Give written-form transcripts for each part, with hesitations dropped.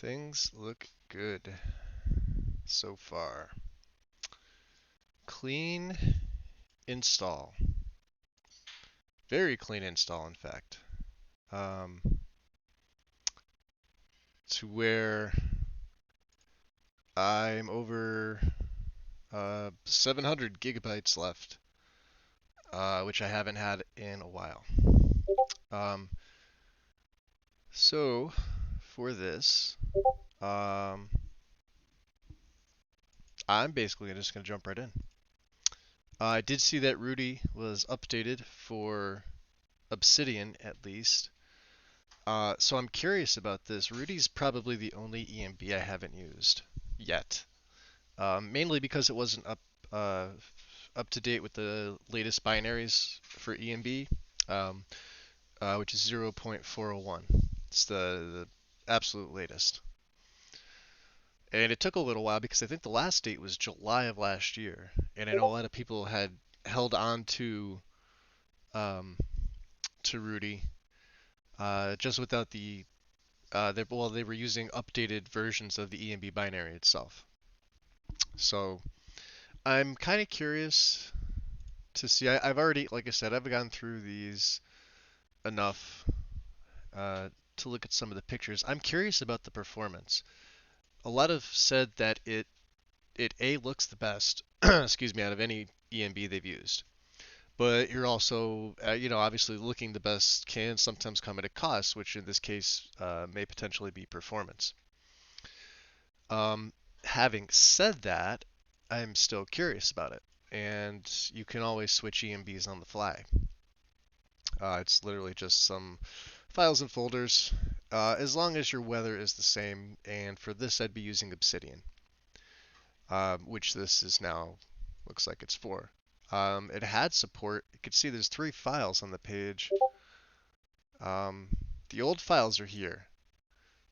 Things look good so far. Clean install. Very clean install, in fact. Um, to where I'm over 700 gigabytes left, which I haven't had in a while. Um, so for this, um, I'm basically just going to jump right in. I did see that Rudy was updated for Obsidian at least. So I'm curious about this. Rudy's probably the only EMB I haven't used yet, mainly because it wasn't uh, up to date with the latest binaries for EMB, um, which is 0.401. It's the absolute latest. And it took a little while because I think the last date was July of last year, and I know a lot of people had held on um, to Rudy just without they were using updated versions of the EMB binary itself. So I'm kind of curious to see. I've already, like I said, I've gone through these enough uh, to look at some of the pictures. I'm curious about the performance. A lot have said that it A looks the best, excuse me, out of any EMB they've used. But you're also, obviously looking the best can sometimes come at a cost, which in this case may potentially be performance. Um, Having said that, I'm still curious about it, and you can always switch EMBs on the fly. It's literally just some files and folders, as long as your weather is the same. And for this, I'd be using Obsidian, which this is now looks like it's for. It had support. You can see there's 3 files on the page. Um, the old files are here.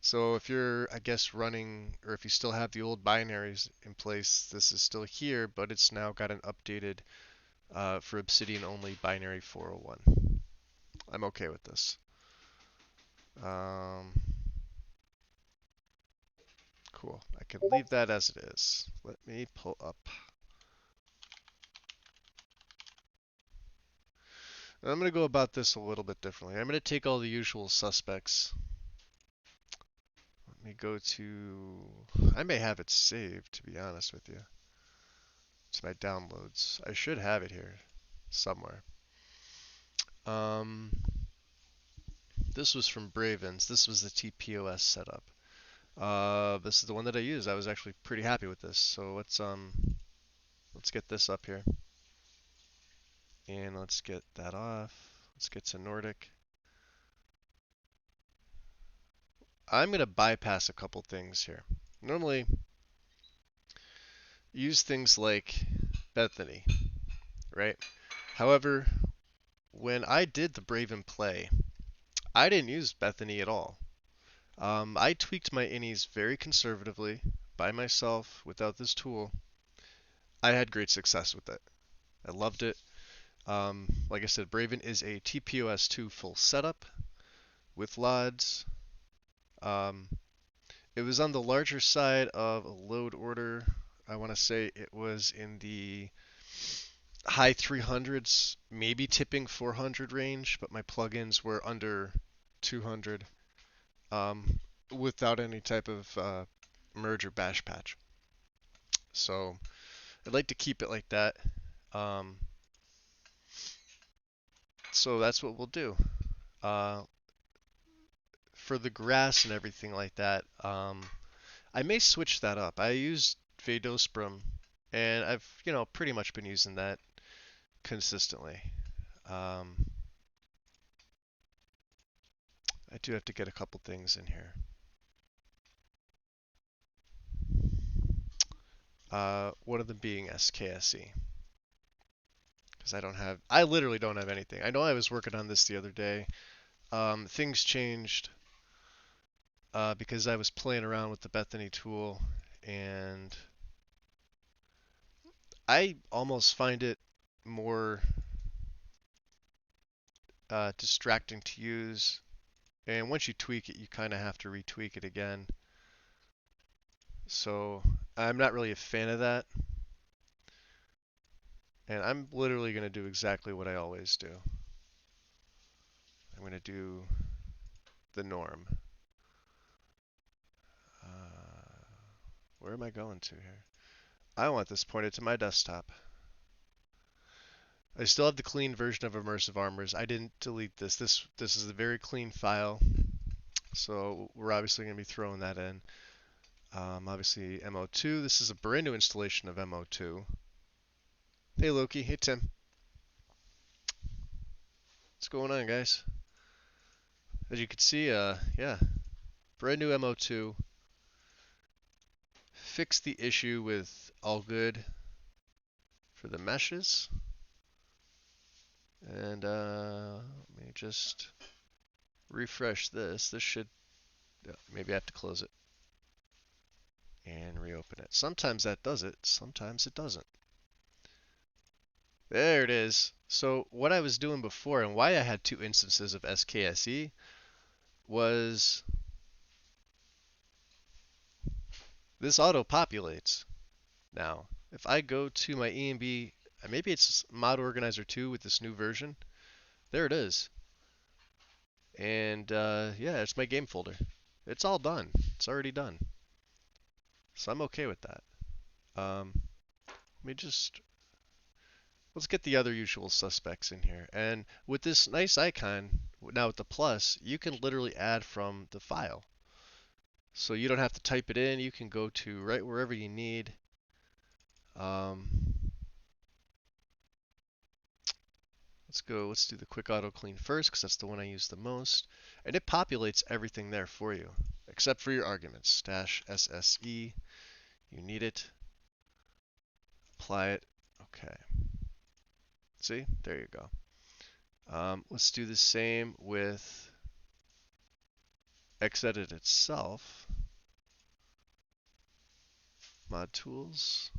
So if you're, I guess, running, or if you still have the old binaries in place, this is still here, but it's now got an updated for Obsidian only binary 401. I'm okay with this. Um, cool. I can leave that as it is. Let me pull up. I'm going to go about this a little bit differently. I'm going to take all the usual suspects. Let me go to. I may have it saved, to be honest with you. It's my downloads. I should have it here somewhere. Um, this was from Bravens. This was the TPOS setup. This is the one that I used. I was actually pretty happy with this. So let's get this up here, and let's get that off. Let's get to Nordic. I'm gonna bypass a couple things here. Normally, use things like Bethany, right? However, when I did the Brave and Play, I didn't use Bethany at all. I tweaked my innies very conservatively by myself without this tool. I had great success with it. I loved it. Like I said, Braven is a TPOS2 full setup with LODs. Um, it was on the larger side of a load order. I want to say it was in the high 300s, maybe tipping 400 range, but my plugins were under 200 without any type of merge or bash patch. So I'd like to keep it like that. Um, so that's what we'll do. Uh, for the grass and everything like that, I may switch that up. I use Vadosprum, and I've, pretty much been using that consistently. Um, I do have to get a couple things in here. One of them being SKSE, because I literally don't have anything. I know I was working on this the other day. Things changed because I was playing around with the Bethany tool, and I almost find it more distracting to use. And once you tweak it, you kind of have to retweak it again. So I'm not really a fan of that. And I'm literally going to do exactly what I always do. I'm going to do the norm. Where am I going to here? I want this pointed to my desktop. I still have the clean version of Immersive Armors. I didn't delete this. This is a very clean file, so we're obviously going to be throwing that in. Obviously MO2. This is a brand new installation of MO2. Hey Loki. Hey Tim. What's going on, guys? As you can see, yeah, brand new MO2. Fixed the issue with all good for the meshes. And let me just refresh this. This should, maybe I have to close it and reopen it. Sometimes that does it, sometimes it doesn't. There it is. So what I was doing before and why I had two instances of SKSE was this auto populates now. If I go to my EMB, maybe it's Mod Organizer 2 with this new version. There it is. And yeah, it's my game folder. It's all done. It's already done. So I'm okay with that. Let me just, let's get the other usual suspects in here. And with this nice icon, now with the plus, you can literally add from the file. So you don't have to type it in. You can go to right wherever you need. Let's do the quick auto clean first because that's the one I use the most. And it populates everything there for you, except for your arguments. -SSE, you need it. Apply it. Okay. See, there you go. Let's do the same with Xedit itself. Mod tools.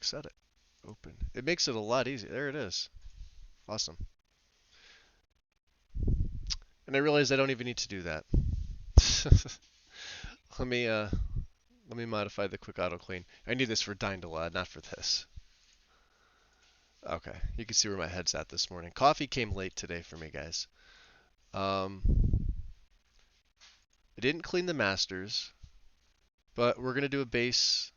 Xedit. Open. It makes it a lot easier. There it is. Awesome. And I realized I don't even need to do that. let me modify the quick auto clean. I need this for Dyndelad, not for this. Okay, you can see where my head's at this morning. Coffee came late today for me, guys. I didn't clean the masters, but we're gonna do a base,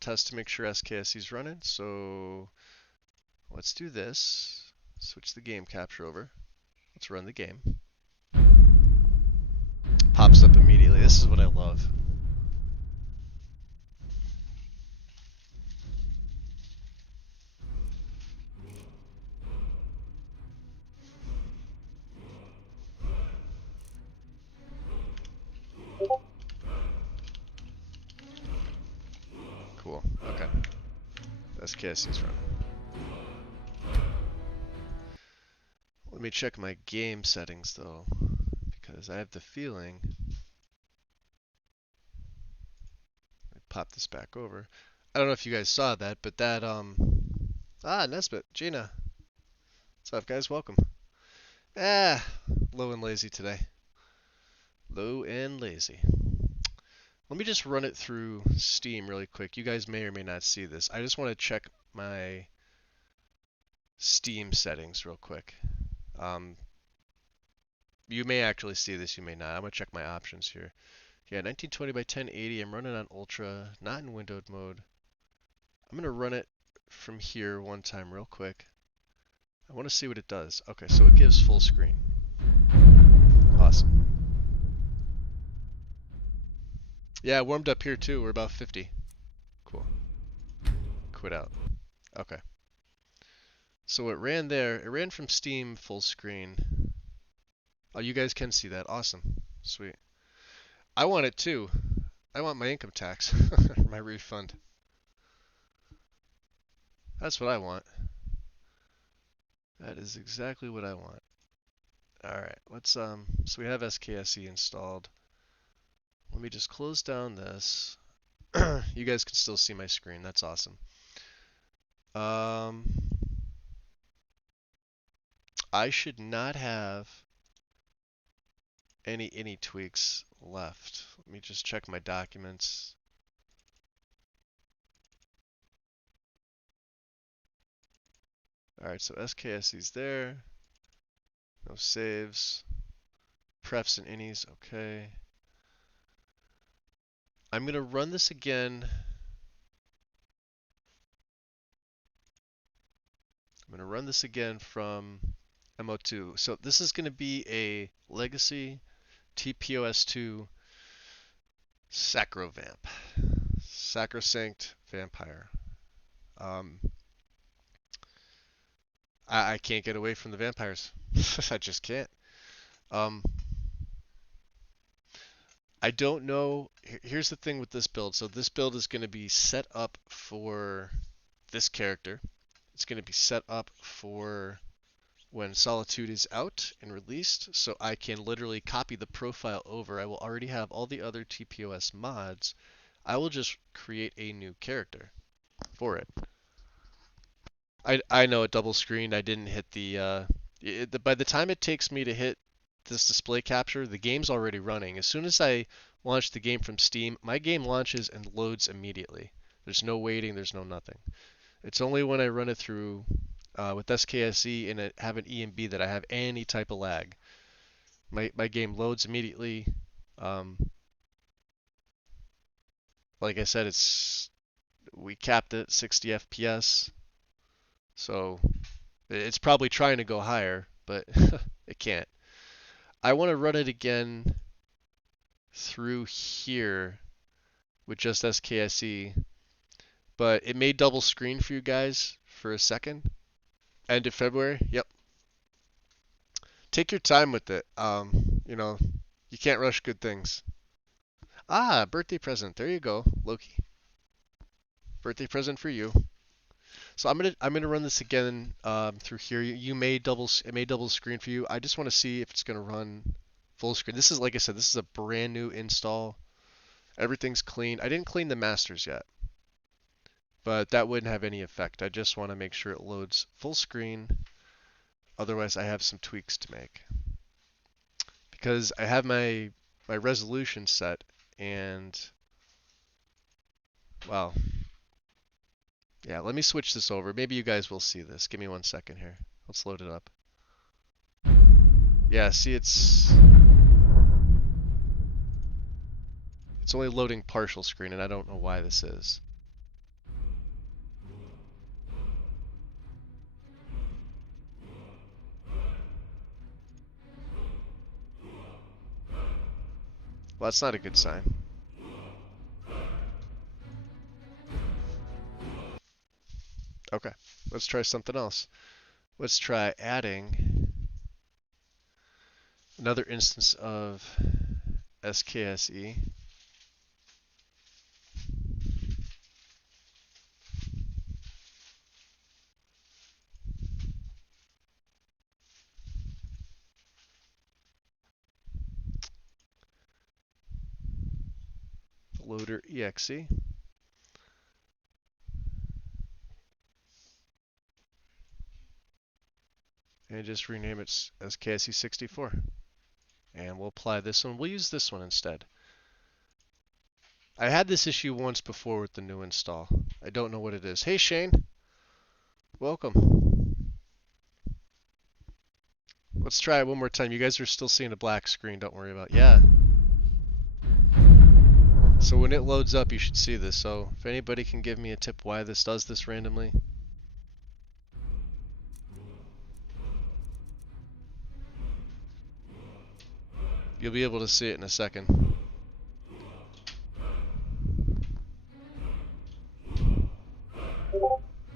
test to make sure SKSE's running. So let's do this. Switch the game capture over. Let's run the game. Pops up immediately. This is what I love. Cool. Okay. SKSE's running. Let me check my game settings though, because I have the feeling. Let me pop this back over. I don't know if you guys saw that, but that Nesbit, Gina. What's up, guys? Welcome. Low and lazy today. Low and lazy. Let me just run it through Steam really quick. You guys may or may not see this. I just want to check my Steam settings real quick. You may actually see this, you may not. I'm going to check my options here. Yeah, 1920 by 1080. I'm running on Ultra, not in windowed mode. I'm going to run it from here one time real quick. I want to see what it does. Okay, so it gives full screen. Awesome. Yeah, warmed up here too. We're about 50. Cool. Quit out. Okay. So it ran there. It ran from Steam full screen. Oh, you guys can see that. Awesome. Sweet. I want it too. I want my income tax. My refund. That's what I want. That is exactly what I want. Alright, let's so we have SKSE installed. Let me just close down this. You guys can still see my screen. That's awesome. I should not have any tweaks left. Let me just check my documents. Alright, so SKSE's there. No saves. Prefs and innies, okay. I'm gonna run this again. I'm gonna run this again from MO2. So this is gonna be a legacy TPOS2 Sacrovamp. Sacrosanct Vampire. I can't get away from the vampires. I just can't. Um, I don't know. Here's the thing with this build. So this build is going to be set up for this character. It's going to be set up for when Solitude is out and released. So I can literally copy the profile over. I will already have all the other TPOS mods. I will just create a new character for it. I know it double screened. I didn't hit by the time it takes me to hit this display capture, the game's already running. As soon as I launch the game from Steam, my game launches and loads immediately. There's no waiting, there's no nothing. It's only when I run it through with SKSE and have an EMB that I have any type of lag. My game loads immediately. Like I said, we capped it 60 FPS. So it's probably trying to go higher, but it can't. I want to run it again through here with just SKSE, but it may double screen for you guys for a second. End of February, yep. Take your time with it. You know, you can't rush good things. Ah, birthday present. There you go, Loki. Birthday present for you. So I'm gonna run this again through here. It may double screen for you. I just want to see if it's gonna run full screen. This is, like I said, this is a brand new install. Everything's clean. I didn't clean the masters yet, but that wouldn't have any effect. I just want to make sure it loads full screen. Otherwise, I have some tweaks to make because I have my resolution set and well. Yeah, let me switch this over. Maybe you guys will see this. Give me 1 second here. Let's load it up. Yeah, see it's only loading partial screen and I don't know why this is. Well, that's not a good sign. Okay, let's try something else. Let's try adding another instance of SKSE. Loader exe. And just rename it SKSE64. And we'll apply this one. We'll use this one instead. I had this issue once before with the new install. I don't know what it is. Hey Shane, welcome. Let's try it one more time. You guys are still seeing a black screen, don't worry about it. Yeah. So when it loads up, you should see this. So if anybody can give me a tip why this does this randomly. You'll be able to see it in a second.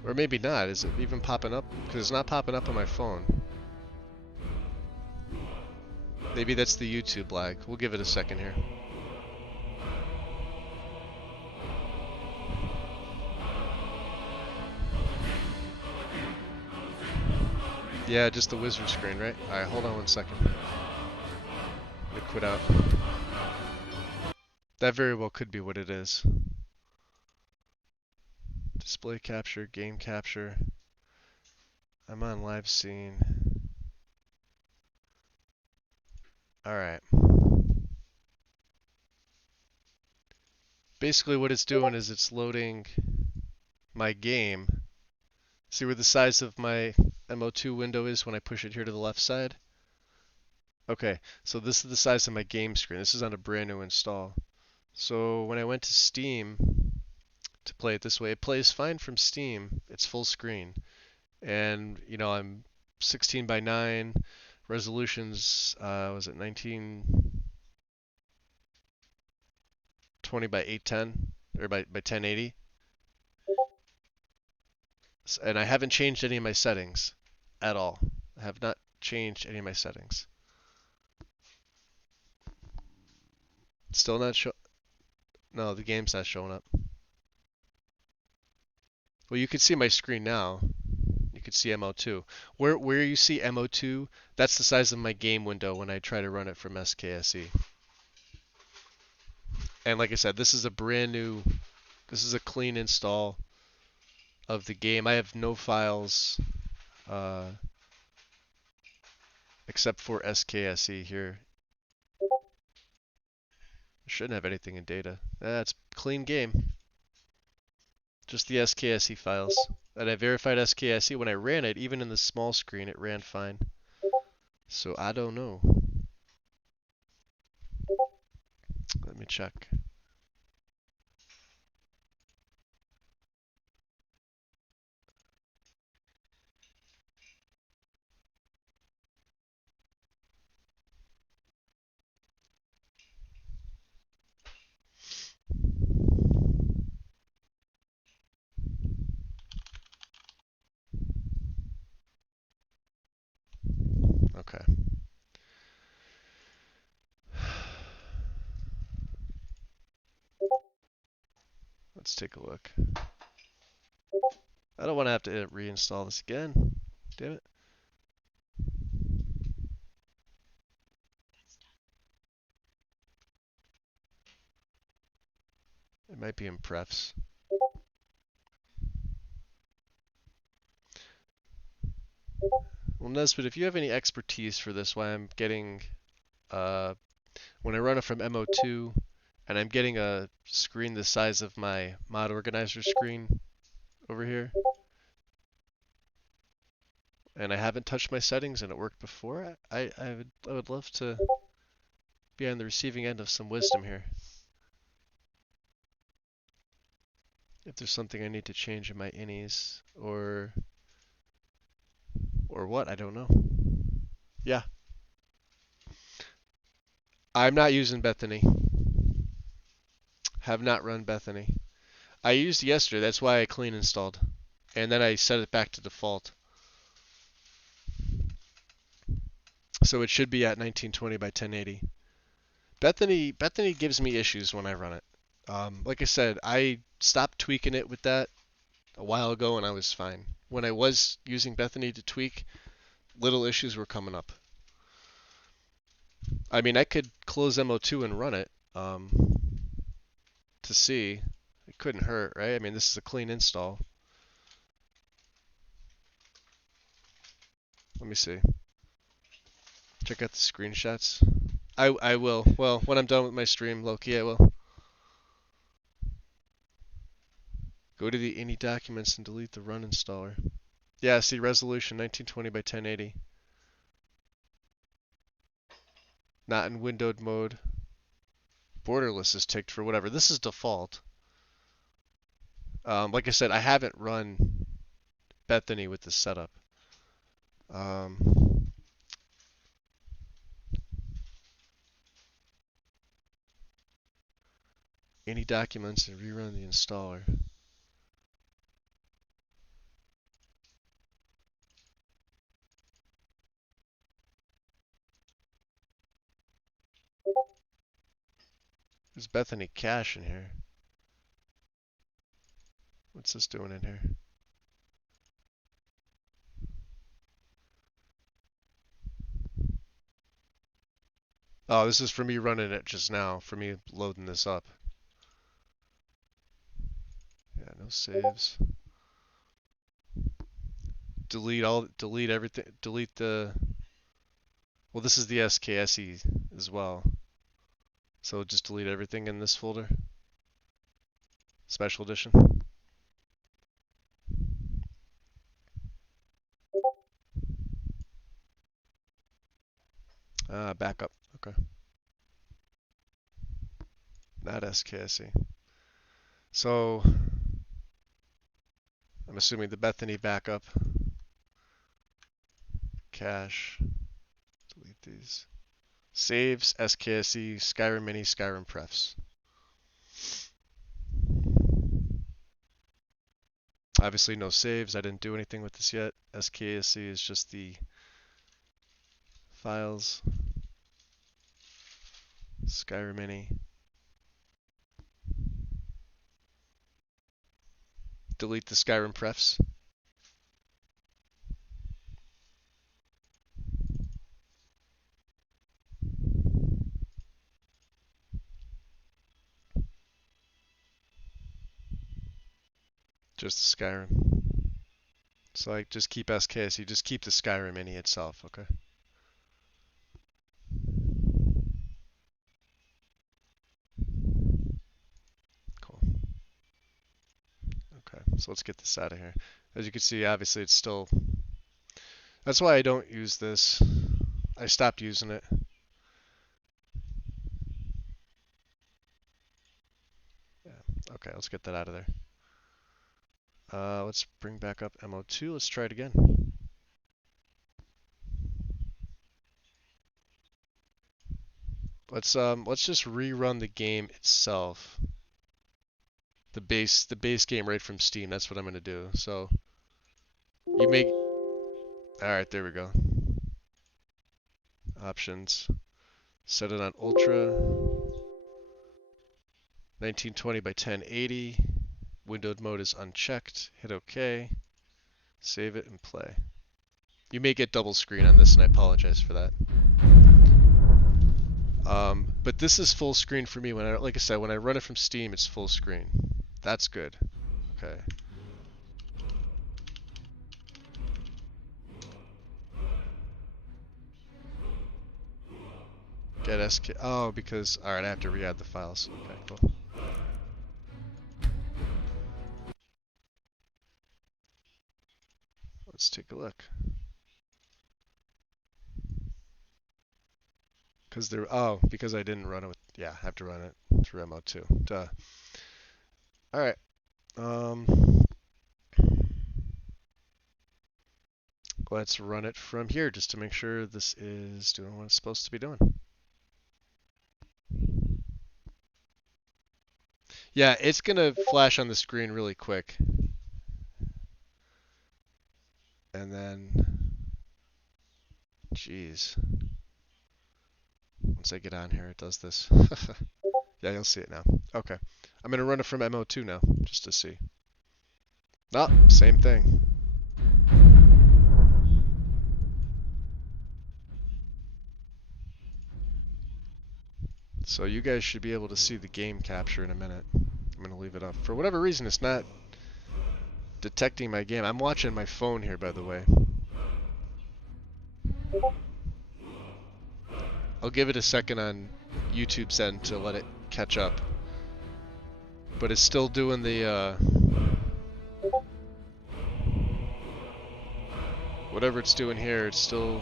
Or maybe not. Is it even popping up? Because it's not popping up on my phone. Maybe that's the YouTube lag. We'll give it a second here. Yeah, just the wizard screen, right? Alright, hold on 1 second. Let me quit out. That very well could be what it is. Display capture, game capture. I'm on live scene. Alright. Basically what it's doing is it's loading my game. See where the size of my MO2 window is when I push it here to the left side? Okay, so this is the size of my game screen. This is on a brand new install. So when I went to Steam to play it this way, it plays fine from Steam. It's full screen. And, you know, I'm 16 by 9, resolutions, was it 1920 by 810, or by 1080? And I haven't changed any of my settings at all. I have not changed any of my settings. Still not show. No, the game's not showing up. Well, you can see my screen now. You can see MO2. Where you see MO2, that's the size of my game window when I try to run it from SKSE. And like I said, this is a clean install of the game. I have no files uh, except for SKSE here. Shouldn't have anything in data. That's clean game. Just the SKSE files. And I verified SKSE. When I ran it, even in the small screen, it ran fine. So I don't know. Let me check. Okay. Let's take a look. I don't want to have to reinstall this again. Damn it. It might be in prefs. Well, Nesbitt, if you have any expertise for this, why I'm getting, when I run it from MO2, and I'm getting a screen the size of my mod organizer screen over here, and I haven't touched my settings and it worked before, I would love to be on the receiving end of some wisdom here. If there's something I need to change in my innies, or what, I don't know. Yeah. I'm not using Bethany. Have not run Bethany. I used yesterday, that's why I clean installed. And then I set it back to default. So it should be at 1920 by 1080. Bethany gives me issues when I run it. Like I said, I stopped tweaking it with that a while ago and I was fine. When I was using Bethany to tweak, little issues were coming up. I mean, I could close MO2 and run it to see. It couldn't hurt, right? I mean, this is a clean install. Let me see. Check out the screenshots. I will. Well, when I'm done with my stream, Loki, I will. Go to the ini documents and delete the run installer. Yeah, see resolution 1920 by 1080. Not in windowed mode. Borderless is ticked for whatever. This is default. Like I said, I haven't run Bethany with this setup. Any documents and rerun the installer. There's Bethany cache in here. What's this doing in here? Oh, this is for me running it just now, for me loading this up. Yeah, no saves. Delete everything, delete the, well, this is the SKSE as well. So just delete everything in this folder. Special edition. Backup. Okay. Not SKSE. So I'm assuming the Bethany backup. Cache. Delete these. Saves, SKSE, Skyrim Mini, Skyrim Prefs. Obviously no saves. I didn't do anything with this yet. SKSE is just the files. Skyrim Mini. Delete the Skyrim Prefs. Just the Skyrim. So I just keep SKSE, just keep the Skyrim Mini itself, okay? Cool. Okay, so let's get this out of here. As you can see, obviously it's still... That's why I don't use this. I stopped using it. Yeah, okay, let's get that out of there. Let's bring back up MO2. Let's try it again. Let's just rerun the game itself. The base game right from Steam. That's what I'm gonna do. So you make. All right, there we go. Options. Set it on Ultra. 1920 by 1080. Windowed mode is unchecked. Hit OK. Save it and play. You may get double screen on this, and I apologize for that. But this is full screen for me. Like I said, when I run it from Steam, it's full screen. That's good. Okay. Get SK. Oh, because alright, I have to re-add the files. Okay, cool. Let's take a look. Because I didn't run it with. Yeah, I have to run it through MO2. Duh. All right. Let's run it from here just to make sure this is doing what it's supposed to be doing. Yeah, it's gonna flash on the screen really quick. And then, jeez. Once I get on here, it does this. Yeah, you'll see it now. Okay. I'm gonna run it from MO2 now, just to see. Oh, same thing. So you guys should be able to see the game capture in a minute. I'm gonna leave it up. For whatever reason, it's not detecting my game. I'm watching my phone here, by the way. I'll give it a second on YouTube's end to let it catch up. But it's still doing the, whatever it's doing here, it's still...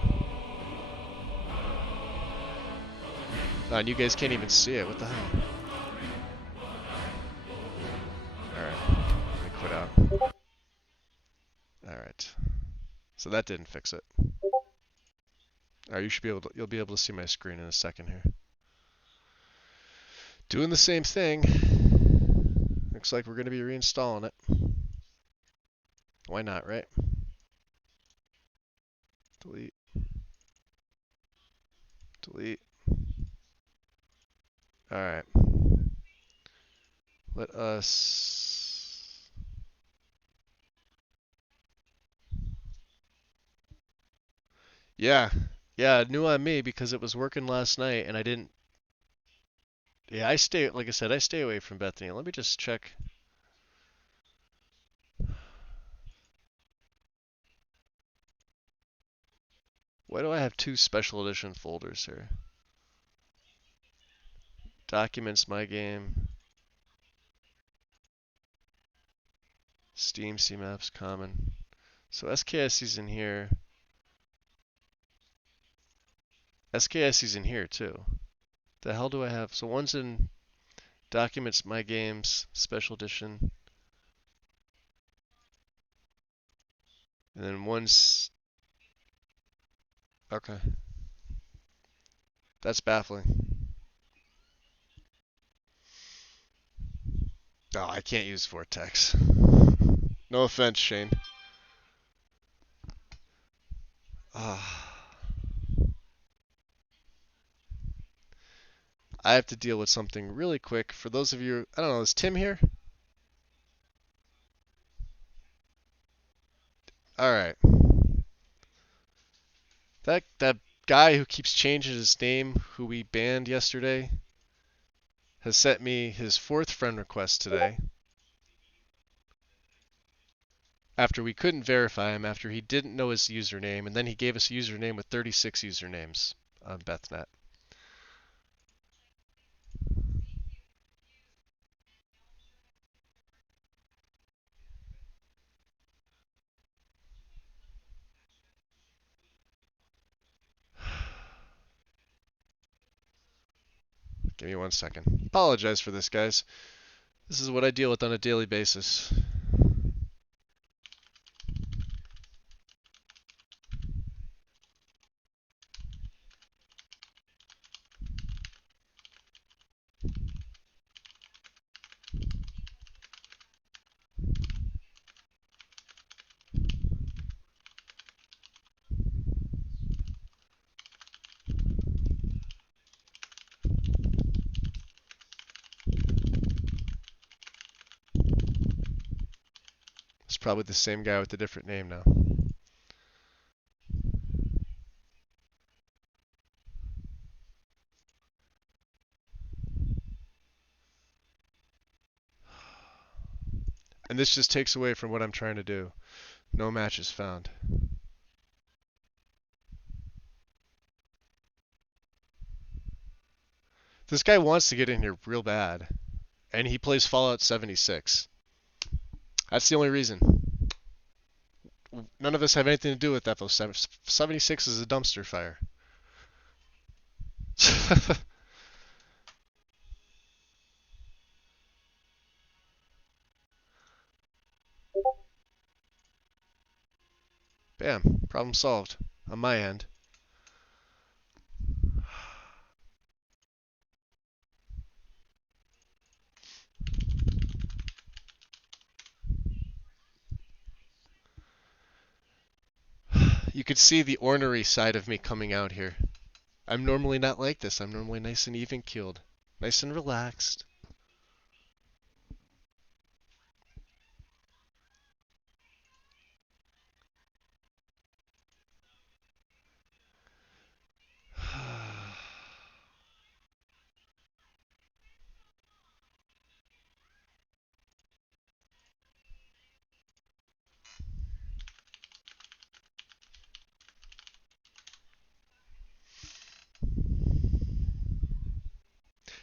and you guys can't even see it. What the hell? Alright. Let me quit out. Alright. So that didn't fix it. Alright, you'll be able to see my screen in a second here. Doing the same thing. Looks like we're going to be reinstalling it. Why not, right? Delete. Delete. Alright. Let us... Yeah. Yeah, new on me because it was working last night and I didn't... Yeah, like I said, I stay away from Bethany. Let me just check. Why do I have two special edition folders here? Documents, my game. Steam, CMAPS, common. So SKSE's in here. SKSE's in here too. The hell do I have? So one's in Documents, My Games, Special Edition. And then one's... Okay. That's baffling. Oh, I can't use Vortex. No offense, Shane. Ah. I have to deal with something really quick. For those of you, I don't know, is Tim here? Alright. That guy who keeps changing his name, who we banned yesterday, has sent me his 4th friend request today. After we couldn't verify him, after he didn't know his username, and then he gave us a username with 36 usernames on Bethnet. Give me 1 second. Apologize for this, guys. This is what I deal with on a daily basis. It's probably the same guy with a different name now. And this just takes away from what I'm trying to do. No matches found. This guy wants to get in here real bad. And he plays Fallout 76. That's the only reason. None of us have anything to do with that, though. 76 is a dumpster fire. Bam. Problem solved. On my end. You could see the ornery side of me coming out here. I'm normally not like this. I'm normally nice and even keeled. Nice and relaxed.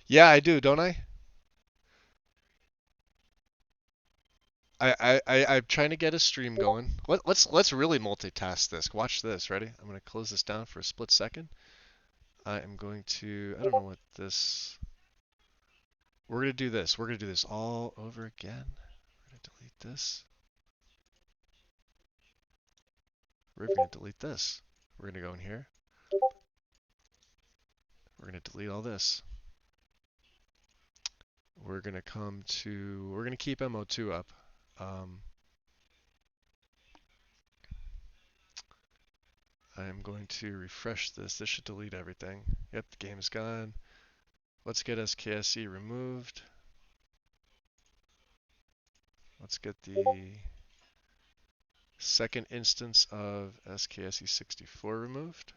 Yeah, I do, don't I? I'm trying to get a stream going. Let's really multitask this. Watch this. Ready? I'm gonna close this down for a split second. I am going to. I don't know what this. We're gonna do this. We're gonna do this all over again. We're gonna delete this. We're gonna delete this. We're gonna go in here. We're gonna delete all this. We're gonna come to. We're gonna keep MO2 up. I am going to refresh this. This should delete everything. Yep, the game is gone. Let's get SKSE removed. Let's get the second instance of SKSE64 removed.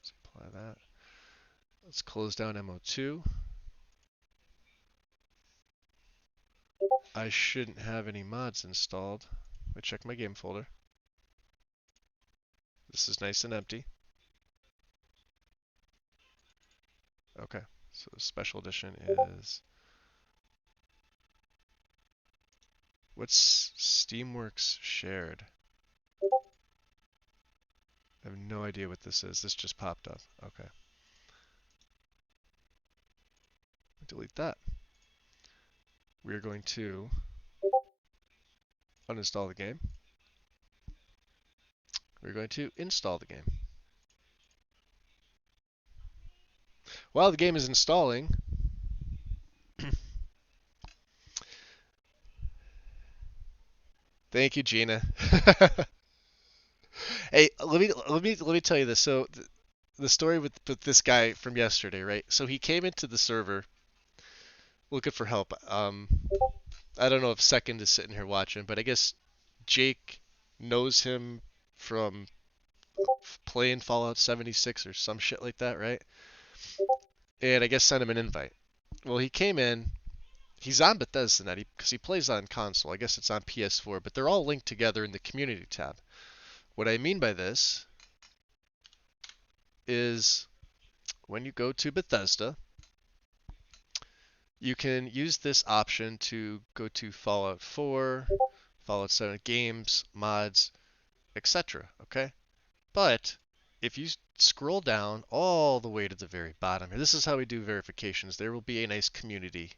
Let's apply that. Let's close down MO2. I shouldn't have any mods installed. Let me check my game folder. This is nice and empty. Okay, so special edition is... What's Steamworks shared? I have no idea what this is. This just popped up. Okay. Delete that. We're going to uninstall the game. We're going to install the game. While the game is installing, thank you, Gina. Hey, let me tell you this. So the story with this guy from yesterday, right? So he came into the server looking for help. I don't know if Second is sitting here watching, but I guess Jake knows him from playing Fallout 76 or some shit like that, right? And I guess sent him an invite. Well, he came in. He's on Bethesda now because he plays on console. I guess it's on PS4, but they're all linked together in the community tab. What I mean by this is when you go to Bethesda, you can use this option to go to Fallout 4, Fallout 7 games, mods, etc. Okay? But if you scroll down all the way to the very bottom here, this is how we do verifications. There will be a nice community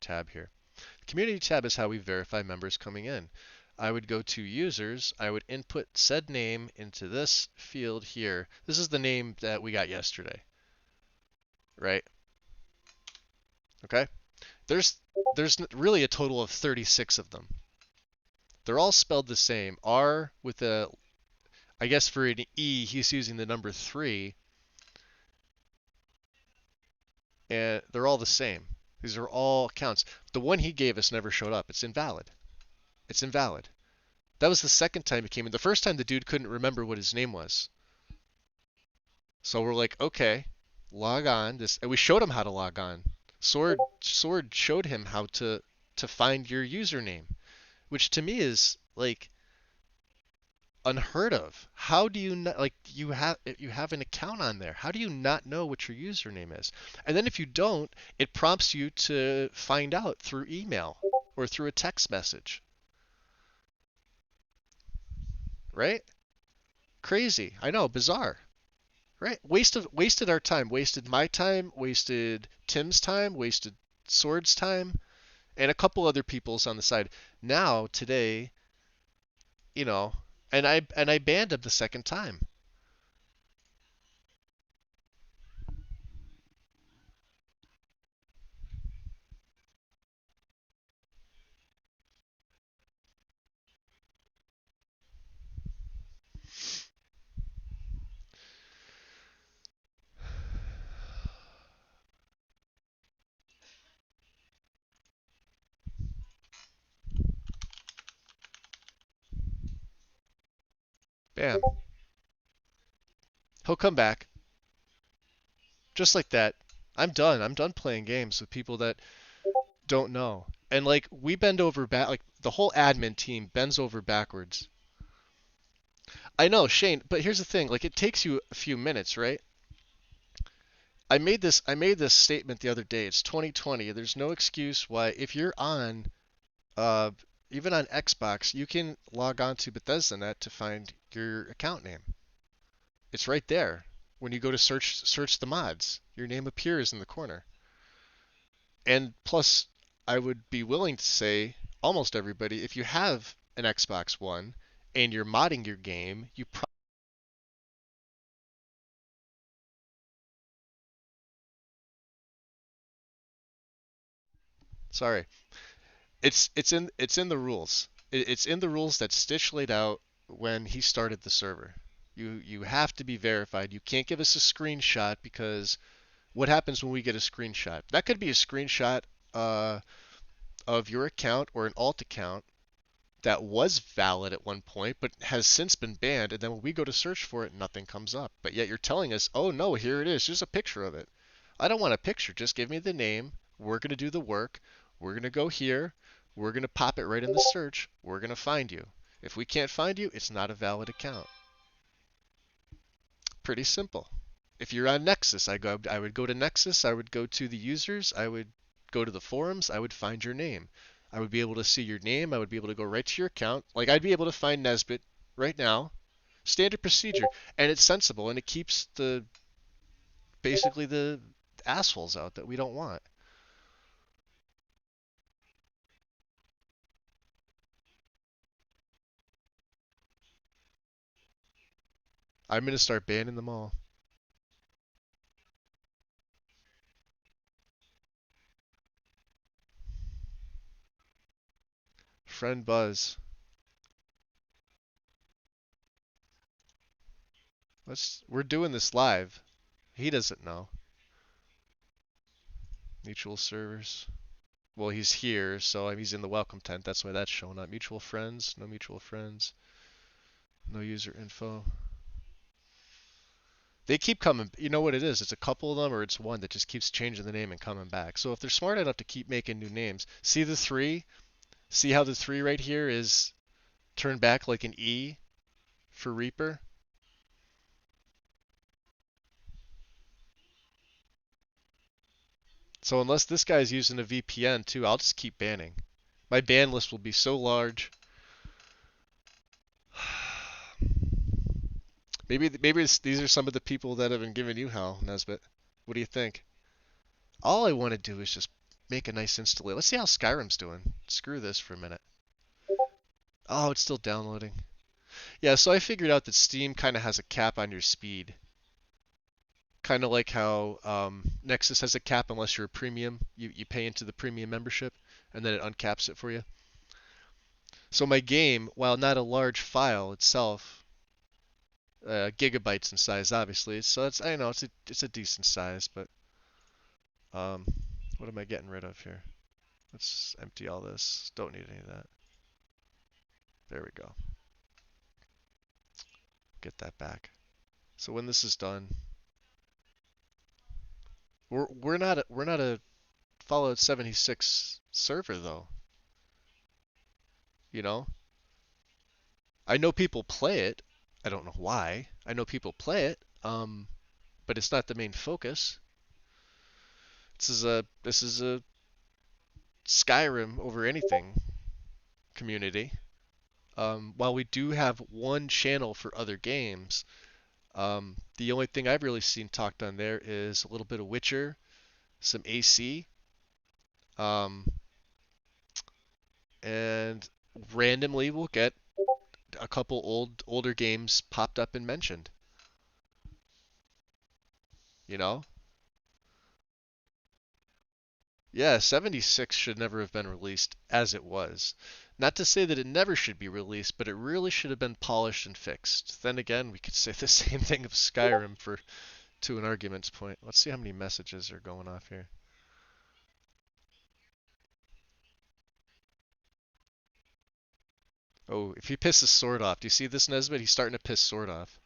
tab here. The community tab is how we verify members coming in. I would go to users, I would input said name into this field here. This is the name that we got yesterday, right? Okay? There's really a total of 36 of them. They're all spelled the same. R with a, I guess for an E, he's using the number 3, and they're all the same. These are all counts. The one he gave us never showed up. It's invalid. It's invalid. That was the second time he came in. The first time the dude couldn't remember what his name was. So we're like, okay, log on. And we showed him how to log on. Sword showed him how to find your username, which to me is like unheard of. How do you not, like, you have an account on there? How do you not know what your username is? And then if you don't, it prompts you to find out through email or through a text message, right? Crazy. I know, bizarre. Right? Wasted our time, wasted my time, wasted Tim's time, wasted Sword's time, and a couple other people's on the side. Now, today, you know, and I banned him the second time. Bam. He'll come back. Just like that. I'm done. I'm done playing games with people that don't know. And like we bend over back like the whole admin team bends over backwards. I know, Shane, but here's the thing, like it takes you a few minutes, right? I made this statement the other day. It's 2020. There's no excuse why if you're on uh even on Xbox, you can log on to Bethesda.net to find your account name. It's right there. When you go to search the mods, your name appears in the corner. And plus, I would be willing to say almost everybody, if you have an Xbox One and you're modding your game, you sorry, it's in the rules. It's in the rules that Stitch laid out when he started the server. You have to be verified. You can't give us a screenshot because what happens when we get a screenshot? That could be a screenshot uh, of your account or an alt account that was valid at one point but has since been banned, and then when we go to search for it, nothing comes up. But yet you're telling us, oh no, here it is, just a picture of it. I don't want a picture, just give me the name. We're going to do the work. We're going to go here. We're going to pop it right in the search. We're going to find you. If we can't find you, it's not a valid account. Pretty simple. If you're on Nexus, I would go to Nexus, I would go to the users, I would go to the forums, I would find your name. I would be able to see your name. I would be able to go right to your account. Like I'd be able to find Nesbit right now. Standard procedure, and it's sensible, and it keeps the basically the assholes out that we don't want. I'm gonna start banning them all. Friend Buzz. We're doing this live. He doesn't know. Mutual servers. Well, he's here, so he's in the welcome tent. That's why that's showing up. Mutual friends, no mutual friends, no user info. They keep coming. You know what it is? It's a couple of them, or it's one that just keeps changing the name and coming back. So if they're smart enough to keep making new names, see the three? See how the three right here is turned back like an E for Reaper? So unless this guy's using a VPN too, I'll just keep banning. My ban list will be so large. Maybe these are some of the people that have been giving you hell, Nesbit. What do you think? All I want to do is just make a nice install. Let's see how Skyrim's doing. Screw this for a minute. Oh, it's still downloading. Yeah, so I figured out that Steam kind of has a cap on your speed. Kind of like how Nexus has a cap unless you're a premium. You pay into the premium membership, and then it uncaps it for you. So my game, while not a large file itself, gigabytes in size, obviously. So it's I know it's a decent size, but um, what am I getting rid of here? Let's empty all this. Don't need any of that. There we go. Get that back. So when this is done, we're not a Fallout 76 server though. You know, I know people play it. I don't know why. I know people play it. But it's not the main focus. This is a Skyrim over anything community. While we do have one channel for other games, the only thing I've really seen talked on there is a little bit of Witcher, some AC, um, and randomly we'll get a couple older games popped up and mentioned. You know? Yeah, 76 should never have been released as it was. Not to say that it never should be released, but it really should have been polished and fixed. Then again, we could say the same thing of Skyrim for to an argument's point. Let's see how many messages are going off here. Oh, if he pisses Sword off, do you see this, Nesbit? He's starting to piss Sword off.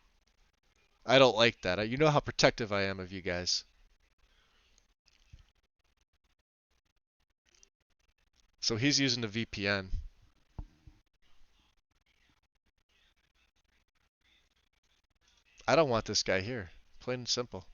I don't like that. You know how protective I am of you guys. So he's using a VPN. I don't want this guy here. Plain and simple.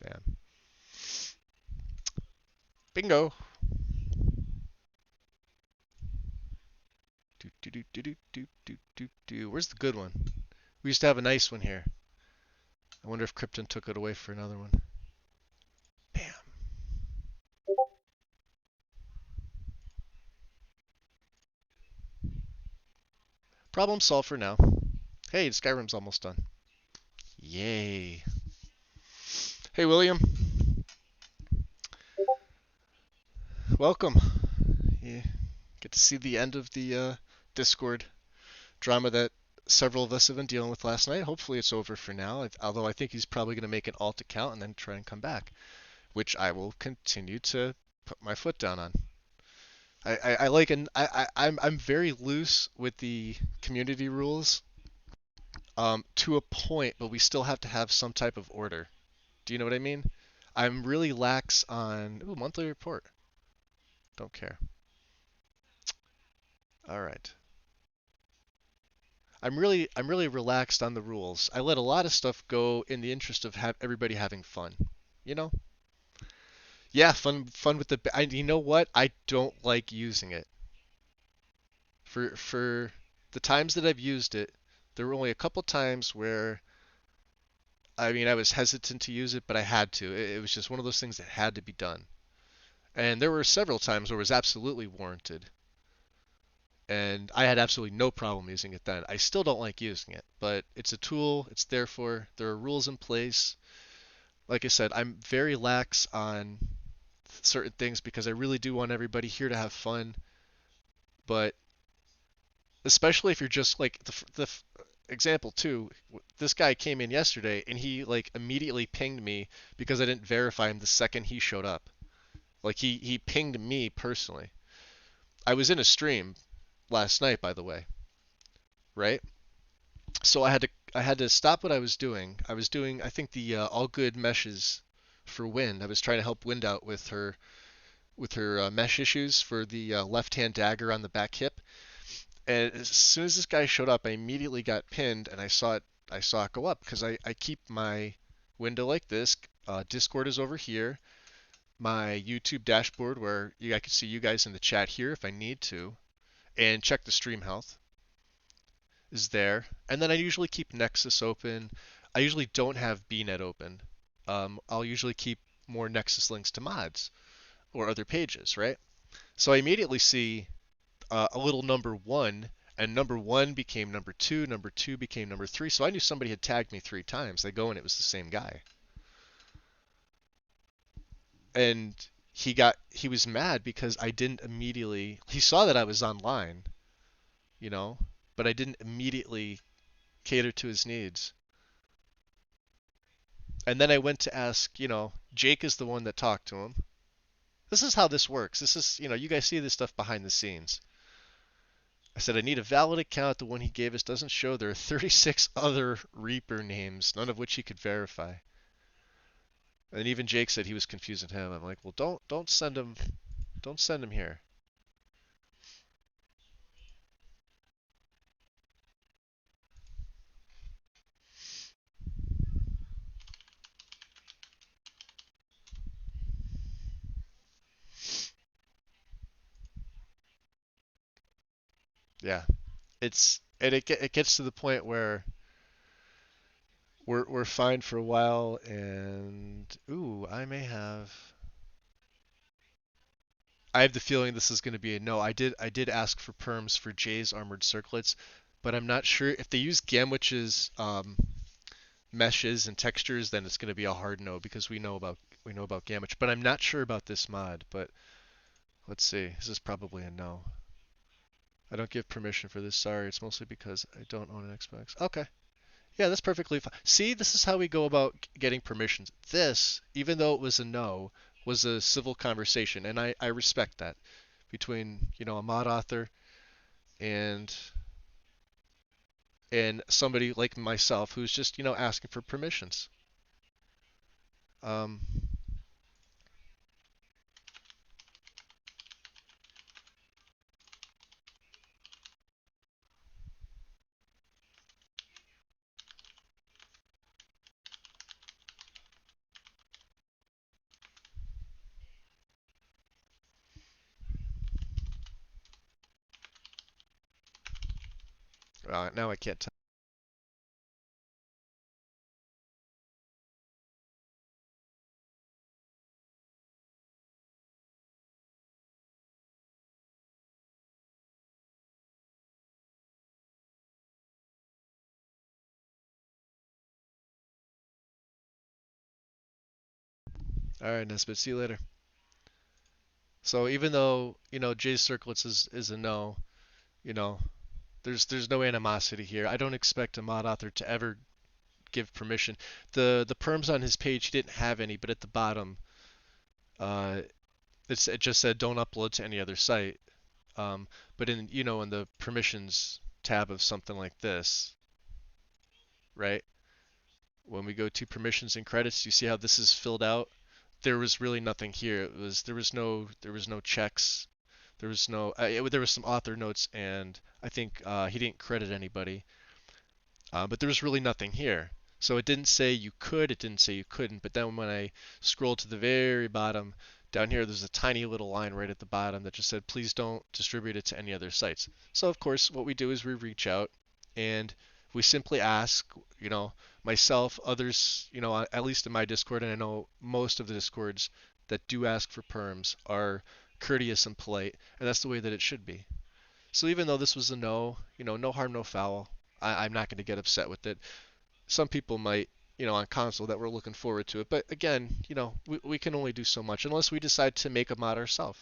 Bam. Bingo. Do do do do do do do do. Where's the good one? We used to have a nice one here. I wonder if Krypton took it away for another one. Bam. Problem solved for now. Hey, Skyrim's almost done. Yay. Hey, William. Welcome. You get to see the end of the Discord drama that several of us have been dealing with last night. Hopefully it's over for now, although I think he's probably going to make an alt account and then try and come back, which I will continue to put my foot down on. I like I'm very loose with the community rules. To a point, but we still have to have some type of order. Do you know what I mean? I'm really lax on ooh, monthly report. Don't care. All right. I'm really relaxed on the rules. I let a lot of stuff go in the interest of everybody having fun. You know? Yeah, fun with the you know what? I don't like using it. For the times that I've used it, there were only a couple times where I mean I was hesitant to use it, but I had to. It was just one of those things that had to be done. And there were several times where it was absolutely warranted. And I had absolutely no problem using it then. I still don't like using it, but it's a tool. It's there are rules in place. Like I said, I'm very lax on certain things because I really do want everybody here to have fun. But especially if you're just like the example too, this guy came in yesterday and he like immediately pinged me because I didn't verify him the second he showed up. Like he pinged me personally. I was in a stream last night, by the way, right? So I had to stop what I was doing. I was doing I think the all good meshes for Wind. I was trying to help Wind out with her mesh issues for the left-hand dagger on the back hip. And as soon as this guy showed up, I immediately got pinned, and I saw it go up because I keep my window like this. Discord is over here. My YouTube dashboard where I can see you guys in the chat here if I need to, and check the stream health is there. And then I usually keep Nexus open. I usually don't have BNet open. I'll usually keep more Nexus links to mods or other pages, right? So I immediately see a little number one, and number one became number two became number three. So I knew somebody had tagged me 3 times. They go and it was the same guy, and he was mad because I didn't immediately. He saw that I was online, you know, but I didn't immediately cater to his needs. And then I went to ask, Jake is the one that talked to him. This is how this works. This is, you guys see this stuff behind the scenes. I said, I need a valid account. The one he gave us doesn't show. There are 36 other Reaper names, none of which he could verify. And even Jake said he was confusing him. I'm like, well, don't send him here. Yeah, it gets to the point where we're fine for a while, and ooh, I have the feeling this is going to be a no. I did ask for perms for Jay's armored circlets, but I'm not sure if they use Gamwich's meshes and textures, then it's going to be a hard no because we know about Gamwich. But I'm not sure about this mod. But let's see. This is probably a no. I don't give permission for this. Sorry, it's mostly because I don't own an Xbox. Okay. Yeah, that's perfectly fine. See, this is how we go about getting permissions. This, even though it was a no, was a civil conversation, and I respect that between, a mod author and somebody like myself who's just, asking for permissions. Um, now I can't tell. All right, Nesbit, see you later. So even though, Jay's circlets is a no, you know, there's no animosity here. I don't expect a mod author to ever give permission. The perms on his page, he didn't have any, but at the bottom, uh, it just said don't upload to any other site. But in the permissions tab of something like this, right? When we go to permissions and credits, you see how this is filled out? There was really nothing here. There was no checks. There was no there was some author notes, and I think he didn't credit anybody. But there was really nothing here. So it didn't say you could, it didn't say you couldn't. But then when I scrolled to the very bottom, down here, there's a tiny little line right at the bottom that just said, please don't distribute it to any other sites. So of course, what we do is we reach out and we simply ask, you know, myself, others, you know, at least in my Discord, and I know most of the Discords that do ask for perms are courteous and polite, and that's the way that it should be. So even though this was a no, you know, no harm, no foul, I'm not going to get upset with it. Some people might, you know, on console that were looking forward to it. But again, you know, we can only do so much unless we decide to make a mod ourselves.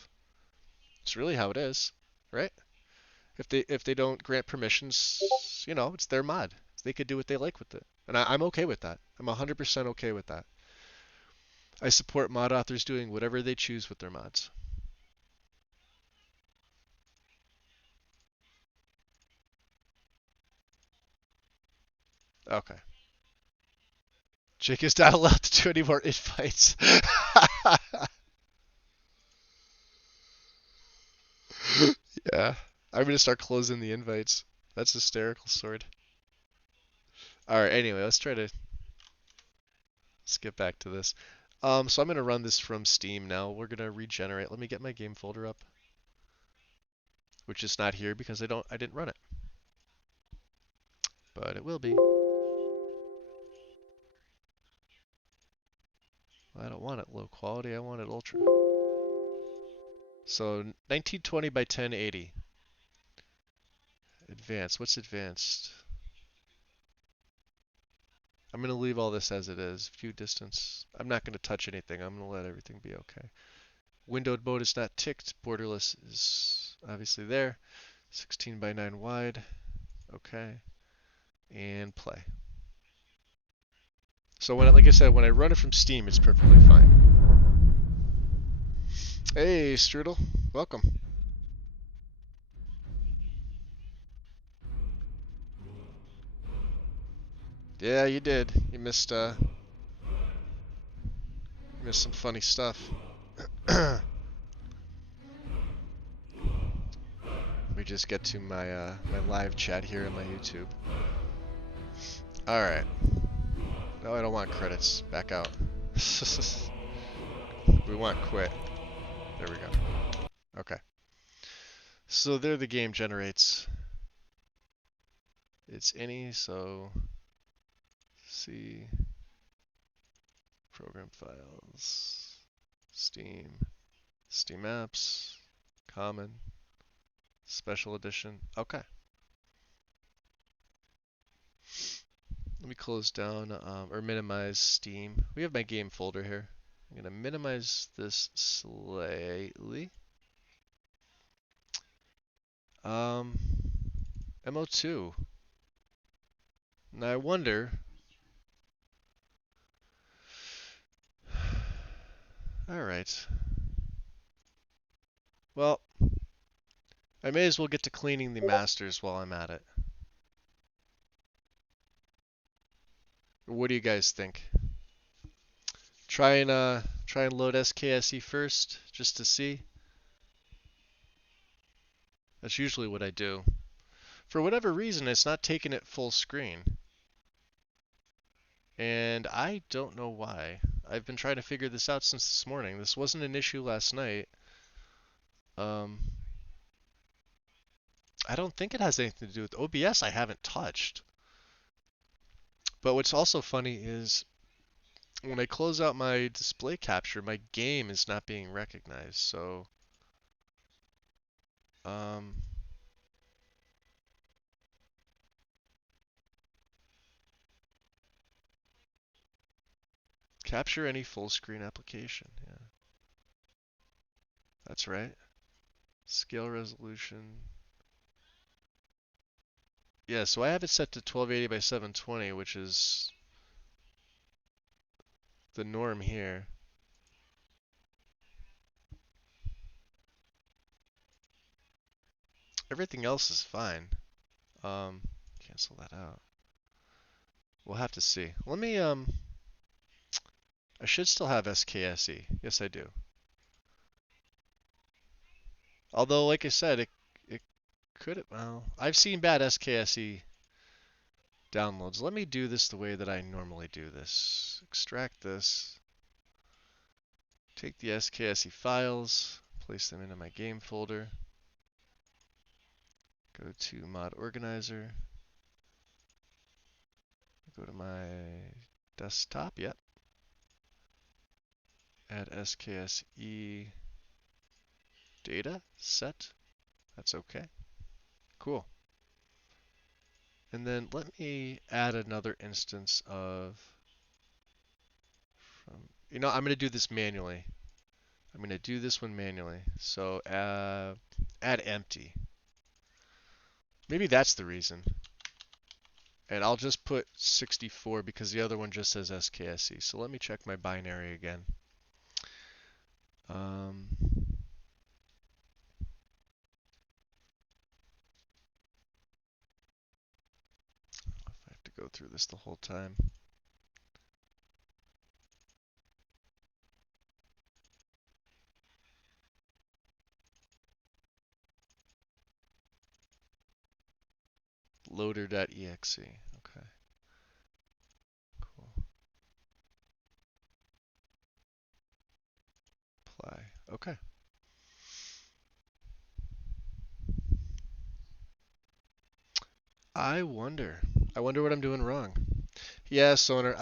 It's really how it is, right? If they don't grant permissions, you know, it's their mod. They could do what they like with it. And I'm okay with that. I'm 100% okay with that. I support mod authors doing whatever they choose with their mods. Okay. Jake is not allowed to do any more invites. Yeah. I'm gonna start closing the invites. That's hysterical, Sword. Alright, anyway, let's get back to this. So I'm gonna run this from Steam now. We're gonna regenerate. Let me get my game folder up, which is not here because I didn't run it. But it will be. I don't want it low quality, I want it ultra. So 1920 by 1080. Advanced. What's advanced? I'm gonna leave all this as it is. View distance. I'm not gonna touch anything. I'm gonna let everything be okay. Windowed mode is not ticked. Borderless is obviously there. 16 by 9 wide. Okay. And play. So like I said, when I run it from Steam, it's perfectly fine. Hey, Strudel. Welcome. Yeah, you did. You missed some funny stuff. Let me just get to my live chat here on my YouTube. All right. No, I don't want credits. Back out. We want quit. There we go. Okay. So there the game generates its any, so C program files, Steam, Steam apps, common, special edition. Okay. Let me close down or minimize Steam. We have my game folder here. I'm going to minimize this slightly. Um, MO2. Now I wonder. All right. Well, I may as well get to cleaning the masters while I'm at it. What do you guys think? Try and load SKSE first, just to see. That's usually what I do. For whatever reason, it's not taking it full screen. And I don't know why. I've been trying to figure this out since this morning. This wasn't an issue last night. Um, I don't think it has anything to do with OBS. I haven't touched. But what's also funny is when I close out my display capture, my game is not being recognized. So, um, capture any full screen application. Yeah, that's right. Scale resolution. Yeah, so I have it set to 1280 by 720, which is the norm here. Everything else is fine. Cancel that out. We'll have to see. Let me I should still have SKSE. Yes, I do. Although, like I said, it could have. Well, I've seen bad SKSE downloads. Let me do this the way that I normally do this. Extract this. Take the SKSE files. Place them into my game folder. Go to mod organizer. Go to my desktop. Yep. Add SKSE data set. That's okay. Cool. And then let me add another instance of I'm going to do this manually. I'm going to do this one manually. So add empty. Maybe that's the reason. And I'll just put 64 because the other one just says SKSE. So let me check my binary again. If I have to go through this the whole time. Loader.exe. Okay. Cool. Apply. Okay. I wonder. I wonder what I'm doing wrong. Yeah, Sonar,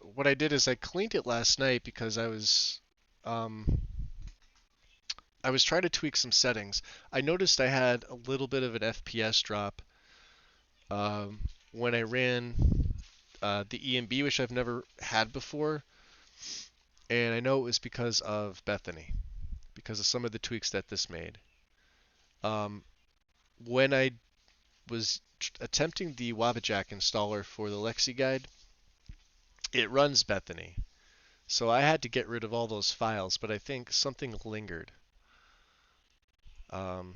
what I did is I cleaned it last night because um, I was trying to tweak some settings. I noticed I had a little bit of an FPS drop um, when I ran the EMB, which I've never had before, and I know it was because of Bethany, because of some of the tweaks that this made. Um, when I was attempting the Wabajack installer for the Lexi guide, it runs Bethany. So I had to get rid of all those files, but I think something lingered. Um,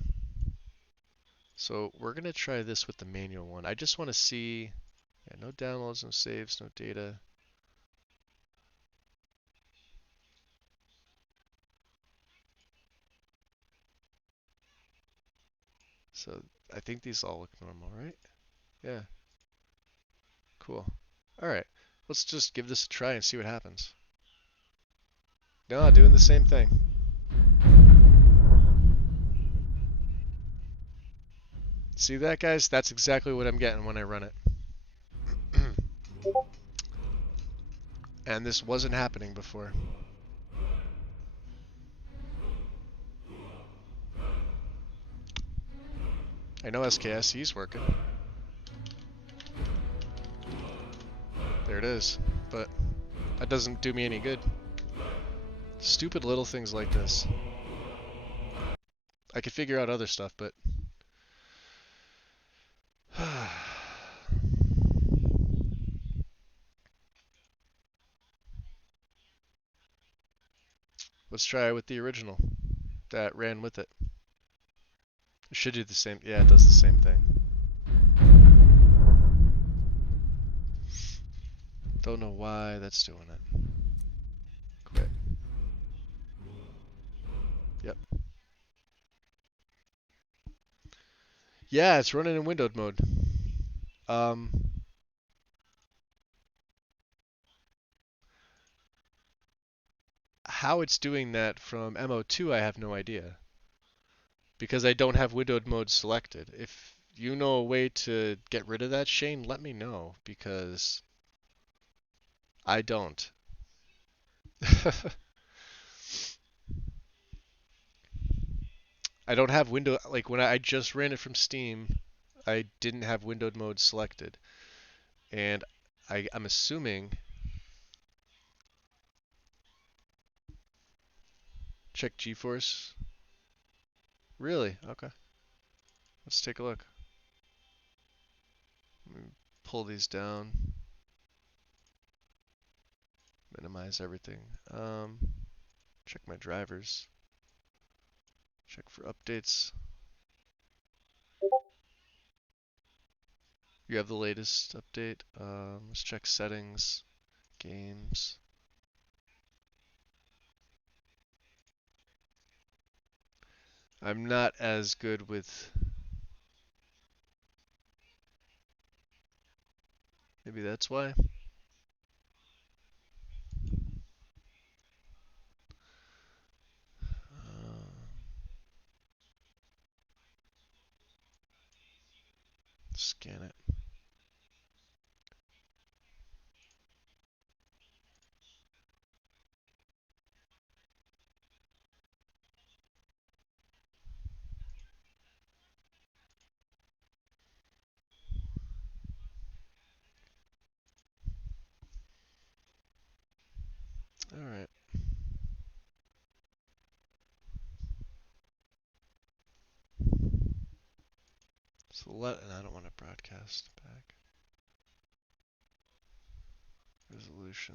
so we're going to try this with the manual one. I just want to see, yeah, no downloads, no saves, no data. So I think these all look normal, right? Yeah, cool. All right, let's just give this a try and see what happens. No, doing the same thing. See that, guys? That's exactly what I'm getting when I run it. And this wasn't happening before. I know SKSE's working. There it is. But that doesn't do me any good. Stupid little things like this. I could figure out other stuff, but... Let's try it with the original that ran with it. It should do the same. Yeah, it does the same thing. Don't know why that's doing it. Quit. Yep. Yeah, it's running in windowed mode. Um, how it's doing that from MO2, I have no idea. Because I don't have windowed mode selected. If you know a way to get rid of that, Shane, let me know. Because I don't. I don't have window, like when I just ran it from Steam, I didn't have windowed mode selected. And I'm assuming, check GeForce. Really? Okay. Let's take a look. Let me pull these down. Minimize everything. Check my drivers. Check for updates. You have the latest update. Let's check settings, games. I'm not as good with. Maybe that's why. Scan it. All right. So and I don't want to broadcast back. Resolution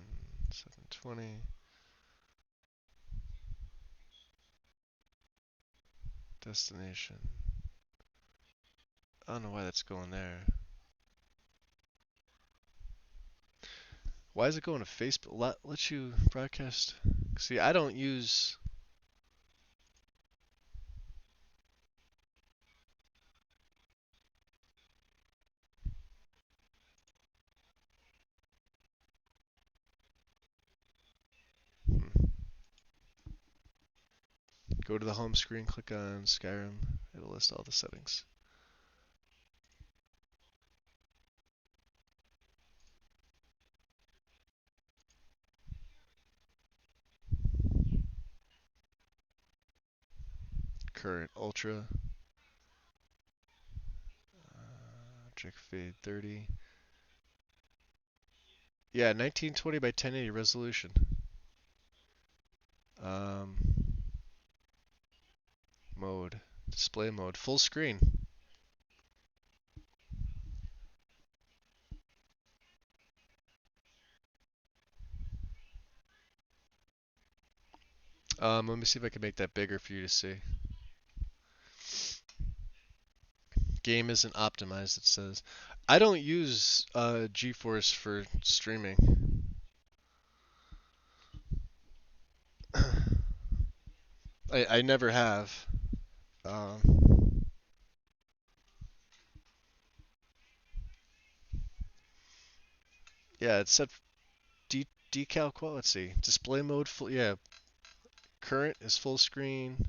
720. Destination. I don't know why that's going there. Why is it going to Facebook? Let you broadcast. See, I don't use. Hmm. Go to the home screen, click on Skyrim. It'll list all the settings. Current Ultra. Object Fade 30. Yeah, 1920 by 1080 resolution. Um, Mode. Display mode. Full screen. Let me see if I can make that bigger for you to see. Game isn't optimized, it says. I don't use GeForce for streaming. I never have. Um, yeah, it's set decal quality. Let's see. Display mode full. Yeah, current is full screen.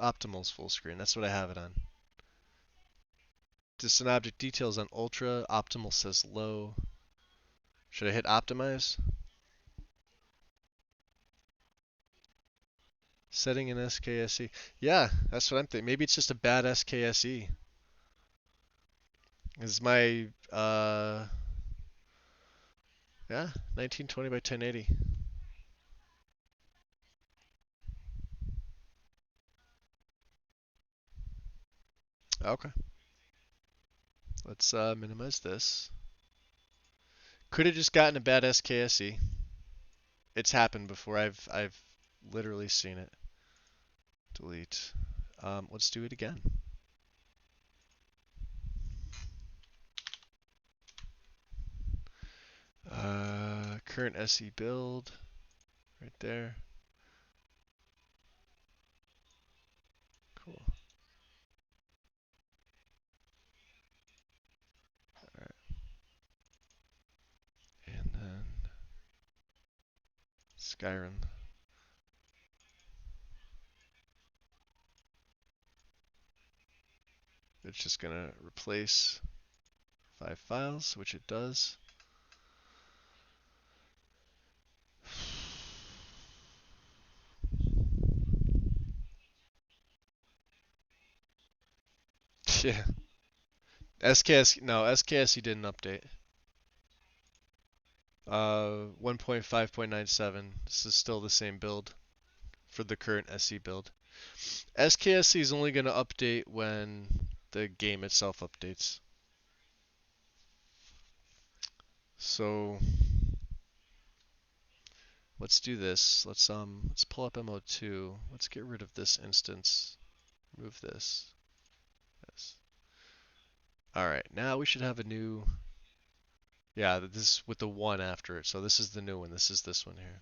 Optimal's full screen. That's what I have it on. Distant object details on ultra. Optimal says low. Should I hit optimize? Setting in SKSE. Yeah, that's what I'm thinking. Maybe it's just a bad SKSE. Is my yeah, 1920 by 1080. Okay. Let's minimize this. Could have just gotten a bad SKSE. It's happened before. I've literally seen it. Delete. Let's do it again. Current SE build, right there. Cool. All right. And then Skyrim. It's just gonna replace 5 files, which it does. Yeah. SKSE didn't update. 1.5.97. This is still the same build for the current SE build. SKSE is only going to update when the game itself updates. So let's do this. Let's pull up MO2. Let's get rid of this instance. Remove this. Yes. Alright, now we should have a new... Yeah, this with the 1 after it. So this is the new one. This is this one here.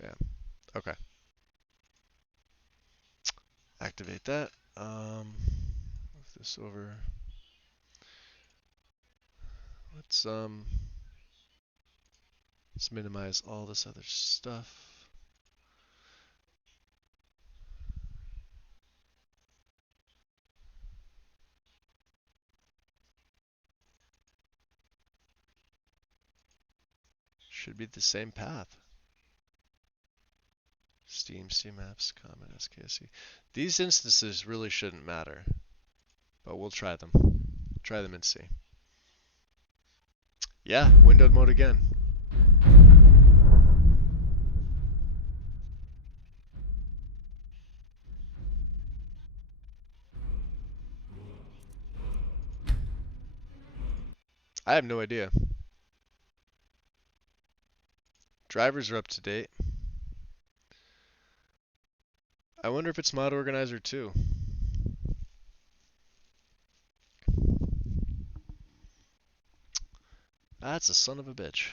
Bam. Okay. Activate that. Move this over. Let's let's minimize all this other stuff. Should be the same path. Steam, Apps, Common, SKSE. These instances really shouldn't matter, but we'll try them. Try them and see. Yeah, windowed mode again. I have no idea. Drivers are up to date. I wonder if it's mod organizer too. That's a son of a bitch.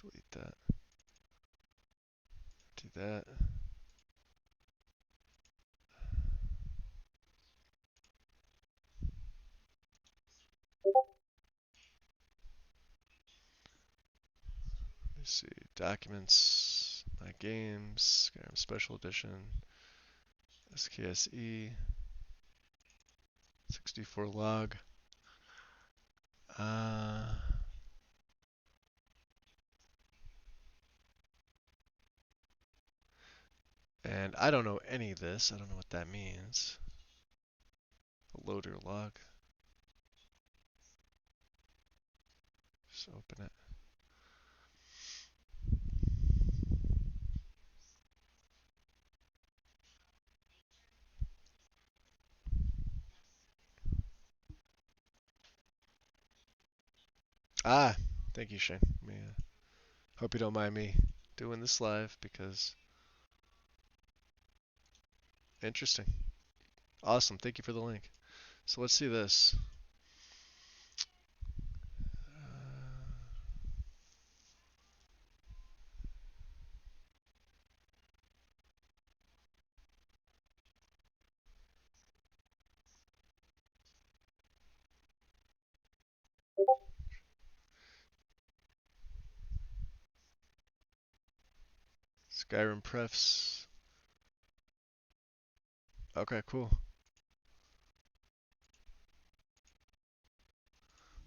Delete that. Do that. Let me see. Documents, my games, Skyrim Special Edition, SKSE, 64 log. And I don't know any of this. I don't know what that means. A loader log. Just open it. Ah, thank you, Shane. Hope you don't mind me doing this live because interesting. Awesome. Thank you for the link. So let's see this. Skyrim prefs. Okay, cool.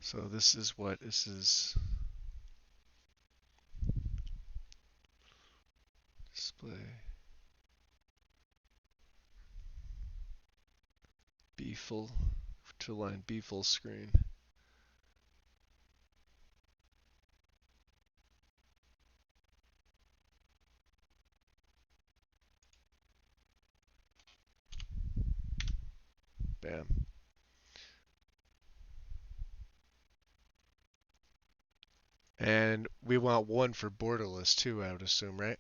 So this is what this is. Display. B full to line B full screen. Bam. And we want one for borderless too, I would assume, right?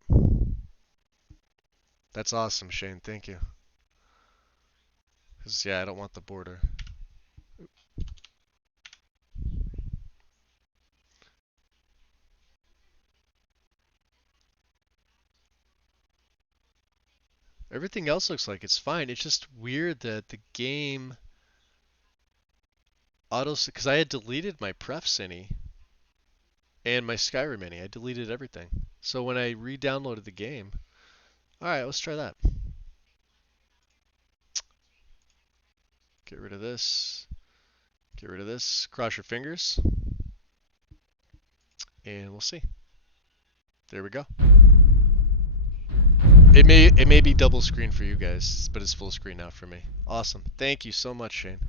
That's awesome, Shane. Thank you. Because, yeah, I don't want the border. Everything else looks like it's fine. It's just weird that the game because I had deleted my prefs any and my Skyrim any. I deleted everything. So when I re-downloaded the game, all right, let's try that. Get rid of this. Get rid of this. Cross your fingers. And we'll see. There we go. It may be double screen for you guys, but it's full screen now for me. Awesome. Thank you so much, Shane.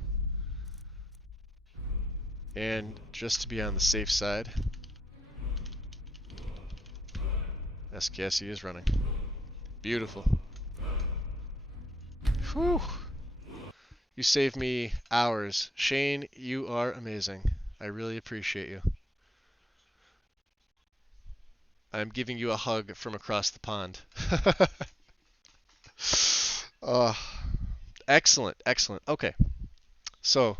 And just to be on the safe side, SKSE is running. Beautiful. Whew. You saved me hours. Shane, you are amazing. I really appreciate you. I'm giving you a hug from across the pond. uh, excellent, excellent. Okay, so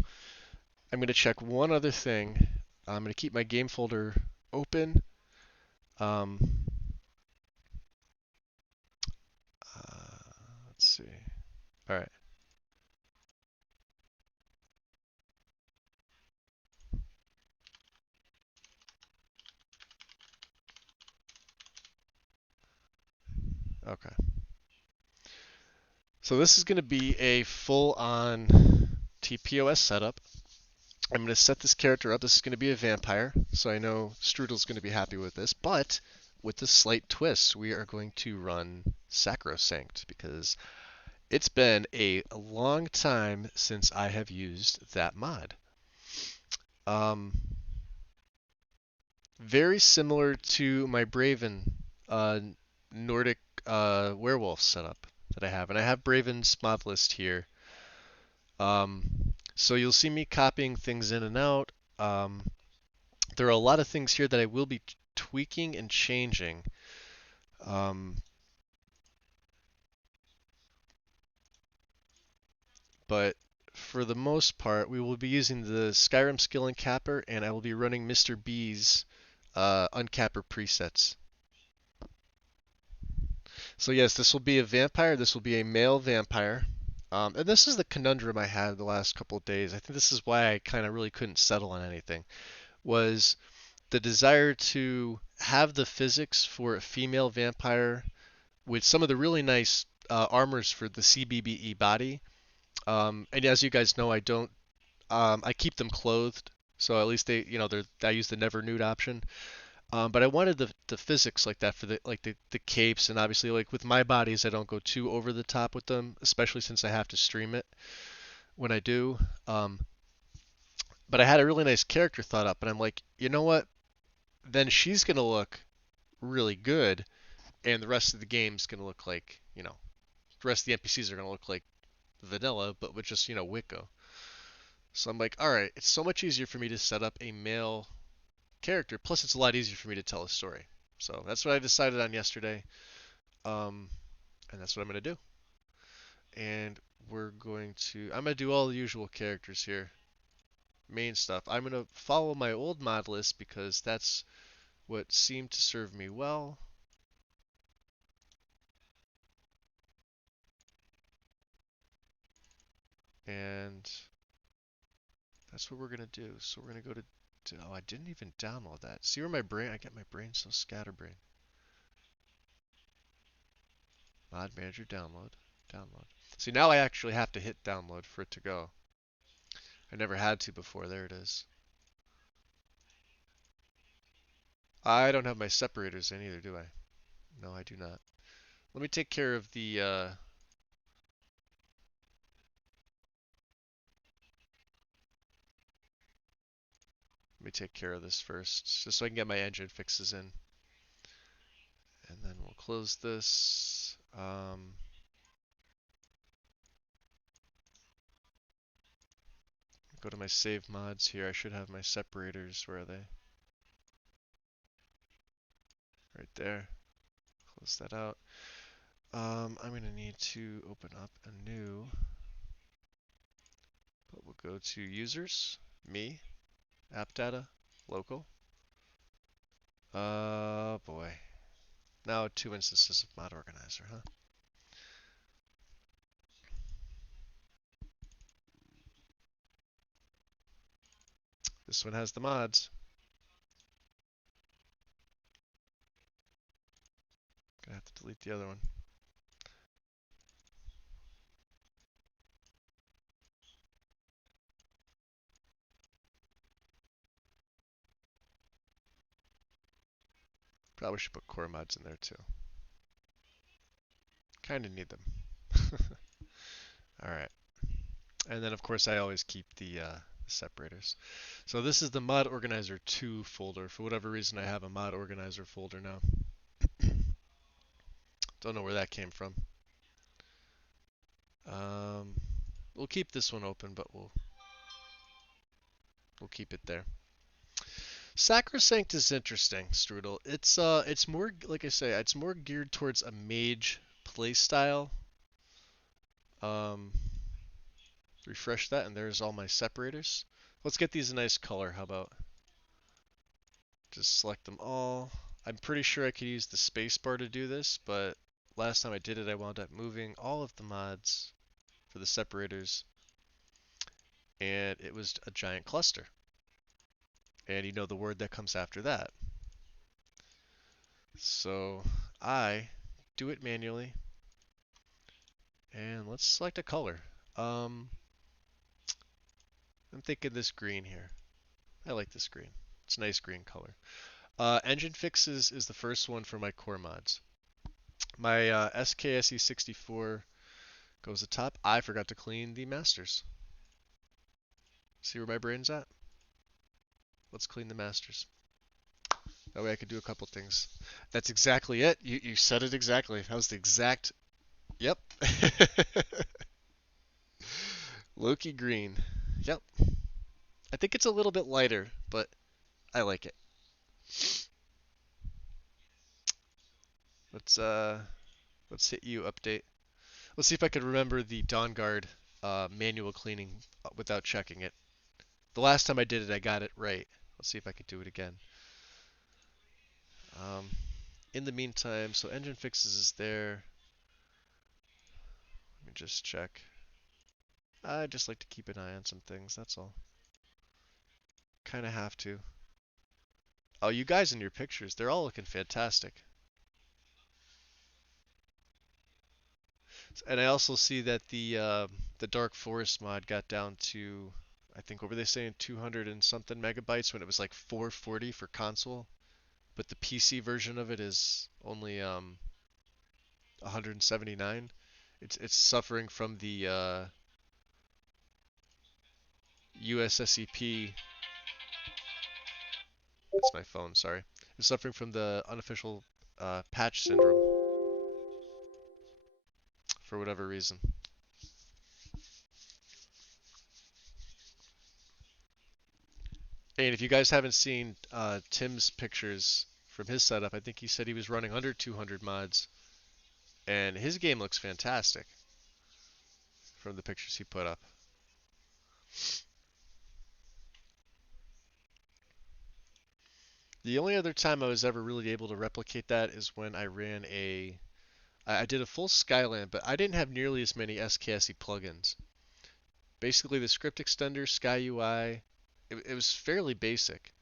I'm going to check one other thing. I'm going to keep my game folder open. Um, let's see. All right. Okay. So this is going to be a full-on TPOS setup. I'm going to set this character up. This is going to be a vampire, so I know Strudel's going to be happy with this, but with a slight twist, we are going to run Sacrosanct because it's been a long time since I have used that mod. Um, Very similar to my Braven uh, Nordic werewolf setup that I have, and I have Braven's mod list here. So you'll see me copying things in and out. There are a lot of things here that I will be tweaking and changing. Um, but for the most part, we will be using the Skyrim skill encapper, and I will be running Mr. B's uncapper presets. So yes, this will be a vampire. This will be a male vampire. And this is the conundrum I had the last couple of days. I think this is why I kind of really couldn't settle on anything. Was the desire to have the physics for a female vampire with some of the really nice armors for the CBBE body. And as you guys know, I don't. I keep them clothed, so at least they, I use the never nude option. But I wanted the physics like that for the capes, and obviously like with my bodies, I don't go too over the top with them, especially since I have to stream it when I do. But I had a really nice character thought up, and I'm like, you know what? Then she's gonna look really good, and the rest of the game's gonna look like, the rest of the NPCs are gonna look like vanilla, but with just, Wicco. So I'm like, all right, it's so much easier for me to set up a male character. Plus, it's a lot easier for me to tell a story. So that's what I decided on yesterday, um, and that's what I'm gonna do. And I'm gonna do all the usual characters here, main stuff. I'm gonna follow my old mod list because that's what seemed to serve me well. And that's what we're gonna do. So we're gonna go to oh, I didn't even download that. See where my brain, I get my brain so scatterbrained. Mod manager download, download. See, now I actually have to hit download for it to go. I never had to before. There it is. I don't have my separators in either, do I? No, I do not. Let me take care of the let me take care of this first, just so I can get my engine fixes in. And then we'll close this. Go to my save mods here. I should have my separators. Where are they? Right there. Close that out. I'm going to need to open up a new, but we'll go to users, me, app data, local. Boy. Now 2 instances of mod organizer, huh? This one has the mods. Gonna have to delete the other one. Probably should put core mods in there too. Kinda need them. Alright. And then of course I always keep the separators. So this is the mod organizer 2 folder. For whatever reason I have a mod organizer folder now. Don't know where that came from. Um, we'll keep this one open, but we'll keep it there. Sacrosanct is interesting, Strudel. It's more like I say, it's more geared towards a mage playstyle. Um, refresh that, and there's all my separators. Let's get these a nice color. How about just select them all? I'm pretty sure I could use the spacebar to do this, but last time I did it, I wound up moving all of the mods for the separators, and it was a giant cluster. And you know the word that comes after that. So I do it manually, and let's select a color. Um, I'm thinking this green here. I like this green. It's a nice green color. Engine fixes is the first one for my core mods. My SKSE64 goes atop. I forgot to clean the masters. See where my brain's at? Let's clean the masters. That way I could do a couple things. That's exactly it. You said it exactly. That was the exact. Yep. Loki green. Yep. I think it's a little bit lighter, but I like it. Let's uh let's hit you update. Let's see if I could remember the Dawn Guard manual cleaning without checking it. The last time I did it, I got it right. Let's see if I could do it again. Um, in the meantime, so engine fixes is there. Let me just check. I just like to keep an eye on some things, that's all. Kind of have to. Oh, you guys in your pictures, they're all looking fantastic. And I also see that the Dark Forest mod got down to, I think, what were they saying, 200 and something megabytes when it was like 440 for console, but the PC version of it is only 179. It's suffering from the USSEP. That's my phone. Sorry. It's suffering from the unofficial patch syndrome for whatever reason. And if you guys haven't seen Tim's pictures from his setup, I think he said he was running under 200 mods, and his game looks fantastic from the pictures he put up. The only other time I was ever really able to replicate that is when I ran I did a full Skyland, but I didn't have nearly as many SKSE plugins. Basically, the script extender, SkyUI, it was fairly basic,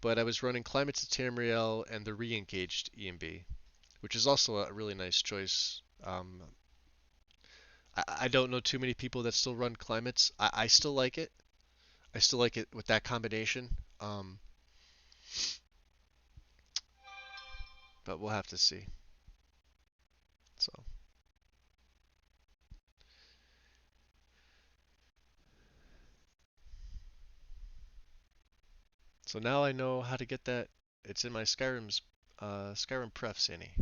but I was running Climate to Tamriel and the re-engaged EMB, which is also a really nice choice. I don't know too many people that still run climates. I still like it. I still like it with that combination. Um, but we'll have to see. So, so now I know how to get that. It's in my Skyrim prefs, Annie.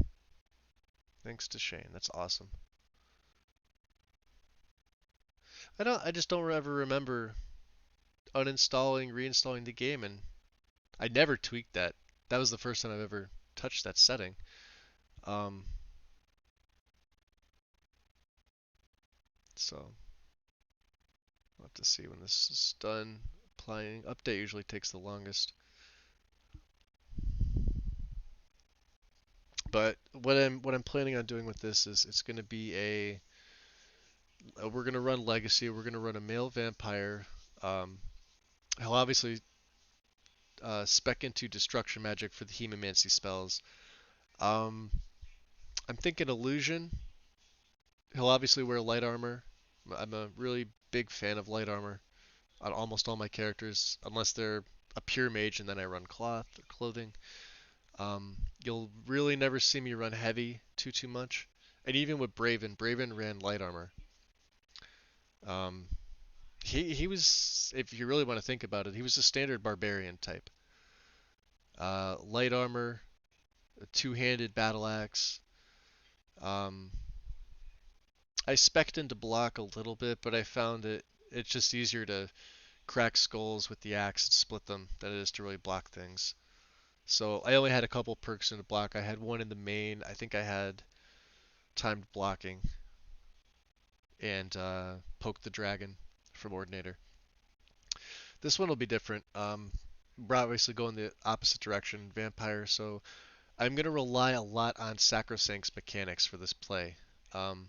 Thanks to Shane. That's awesome. I just don't ever remember uninstalling, reinstalling the game, and I never tweaked that. That was the first time I've ever touched that setting. Um, so we'll have to see when this is done. Applying update usually takes the longest. But what I'm planning on doing with this is it's going to be we're going to run Legacy. We're going to run a male vampire. Um, he'll obviously spec into Destruction Magic for the Hemomancy spells. Um, I'm thinking Illusion. He'll obviously wear light armor. I'm a really big fan of light armor on almost all my characters, unless they're a pure mage and then I run cloth or clothing. You'll really never see me run heavy too much. And even with Braven ran light armor. Um, he was, if you really want to think about it, he was a standard barbarian type. Light armor, a two-handed battle axe, um, I spec'd into block a little bit, but I found it's just easier to crack skulls with the axe and split them than it is to really block things. So I only had a couple perks in the block. I had one in the main. I think I had timed blocking and poke the dragon from Ordinator. This one will be different. We're obviously going the opposite direction, vampire. So I'm gonna rely a lot on Sacrosanct's mechanics for this play. Um,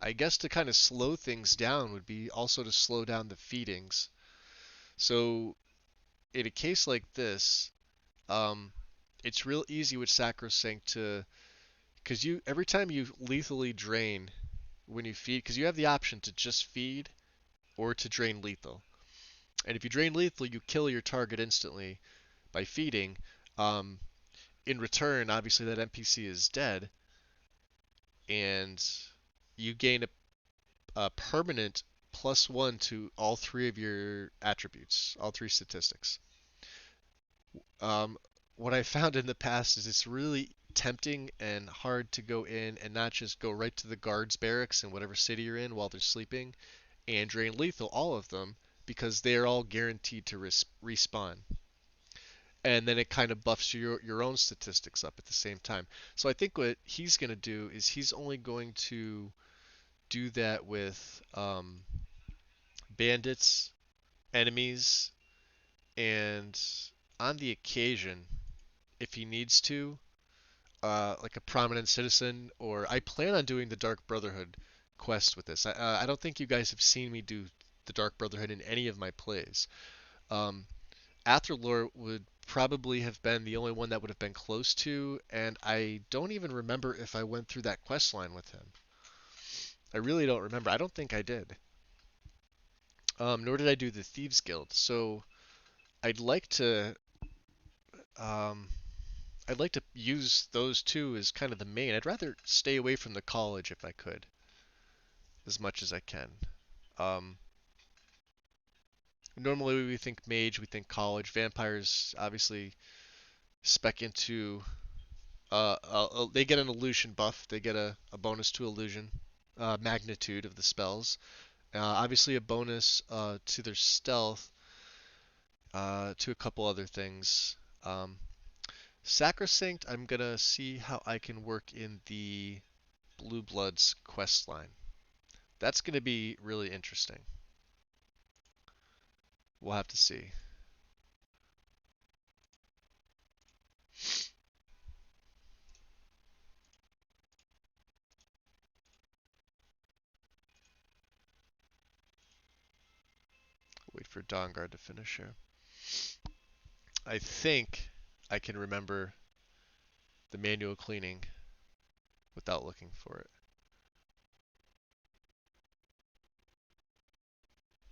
I guess to kind of slow things down would be also to slow down the feedings. So in a case like this, um, it's real easy with Sacrosanct to, because you every time you lethally drain when you feed, because you have the option to just feed or to drain lethal. And if you drain lethal, you kill your target instantly by feeding. Um, in return, obviously that NPC is dead, and you gain a permanent +1 to all three of your attributes, all three statistics. Um, what I found in the past is it's really tempting and hard to go in and not just go right to the guards barracks in whatever city you're in while they're sleeping and drain lethal all of them because they are all guaranteed to respawn. And then it kind of buffs your own statistics up at the same time. So I think what he's going to do is he's only going to do that with bandits, enemies, and on the occasion, if he needs to, like a prominent citizen, or I plan on doing the Dark Brotherhood quest with this. I don't think you guys have seen me do the Dark Brotherhood in any of my plays. Um, Athralor would probably have been the only one that would have been close to, and I don't even remember if I went through that quest line with him. I really don't remember. I don't think I did. Nor did I do the Thieves Guild. So I'd like to um, I'd like to use those two as kind of the main. I'd rather stay away from the college if I could, as much as I can. Um, Normally we think mage, we think college. Vampires obviously spec into they get an illusion buff. They get a bonus to illusion, magnitude of the spells. Obviously a bonus to their stealth, to a couple other things. Um, Sacrosanct, I'm gonna see how I can work in the Blue Bloods quest line. That's gonna be really interesting. We'll have to see. Wait for Dawnguard to finish here. I think I can remember the manual cleaning without looking for it.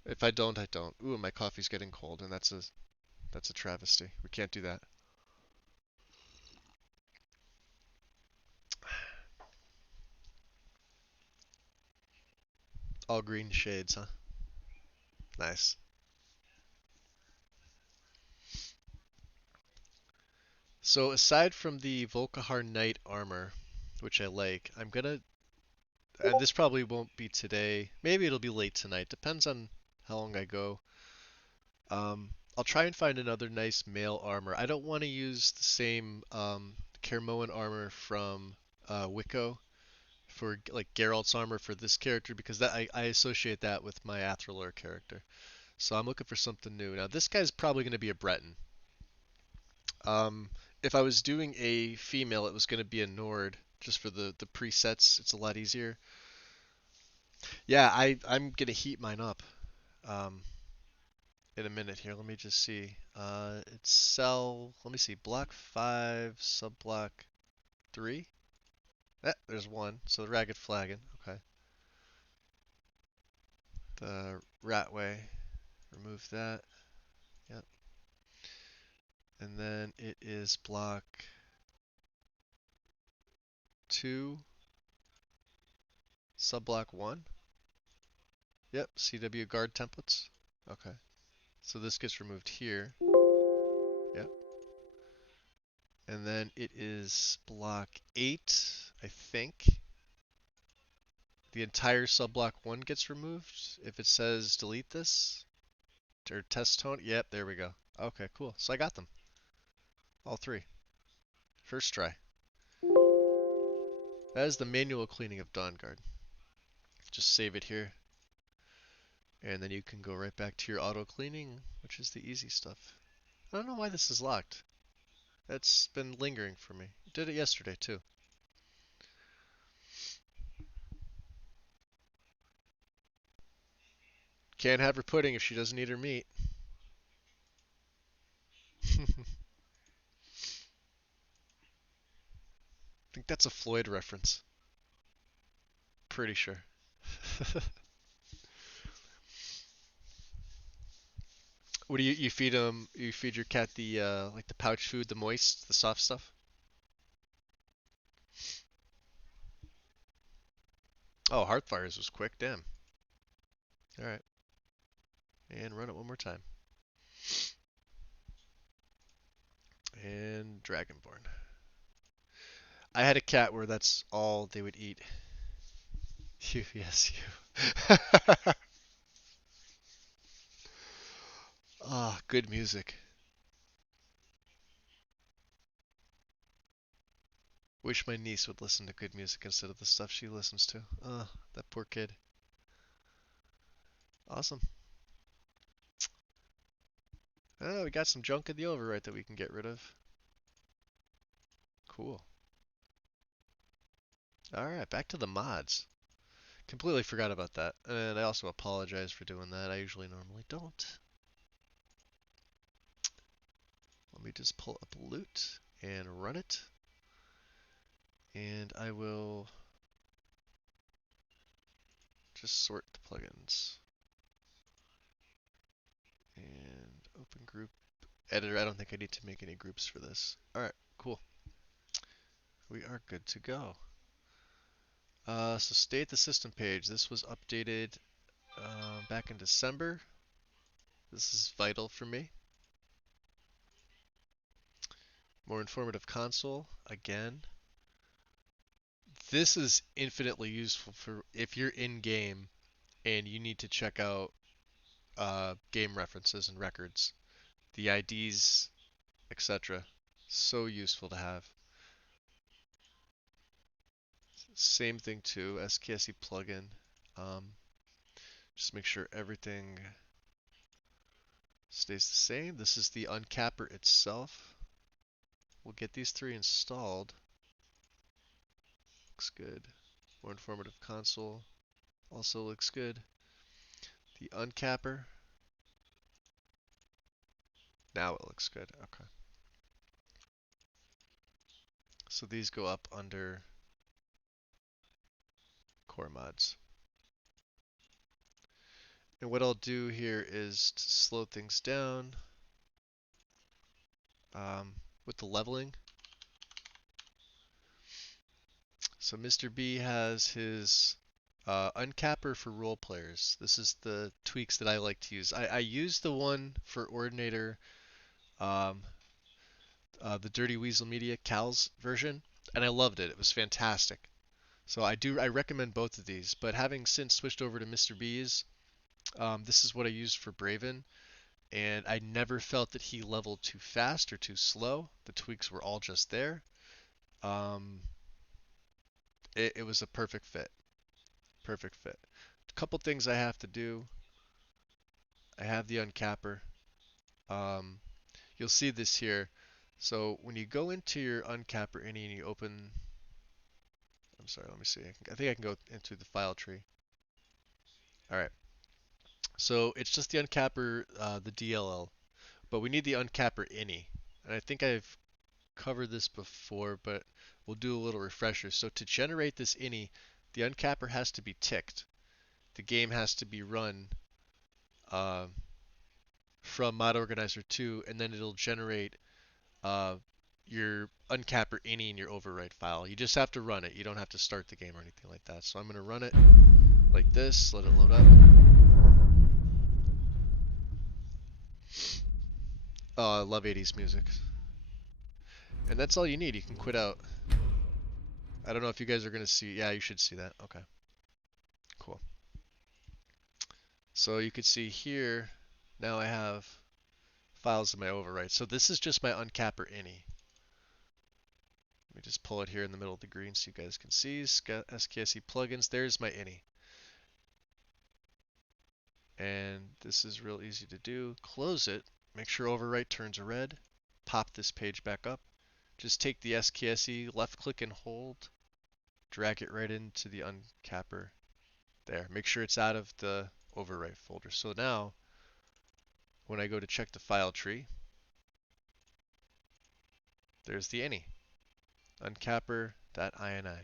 If I don't, I don't. Ooh, my coffee's getting cold, and that's a travesty. We can't do that. All green shades, huh? Nice. So aside from the Volkihar Knight armor, which I like, I'm gonna. And this probably won't be today. Maybe it'll be late tonight. Depends on how long I go. I'll try and find another nice male armor. I don't want to use the same Kermoan armor from Wicco for like Geralt's armor for this character because that I associate that with my Athralor character. So I'm looking for something new. Now this guy's probably going to be a Breton. Um, if I was doing a female, it was going to be a Nord just for the presets. It's a lot easier. Yeah, I'm going to heat mine up um, in a minute here. Let me just see. It's cell. Let me see. Block 5, sub block 3. There's one. So the Ragged Flagon. Okay. The Ratway. Remove that. Yep. And then it is block 2, sub block 1. Yep. CW guard templates. Okay. So this gets removed here. Yep. And then it is block 8, I think. The entire subblock 1 gets removed if it says delete this or test tone. Yep, there we go. Okay, cool. So I got them. All three. First try. That is the manual cleaning of Dawnguard. Just save it here. And then you can go right back to your auto cleaning, which is the easy stuff. I don't know why this is locked. That's been lingering for me. Did it yesterday too. Can't have her pudding if she doesn't eat her meat. I think that's a Floyd reference. Pretty sure. What do you feed them? You feed your cat the like the pouch food, the moist, the soft stuff? Oh, Hearthfires was quick. Damn. All right. And run it one more time. And Dragonborn. I had a cat where that's all they would eat. You, yes, you. Ah, good music. Wish my niece would listen to good music instead of the stuff she listens to. That poor kid. Awesome. Oh, we got some junk in the overwrite that we can get rid of. Cool. Alright, back to the mods. Completely forgot about that. And I also apologize for doing that. I usually normally don't. Let me just pull up loot and run it. And I will just sort the plugins. And open group editor. I don't think I need to make any groups for this. Alright, cool. We are good to go. So stay at the system page. This was updated back in December. This is vital for me. More informative console, again. This is infinitely useful for if you're in game and you need to check out game references and records, the IDs, etc. So useful to have. Same thing too, SKSE plugin. Um, just make sure everything stays the same. This is the uncapper itself. We'll get these three installed. Looks good. More informative console also looks good. The uncapper. Now it looks good. Okay. So these go up under core mods. And what I'll do here is to slow things down with the leveling. So Mr. B has his uncapper for role players. This is the tweaks that I like to use. I use the one for Ordinator, um, the Dirty Weasel Media Cal's version, and I loved it. It was fantastic. So I recommend both of these. But having since switched over to Mr. B's, this is what I used for Braven, and I never felt that he leveled too fast or too slow. The tweaks were all just there. Um, it was a perfect fit. Perfect fit. A couple things I have to do. I have the uncapper. Um, you'll see this here. So when you go into your uncapper ini and you open, I'm sorry, let me see. I think I can go into the file tree. All right. So it's just the uncapper, the DLL, but we need the uncapper ini. And I think I've covered this before, but we'll do a little refresher. So to generate this ini, the uncapper has to be ticked. The game has to be run uh, from Mod Organizer 2, and then it'll generate uh, your uncapper ini in your override file. You just have to run it. You don't have to start the game or anything like that. So I'm going to run it like this, let it load up. Oh, I love 80s music. And that's all you need. You can quit out. I don't know if you guys are going to see. Yeah, you should see that. Okay. So you can see here, now I have files in my overwrite. So this is just my uncapper ini. Let me just pull it here in the middle of the green so you guys can see. SKSE plugins, there's my ini. And this is real easy to do. Close it, make sure overwrite turns red, pop this page back up. Just take the SKSE, left click and hold, drag it right into the uncapper. There, make sure it's out of the overwrite folder. So now, when I go to check the file tree, there's the ini, uncapper.ini.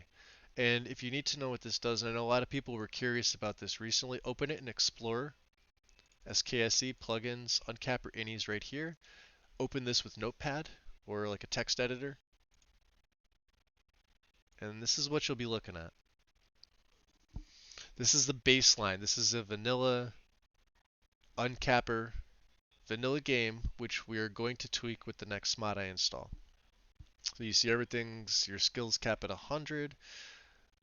And if you need to know what this does, and I know a lot of people were curious about this recently, open it in Explorer, SKSE, plugins, uncapper inis right here. Open this with Notepad or like a text editor. And this is what you'll be looking at. This is the baseline. This is a vanilla uncapper vanilla game, which we are going to tweak with the next mod I install. So you see everything's, your skills cap at 100.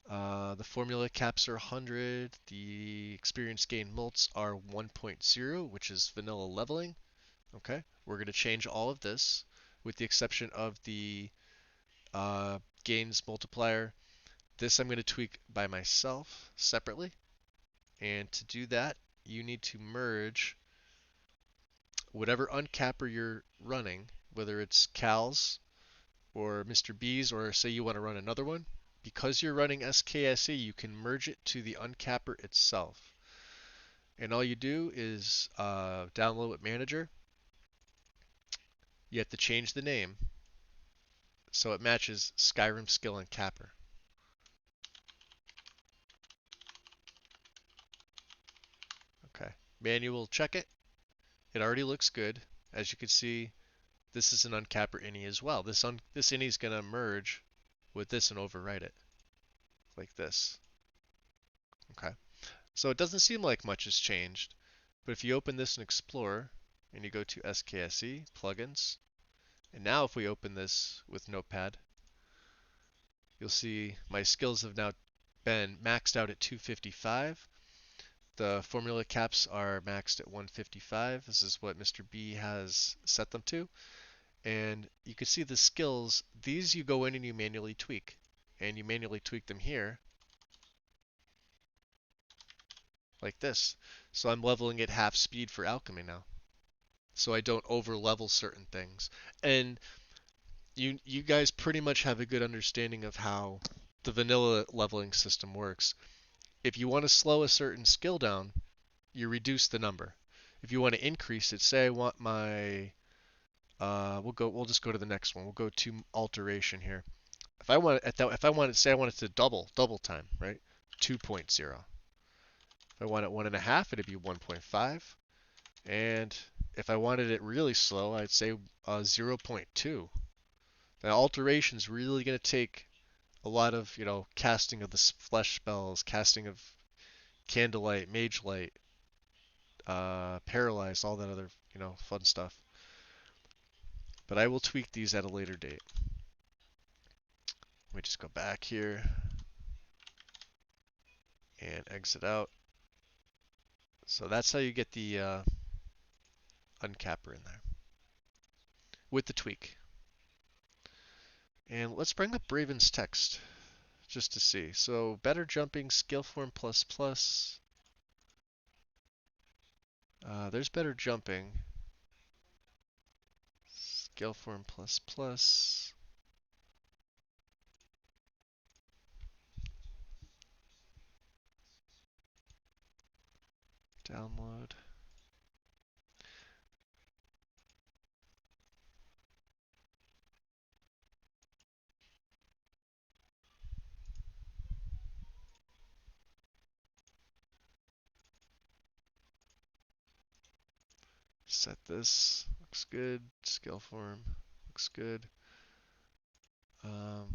The formula caps are 100. The experience gain mults are 1.0, which is vanilla leveling. Okay, we're going to change all of this with the exception of the gains multiplier. This I'm going to tweak by myself separately. And to do that, you need to merge whatever uncapper you're running, whether it's Cal's or Mr. B's, or say you want to run another one. Because you're running SKSE, you can merge it to the uncapper itself. And all you do is download with Manager. You have to change the name so it matches Skyrim skill uncapper. Okay, manual check it. It already looks good. As you can see, this is an uncapper ini as well. This ini is going to merge with this and overwrite it like this. Okay, so it doesn't seem like much has changed, but if you open this in Explorer and you go to SKSE plugins, and now if we open this with Notepad, you'll see my skills have now been maxed out at 255. The formula caps are maxed at 155. This is what Mr. B has set them to. And you can see the skills. These you go in and you manually tweak. And you manually tweak them here like this. So I'm leveling at half speed for alchemy now. So I don't over level certain things. And you guys pretty much have a good understanding of how the vanilla leveling system works. If you want to slow a certain skill down, you reduce the number. If you want to increase it, say I want my we'll just go to the next one. We'll go to alteration here. If I want to say I want it to double time, right? 2.0. If I want it 1.5, it'd be 1.5. And if I wanted it really slow, I'd say 0.2. Now alteration is really going to take a lot of, casting of the flesh spells, casting of candlelight, mage light, paralyzed, all that other, fun stuff. But I will tweak these at a later date. Let me just go back here and exit out. So that's how you get the uncapper in there with the tweak. And let's bring up Raven's text just to see. So better jumping, skill form plus plus. There's better jumping. Skill form plus plus. Download. Set this. Looks good. Skill form. Looks good.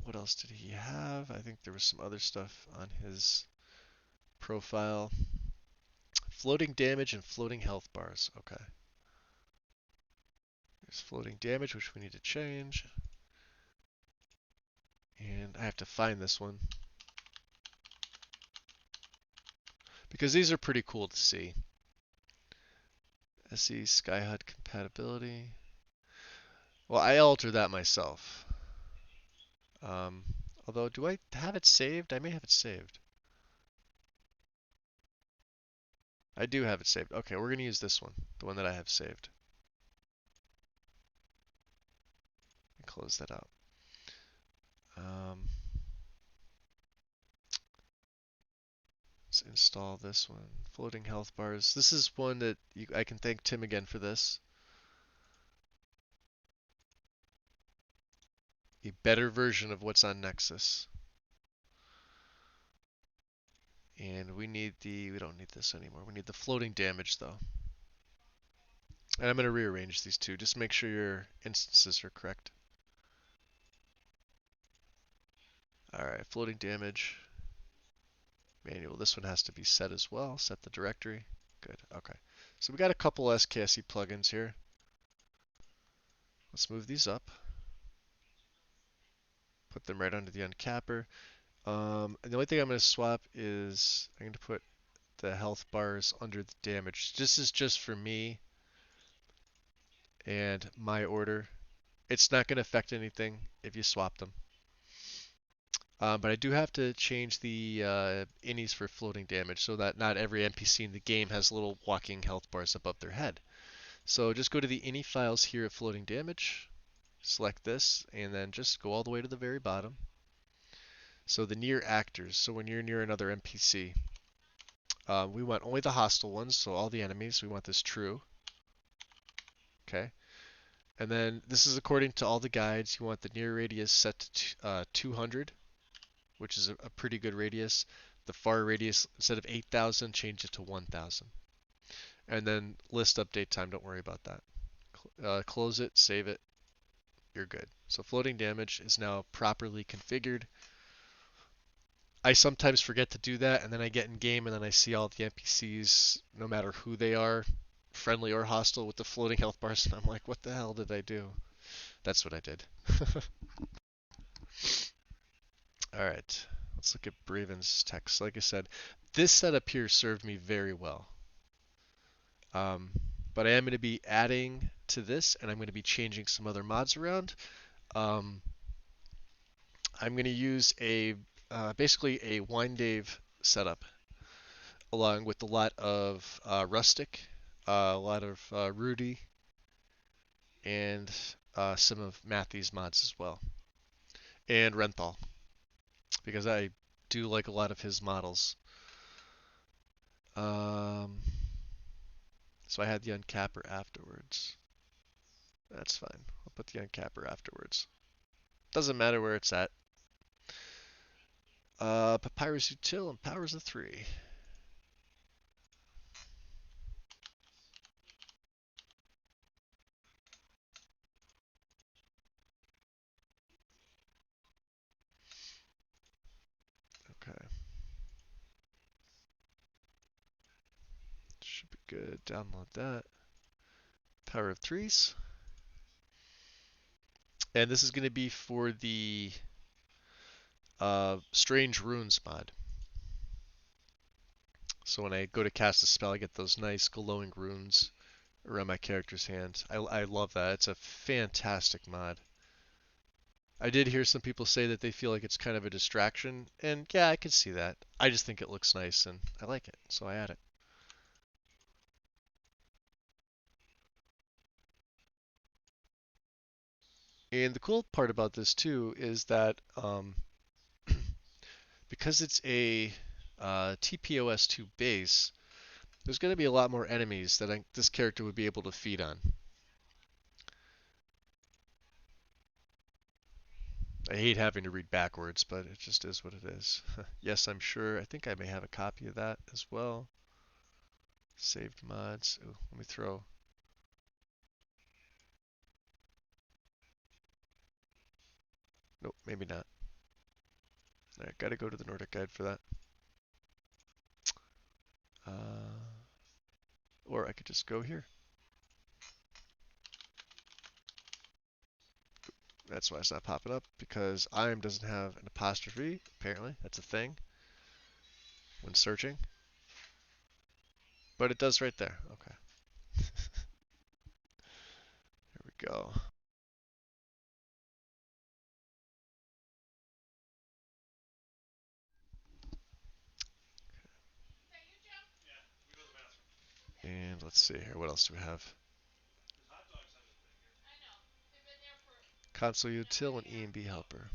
What else did he have? I think there was some other stuff on his profile. Floating damage and floating health bars. Okay. There's floating damage, which we need to change. And I have to find this one, because these are pretty cool to see. SE Skyhut compatibility. Well, I alter that myself. Um, Although, do I have it saved? I may have it saved. I do have it saved. Okay, we're gonna use this one, the one that I have saved. Close that out. Um, let's install this one. Floating health bars. This is one that I can thank Tim again for this. A better version of what's on Nexus. And we don't need this anymore. We need the floating damage though. And I'm going to rearrange these two. Just make sure your instances are correct. Alright, floating damage. Manual. This one has to be set as well. Set the directory. Good. Okay. So we got a couple SKSE plugins here. Let's move these up. Put them right under the uncapper. And the only thing I'm going to swap is I'm going to put the health bars under the damage. This is just for me and my order. It's not going to affect anything if you swap them. But I do have to change the innies for floating damage so that not every NPC in the game has little walking health bars above their head. So just go to the ini files here at floating damage, select this, and then just go all the way to the very bottom. So the near actors, so when you're near another NPC, we want only the hostile ones, so all the enemies, we want this true. Okay. And then this is according to all the guides, you want the near radius set to 200, which is a pretty good radius. The far radius, instead of 8,000, change it to 1,000. And then list update time, don't worry about that. Close it, save it, you're good. So floating damage is now properly configured. I sometimes forget to do that, and then I get in game and then I see all the NPCs, no matter who they are, friendly or hostile, with the floating health bars, and I'm like, what the hell did I do? That's what I did. Alright, let's look at Braven's text. Like I said, this setup here served me very well. But I am going to be adding to this, and I'm going to be changing some other mods around. I'm going to use basically a Winedave setup, along with a lot of Rustic, a lot of Rudy, and some of Matthew's mods as well, and Renthal, because I do like a lot of his models. So I had the uncapper afterwards. That's fine. I'll put the uncapper afterwards. Doesn't matter where it's at. Papyrus Util and Powers of 3. Okay. Should be good. Download that. Power of Threes. And this is going to be for the Strange Runes mod. So when I go to cast a spell, I get those nice glowing runes around my character's hand. I love that. It's a fantastic mod. I did hear some people say that they feel like it's kind of a distraction, and yeah, I can see that. I just think it looks nice, and I like it, so I add it. And the cool part about this too is that because it's a TPOS2 base, there's going to be a lot more enemies that this character would be able to feed on. I hate having to read backwards, but it just is what it is. Yes, I'm sure. I think I may have a copy of that as well. Saved mods. Ooh, let me throw. Nope, maybe not. Alright, gotta go to the Nordic Guide for that. Or I could just go here. That's why it's not popping up, because IAM doesn't have an apostrophe, apparently. That's a thing when searching. But it does right there. Okay. go. And let's see here. What else do we have? Console util and E&B helper.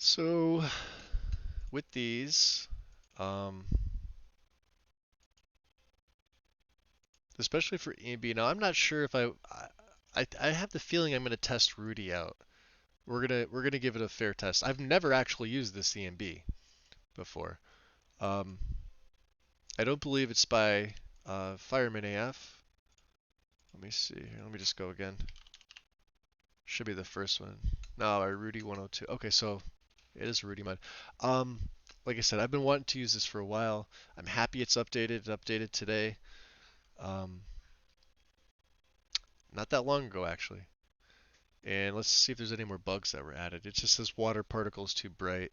So with these, um, especially for E&B, now I'm not sure if I have the feeling I'm going to test Rudy out. We're gonna give it a fair test. I've never actually used this E&B before. Um, I don't believe it's by Fireman AF. Let me see here. Let me just go again. Should be the first one. No, our Rudy 102. Okay, so it is a Rudy mod. Um, like I said, I've been wanting to use this for a while. I'm happy it's updated. It updated today. Um, not that long ago, actually. And let's see if there's any more bugs that were added. It just says water particles too bright.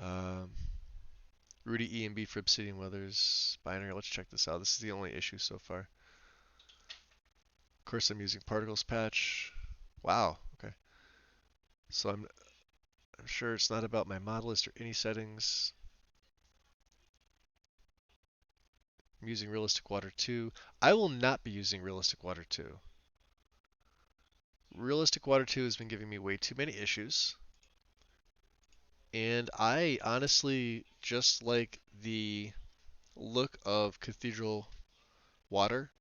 Um, Rudy E and B for Obsidian Weathers. Binary. Let's check this out. This is the only issue so far. Of course, I'm using particles patch. Wow. Okay. So I'm sure it's not about my mod list or any settings. I'm using Realistic Water 2. I will not be using Realistic Water 2. Realistic Water 2 has been giving me way too many issues. And I honestly just like the look of Cathedral Water,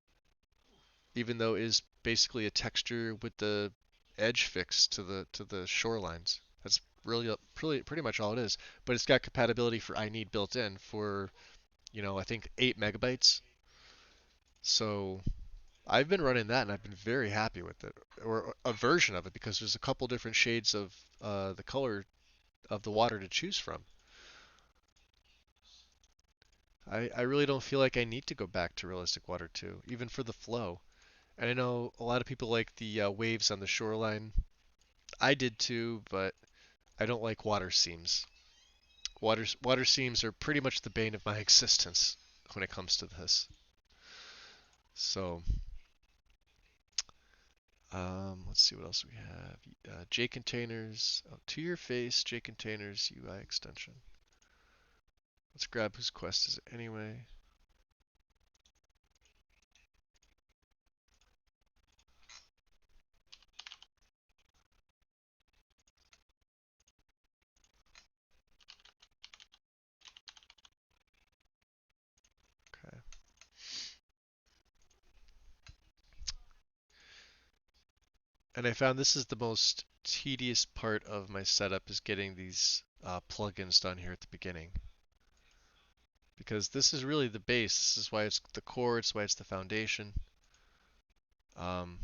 even though it is basically a texture with the edge fixed to the shorelines. That's really pretty much all it is. But it's got compatibility for I need built in for, I think 8 megabytes. So I've been running that and I've been very happy with it, or a version of it, because there's a couple different shades of the color of the water to choose from. I really don't feel like I need to go back to Realistic Water 2, even for the flow. And I know a lot of people like the waves on the shoreline. I did too, but I don't like water seams. Water seams are pretty much the bane of my existence when it comes to this. So, let's see what else we have. J containers, oh, to your face, J containers UI extension. Let's grab whose quest is it anyway. Okay. And I found this is the most tedious part of my setup, is getting these plugins done here at the beginning. Because this is really the base. This is why it's the core. It's why it's the foundation. Um,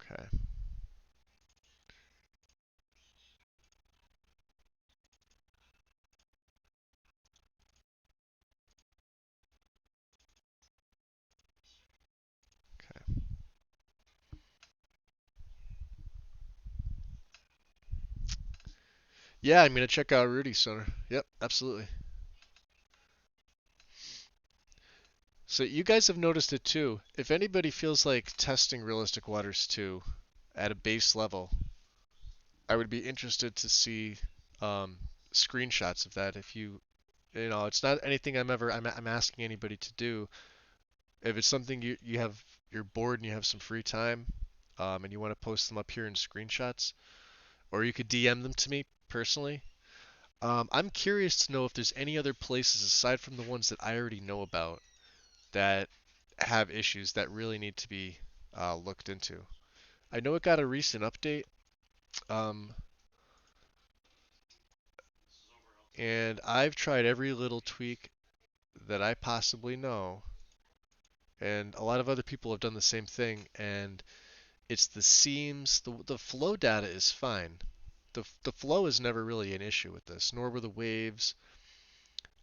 okay. Okay. Yeah, I'm gonna check out Rudy Center. Yep, absolutely. So you guys have noticed it too. If anybody feels like testing Realistic Waters 2 at a base level, I would be interested to see um, screenshots of that. If it's not anything I'm asking anybody to do. If it's something you have, you're bored and you have some free time, and you want to post them up here in screenshots, or you could DM them to me personally. I'm curious to know if there's any other places aside from the ones that I already know about that have issues that really need to be looked into. I know it got a recent update, um, and I've tried every little tweak that I possibly know, and a lot of other people have done the same thing, and it's the seams, the flow data is fine, The flow is never really an issue with this, nor were the waves.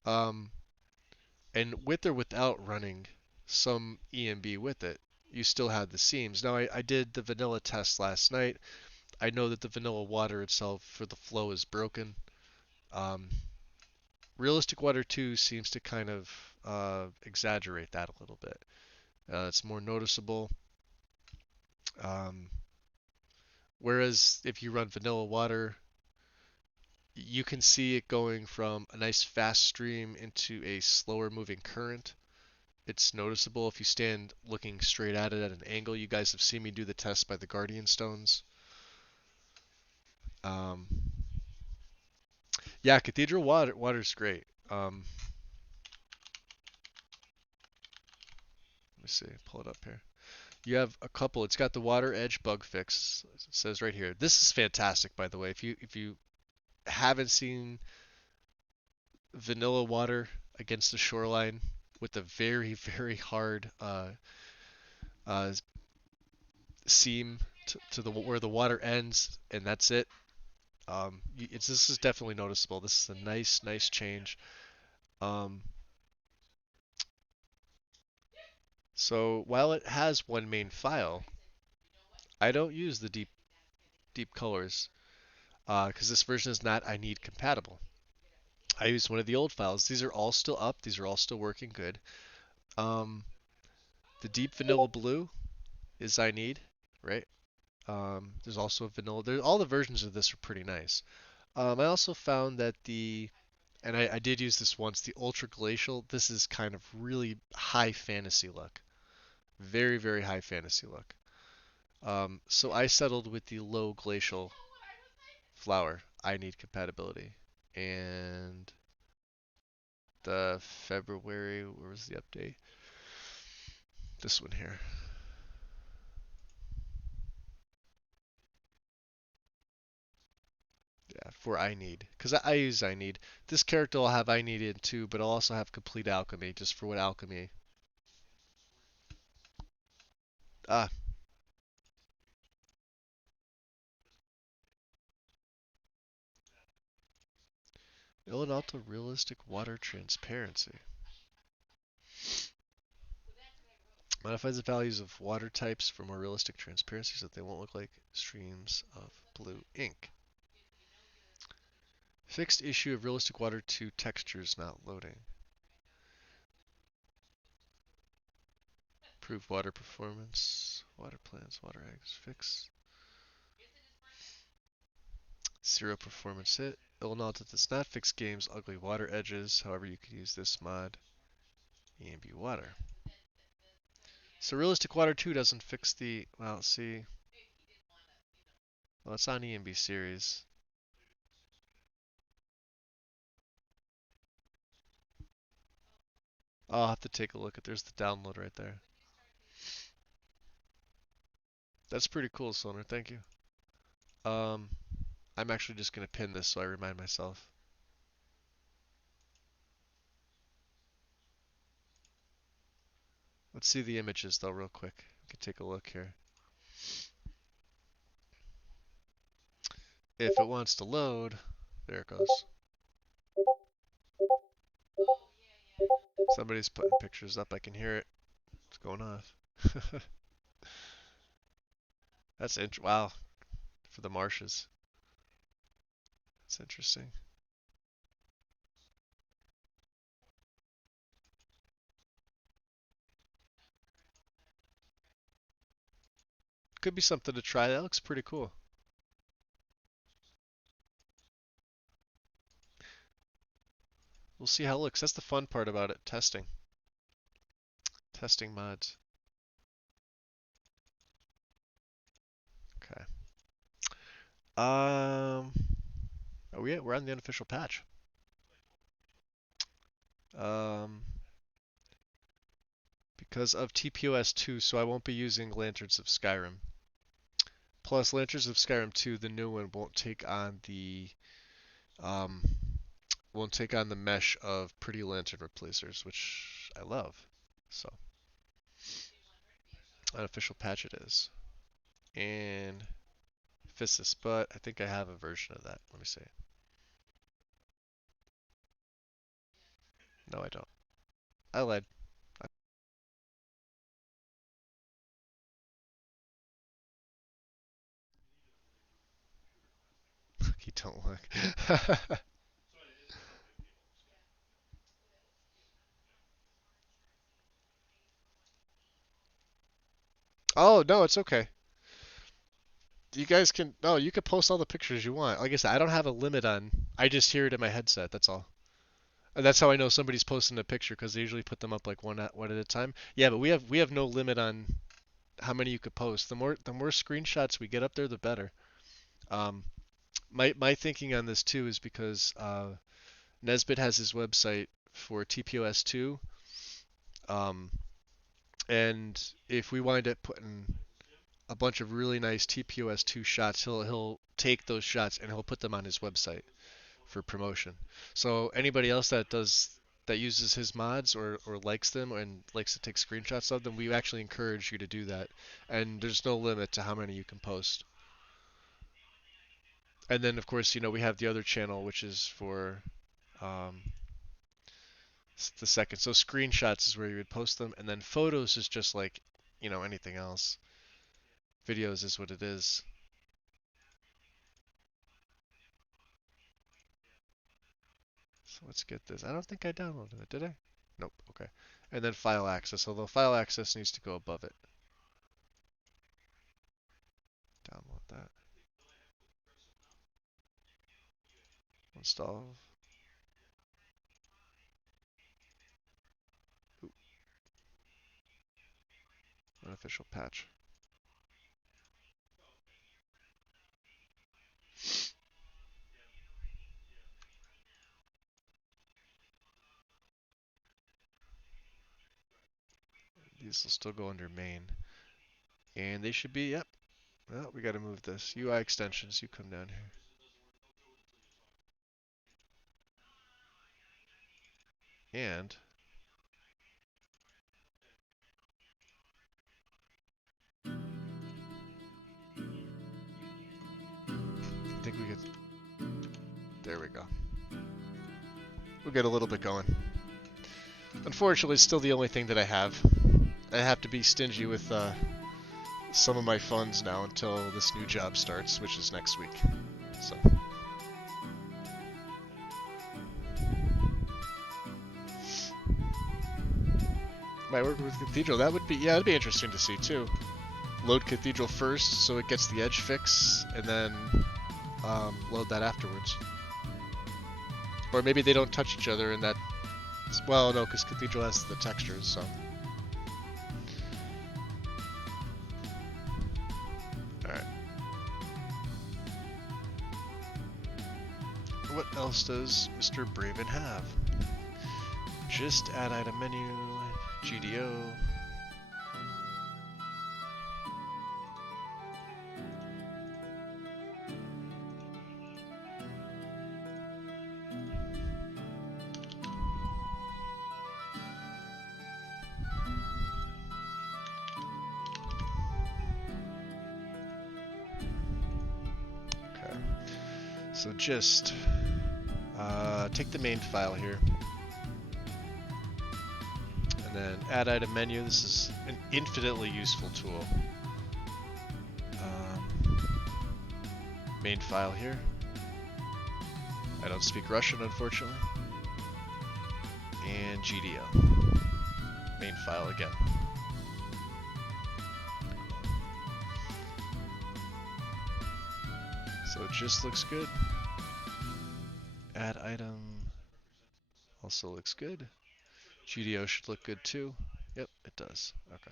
Um, and with or without running some EMB with it, you still had the seams. Now I did the vanilla test last night. I know that the vanilla water itself for the flow is broken. Um, Realistic Water 2 seems to kind of exaggerate that a little bit. It's more noticeable. Um, Whereas if you run vanilla water, you can see it going from a nice fast stream into a slower moving current. It's noticeable if you stand looking straight at it at an angle. You guys have seen me do the test by the Guardian Stones. Um, yeah, Cathedral water's great. Let me see, pull it up here. You have a couple. It's got the water edge bug fix. It says right here. This is fantastic, by the way. If you haven't seen vanilla water against the shoreline with a very very hard uh, seam to the where the water ends, and that's it. This is definitely noticeable. This is a nice change. Um, so while it has one main file, I don't use the deep colors because this version is not I need compatible. I use one of the old files. These are all still up. These are all still working good. Um, the deep vanilla blue is I need, right? There's also a vanilla. All the versions of this are pretty nice. I also found that and I did use this once, the ultra glacial. This is kind of really high fantasy look, very high fantasy look. So I settled with the low glacial flower. I need compatibility, and the February. Where was the update? This one here. Yeah, for I need. Because I use I need. This character will have I need in too, but I'll also have complete alchemy just for what alchemy. Ah, Illinalta realistic water transparency. Modifies the values of water types for more realistic transparency so that they won't look like streams of blue ink. Fixed issue of realistic water 2 textures not loading. Improved water performance. Water plants, water eggs, fix. Zero performance hit. It will note that does not fix game's ugly water edges. However, you can use this mod, EMB water. So realistic water 2 doesn't fix the, well, see, well, it's on EMB series. I'll have to take a look at, there's the download right there. That's pretty cool, Sonar, thank you. Um, I'm actually just going to pin this so I remind myself. Let's see the images though real quick. We can take a look here. If it wants to load, there it goes. Somebody's putting pictures up, I can hear it. It's going off. That's wow, for the marshes. That's interesting. Could be something to try. That looks pretty cool. We'll see how it looks. That's the fun part about it, testing. Testing mods. Okay. Oh yeah, we're on the unofficial patch. Um, because of TPOS 2, so I won't be using Lanterns of Skyrim. Plus, Lanterns of Skyrim 2, the new one, um, won't take on the mesh of Pretty Lantern replacers, which I love. So, unofficial patch it is. And Physis, but I think I have a version of that. Let me see. No, I don't. I lied. You don't look. Oh, no, it's okay. You guys can, no, you can post all the pictures you want. Like I said, I don't have a limit on, I just hear it in my headset, that's all. And that's how I know somebody's posting a picture because they usually put them up like one at a time. Yeah, but we have no limit on how many you could post. The more screenshots we get up there, the better. Um, my thinking on this too is because Nesbit has his website for TPOS2, um, and if we wind up putting a bunch of really nice TPOS2 shots, he'll take those shots and he'll put them on his website for promotion. So anybody else that uses his mods or likes them and likes to take screenshots of them, we actually encourage you to do that. And there's no limit to how many you can post. And then of course, we have the other channel which is for um, the second. So screenshots is where you would post them, and then photos is just like anything else. Videos is what it is. So let's get this. I don't think I downloaded it, did I? Nope. Okay. And then file access, although file access needs to go above it. Download that. Install. Ooh, unofficial patch. These will still go under main. And they should be, yep. Well, we got to move this. UI extensions, you come down here. And I think we get, there we go. We'll get a little bit going. Unfortunately, it's still the only thing that I have. I have to be stingy with some of my funds now until this new job starts, which is next week. So. Might work with Cathedral. That would be, yeah, that'd be interesting to see too. Load Cathedral first so it gets the edge fix, and then load that afterwards. Or maybe they don't touch each other and that, well, no, because Cathedral has the textures, so. Alright. What else does Mr. Braven have? Just add item menu, GDO. Okay. So just take the main file here. And then add item menu. This is an infinitely useful tool. Main file here. I don't speak Russian, unfortunately. And GDO. Main file again. So it just looks good. Add item also looks good. GDO should look good too. Yep, it does. Okay.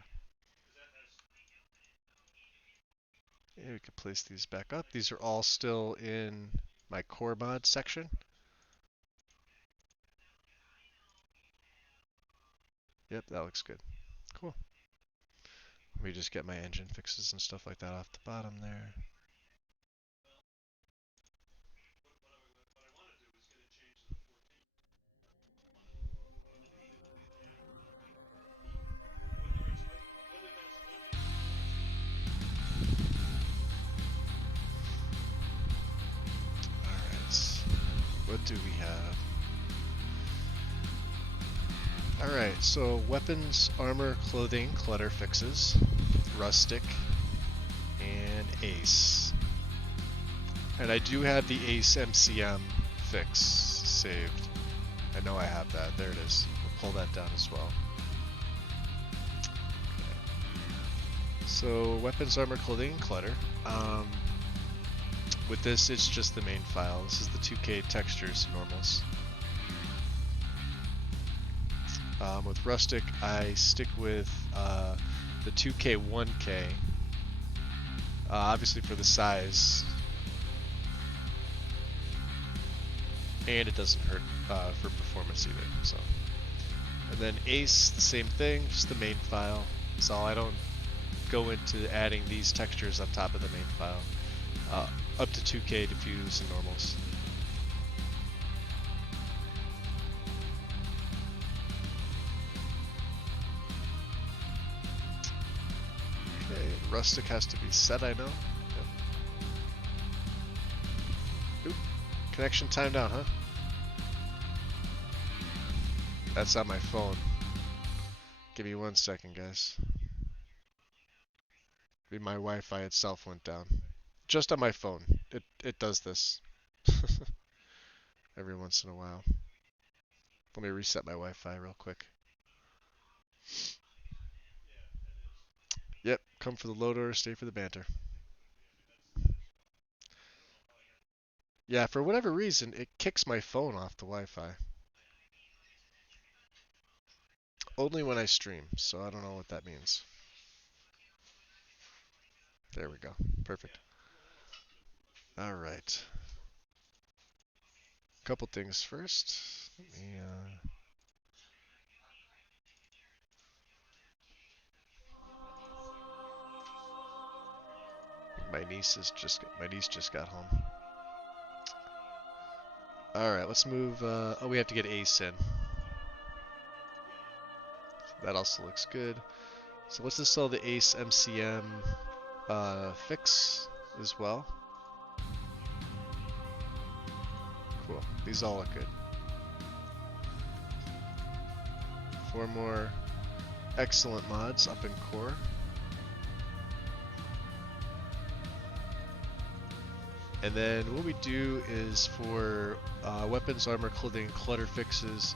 Yeah, we can place these back up. These are all still in my core mod section. Yep, that looks good. Cool. Let me just get my engine fixes and stuff like that off the bottom there. do we have? Alright, so weapons, armor, clothing, clutter fixes, rustic, and ace. And I do have the ace MCM fix saved. I know I have that. There it is. We'll pull that down as well. So weapons, armor, clothing, and clutter. With this, it's just the main file. This is the 2K textures normals. With rustic, I stick with the 2K 1K. Obviously for the size, and it doesn't hurt for performance either. So, and then ace, the same thing, just the main file. So I don't go into adding these textures on top of the main file. Up to 2K diffuse and normals. Okay, rustic has to be set, I know. Yep. Oop, connection timed out, huh? That's on my phone. Give me 1 second, guys. Maybe my Wi-Fi itself went down. Just on my phone. It does this. Every once in a while. Let me reset my Wi-Fi real quick. Yep, come for the loader, stay for the banter. Yeah, for whatever reason, it kicks my phone off the Wi-Fi. Only when I stream, so I don't know what that means. There we go. Perfect. Alright. Couple things first. Let me, my niece just got home. Alright, let's move, oh, we have to get ace in. That also looks good. So let's install the ace MCM fix as well. Cool. These all look good. 4 more excellent mods up in core. And then what we do is for weapons, armor, clothing, clutter fixes,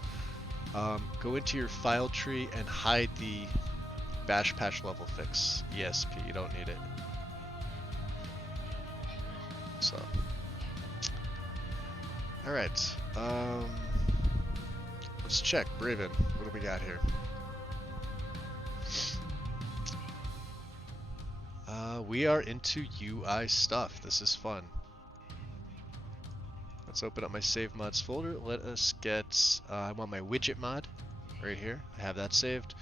go into your file tree and hide the bash patch level fix ESP. You don't need it. So, all right. Let's check Braven. What do we got here? We are into UI stuff. This is fun. Let's open up my save mods folder. Let us get, I want my widget mod right here. I have that saved.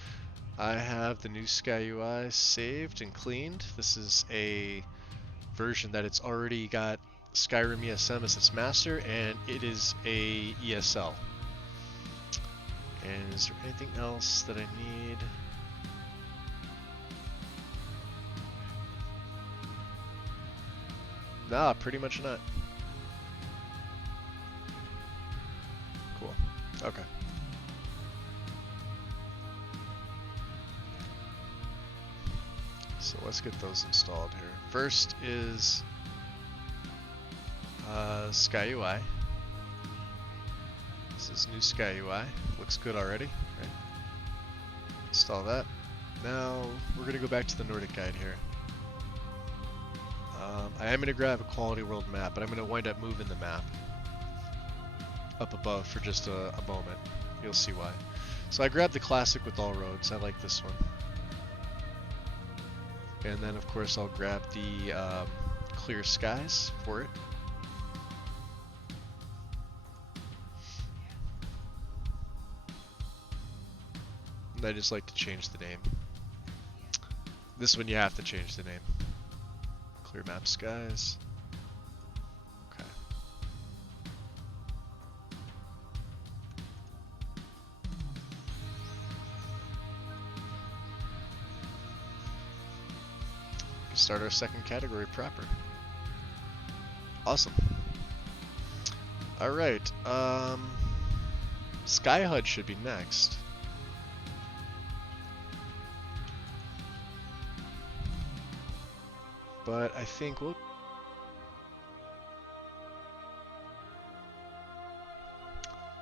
I have the new Sky UI saved and cleaned. This is a version that it's already got Skyrim ESM as its master, and it is a ESL. And is there anything else that I need? Nah, pretty much not. Cool. Okay. So let's get those installed here. First is Sky UI. This is new Sky UI. Looks good already, right? Install that. Now we're gonna go back to the Nordic guide here. I am gonna grab a quality world map, but I'm gonna wind up moving the map up above for just a moment. You'll see why. So I grabbed the classic with all roads. I like this one. And then of course I'll grab the clear skies for it. And I just like to change the name. This one you have to change the name. Clear map skies. Okay. Start our second category proper. Awesome. All right. Skyhud should be next. But I think we'll...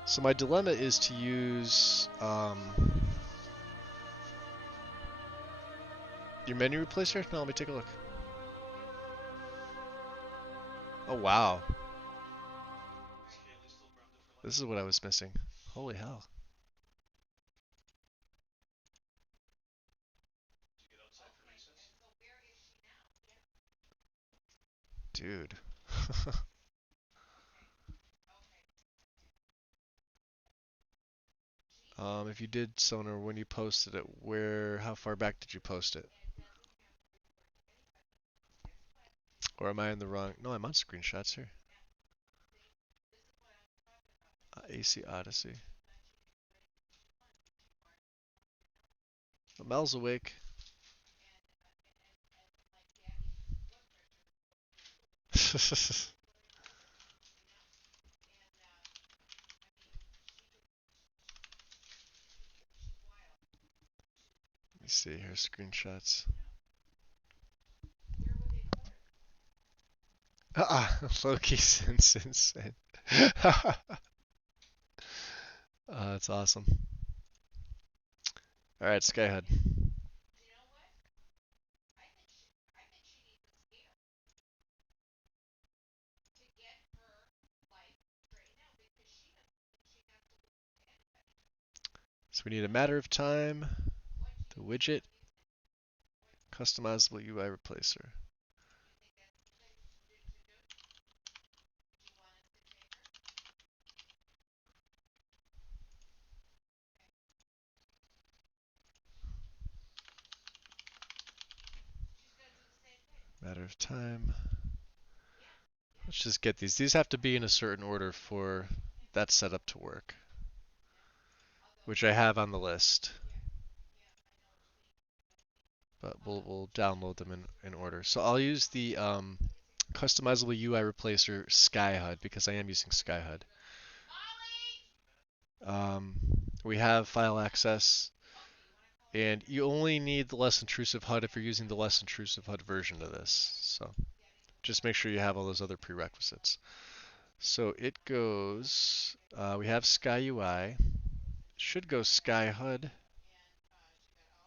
So my dilemma is to use your menu replacer? No, let me take a look. Oh wow. This is what I was missing. Holy hell. Dude. If you did Sonar, when you posted it, how far back did you post it? Or am I in the wrong? No, I'm on screenshots here. AC Odyssey. Oh, Mel's awake. Let me see here, screenshots. Loki since. That's awesome. Alright, Skyhead. So we need a matter of time, the widget, customizable UI replacer. Matter of time. Let's just get these. These have to be in a certain order for that setup to work, which I have on the list. But we'll download them in order. So I'll use the customizable UI replacer Skyhud because I am using Skyhud. We have file access, and you only need the less intrusive HUD if you're using the less intrusive HUD version of this. So just make sure you have all those other prerequisites. So it goes, we have SkyUI, should go SkyHUD,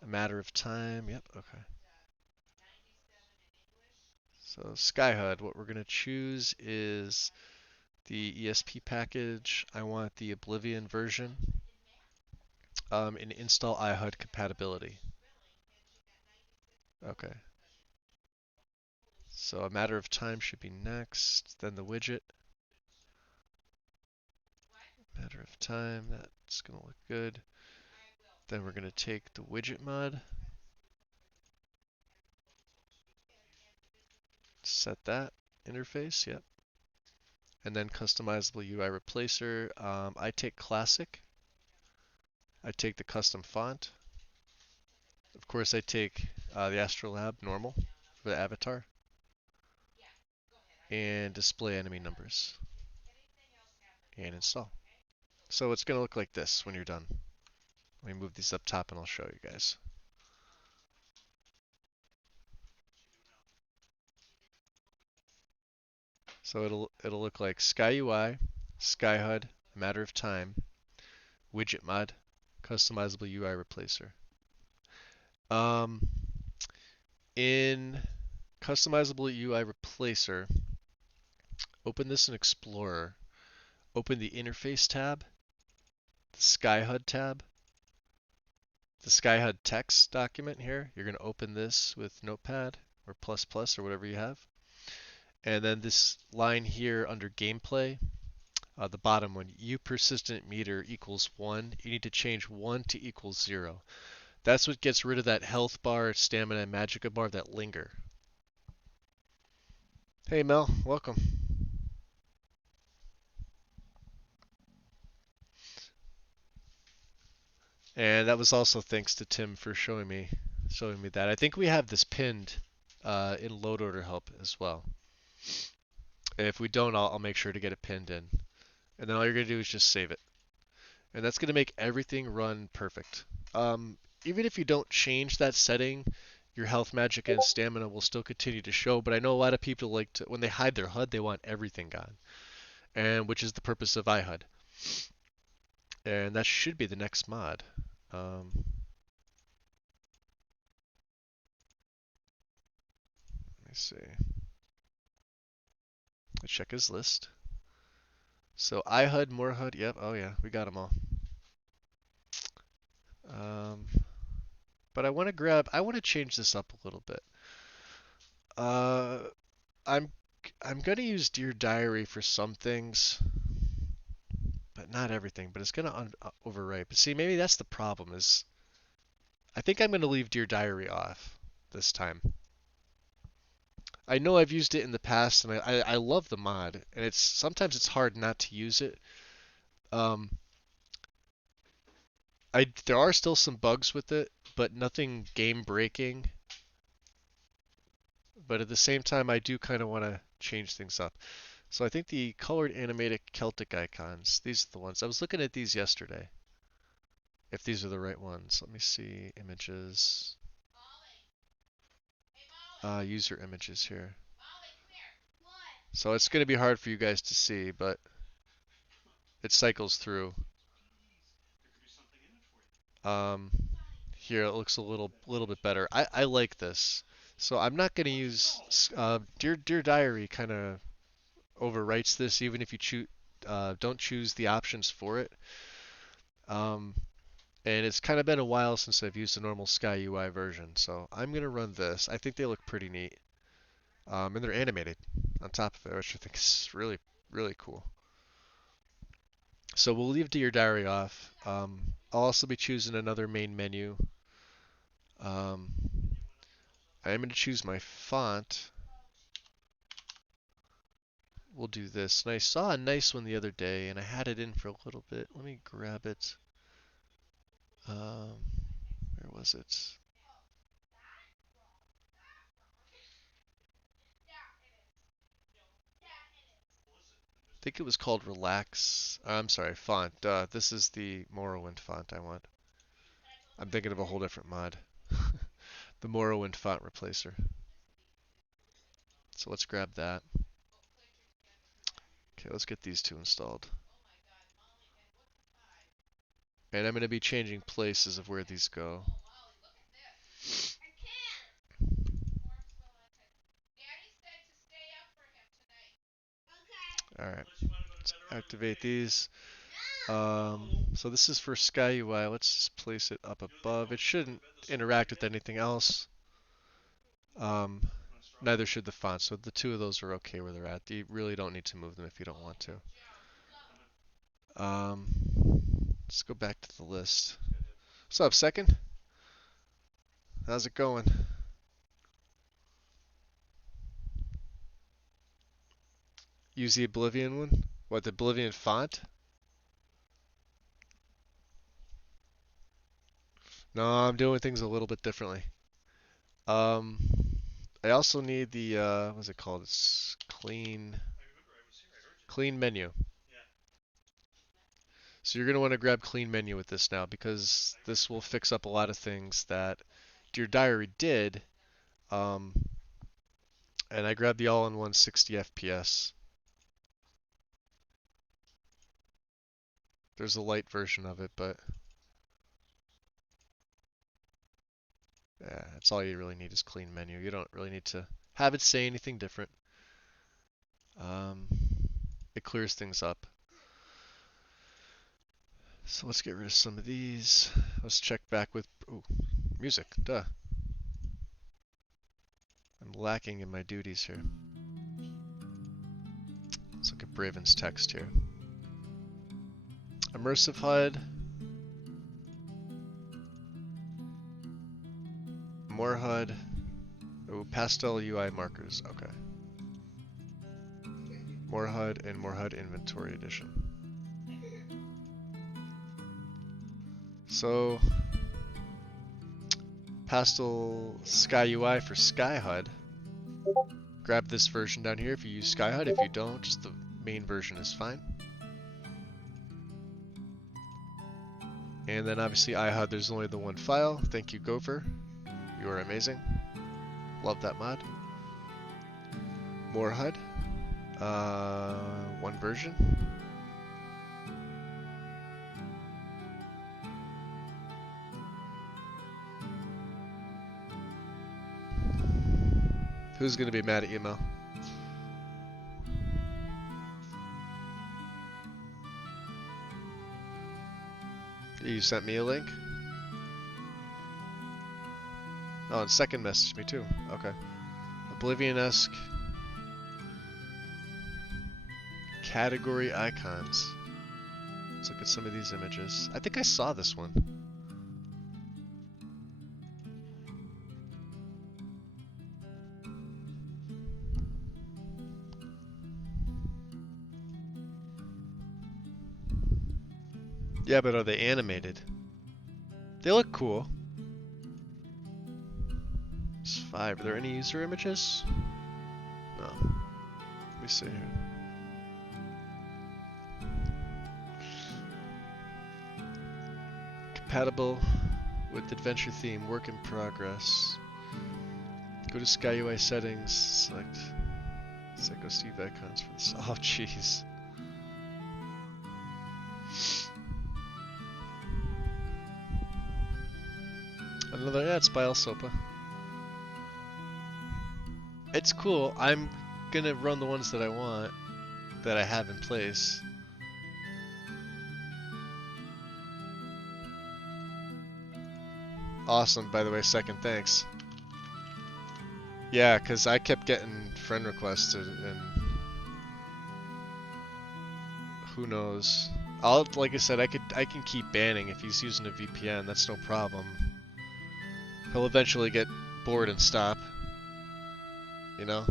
a matter of time, yep, okay. So SkyHUD, what we're going to choose is the ESP package. I want the Oblivion version, and install iHUD compatibility. Okay. So a matter of time should be next, then the widget. Matter of time, that's going to look good. Then we're going to take the widget mod, set that interface, yep. And then customizable UI replacer. I take classic. I take the custom font. Of course, I take the Astrolab normal for the avatar. And display enemy numbers. And install. So it's going to look like this when you're done. Let me move these up top and I'll show you guys. So it'll look like SkyUI, SkyHUD, matter of time, widget mod, customizable UI replacer. In customizable UI replacer, open this in Explorer, open the interface tab, the SkyHUD tab, the SkyHUD text document here. You're going to open this with Notepad or ++ or whatever you have. And then this line here under gameplay, the bottom one, U persistent meter equals 1. You need to change 1 to equals 0. That's what gets rid of that health bar, stamina, and magicka bar that linger. Hey Mel, welcome. And that was also thanks to Tim for showing me that. I think we have this pinned in load order help as well. If we don't, I'll make sure to get it pinned in. and then all you're gonna do is just save it. And that's gonna make everything run perfect. Even if you don't change that setting, your health, magic, and stamina will still continue to show. But I know a lot of people like to, when they hide their HUD, they want everything gone, and which is the purpose of iHUD. And that should be the next mod. Let me see. Let's check his list. So iHUD, more HUD. Yep. Oh yeah, we got them all. Um, but I want to change this up a little bit. Uh, I'm I'm gonna use Dear Diary for some things, but not everything. But it's gonna overwrite. But see, maybe that's the problem. Is I think I'm gonna leave Dear Diary off this time. I know I've used it in the past, and I love the mod, and it's sometimes it's hard not to use it. Um, there are still some bugs with it, but nothing game breaking. But at the same time, I do kind of want to change things up. So I think the colored animated Celtic icons, these are the ones. I was looking at these yesterday. If these are the right ones. Let me see images. User images here. So it's going to be hard for you guys to see, but it cycles through. Um, Here it looks a little bit better. I like this. So I'm not going to use Dear Diary kind of overwrites this even if you don't choose the options for it. Um, and it's kind of been a while since I've used the normal Sky UI version, so I'm going to run this. I think they look pretty neat. And they're animated on top of it, which I think is really, really cool. So we'll leave Dear Diary off. I'll also be choosing another main menu. Um, I am going to choose my font. We'll do this. And I saw a nice one the other day, and I had it in for a little bit. Let me grab it. Where was it? I think it was called Relax. I'm sorry, font. This is the Morrowind font I want. I'm thinking of a whole different mod. The Morrowind font replacer. So let's grab that. Okay, let's get these two installed. And I'm going to be changing places of where these go. Alright, let's activate these. So this is for Sky UI. Let's just place it up above. It shouldn't interact with anything else. Neither should the font, so the two of those are okay where they're at. You really don't need to move them if you don't want to. Let's go back to the list. What's up, second? How's it going? Use the Oblivion one? What, the Oblivion font? No, I'm doing things a little bit differently. Um, I also need the, what's it called? It's clean menu. So you're going to want to grab clean menu with this now because this will fix up a lot of things that Dear Diary did. And I grabbed the all-in-one 60 FPS. There's a light version of it, but yeah, that's all you really need is clean menu. You don't really need to have it say anything different. Um, it clears things up. So let's get rid of some of these. Let's check back with music. Duh. I'm lacking in my duties here. Let's look at Braven's text here. Immersive HUD. More HUD. Oh, pastel UI markers. Okay. More HUD and more HUD inventory edition. So, pastel Sky UI for Sky HUD. Grab this version down here if you use Sky HUD. If you don't, just the main version is fine. And then obviously iHUD, there's only the one file. Thank you, Gopher. You are amazing. Love that mod. More HUD. One version. Who's gonna be mad at you, Mel? You sent me a link? Oh, and second messaged me too. Okay. Oblivion-esque category icons. Let's look at some of these images. I think I saw this one. Yeah, but are they animated? They look cool. It's 5. Are there any user images? No. Let me see here. Compatible with adventure theme, work in progress. Go to SkyUI settings, select Psycho Steve icons for this. Oh, jeez. Another, yeah, it's by Sopa. It's cool. I'm gonna run the ones that I want, that I have in place. Awesome, by the way, second thanks. Yeah, because I kept getting friend requests and who knows. Like I said, I can keep banning if he's using a VPN, that's no problem. He'll eventually get bored and stop. You know?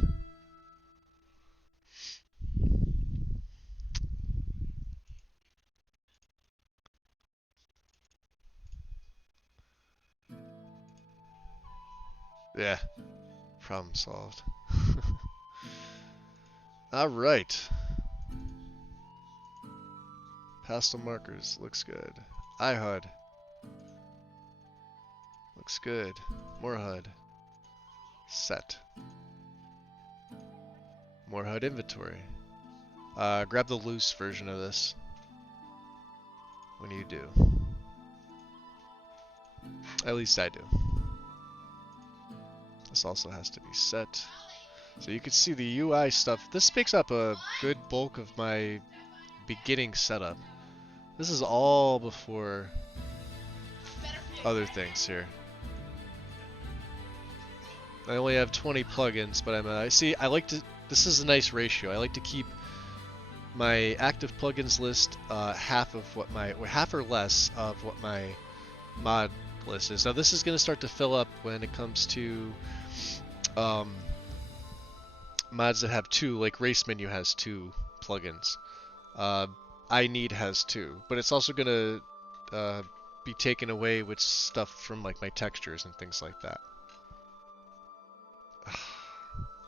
Yeah. Problem solved. Alright. Pastel markers. Looks good. iHUD. Looks good. More HUD. Set. More HUD inventory. Grab the loose version of this. When you do. At least I do. This also has to be set. So you can see the UI stuff. This makes up a good bulk of my beginning setup. This is all before other things here. I only have 20 plugins, but I like to. This is a nice ratio. I like to keep my active plugins list half or less of what my mod list is. Now this is going to start to fill up when it comes to mods that have 2, like Race Menu has 2 plugins. I Need has 2, but it's also going to be taken away with stuff from like my textures and things like that.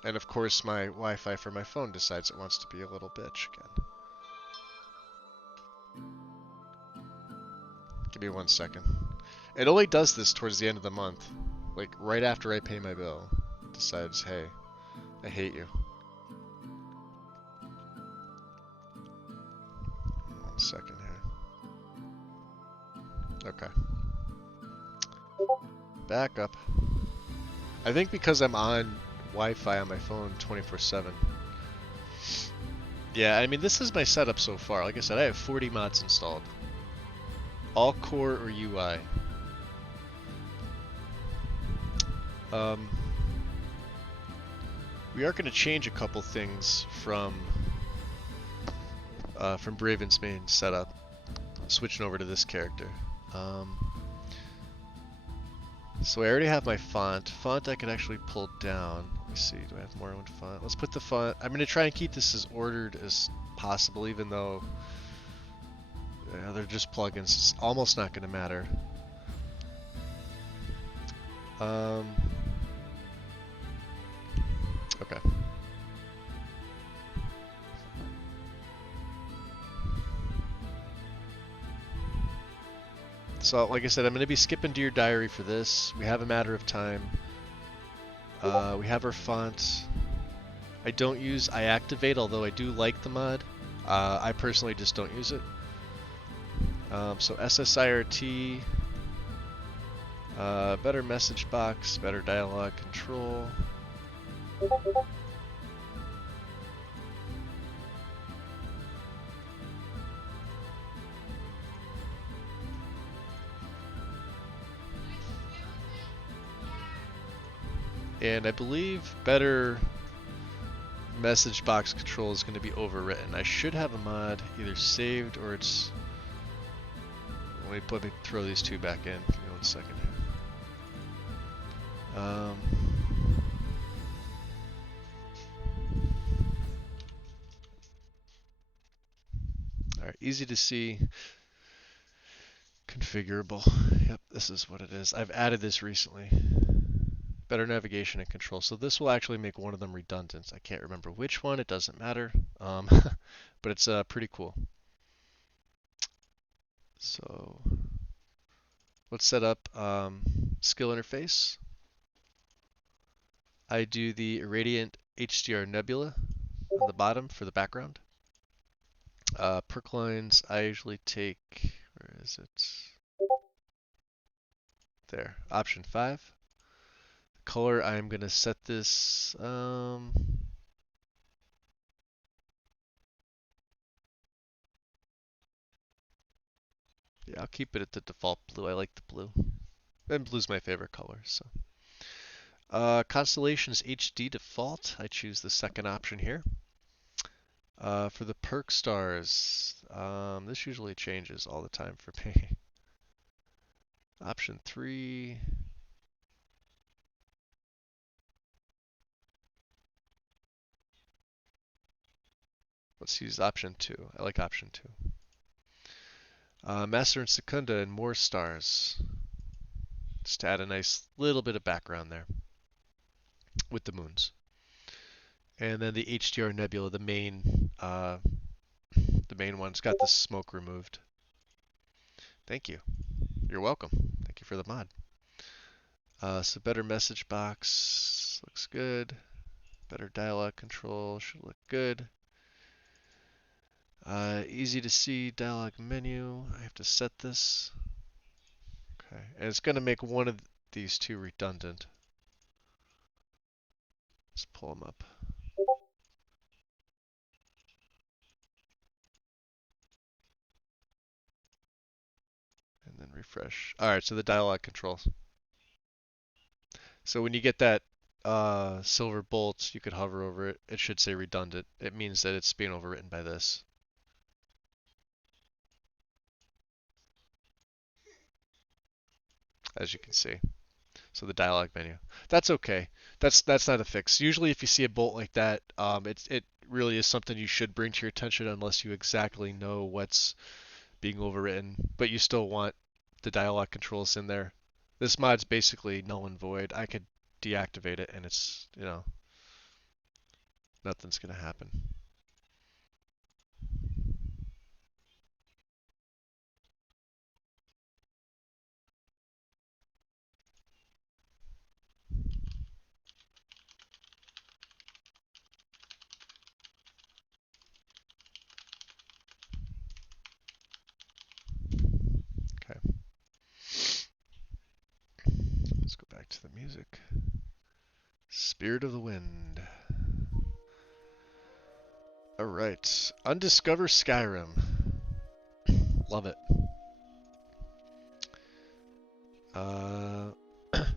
And of course my Wi-Fi for my phone decides it wants to be a little bitch again. Give me 1 second. It only does this towards the end of the month. Like right after I pay my bill. It decides, hey, I hate you. 1 second here. Okay. Back up. I think because I'm on Wi-Fi on my phone 24/7. Yeah, I mean this is my setup so far. Like I said, I have 40 mods installed. All core or UI. We are going to change a couple things from Braven's main setup, switching over to this character. So I already have my font. Font I could actually pull down. Let me see, do I have more than one font? Let's put the font. I'm going to try and keep this as ordered as possible, even though they're just plugins. It's almost not going to matter. Okay. So, like I said, I'm going to be skipping to your diary for this. We have a matter of time. We have our font. I don't use iActivate, although I do like the mod. I personally just don't use it. So SSIRT, better message box, better dialogue control. And I believe better message box control is going to be overwritten. I should have a mod either saved or it's... Let me throw these two back in. Give me 1 second here. Alright, easy to see. Configurable. Yep, this is what it is. I've added this recently. Better navigation and control. So this will actually make one of them redundant. I can't remember which one. It doesn't matter. But it's pretty cool. So let's set up skill interface. I do the Irradiant HDR Nebula on the bottom for the background. Perk lines, I usually take, where is it? There, option 5. Color, I'm going to set this, yeah, I'll keep it at the default blue. I like the blue. And blue's my favorite color, so. Constellations HD default, I choose the second option here. For the perk stars, this usually changes all the time for me. Option 3. Let's use option 2. I like option 2. Master and Secunda and more stars. Just to add a nice little bit of background there with the moons. And then the HDR Nebula, the main one's got the smoke removed. Thank you. You're welcome. Thank you for the mod. So better message box looks good. Better dialogue control should look good. Easy to see dialogue menu. I have to set this. Okay, and it's going to make one of these two redundant. Let's pull them up. And then refresh. Alright, so the dialogue controls. So when you get that silver bolt, you could hover over it. It should say redundant. It means that it's being overwritten by this. As you can see. So the dialogue menu. That's okay. That's not a fix. Usually if you see a bolt like that, it really is something you should bring to your attention unless you exactly know what's being overwritten, but you still want the dialogue controls in there. This mod's basically null and void. I could deactivate it and it's, you know, nothing's gonna happen. Okay. Let's go back to the music. Spirit of the Wind. Alright. Undiscover Skyrim. Love it.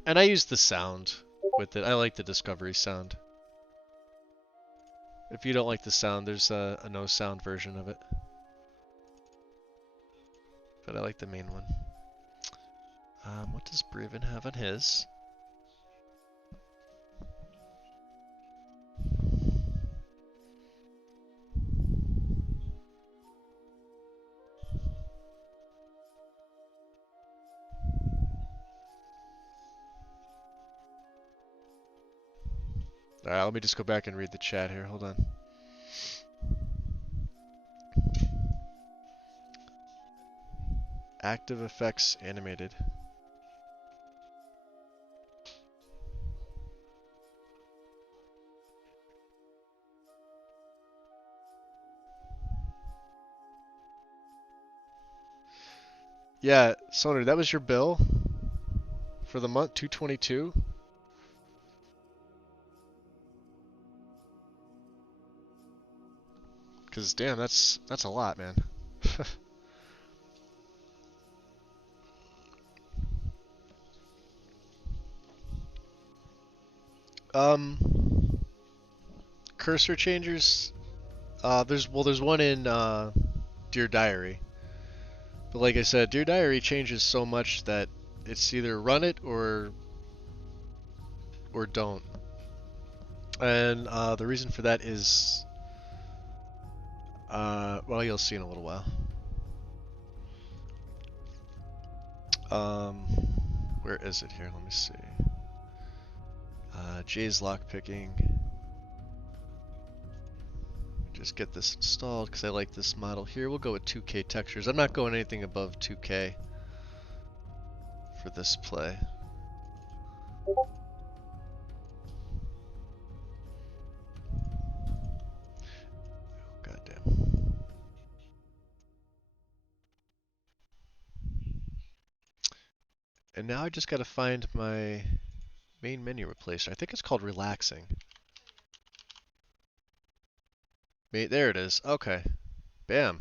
And I use the sound with it. I like the Discovery sound. If you don't like the sound, there's a no sound version of it. But I like the main one. What does Braven have on his? Alright, let me just go back and read the chat here. Hold on. Active effects animated. Yeah, Sonar, that was your bill for the month, 222. Cause damn, that's a lot, man. um, Cursor changers. There's one in Dear Diary, but like I said, Dear Diary changes so much that it's either run it or don't. And the reason for that is, well, you'll see in a little while. Um, where is it here? Let me see. Jay's lockpicking. Just get this installed because I like this model here. We'll go with 2K textures. I'm not going anything above 2K for this play. Goddamn. And now I just gotta find my main menu replacer. I think it's called relaxing. There it is. Okay. Bam.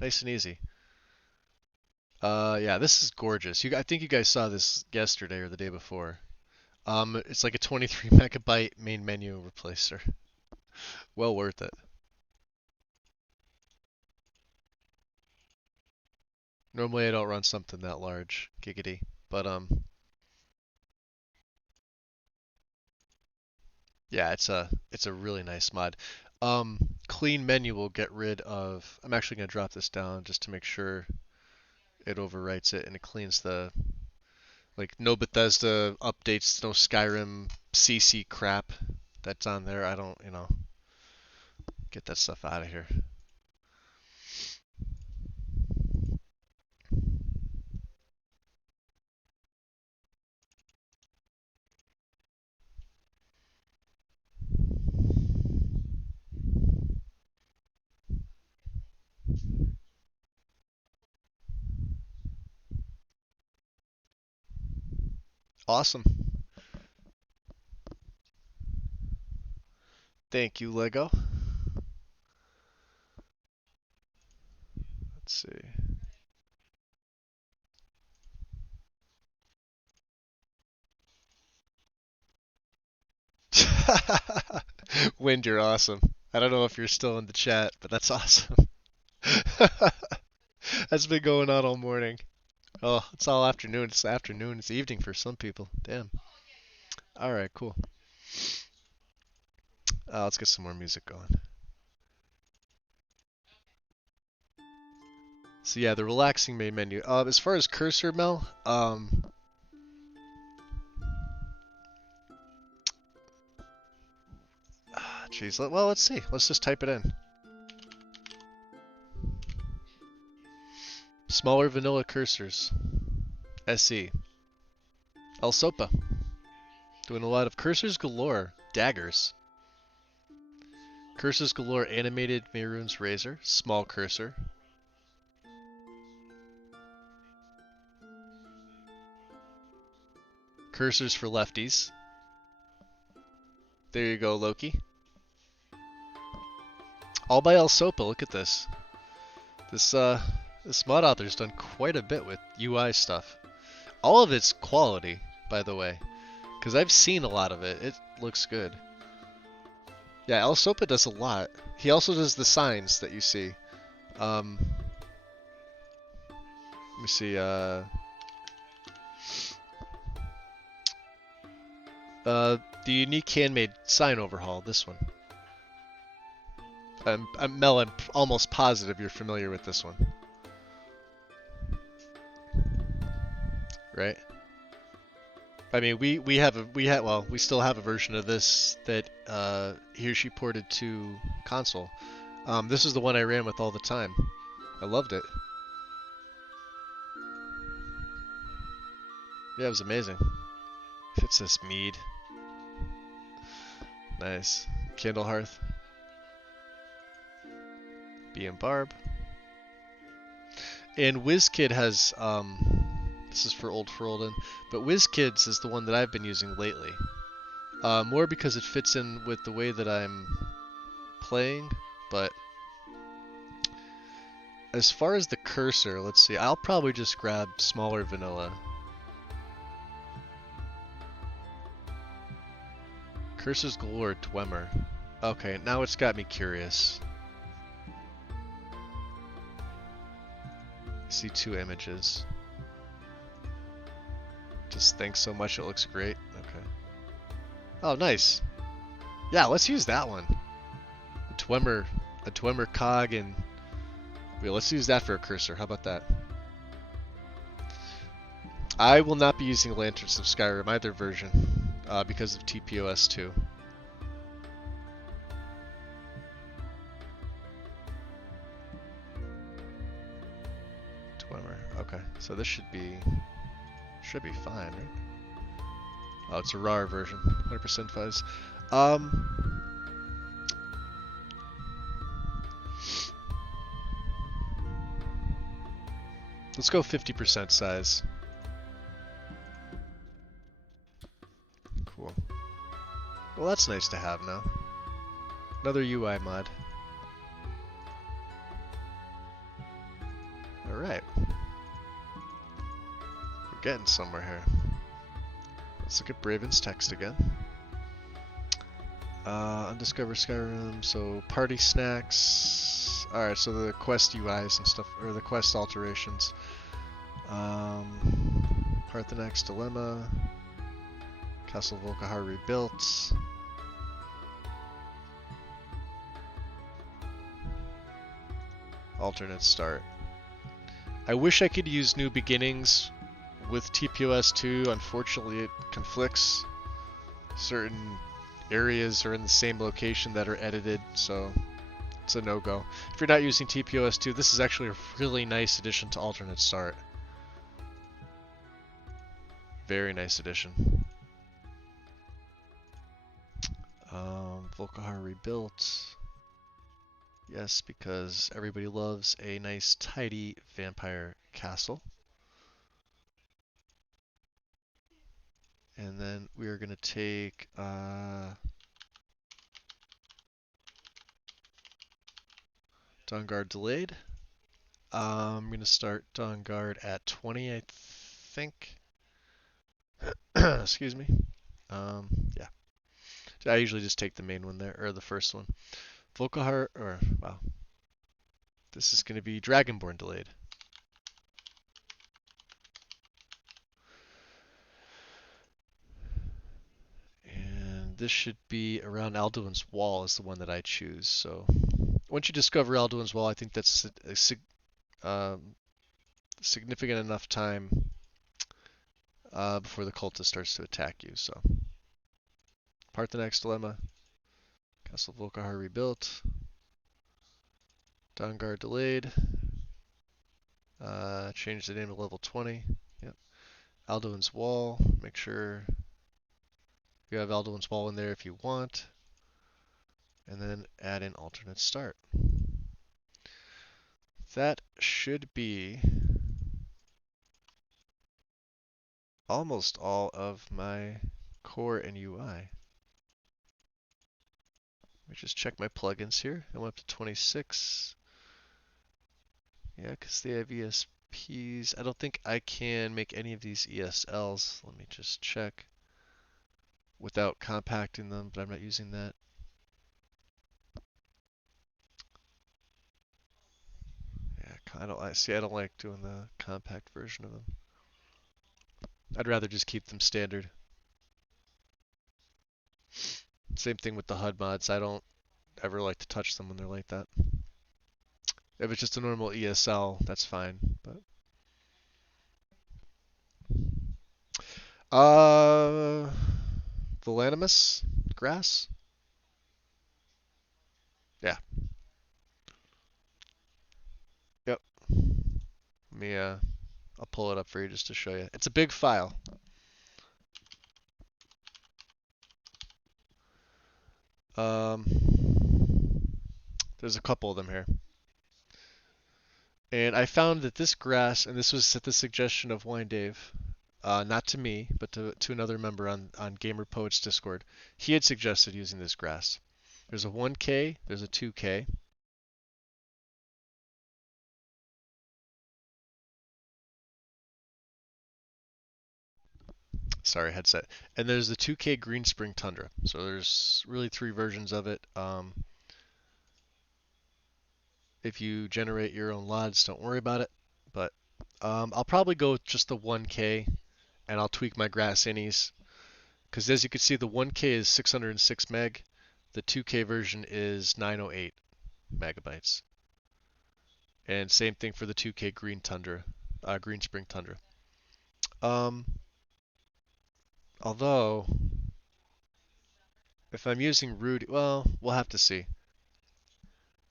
Nice and easy. Yeah, this is gorgeous. I think you guys saw this yesterday or the day before. It's like a 23 megabyte main menu replacer. Well worth it. Normally I don't run something that large, giggity, but yeah, it's a really nice mod. Clean menu will get rid of. I'm actually gonna drop this down just to make sure it overwrites it and it cleans the like no Bethesda updates, no Skyrim CC crap that's on there. I don't, get that stuff out of here. Awesome. Thank you, Lego. Let's see. Wind, you're awesome. I don't know if you're still in the chat, but that's awesome. That's been going on all morning. Oh, it's all afternoon. It's afternoon. It's evening for some people. Damn. All right, cool. Let's get some more music going. So yeah, the relaxing main menu. As far as cursor, Mel, geez. Well, let's see. Let's just type it in. Smaller vanilla cursors. SE. El Sopa. Doing a lot of cursors galore. Daggers. Cursors galore animated Mehrunes razor. Small cursor. Cursors for lefties. There you go, Loki. All by El Sopa. Look at this. This mod author's done quite a bit with UI stuff. All of it's quality, by the way, because I've seen a lot of it. It looks good. Yeah, El Sopa does a lot. He also does the signs that you see. Let me see. The unique handmade sign overhaul. This one. Mel, I'm almost positive you're familiar with this one. Right? I mean, we still have a version of this that he or she ported to console. This is the one I ran with all the time. I loved it. Yeah, it was amazing. It's this mead. Nice. Candle Hearth. Bee and Barb. And WizKid has, this is for Old Ferolden, but WizKids is the one that I've been using lately. More because it fits in with the way that I'm playing, but as far as the cursor, let's see, I'll probably just grab smaller vanilla. Cursor's Galore Dwemer. Okay, now it's got me curious. I see two images. Just thanks so much, it looks great. Okay. Oh, nice. Yeah, let's use that one. A Dwemer cog, and wait, let's use that for a cursor. How about that? I will not be using Lanterns of Skyrim either version because of TPOS 2. Dwemer. Okay, so this should be fine, right? Oh, it's a RAR version, 100% fuzz. Let's go 50% size. Cool. Well, that's nice to have now. Another UI mod. Alright. We're getting somewhere here. Let's look at Braven's text again. Undiscovered Skyrim, so party snacks. Alright, so the quest UIs and stuff, or the quest alterations. Parthenax Dilemma. Castle Volkihar rebuilt. Alternate start. I wish I could use New Beginnings with TPOS 2. Unfortunately, it conflicts. Certain areas are in the same location that are edited, so it's a no-go. If you're not using TPOS 2, this is actually a really nice addition to Alternate Start. Very nice addition. Volkihar rebuilt. Yes, because everybody loves a nice, tidy vampire castle. And then we are going to take Dawnguard delayed. I'm going to start Dawnguard at 20, I think. Excuse me. Yeah. I usually just take the main one there, or the first one. Volkihar, or, wow. This is going to be Dragonborn delayed. And this should be around Alduin's Wall is the one that I choose. So once you discover Alduin's Wall, I think that's a significant enough time before the cultist starts to attack you. So Parthenax Dilemma, Castle Volkihar rebuilt, Dawnguard delayed, change the name to level 20. Yep. Alduin's Wall, make sure you have Alduin's Wall in there if you want, and then add in alternate start. That should be almost all of my core and UI. Let me just check my plugins here. I went up to 26. Yeah, because they have ESPs. I don't think I can make any of these ESLs. Let me just check without compacting them, but I'm not using that. Yeah, I don't like doing the compact version of them. I'd rather just keep them standard. Same thing with the HUD mods. I don't ever like to touch them when they're like that. If it's just a normal ESL, that's fine. But Velanimus grass. Yeah. Yep. Let me I'll pull it up for you just to show you. It's a big file. Um, there's a couple of them here. And I found that this grass, and this was at the suggestion of Wine Dave, not to me, but to another member on Gamer Poets Discord. He had suggested using this grass. There's a 1K, there's a 2K. Sorry, headset. And there's the 2K Green Spring Tundra. So there's really three versions of it. If you generate your own LODs, don't worry about it. But I'll probably go with just the 1K, and I'll tweak my grass innies. Because as you can see, the 1K is 606 meg. The 2K version is 908 megabytes. And same thing for the 2K Green Tundra, Green Spring Tundra. Um, although, if I'm using Rudy, well, we'll have to see.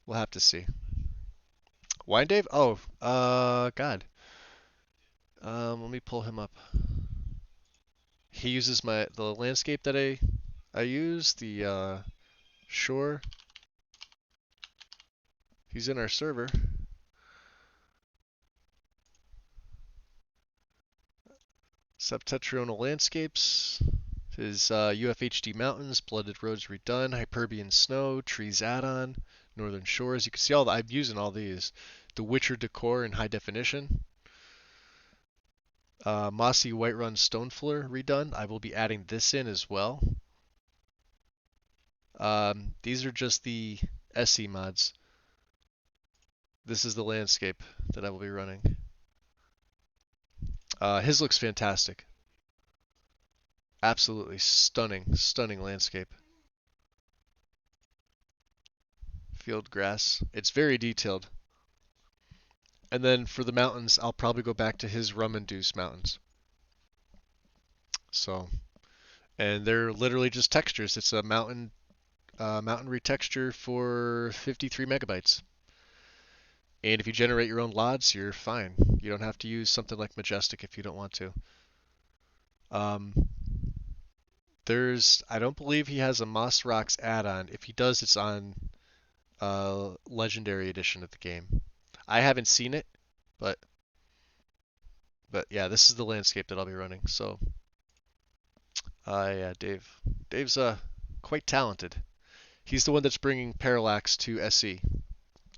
We'll have to see. Wine Dave? Oh, God. Let me pull him up. He uses the landscape that I use, the shore. He's in our server. Septentrional landscapes. His UFHD mountains, blooded roads redone, Hyperbian snow, trees add-on, northern shores. You can see I'm using all these. The Witcher decor in high definition. Mossy Whiterun Stonefloor redone. I will be adding this in as well. These are just the SE mods. This is the landscape that I will be running. His looks fantastic. Absolutely stunning, stunning landscape. Field grass. It's very detailed. And then for the mountains, I'll probably go back to his Rum and Deuce mountains. So, and they're literally just textures. It's a mountain retexture for 53 megabytes. And if you generate your own LODs, you're fine. You don't have to use something like Majestic if you don't want to. Um, I don't believe he has a Moss Rocks add-on. If he does, it's on Legendary Edition of the game. I haven't seen it, but yeah, this is the landscape that I'll be running. So, yeah, Dave's quite talented. He's the one that's bringing Parallax to SE,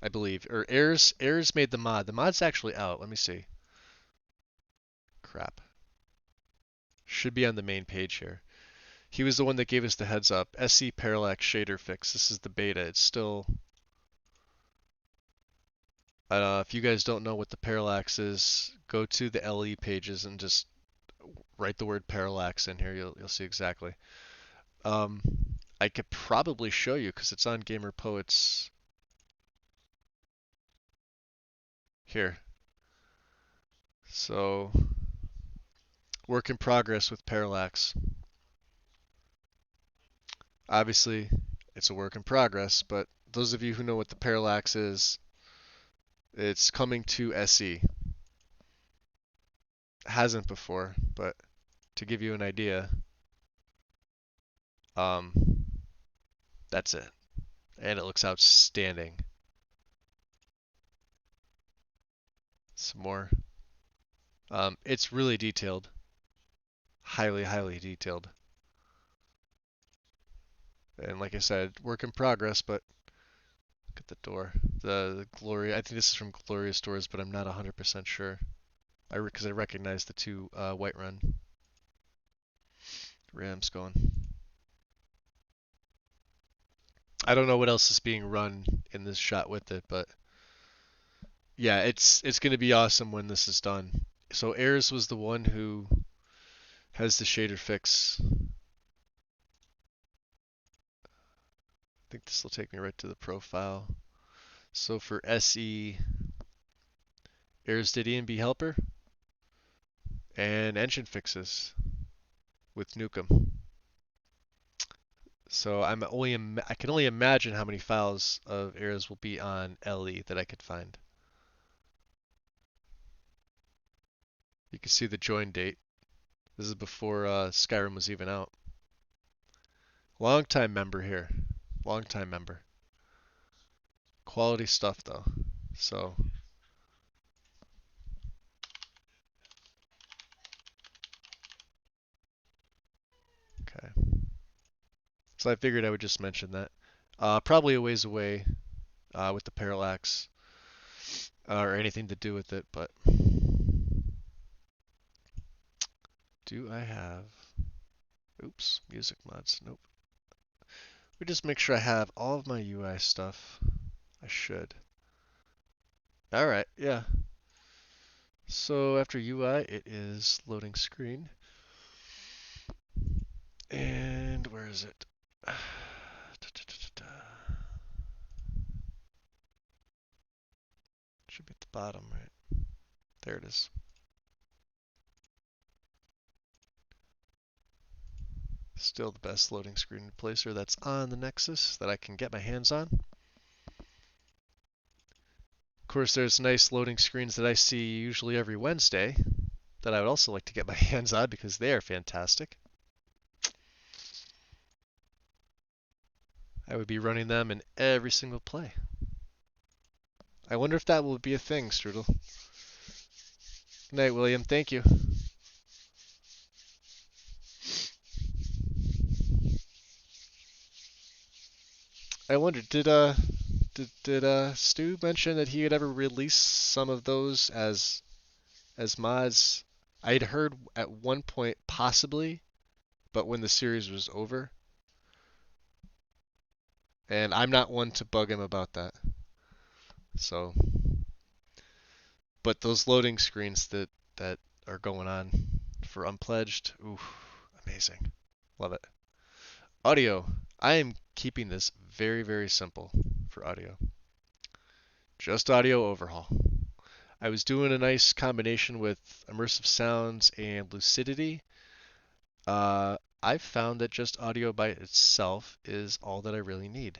I believe. Or Airs made the mod. The mod's actually out. Let me see. Crap. Should be on the main page here. He was the one that gave us the heads up. SE Parallax shader fix. This is the beta. It's still. If you guys don't know what the parallax is, go to the LE pages and just write the word parallax in here. You'll see exactly. Um, I could probably show you because it's on Gamer Poets here. So, work in progress with parallax. Obviously, it's a work in progress, but those of you who know what the parallax is, it's coming to SE. Hasn't before, but to give you an idea, um, that's it. And it looks outstanding. Some more. It's really detailed. Highly, highly detailed. And like I said, work in progress, but look at the door. The Glory, I think this is from Gloria Stores, but I'm not 100% sure. Because I recognize the two Whiterun Rams going. I don't know what else is being run in this shot with it, but yeah, it's going to be awesome when this is done. So Ayers was the one who has the shader fix. I think this will take me right to the profile. So for SE, Ayers did E&B helper and engine fixes with Nukem. So I can only imagine how many files of Ayers will be on LE that I could find. You can see the join date. This is before Skyrim was even out. Long time member here. long time member. Quality stuff though. So, okay. So I figured I would just mention that. Probably a ways away with the parallax or anything to do with it, but do I have? Oops, music mods. Nope. We just make sure I have all of my UI stuff. I should. All right, yeah. So after UI, it is loading screen. And where is it? Should be at the bottom, right? There it is. Still the best loading screen replacer that's on the Nexus that I can get my hands on. Of course, there's nice loading screens that I see usually every Wednesday that I would also like to get my hands on because they are fantastic. I would be running them in every single play. I wonder if that will be a thing, Strudel. Good night, William. Thank you. I wonder, did Stu mention that he had ever released some of those as mods? I'd heard at one point possibly, but when the series was over, and I'm not one to bug him about that. So, but those loading screens that are going on for unpledged, ooh, amazing. Love it. Audio. I am keeping this very, very simple for audio. Just audio overhaul. I was doing a nice combination with immersive sounds and lucidity. I've found that just audio by itself is all that I really need.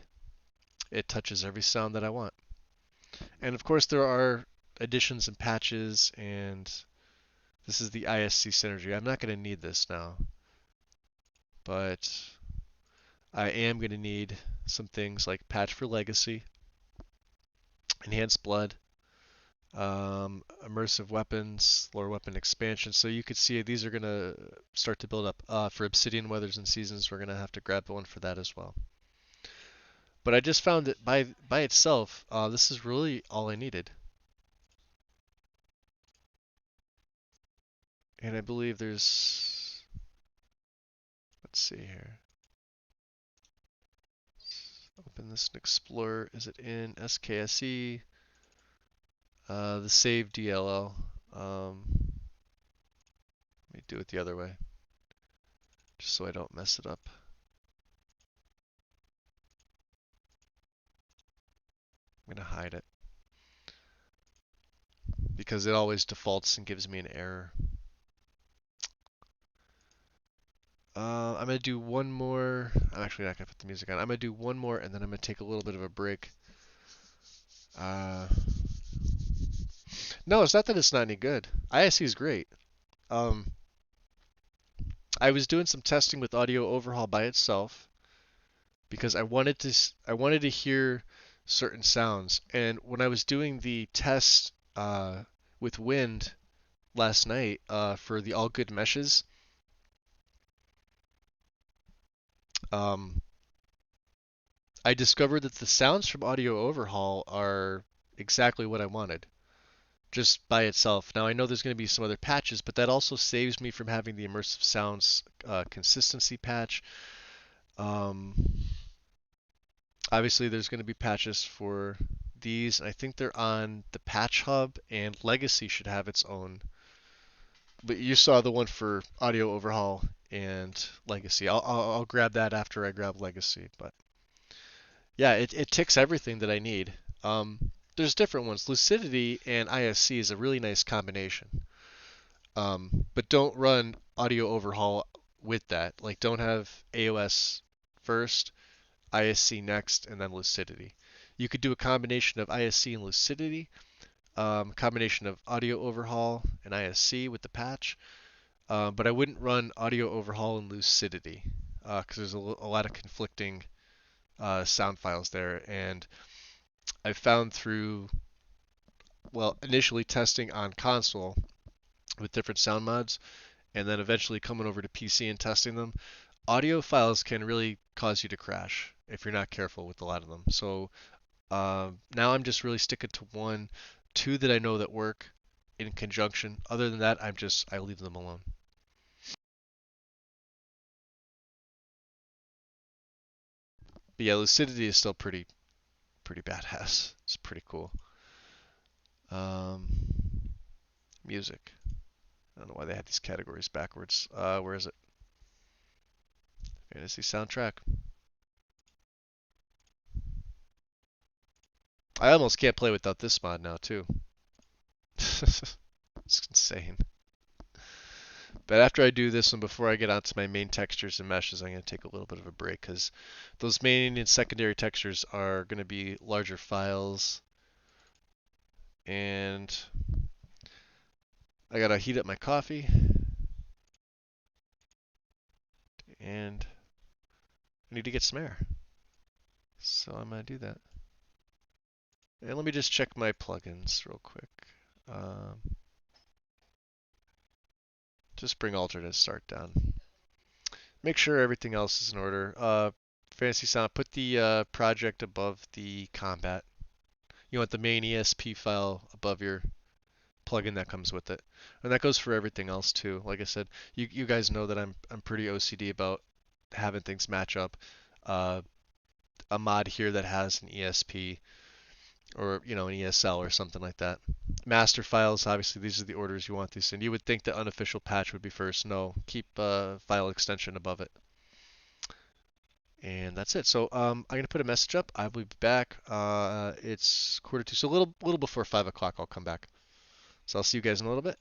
It touches every sound that I want. And of course, there are additions and patches, and this is the ISC synergy. I'm not going to need this now, but I am going to need some things like patch for legacy, enhanced blood, immersive weapons, lore weapon expansion. So you could see these are going to start to build up. For Obsidian Weathers and Seasons, we're going to have to grab one for that as well. But I just found that by itself, this is really all I needed. And I believe there's, let's see here. Open this and explore. Is it in SKSE? The save DLL. Let me do it the other way, just so I don't mess it up. I'm gonna hide it because it always defaults and gives me an error. I'm gonna do one more. I'm actually not gonna put the music on. I'm gonna do one more and then I'm gonna take a little bit of a break. No, it's not that it's not any good. ISC is great. I was doing some testing with audio overhaul by itself because I wanted to hear certain sounds, and when I was doing the test with wind last night for the all good meshes, I discovered that the sounds from audio overhaul are exactly what I wanted, just by itself. Now I know there's going to be some other patches, but that also saves me from having the immersive sounds consistency patch. Obviously, there's going to be patches for these. I think they're on the patch hub, and Legacy should have its own. But you saw the one for audio overhaul and Legacy. I'll grab that after I grab Legacy. But yeah, it ticks everything that I need. There's different ones. Lucidity and ISC is a really nice combination. But don't run audio overhaul with that. Like, don't have AOS first, ISC next, and then lucidity. You could do a combination of ISC and lucidity, combination of audio overhaul and ISC with the patch, but I wouldn't run audio overhaul and lucidity because there's a lot of conflicting sound files there, and I found through, well, initially testing on console with different sound mods, and then eventually coming over to PC and testing them, audio files can really cause you to crash if you're not careful with a lot of them. So now I'm just really sticking to one, two that I know that work in conjunction. Other than that, I leave them alone. But yeah, lucidity is still pretty badass. It's pretty cool. Um, music. I don't know why they had these categories backwards. Where is it? Fantasy soundtrack. I almost can't play without this mod now too. It's insane. But after I do this one, before I get onto my main textures and meshes, I'm going to take a little bit of a break because those main and secondary textures are going to be larger files. And I got to heat up my coffee. And I need to get some air. So I'm going to do that. And let me just check my plugins real quick. Just bring alternate start down. Make sure everything else is in order. Fantasy Sound, put the project above the combat. You want the main ESP file above your plugin that comes with it. And that goes for everything else too. Like I said, you guys know that I'm pretty OCD about having things match up. A mod here that has an ESP or an ESL or something like that. Master files, obviously these are the orders you want these in. You would think the unofficial patch would be first. No, keep file extension above it. And that's it. So I'm gonna put a message up. I will be back. It's 1:45, so a little before 5 o'clock. I'll come back. So I'll see you guys in a little bit.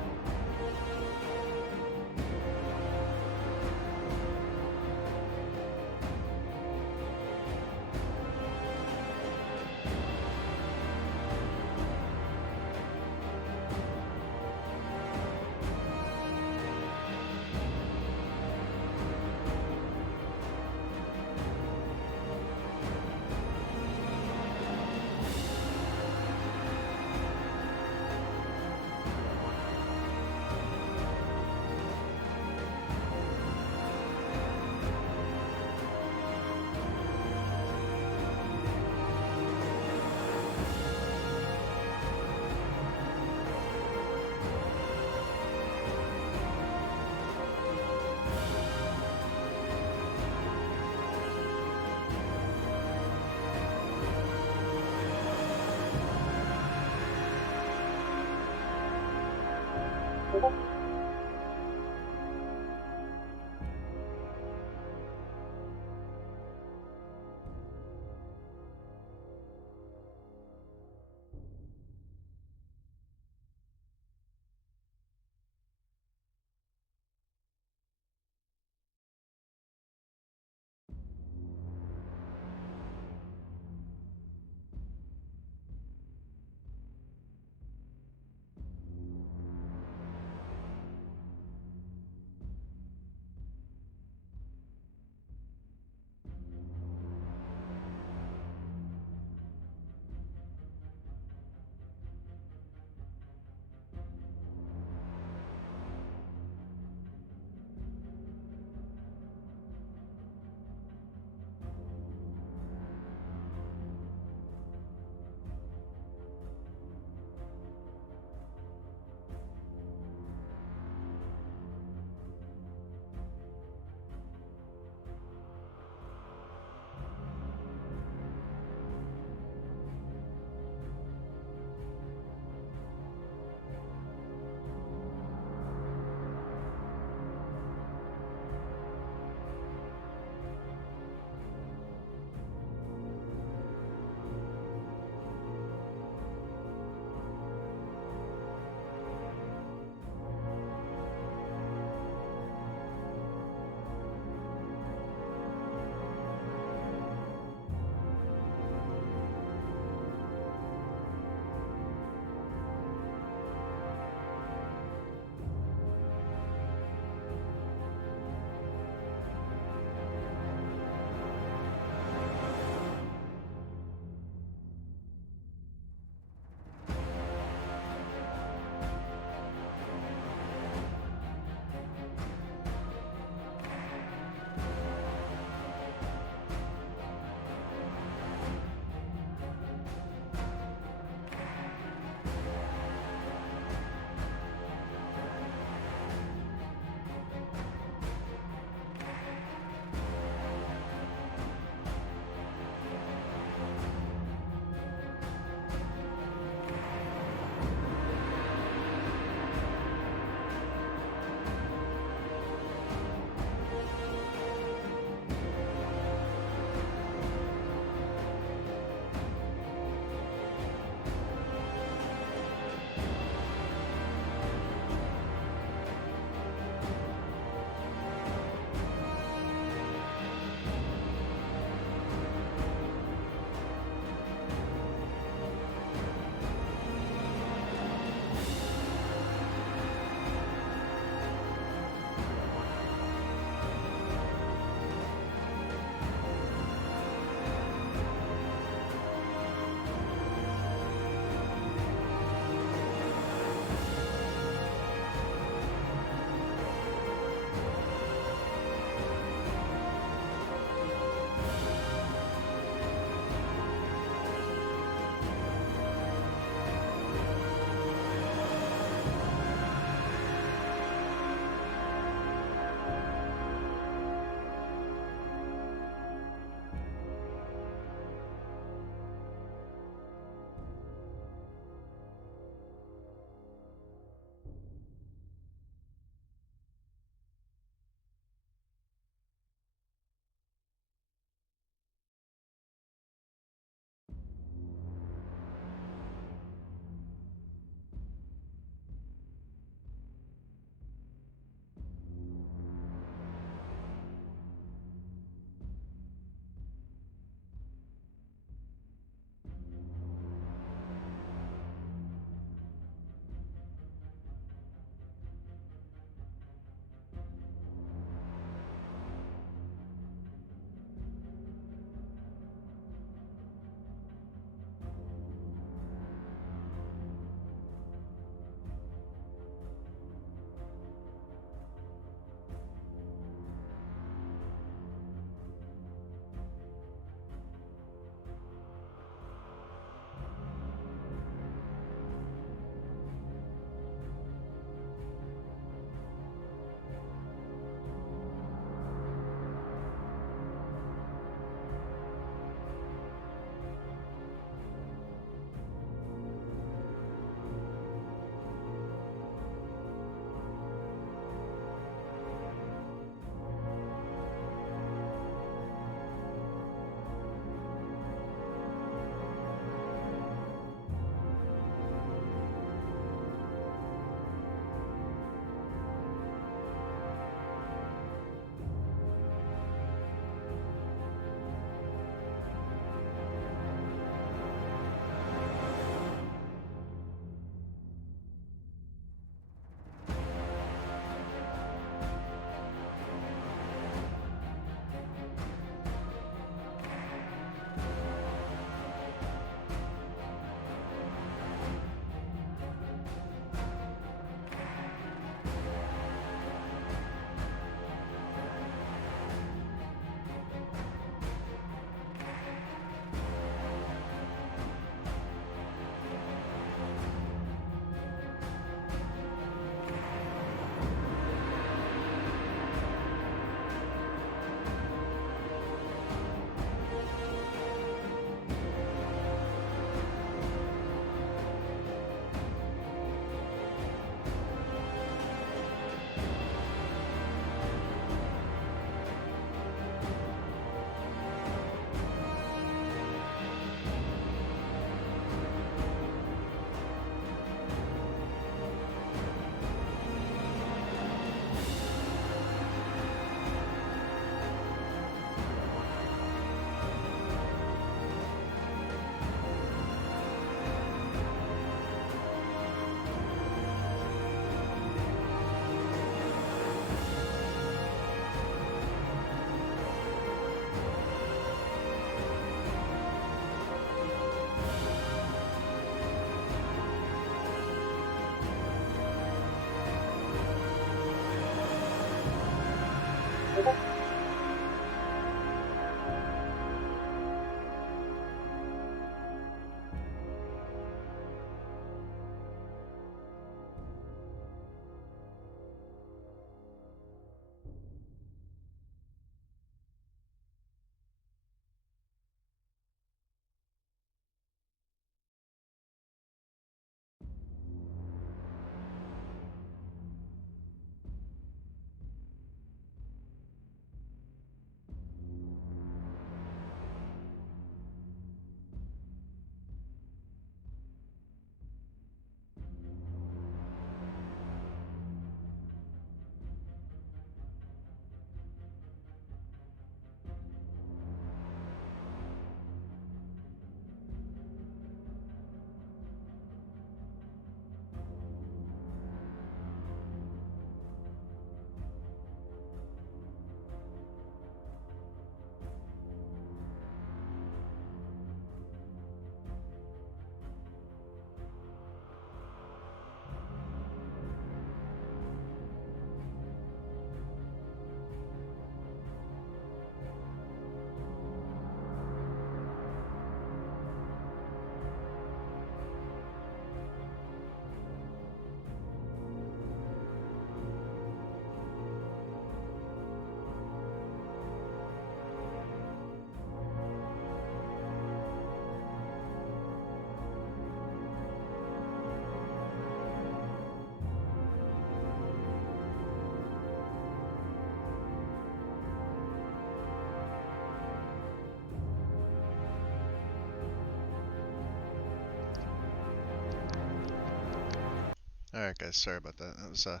Alright guys, sorry about that. That was a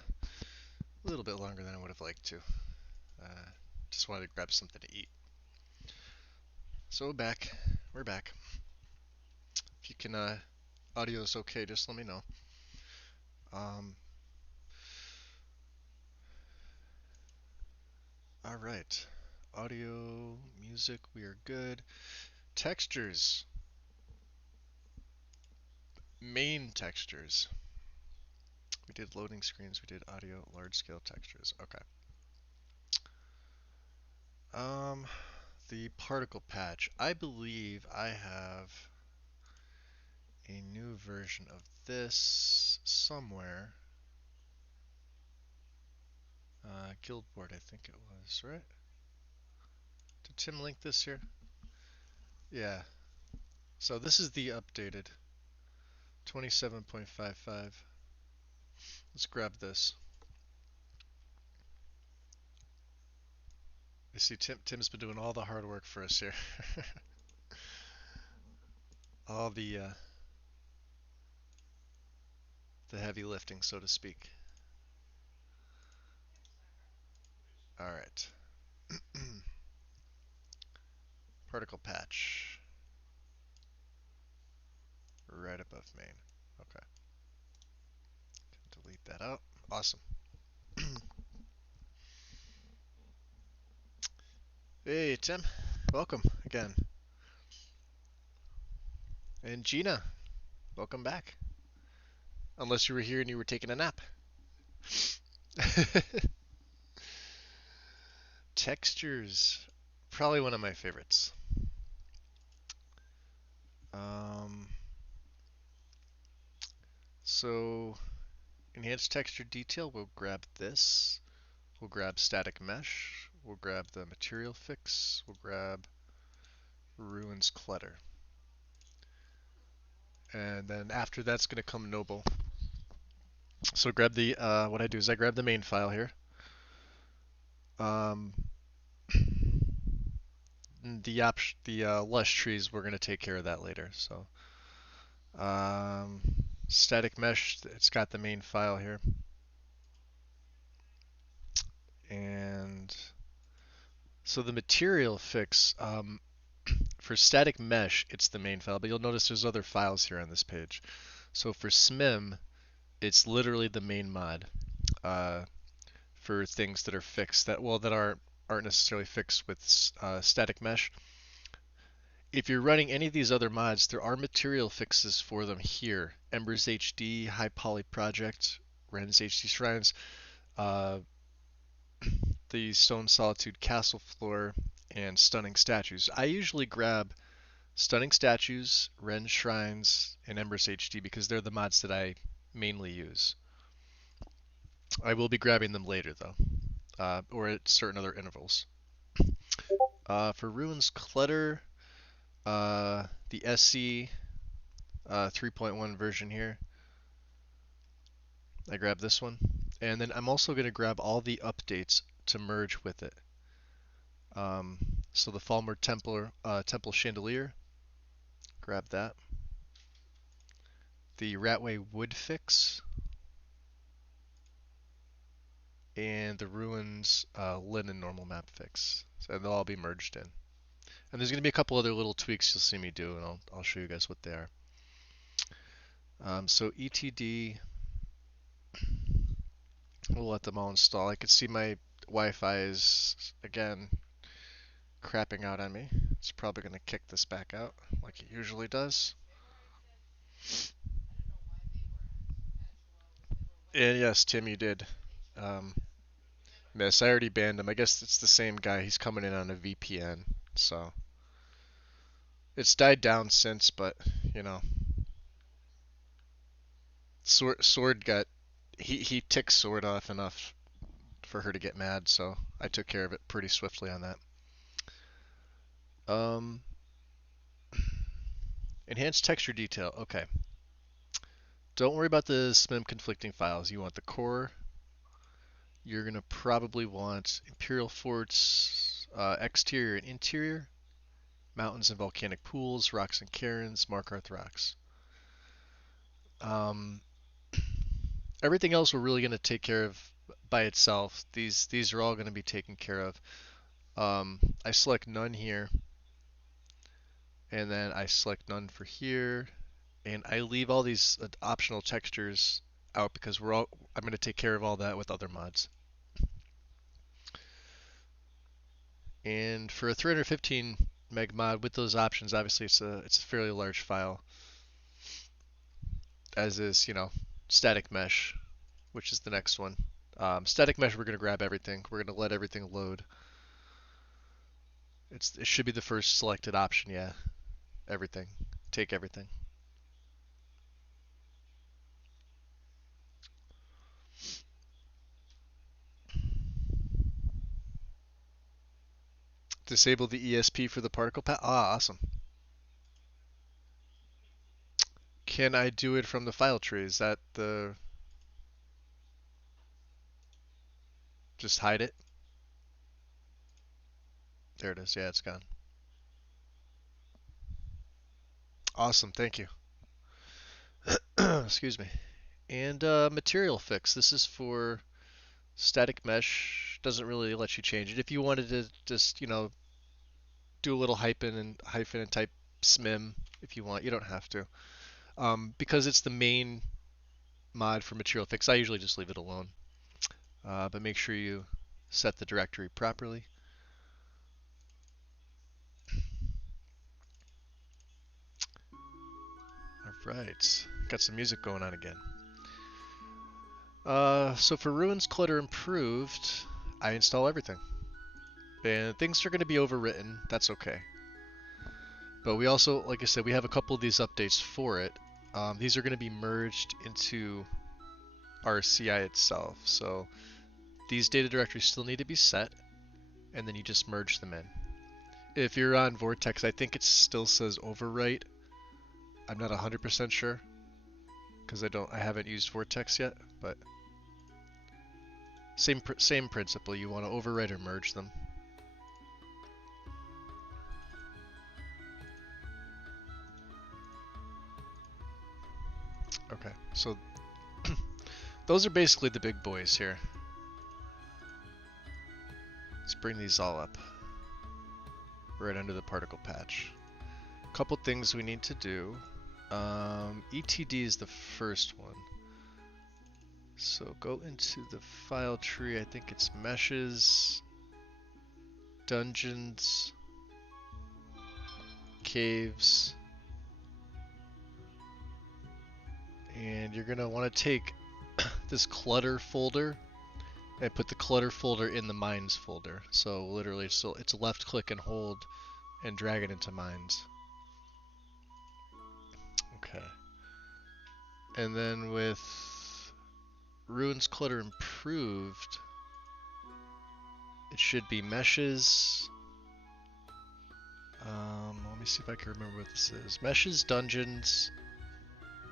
little bit longer than I would have liked to. Uh, just wanted to grab something to eat. So we're back. If you can, audio is okay, just let me know. Um, alright. Audio, music, we are good. Textures. Main textures. We did loading screens, we did audio, large scale textures. Okay. Um, the particle patch. I believe I have a new version of this somewhere. Guild board, I think it was, right? Did Tim link this here? Yeah. So this is the updated 27.55. Let's grab this. I see Tim's been doing all the hard work for us here. All the heavy lifting, so to speak. All right. Particle patch. Right above main. Okay. Delete that out. Awesome. Hey, Tim. Welcome again. And Gina, welcome back. Unless you were here and you were taking a nap. Textures. Probably one of my favorites. Um, so, enhanced texture detail, we'll grab this. We'll grab static mesh. We'll grab the material fix. We'll grab ruins clutter. And then after that's going to come noble. So grab the, what I do is I grab the main file here. The lush trees, we're going to take care of that later. So static mesh, it's got the main file here. And so the material fix, for static mesh, it's the main file, but you'll notice there's other files here on this page. So for SMIM, it's literally the main mod for things that are fixed that aren't necessarily fixed with static mesh. If you're running any of these other mods, there are material fixes for them here. Embers HD, High Poly Project, Ren's HD Shrines, the Stone Solitude Castle Floor, and Stunning Statues. I usually grab Stunning Statues, Ren Shrines, and Embers HD because they're the mods that I mainly use. I will be grabbing them later though, or at certain other intervals. For Ruins Clutter, the SC 3.1 version here. I grab this one. And then I'm also going to grab all the updates to merge with it. So the Falmer Temple Chandelier, grab that. The Ratway Wood Fix, and the Ruins Linen Normal Map Fix. So they'll all be merged in. And there's going to be a couple other little tweaks you'll see me do, and I'll show you guys what they are. So ETD, we'll let them all install. I can see my Wi-Fi is, again, crapping out on me. It's probably going to kick this back out like it usually does. And yes, Tim, you did. Miss, I already banned him. I guess it's the same guy. He's coming in on a VPN, so it's died down since, but you know, Sword got he ticked Sword off enough for her to get mad, so I took care of it pretty swiftly on that. Enhanced texture detail. Okay. Don't worry about the SMIM conflicting files. You want the core. You're gonna probably want Imperial Forts, exterior and interior, mountains and volcanic pools, rocks and cairns, Markarth rocks. Everything else we're really going to take care of by itself. These are all going to be taken care of. I select none here, and then I select none for here, and I leave all these optional textures out because I'm going to take care of all that with other mods. And for a 315 meg mod with those options, obviously it's a fairly large file, as is, static mesh, which is the next one. Static mesh, we're going to grab everything. We're going to let everything load. It should be the first selected option, yeah. Everything. Take everything. Disable the ESP for the particle path. Ah, awesome. Can I do it from the file tree? Is that the... Just hide it? There it is. Yeah, it's gone. Awesome, thank you. Excuse me. And material fix. This is for static mesh. Doesn't really let you change it. If you wanted to just, do a little hyphen and type smim if you want, you don't have to. Because it's the main mod for material fix, I usually just leave it alone. But make sure you set the directory properly. Alright, got some music going on again. So for Ruins Clutter Improved, I install everything. And things are going to be overwritten, that's okay. But we also, like I said, we have a couple of these updates for it. These are going to be merged into our CI itself. So these data directories still need to be set, and then you just merge them in. If you're on Vortex, I think it still says overwrite. I'm not 100% sure because I haven't used Vortex yet, but same principle. You want to overwrite or merge them. Okay, so those are basically the big boys here. Let's bring these all up right under the particle patch. Couple things we need to do. ETD is the first one. So go into the file tree. I think it's meshes, dungeons, caves, and you're gonna want to take this clutter folder and put the clutter folder in the mines folder. So literally, it's left click and hold and drag it into mines. Okay. And then with Ruins Clutter Improved, it should be meshes. Let me see if I can remember what this is. Meshes, dungeons,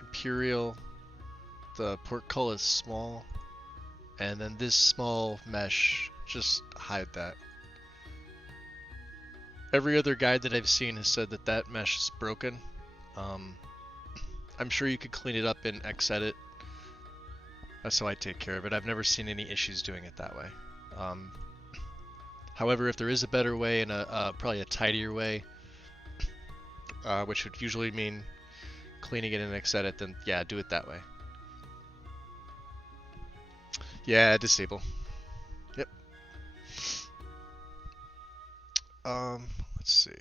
Imperial, the portcullis small, and then this small mesh, just hide that. Every other guide that I've seen has said that that mesh is broken. I'm sure you could clean it up in Xedit. That's how I take care of it. I've never seen any issues doing it that way. However, if there is a better way and probably a tidier way, which would usually mean cleaning it in Xedit, then yeah, do it that way. Yeah, disable. Yep. Let's see.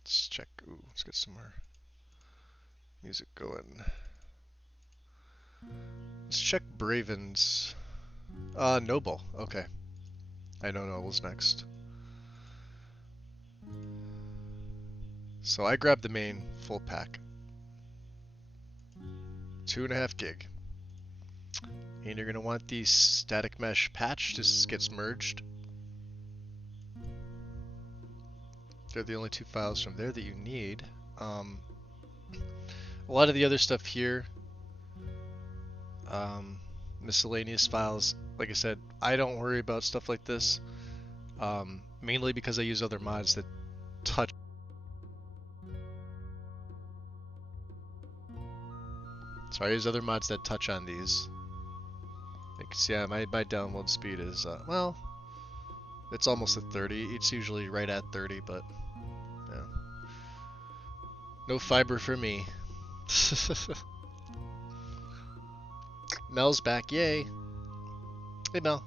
Let's check. Ooh, let's get some more music going. Let's check Braven's. Noble. Okay. I know Noble's next. So I grabbed the main full pack. 2.5 gig. And you're going to want the static mesh patch. This gets merged. They're the only two files from there that you need. A lot of the other stuff here, miscellaneous files, like I said, I don't worry about stuff like this, mainly because I use other mods that touch. Let's So I use other mods that touch on these. Yeah, my download speed is, well, it's almost at 30. It's usually right at 30, but, yeah. No fiber for me. Mel's back, yay! Hey, Mel.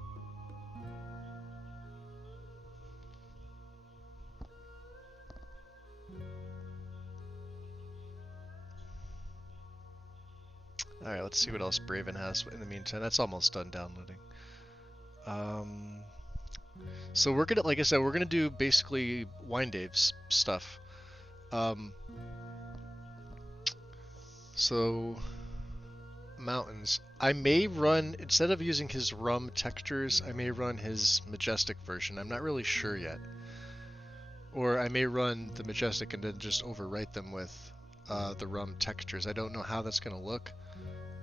Alright, let's see what else Braven has in the meantime. That's almost done downloading. So we're gonna, like I said, we're gonna do basically Wine Dave's stuff. So mountains. I may run, instead of using his rum textures, I may run his majestic version. I'm not really sure yet. Or I may run the majestic and then just overwrite them with the rum textures. I don't know how that's gonna look.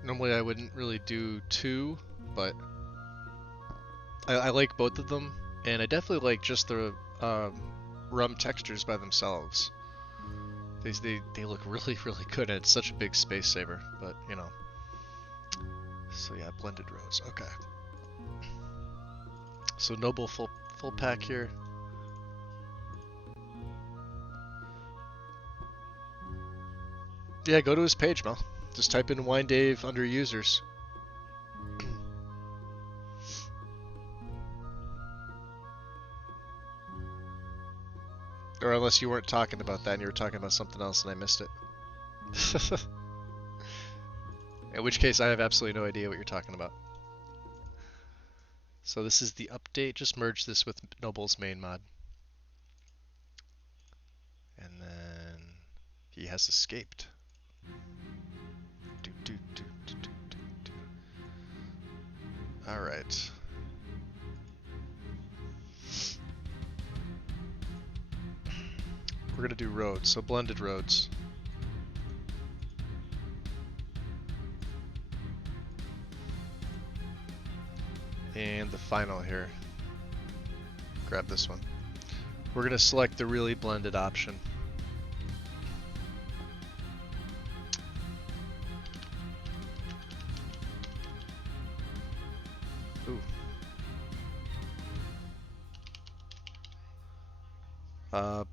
Normally I wouldn't really do two, but I like both of them, and I definitely like just the rum textures by themselves. They look really, really good, and it's such a big space saver, but you know. So yeah, blended rose, okay. So Noble full pack here. Yeah, go to his page, Mel. Just type in Wine Dave under users. Or unless you weren't talking about that and you were talking about something else and I missed it. In which case I have absolutely no idea what you're talking about. So this is the update. Just merge this with Noble's main mod. And then he has escaped. Alright. We're gonna do roads, so blended roads. And the final here. Grab this one. We're gonna select the really blended option. Ooh.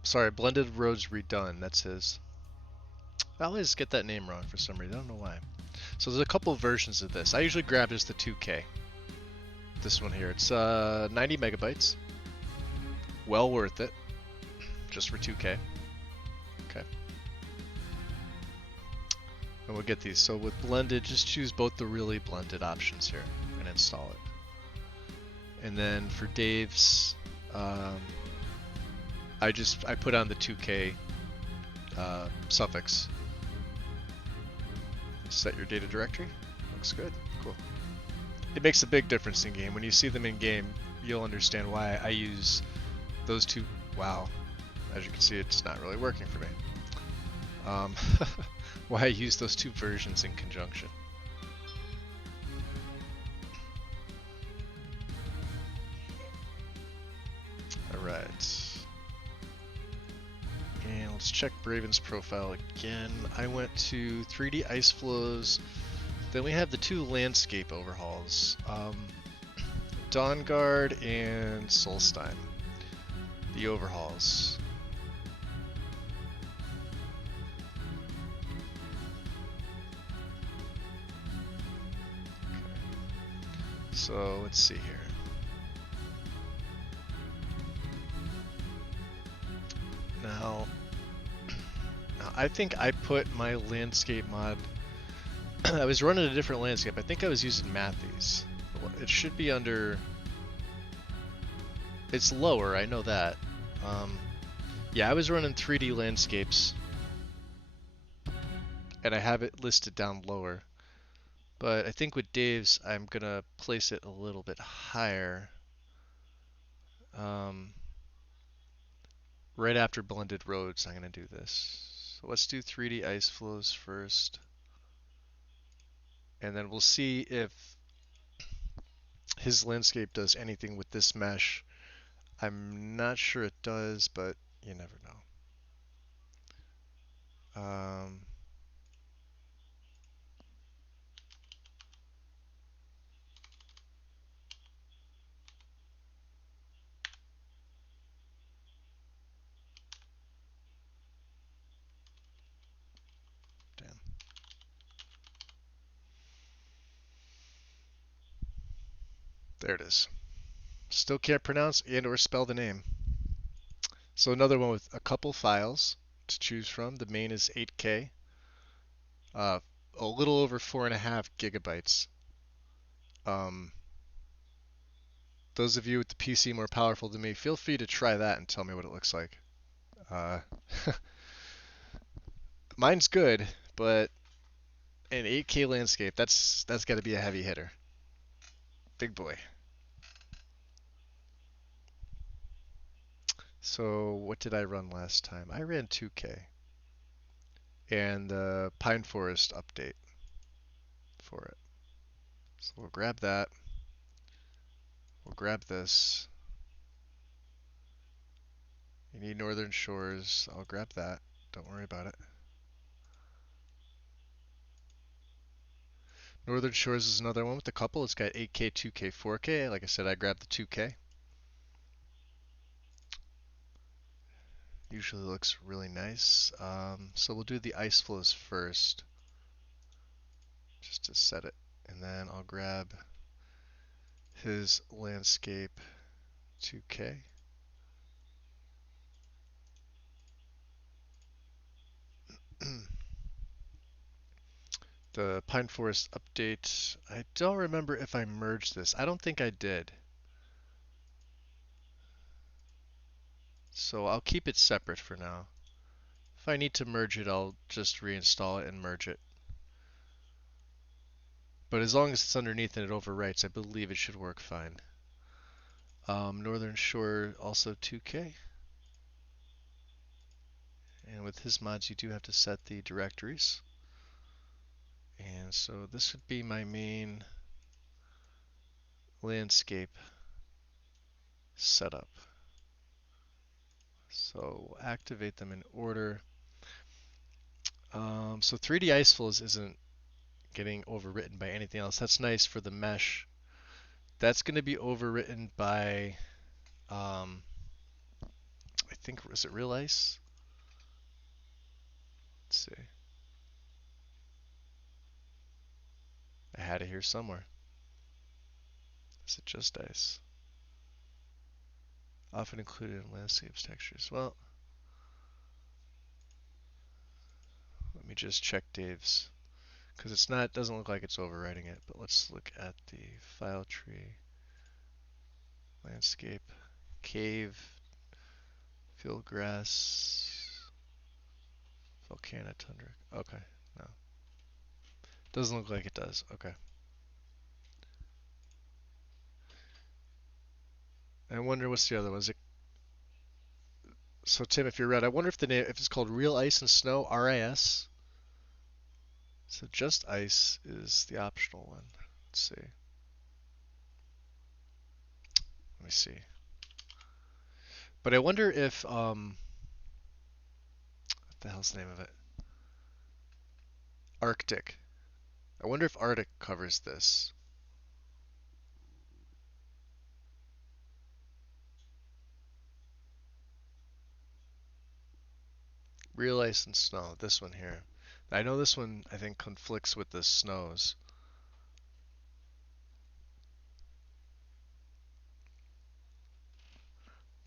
Sorry, blended roads redone. That's his. I always get that name wrong for some reason. I don't know why. So there's a couple versions of this. I usually grab just the 2K. This one here. It's 90 megabytes. Well worth it. Just for 2K. Okay. And we'll get these. So with blended, just choose both the really blended options here and install it. And then for Dave's, I put on the 2K suffix. Set your data directory. Looks good. Cool. It makes a big difference in game. When you see them in game, you'll understand why I use those two. Wow. As you can see, it's not really working for me. Why I use those two versions in conjunction. Alright. And let's check Braven's profile again. I went to 3D Ice Flows. Then we have the two landscape overhauls. Dawnguard and Solstein. The overhauls. Okay. So let's see here. Now I think I put my landscape mod. I was running a different landscape. I think I was using Matthews. It should be under. It's lower, I know that. Yeah, I was running 3D landscapes. And I have it listed down lower. But I think with Dave's, I'm gonna place it a little bit higher. Right after blended roads, I'm gonna do this. So let's do 3D ice flows first. And then we'll see if his landscape does anything with this mesh. I'm not sure it does, but you never know. There it is. Still can't pronounce and or spell the name. So another one with a couple files to choose from. The main is 8K, uh, a little over 4.5 gigabytes. Um, those of you with the PC more powerful than me, feel free to try that and tell me what it looks like. Uh, mine's good, but an 8K landscape, that's got to be a heavy hitter. Big boy. So what did I run last time? I ran 2K and the Pine Forest update for it. So we'll grab that. We'll grab this. You need Northern Shores. I'll grab that. Don't worry about it. Northern Shores is another one with a couple. It's got 8K, 2K, 4K. Like I said, I grabbed the 2K. Usually looks really nice. So we'll do the ice flows first, just to set it. And then I'll grab his landscape 2K. The Pine Forest update. I don't remember if I merged this. I don't think I did. So I'll keep it separate for now. If I need to merge it, I'll just reinstall it and merge it. But as long as it's underneath and it overwrites, I believe it should work fine. Northern Shore also 2K. And with his mods, you do have to set the directories. And so this would be my main landscape setup. So activate them in order. So 3D Iceflows isn't getting overwritten by anything else. That's nice for the mesh. That's going to be overwritten by, I think, was it Real Ice? Let's see. I had it here somewhere. Is it just ice? Often included in landscapes textures. Well, let me just check Dave's, because it's not, doesn't look like it's overwriting it. But let's look at the file tree. Landscape, cave, field grass, volcano tundra. Okay, no. Doesn't look like it does. Okay. I wonder what's the other one. Is it, so Tim, if you're right, I wonder if the name, if it's called Real Ice and Snow, RIS. So just ice is the optional one. Let's see. Let me see. But I wonder if what the hell's the name of it? Arctic. I wonder if Arctic covers this. Real Ice and Snow. This one here. I know this one, I think, conflicts with the snows.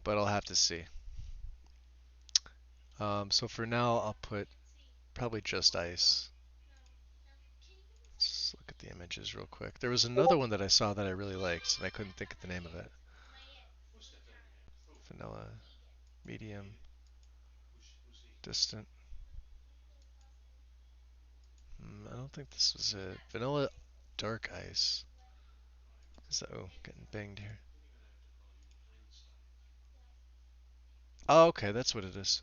But I'll have to see. So for now, I'll put probably just ice. Let's look at the images real quick. There was another one that I saw that I really liked, and I couldn't think of the name of it. Vanilla, medium, distant. I don't think this was it. Vanilla, dark ice. Is that, oh, getting banged here. Oh, okay, that's what it is.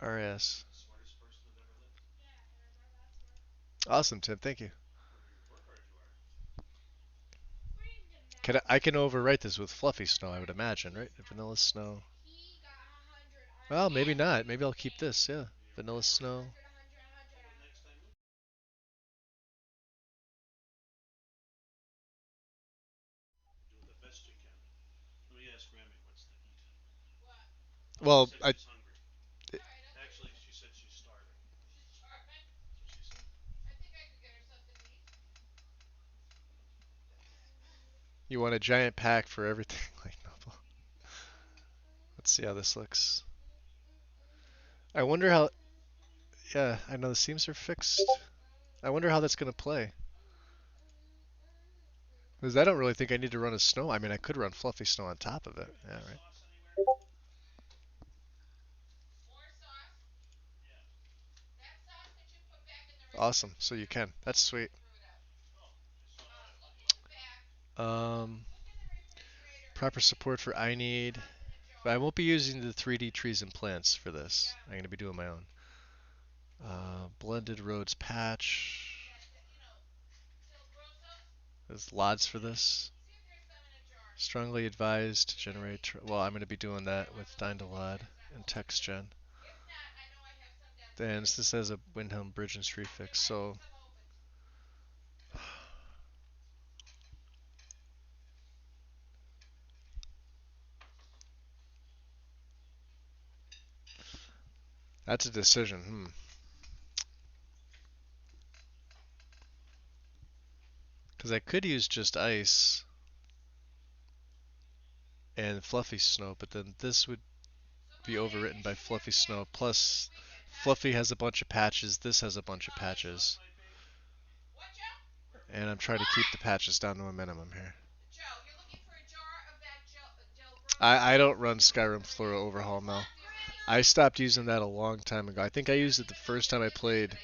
RS. Awesome, Tim. Thank you. I can overwrite this with fluffy snow, I would imagine, right? Vanilla snow. Well, maybe not. Maybe I'll keep this. Yeah, vanilla snow. Well, I. You want a giant pack for everything like novel. Let's see how this looks. I wonder how. Yeah, I know the seams are fixed. I wonder how that's gonna play. Because I don't really think I need to run a snow. I mean, I could run fluffy snow on top of it. Yeah, right. Awesome. So you can. That's sweet. Um, proper support for I need. But I won't be using the 3D trees and plants for this. I'm going to be doing my own. Blended roads patch. There's lots for this. Strongly advised to generate. Well, I'm going to be doing that with Dindalod and TextGen. Then this says a Windhelm bridge and street fix. So that's a decision. Because I could use just ice and fluffy snow, but then this would be overwritten by fluffy snow. Plus, fluffy has a bunch of patches. This has a bunch of patches. And I'm trying to keep the patches down to a minimum here. I don't run Skyrim Flora Overhaul now. I stopped using that a long time ago. I think I used it the first time I played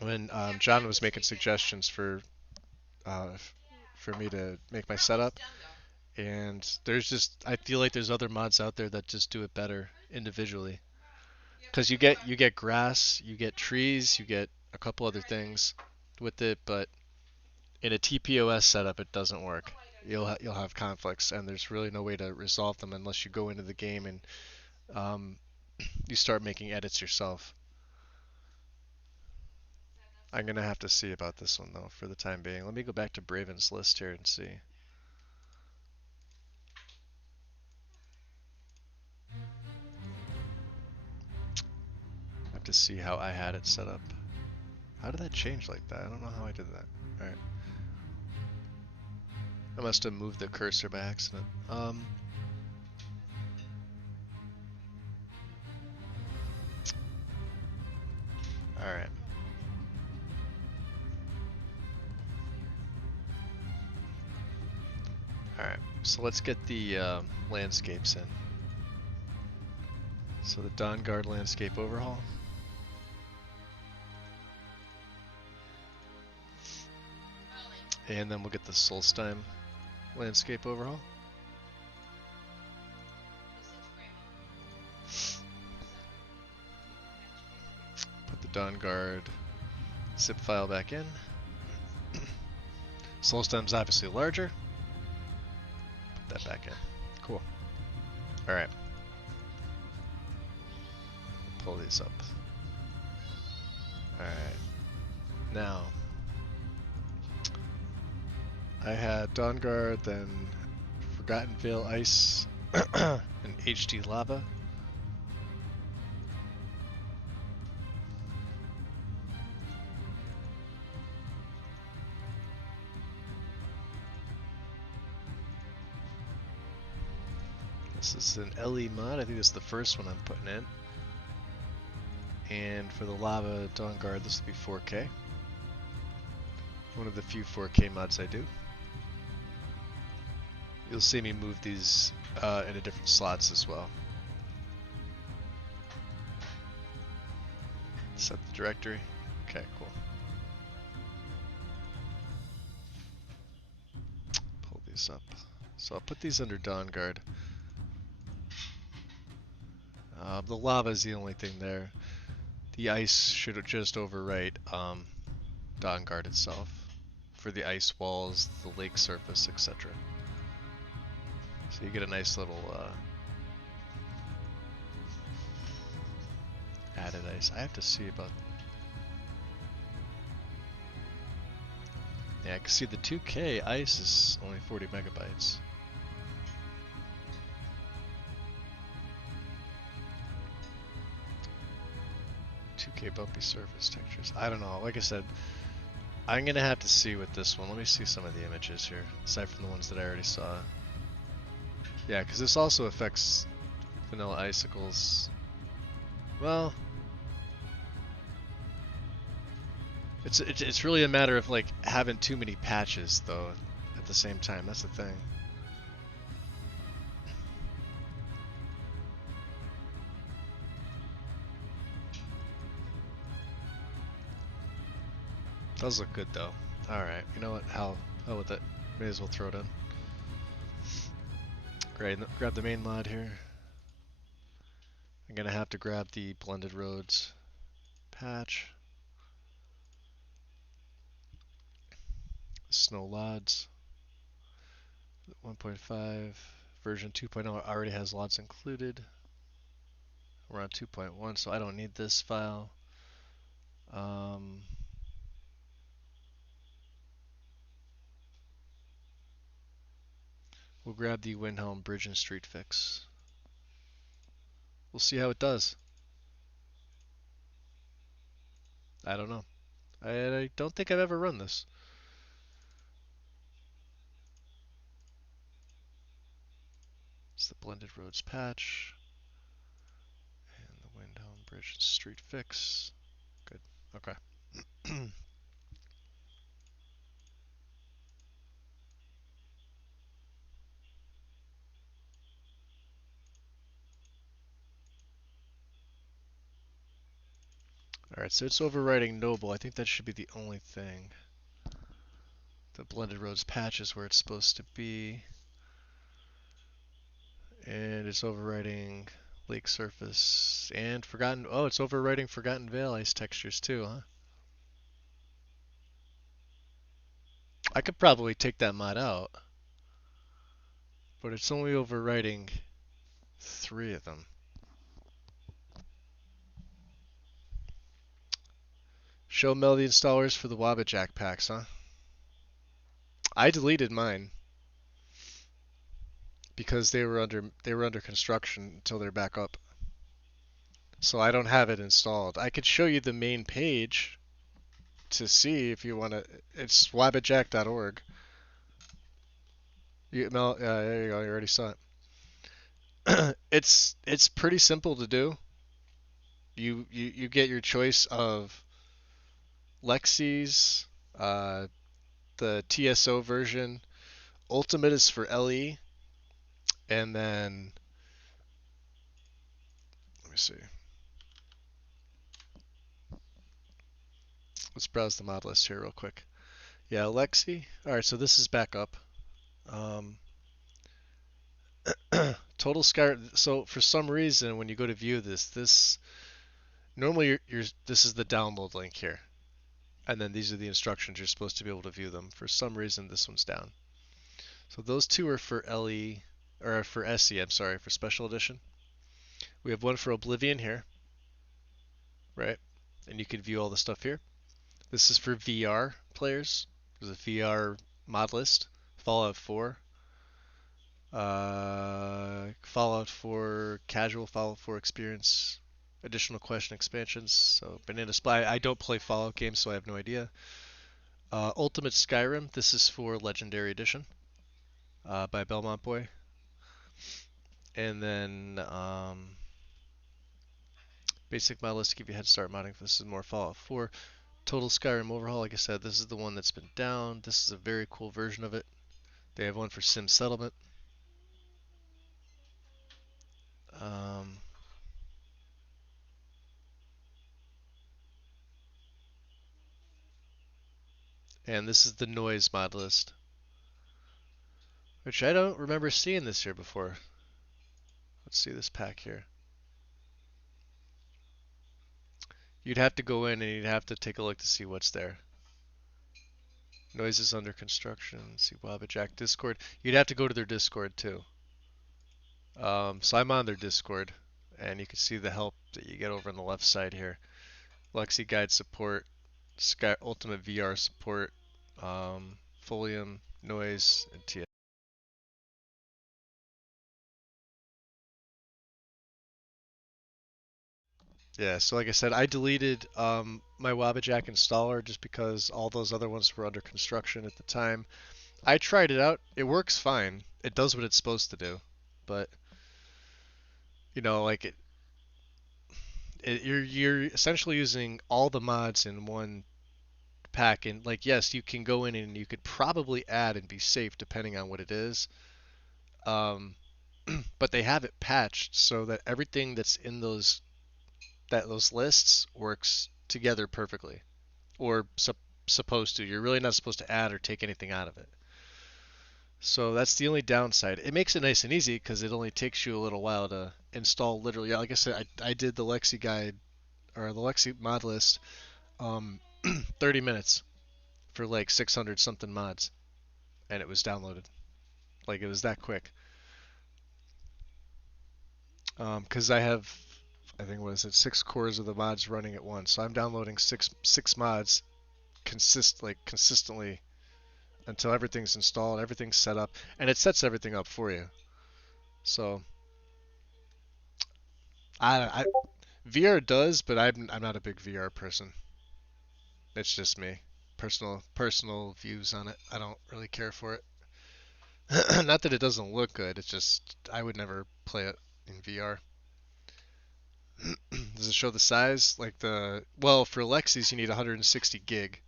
when John was making suggestions uh, for me to make my setup. And I feel like there's other mods out there that just do it better individually. Because you get grass, you get trees, you get a couple other things with it, but in a TPOS setup, it doesn't work. You'll have conflicts, and there's really no way to resolve them unless you go into the game and um, you start making edits yourself. I'm gonna have to see about this one though for the time being. Let me go back to Braven's list here and see. I have to see how I had it set up. How did that change like that? I don't know how I did that. Alright. I must have moved the cursor by accident. Alright. Alright, so let's get the landscapes in. So the Dawnguard landscape overhaul. And then we'll get the Solstheim landscape overhaul. Put the Dawnguard zip file back in. Solstheim's obviously larger. Put that back in. Cool. Alright. Pull these up. Alright. Now, I had Dawnguard, then Forgotten Vale Ice, and HD Lava. This is an LE mod. I think this is the first one I'm putting in. And for the Lava Dawnguard, this will be 4K. One of the few 4K mods I do. You'll see me move these into different slots as well. Set the directory. Okay, cool. Pull these up. So I'll put these under Dawnguard. The lava is the only thing there. The ice should just overwrite Dawnguard itself for the ice walls, the lake surface, etc. So you get a nice little added ice. I have to see about. Yeah, I can see the 2K ice is only 40 megabytes. Bumpy surface textures. I don't know. Like I said, I'm gonna have to see with this one. Let me see some of the images here, aside from the ones that I already saw. Yeah, because this also affects vanilla icicles. Well, it's really a matter of like having too many patches though at the same time. That's the thing. Does look good though. All right, you know what? Hell with it. May as well throw it in. Great. Grab the main mod here. I'm gonna have to grab the blended roads patch. Snow LODs. 1.5 version 2.0 already has LODs included. We're on 2.1, so I don't need this file. We'll grab the Windhelm Bridge and Street fix. We'll see how it does. I don't know. I don't think I've ever run this. It's the blended roads patch. And the Windhelm Bridge and Street fix. Good. Okay. Alright, so it's overwriting Noble. I think that should be the only thing. The blended roads patch is where it's supposed to be. And it's overwriting Lake Surface and Forgotten. Oh, it's overwriting Forgotten Vale ice textures too, huh? I could probably take that mod out, but it's only overwriting 3 of them. Show Melody installers for the Wabbajack packs, huh? I deleted mine because they were under construction until they're back up. So I don't have it installed. I could show you the main page to see if you want to. It's wabbajack.org. There you go. You already saw it. It's pretty simple to do. You get your choice of Lexi's, the TSO version. Ultimate is for LE, and then let me see. Let's browse the mod list here real quick. Yeah, Lexi. All right, so this is back up. Um, Total Sky. So for some reason, when you go to view this normally this is the download link here, and then these are the instructions you're supposed to be able to view them. For some reason, this one's down. So those two are for LE or for SE. I'm sorry, for Special Edition. We have one for Oblivion here, right? And you can view all the stuff here. This is for VR players. There's a VR mod list. Fallout 4. Fallout 4 casual, Fallout 4 experience, additional question expansions. So Banana Spy. I don't play Fallout games, so I have no idea. Ultimate Skyrim. This is for Legendary Edition by Belmont Boy. And then basic mod list to give you a head start modding. This is more Fallout 4. Total Skyrim Overhaul. Like I said, this is the one that's been down. This is a very cool version of it. They have one for Sim Settlement. And this is the noise mod list, which I don't remember seeing this here before. Let's see this pack here. You'd have to go in and you'd have to take a look to see what's there. Noise is under construction. See Wabbajack Discord. You'd have to go to their Discord too. So I'm on their Discord, and you can see the help that you get over on the left side here. Lexi Guide support, Sky Ultimate VR support, Folium, Noise, and TS. Yeah, so like I said, I deleted my Wabajack installer just because all those other ones were under construction at the time. I tried it out. It works fine. It does what it's supposed to do. But, like you're essentially using all the mods in one pack, and like yes, you can go in and you could probably add and be safe depending on what it is. Um, but they have it patched so that everything that's in those lists works together perfectly, or supposed to. You're really not supposed to add or take anything out of it. So that's the only downside. It makes it nice and easy because it only takes you a little while to install. Literally, yeah, like I said, I did the Lexi guide or the Lexi mod list, um, 30 minutes for like 600 something mods, and it was downloaded. Like it was that quick. Because I think what is it, 6 cores of the mods running at once. So I'm downloading six mods consistently until everything's installed, everything's set up, and it sets everything up for you. So I VR does, but I'm not a big VR person. It's just me. Personal views on it. I don't really care for it. Not that it doesn't look good. It's just I would never play it in VR. Does it show the size? Well, for Lexi's you need 160 gig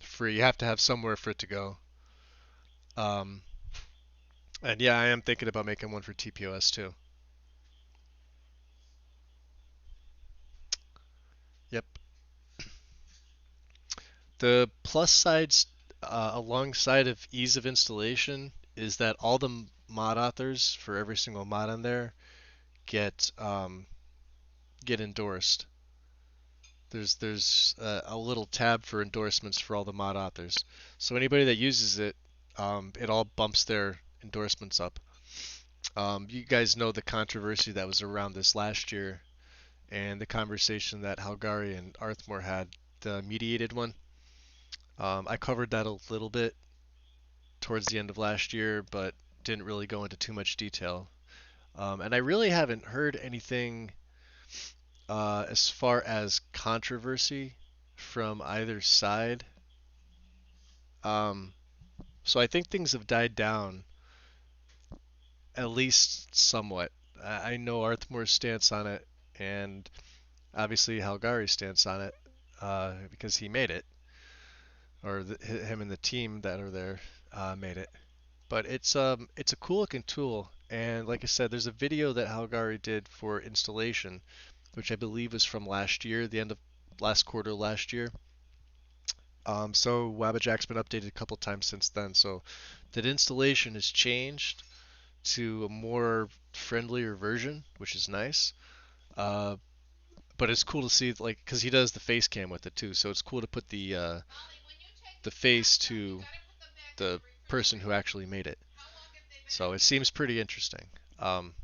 free. You have to have somewhere for it to go. Um, and yeah, I am thinking about making one for TPOS too. Yep. The plus sides alongside of ease of installation is that all the mod authors for every single mod on there get get endorsed. There's a little tab for endorsements for all the mod authors. So anybody that uses it, it all bumps their endorsements up. You guys know the controversy that was around this last year and the conversation that Halgari and Arthmore had, the mediated one. I covered that a little bit towards the end of last year, but didn't really go into too much detail. And I really haven't heard anything as far as controversy from either side. Um, so I think things have died down at least somewhat. I know Arthmore's stance on it, and obviously Halgari's stance on it, because he made it, or him and the team that are there made it. But it's a cool looking tool, and like I said, there's a video that Halgari did for installation, which I believe was from last year, the end of last quarter last year. So Wabajack's been updated a couple times since then, so that installation has changed to a more friendlier version, which is nice. Uh, but it's cool to see, like, because he does the face cam with it too, so it's cool to put the face to the person who actually made it. So it seems pretty interesting. Um,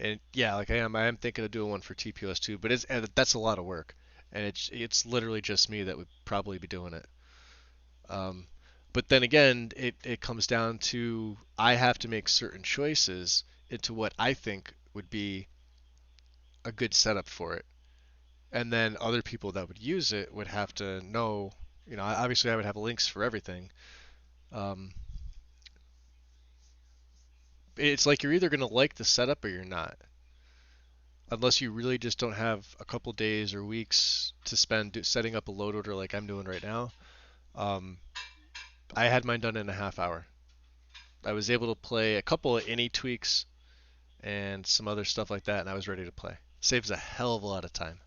and yeah, like I am thinking of doing one for TPOS too, but that's a lot of work, and it's literally just me that would probably be doing it. Um, but then again, it comes down to I have to make certain choices into what I think would be a good setup for it. And then other people that would use it would have to know, obviously I would have links for everything. Um, it's like you're either going to like the setup or you're not. Unless you really just don't have a couple days or weeks to spend setting up a load order like I'm doing right now. Um, I had mine done in a half hour. I was able to play a couple of any tweaks and some other stuff like that, and I was ready to play. Saves a hell of a lot of time.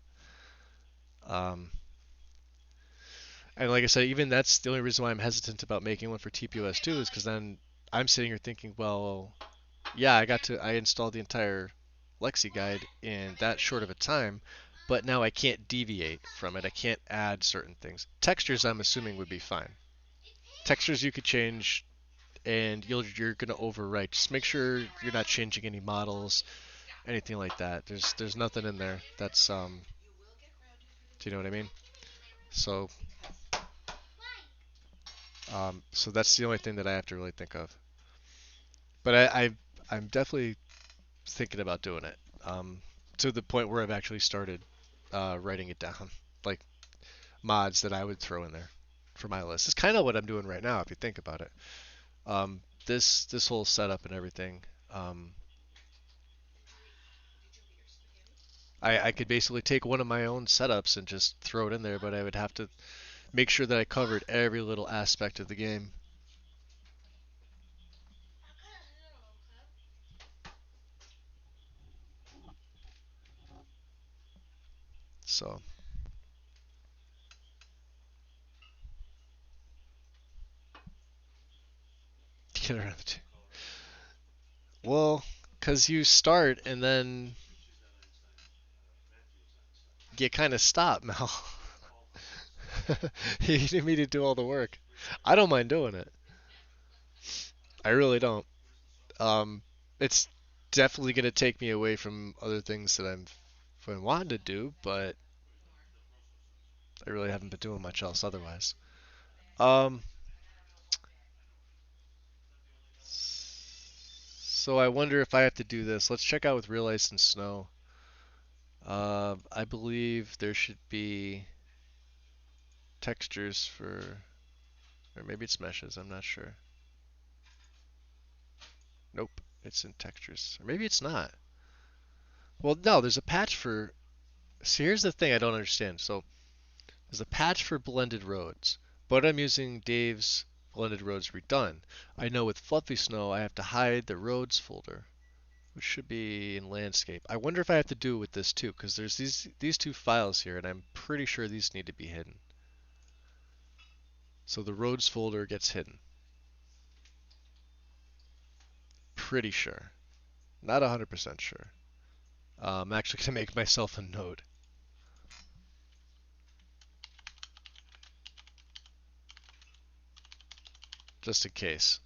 Um, and like I said, even that's the only reason why I'm hesitant about making one for TPOS 2 is because then I'm sitting here thinking, well, yeah, I installed the entire Lexi guide in that short of a time, but now I can't deviate from it. I can't add certain things. Textures, I'm assuming, would be fine. Textures you could change, and you're gonna overwrite. Just make sure you're not changing any models, anything like that. There's nothing in there that's do you know what I mean? So so that's the only thing that I have to really think of. But I'm definitely thinking about doing it. to the point where I've actually started writing it down, like mods that I would throw in there for my list. It's kind of what I'm doing right now, if you think about it. This whole setup and everything. Um, I could basically take one of my own setups and just throw it in there, but I would have to make sure that I covered every little aspect of the game. So get around the two. Well, because you start and then you kind of stop, Mel. You need me to do all the work. I don't mind doing it. I really don't. Um, it's definitely going to take me away from other things that I've been wanting to do, but I really haven't been doing much else otherwise. Um, so I wonder if I have to do this. Let's check out with real ice and snow. I believe there should be textures for, or maybe it's meshes. I'm not sure. Nope, it's in textures. Or maybe it's not. Well, no, there's a patch for. See, here's the thing I don't understand. So there's a patch for blended roads, but I'm using Dave's blended roads redone. I know with Fluffy Snow I have to hide the roads folder, which should be in landscape. I wonder if I have to do it with this too, because there's these two files here, and I'm pretty sure these need to be hidden. So the roads folder gets hidden. Pretty sure. Not 100% sure. I'm actually going to make myself a note. Just in case.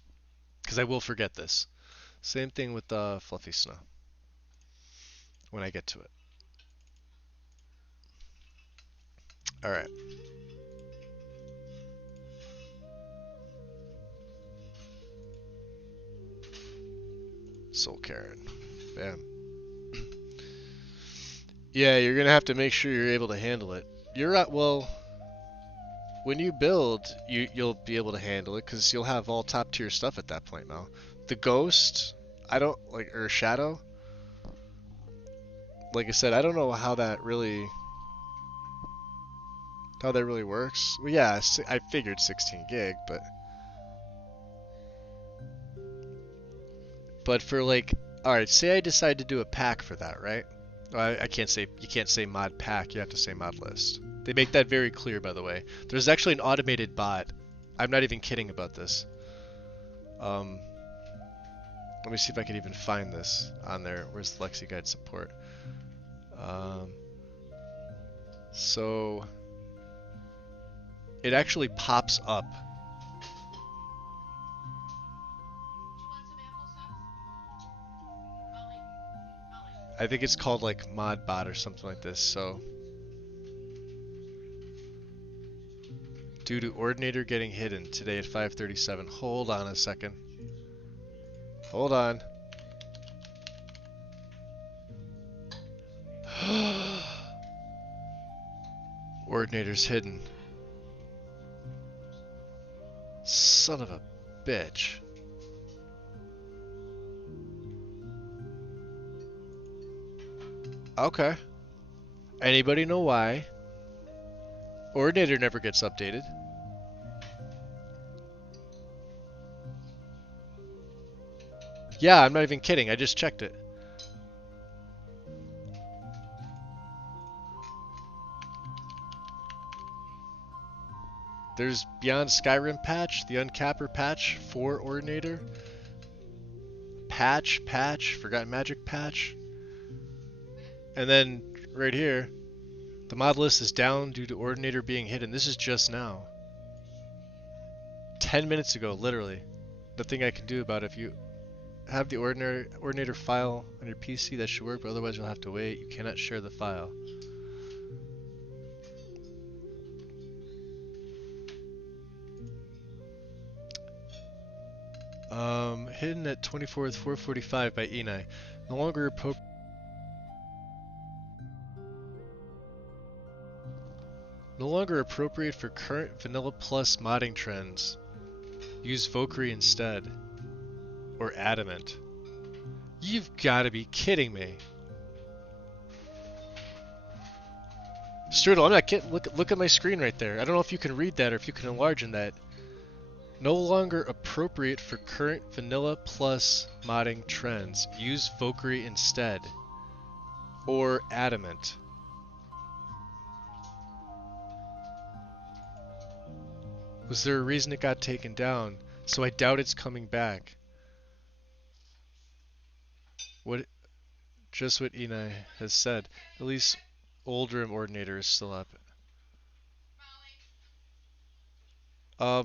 Because I will forget this. Same thing with Fluffy Snow. When I get to it. Alright. Soul Karen. Bam. Yeah, you're gonna have to make sure you're able to handle it. You're at, well, when you build, you'll be able to handle it because you'll have all top tier stuff at that point now. The ghost, I don't like, or shadow. Like I said, I don't know how that really works. Well, yeah, I figured 16 gig, but for like, all right, say I decide to do a pack for that, right? I can't say, you can't say mod pack, you have to say mod list. They make that very clear, by the way. There's actually an automated bot. I'm not even kidding about this. Um, Let me see if I can even find this on there. Where's the Lexi Guide support? Um, so it actually pops up. I think it's called like modbot or something like this. So due to ordinator getting hidden today at 5:37. Hold on a second. Hold on. Ordinator's hidden. Son of a bitch. Okay. Anybody know why? Ordinator never gets updated. Yeah, I'm not even kidding. I just checked it. There's Beyond Skyrim patch, the Uncapper patch for Ordinator. Patch, Forgotten Magic patch. And then right here, the mod list is down due to Ordinator being hidden. This is just now. 10 minutes ago, literally. Nothing I can do about it. If you have the Ordinator file on your PC, that should work, but otherwise you'll have to wait. You cannot share the file. Hidden at 24th 445 by Enai. No longer No longer appropriate for current Vanilla Plus modding trends. Use Valkyrie instead. Or Adamant. You've got to be kidding me. Strudel, I'm not kidding. Look at my screen right there. I don't know if you can read that or if you can enlarge in that. No longer appropriate for current Vanilla Plus modding trends. Use Valkyrie instead. Or Adamant. Was there a reason it got taken down? So I doubt it's coming back. What? Just what Ina has said. At least Oldrim Ordinator is still up.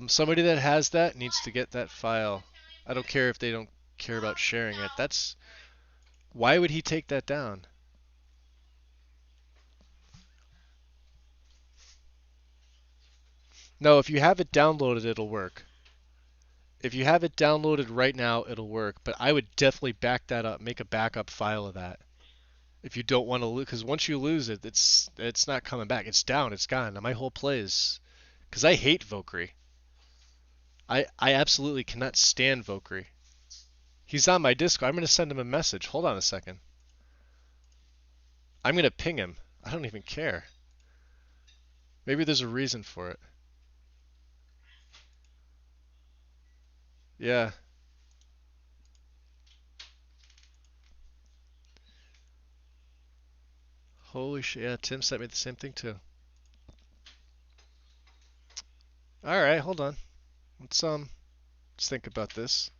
Somebody that has that needs to get that file. I don't care if they don't care about sharing it. That's... Why would he take that down? No, if you have it downloaded, it'll work. If you have it downloaded right now, it'll work. But I would definitely back that up. Make a backup file of that. If you don't want to lose, because once you lose it, it's not coming back. It's down. It's gone. My whole play is... Because I hate Valkyrie. I absolutely cannot stand Valkyrie. He's on my Discord. I'm going to send him a message. Hold on a second. I'm going to ping him. I don't even care. Maybe there's a reason for it. Yeah. Holy shit. Yeah, Tim sent me the same thing too. Alright, hold on. Let's think about this.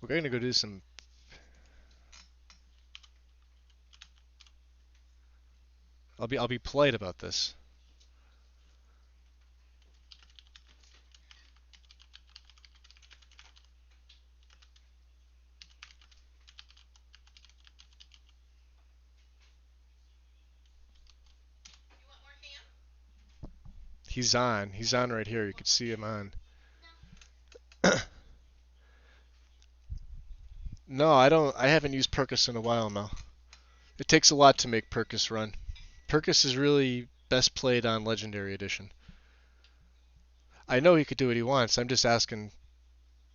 We're going to go do some... I'll be polite about this. He's on. He's on right here. You can see him on. No, I haven't used Percus in a while now. It takes a lot to make Percus run. Percus is really best played on Legendary Edition. I know he could do what he wants. I'm just asking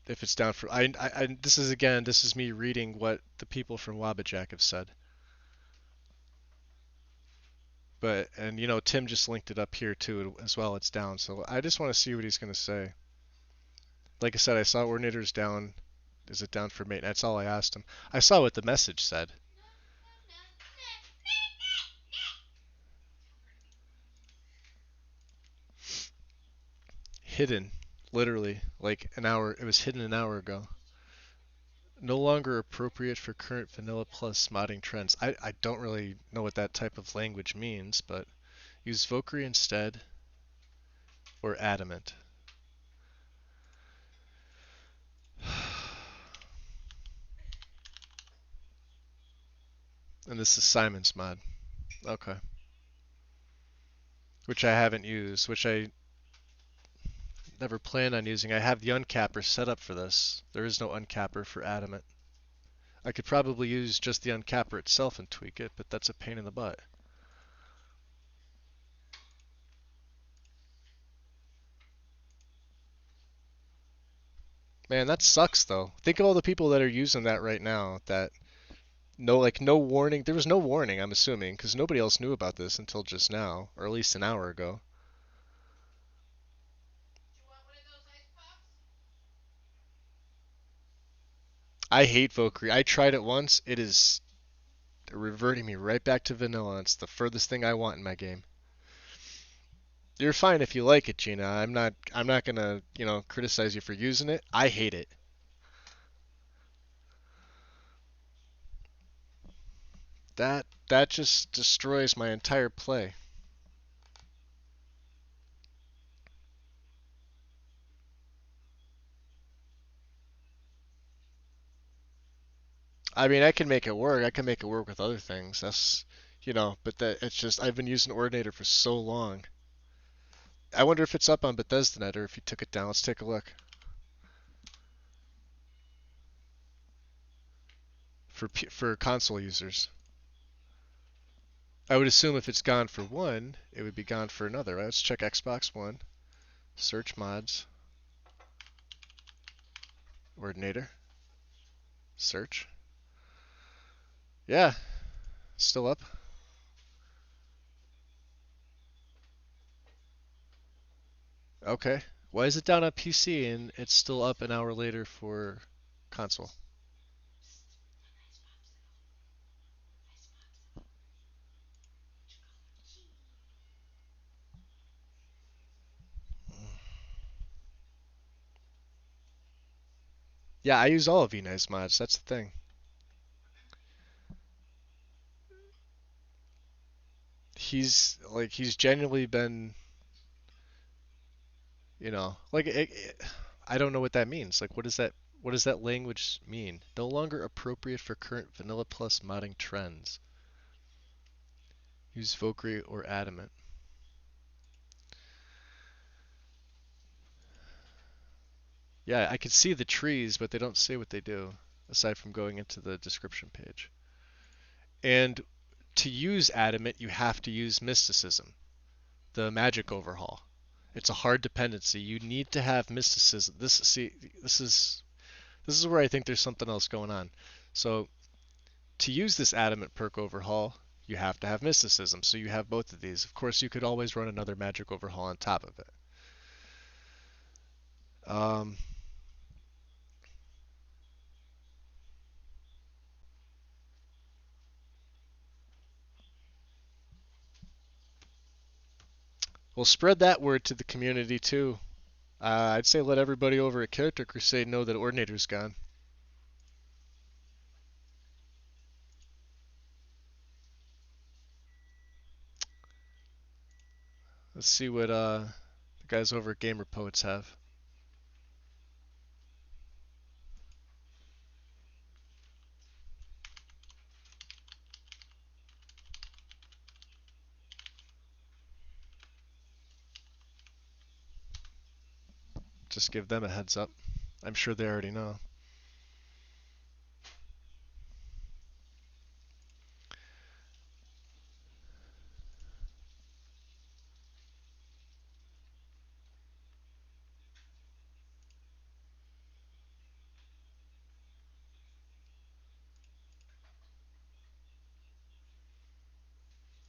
if it's down for... this is me reading what the people from Wabbajack have said. But, and you know, Tim just linked it up here too as well. It's down. So I just want to see what he's going to say. Like I said, I saw Ordinator's down. Is it down for maintenance? That's all I asked him. I saw what the message said. Hidden. Literally. Like an hour. It was hidden an hour ago. No longer appropriate for current Vanilla Plus modding trends. I don't really know what that type of language means, but use Valkyrie instead or Adamant. And this is Simon's mod. Okay. Which I haven't used, which I never plan on using. I have the uncapper set up for this. There is no uncapper for Adamant. I could probably use just the uncapper itself and tweak it, but that's a pain in the butt. Man, that sucks though. Think of all the people that are using that right now that no warning. There was no warning, I'm assuming, because nobody else knew about this until just now, or at least an hour ago. I hate Valkyrie. I tried it once. It is reverting me right back to vanilla. It's the furthest thing I want in my game. You're fine if you like it, Gina. I'm not gonna, criticize you for using it. I hate it. That just destroys my entire play. I mean, I can make it work. I can make it work with other things. That's, but it's just I've been using Ordinator for so long. I wonder if it's up on BethesdaNet or if you took it down. Let's take a look. For console users. I would assume if it's gone for one, it would be gone for another. Right? Let's check Xbox One. Search mods. Ordinator. Search. Yeah, still up. Okay. Why is it down on PC and it's still up an hour later for console? Yeah, I use all of Vnice mods. That's the thing. He's genuinely been, I don't know what that means. Like, what does that language mean? No longer appropriate for current Vanilla Plus modding trends. Use Vocry or Adamant. Yeah, I can see the trees, but they don't say what they do, aside from going into the description page. And to use Adamant, you have to use Mysticism, the magic overhaul. It's a hard dependency. You need to have Mysticism. This is where I think there's something else going on. So to use this Adamant perk overhaul, you have to have Mysticism. So you have both of these. Of course, you could always run another magic overhaul on top of it. Um, we'll spread that word to the community too. I'd say let everybody over at Character Crusade know that Ordinator's gone. Let's see what the guys over at Gamer Poets have. Just give them a heads up. I'm sure they already know.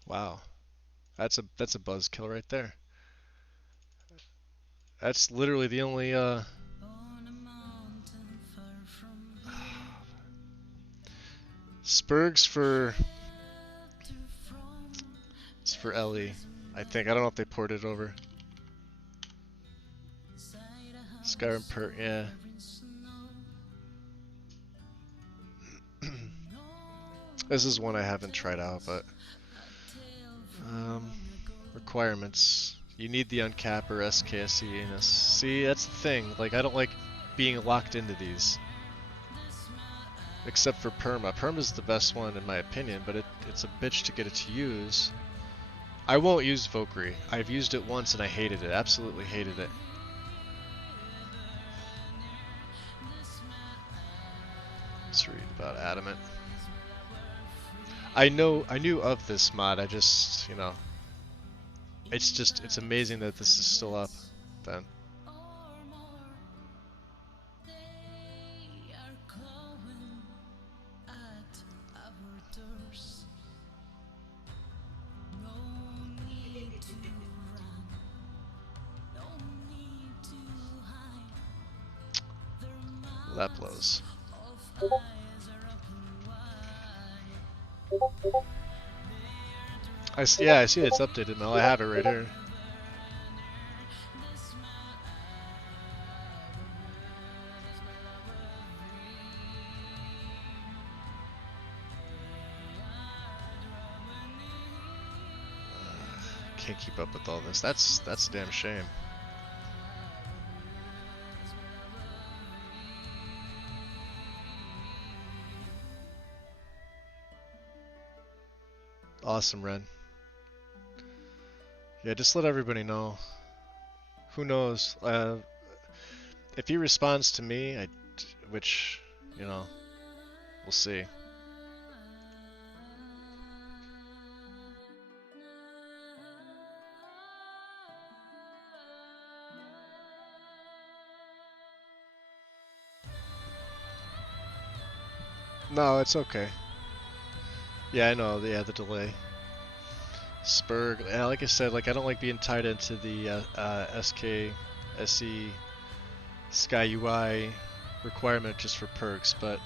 Wow, that's a buzzkill right there. That's literally the only Spurgs for it's for Ellie. I think I don't know if they ported it over. Skyrim per yeah. This is one I haven't tried out, but requirements. You need the uncap or SKSE anus. See, that's the thing. Like, I don't like being locked into these. Except for Perma. Perma's the best one in my opinion, but it's a bitch to get it to use. I won't use Vocry. I've used it once and I hated it. Absolutely hated it. Let's read about Adamant. I knew of this mod. I just, it's amazing that this is still up then. That blows. Yeah, I see it's updated now. I have it right here. Can't keep up with all this. That's a damn shame. Awesome, Ren. Yeah, just let everybody know. Who knows? If he responds to me, which, we'll see. No, it's okay. Yeah, I know. Yeah, the delay. Spurg. Yeah, like I said, like I don't like being tied into the SK, SE, Sky UI requirement just for perks, but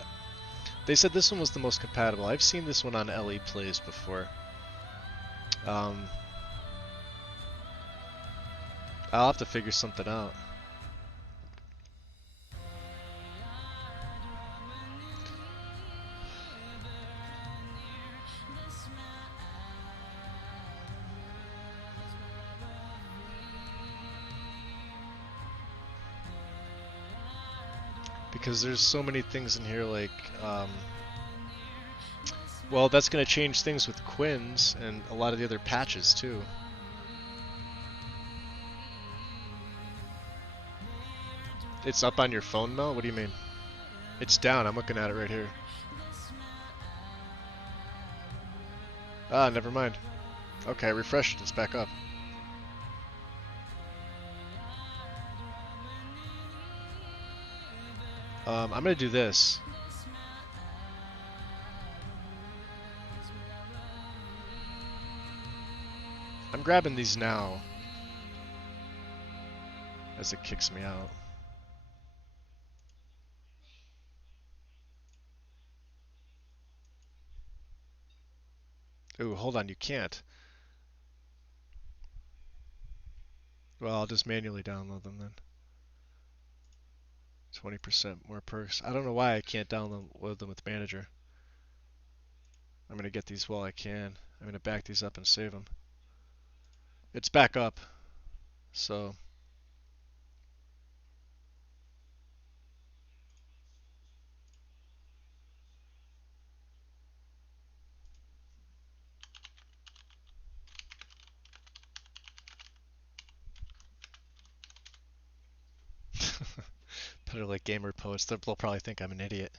they said this one was the most compatible. I've seen this one on LE plays before. Um, I'll have to figure something out. Because there's so many things in here like, well, that's going to change things with Quinn's and a lot of the other patches too. It's up on your phone, Mel? What do you mean? It's down. I'm looking at it right here. Ah, never mind. Okay, I refreshed it. It's back up. I'm going to do this. I'm grabbing these now as it kicks me out. Ooh, hold on, you can't. Well, I'll just manually download them then. 20% more perks. I don't know why I can't download them with Manager. I'm going to get these while I can. I'm going to back these up and save them. It's back up, so... Better like gamer posts. They'll probably think I'm an idiot.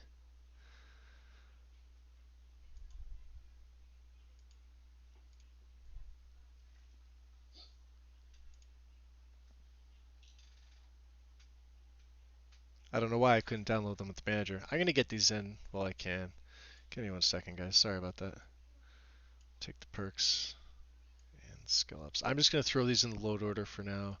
I don't know why I couldn't download them with the Manager. I'm going to get these in while I can. Give me 1 second, guys. Sorry about that. Take the perks and skill ups. I'm just going to throw these in the load order for now.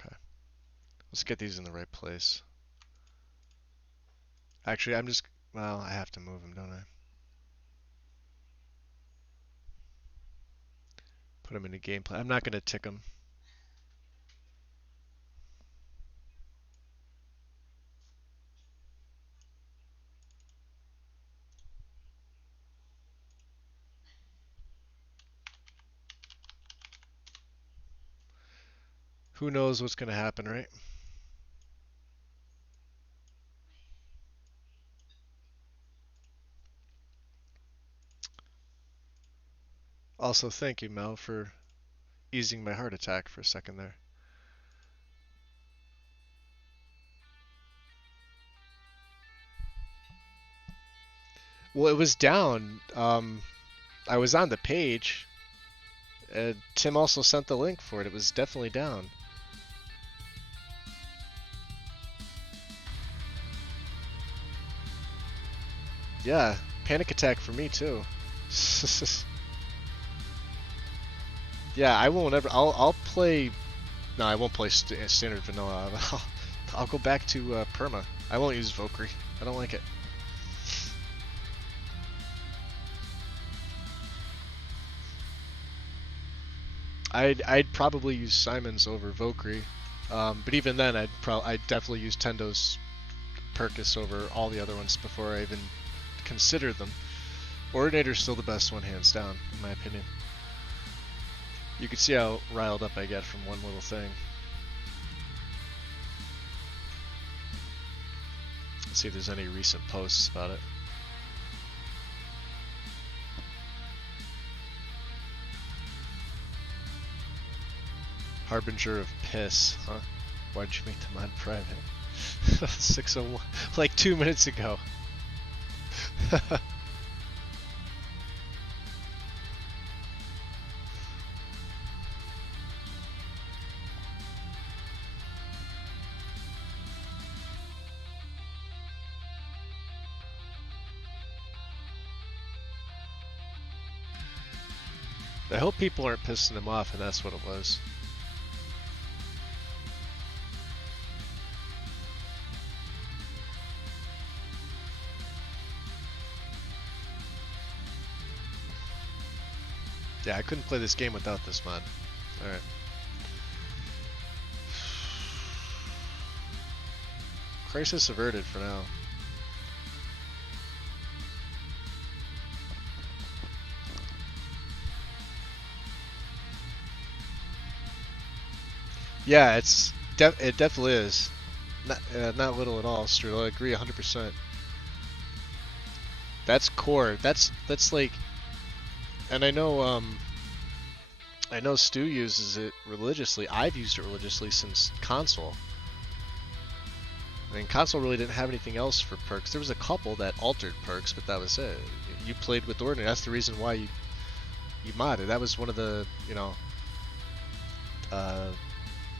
Okay. Let's get these in the right place. Actually, well, I have to move them, don't I? Put them into gameplay. I'm not going to tick them. Who knows what's going to happen, right? Also, thank you, Mel, for easing my heart attack for a second there. Well, it was down. I was on the page. Tim also sent the link for it. It was definitely down. Yeah, panic attack for me too. Yeah, I won't ever. I'll play. No, I won't play standard vanilla. I'll go back to perma. I won't use Valkyrie. I don't like it. I'd probably use Simon's over Valkyrie, but even then I'd definitely use Tendo's Perkus over all the other ones before I even consider them. Ordinator's still the best one, hands down, in my opinion. You can see how riled up I get from one little thing. Let's see if there's any recent posts about it. Harbinger of Piss, huh? Why'd you make the mod private? 601, like 2 minutes ago. I hope people aren't pissing him off and that's what it was. Yeah, I couldn't play this game without this mod. Alright. Crisis averted for now. Yeah, it definitely is. Not little at all, Strudel. I agree 100%. That's core. That's like, and I know Stu uses it religiously. I've used it religiously since console. I mean, console really didn't have anything else for perks. There was a couple that altered perks, but that was it. You played with Ordinary. That's the reason why you modded. That was one of the, you know,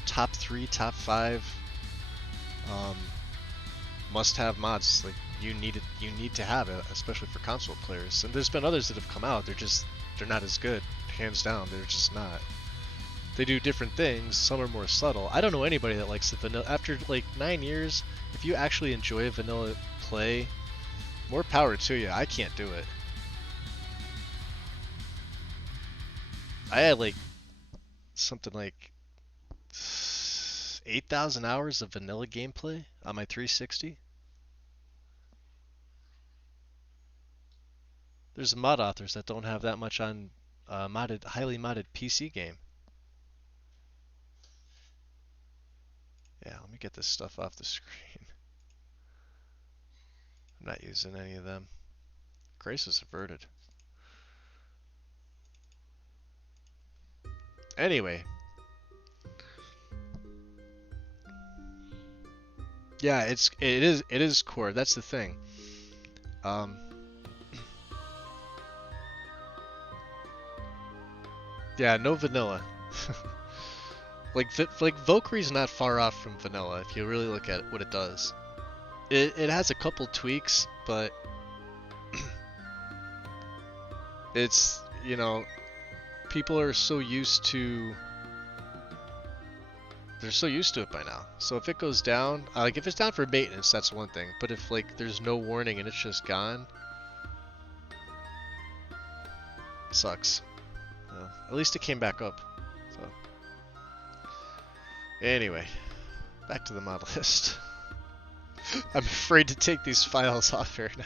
top 3, top 5 must-have mods. Like you need to have it, especially for console players. And there's been others that have come out. They're not as good, hands down. They're just not. They do different things. Some are more subtle. I don't know anybody that likes the vanilla. After like 9 years, if you actually enjoy a vanilla play, more power to you. I can't do it. I had like something like 8,000 hours of vanilla gameplay on my 360. There's mod authors that don't have that much on highly modded PC game. Yeah, let me get this stuff off the screen. I'm not using any of them. Crisis averted. Anyway. Yeah, it is core. That's the thing. Yeah, no vanilla. like Valkyrie's not far off from vanilla if you really look at what it does. It has a couple tweaks, but it's, you know, people are so used to they're so used to it by now. So if it goes down, like if it's down for maintenance, that's one thing. But if like there's no warning and it's just gone, it sucks. You know, at least it came back up. So anyway, back to the mod list. I'm afraid to take these files off here now.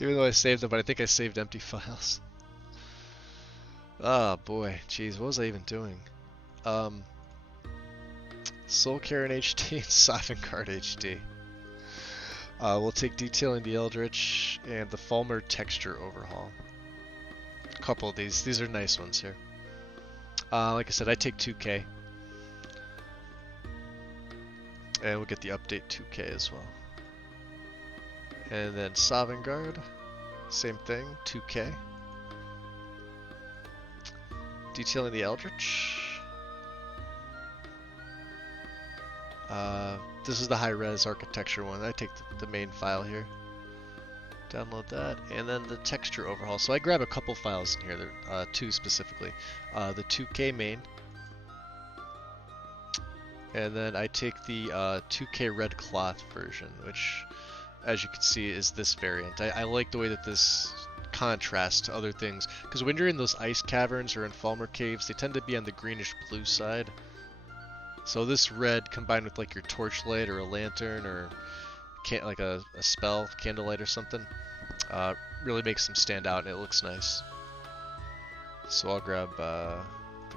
Even though I saved them, but I think I saved empty files. Oh boy, jeez, what was I even doing? Soul Karen HD and Sovngarde HD. We'll take Detailing the Eldritch and the Falmer Texture Overhaul. A couple of these. These are nice ones here. Like I said, I take 2K. And we'll get the update 2K as well. And then Sovngarde, same thing, 2K. Detailing the Eldritch. This is the high-res architecture one. I take the main file here. Download that, and then the texture overhaul. So I grab a couple files in here, there, 2 specifically. The 2K main, and then I take the 2K red cloth version, which, as you can see, is this variant. I like the way that this contrasts to other things, because when you're in those ice caverns or in Falmer caves, they tend to be on the greenish blue side. So this red combined with like your torchlight or a lantern or like a spell, candlelight or something, really makes them stand out and it looks nice. So I'll grab the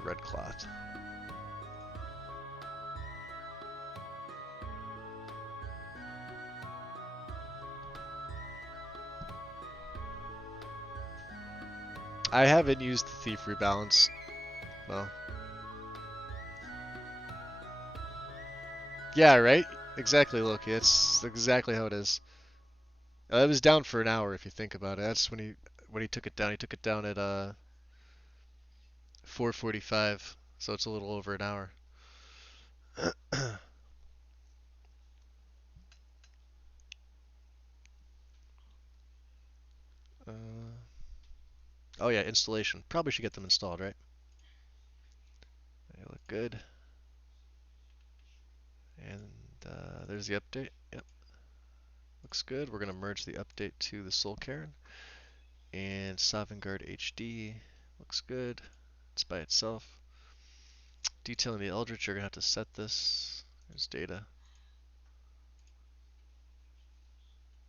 red cloth. I haven't used the thief rebalance. Well, yeah, right? Exactly, Loki. That's exactly how it is. It was down for an hour if you think about it. That's when he took it down. He took it down at 4:45, so it's a little over an hour. uh, oh yeah, installation. Probably should get them installed, right? They look good. And there's the update. Yep, looks good. We're gonna merge the update to the Soul Cairn. And Sovngarde HD looks good. It's by itself. Detailing the Eldritch, you're gonna have to set this. There's data.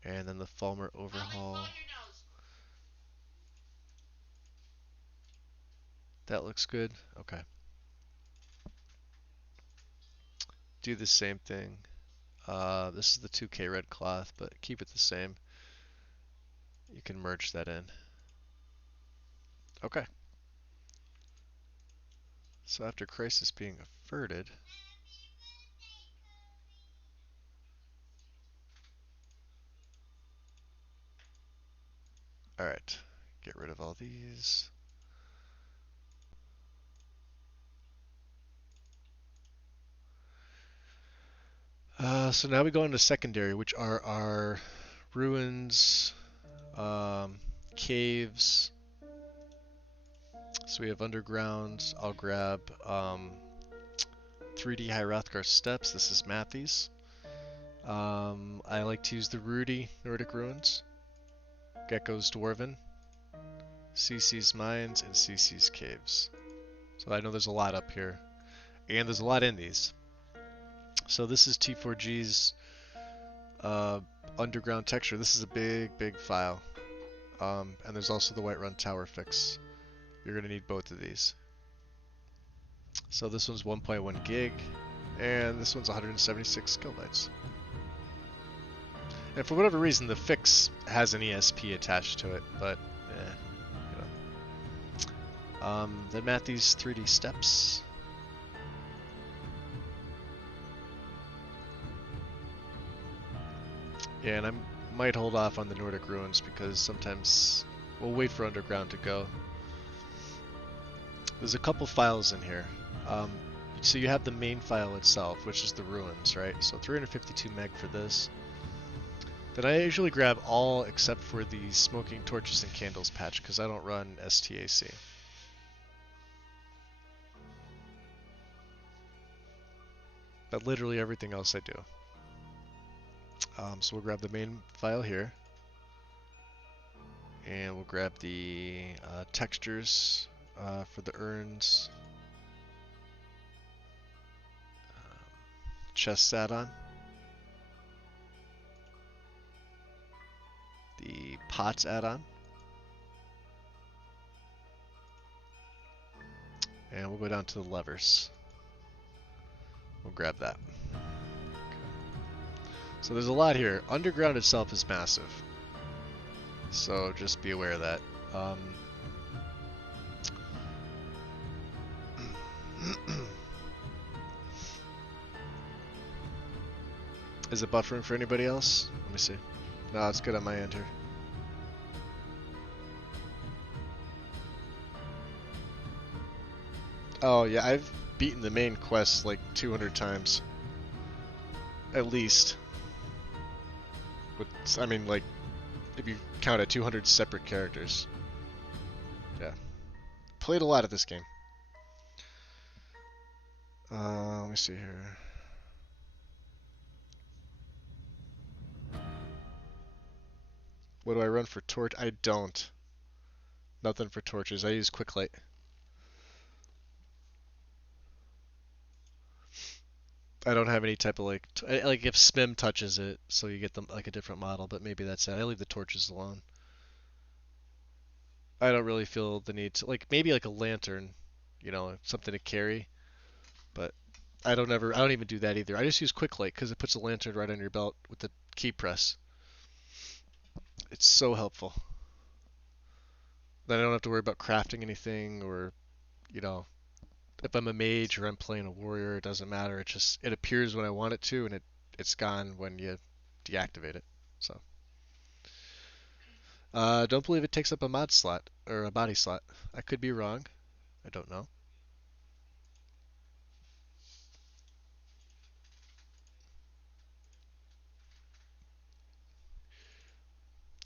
And then the Falmer overhaul. That looks good. Okay. Do the same thing. This is the 2K red cloth, but keep it the same. You can merge that in. Okay. So after Crisis being averted, alright, get rid of all these. So now we go into secondary, which are our ruins, caves. So we have underground. I'll grab 3D Hrothgar Steps. This is Matthys. I like to use the Rudy Nordic Ruins, Gecko's Dwarven, CC's Mines, and CC's Caves. So I know there's a lot up here, and there's a lot in these. So this is T4G's underground texture. This is a big file. And there's also the Whiterun Tower fix. You're going to need both of these. So this one's 1.1 gig, and this one's 176 kilobytes. And for whatever reason, the fix has an ESP attached to it, but you know. Then Matthys 3D Steps. Yeah, and I might hold off on the Nordic Ruins because sometimes we'll wait for Underground to go. There's a couple files in here. So you have the main file itself, which is the ruins, right? So 352 meg for this. Then I usually grab all except for the Smoking Torches and Candles patch because I don't run STAC. But literally everything else I do. So we'll grab the main file here. And we'll grab the textures for the urns. Chest add-on. The pots add-on. And we'll go down to the levers. We'll grab that. Okay. So there's a lot here. Underground itself is massive. So just be aware of that. Is it buffering for anybody else? Let me see. No, it's good on my end here. Oh yeah, I've beaten the main quest like 200 times. At least. But, I mean, like, if you count at 200 separate characters. Yeah. Played a lot of this game. Let me see here. What do I run for torch? I don't. Nothing for torches. I use quick light. I don't have any type of like if SMIM touches it, so you get them like a different model, but maybe that's it. I leave the torches alone. I don't really feel the need to like maybe like a lantern, you know, something to carry, but I don't even do that either. I just use quick light because it puts a lantern right on your belt with the key press. It's so helpful. Then I don't have to worry about crafting anything, or, you know, if I'm a mage or I'm playing a warrior, it doesn't matter. It appears when I want it to, and it's gone when you deactivate it. So, don't believe it takes up a mod slot or a body slot. I could be wrong. I don't know.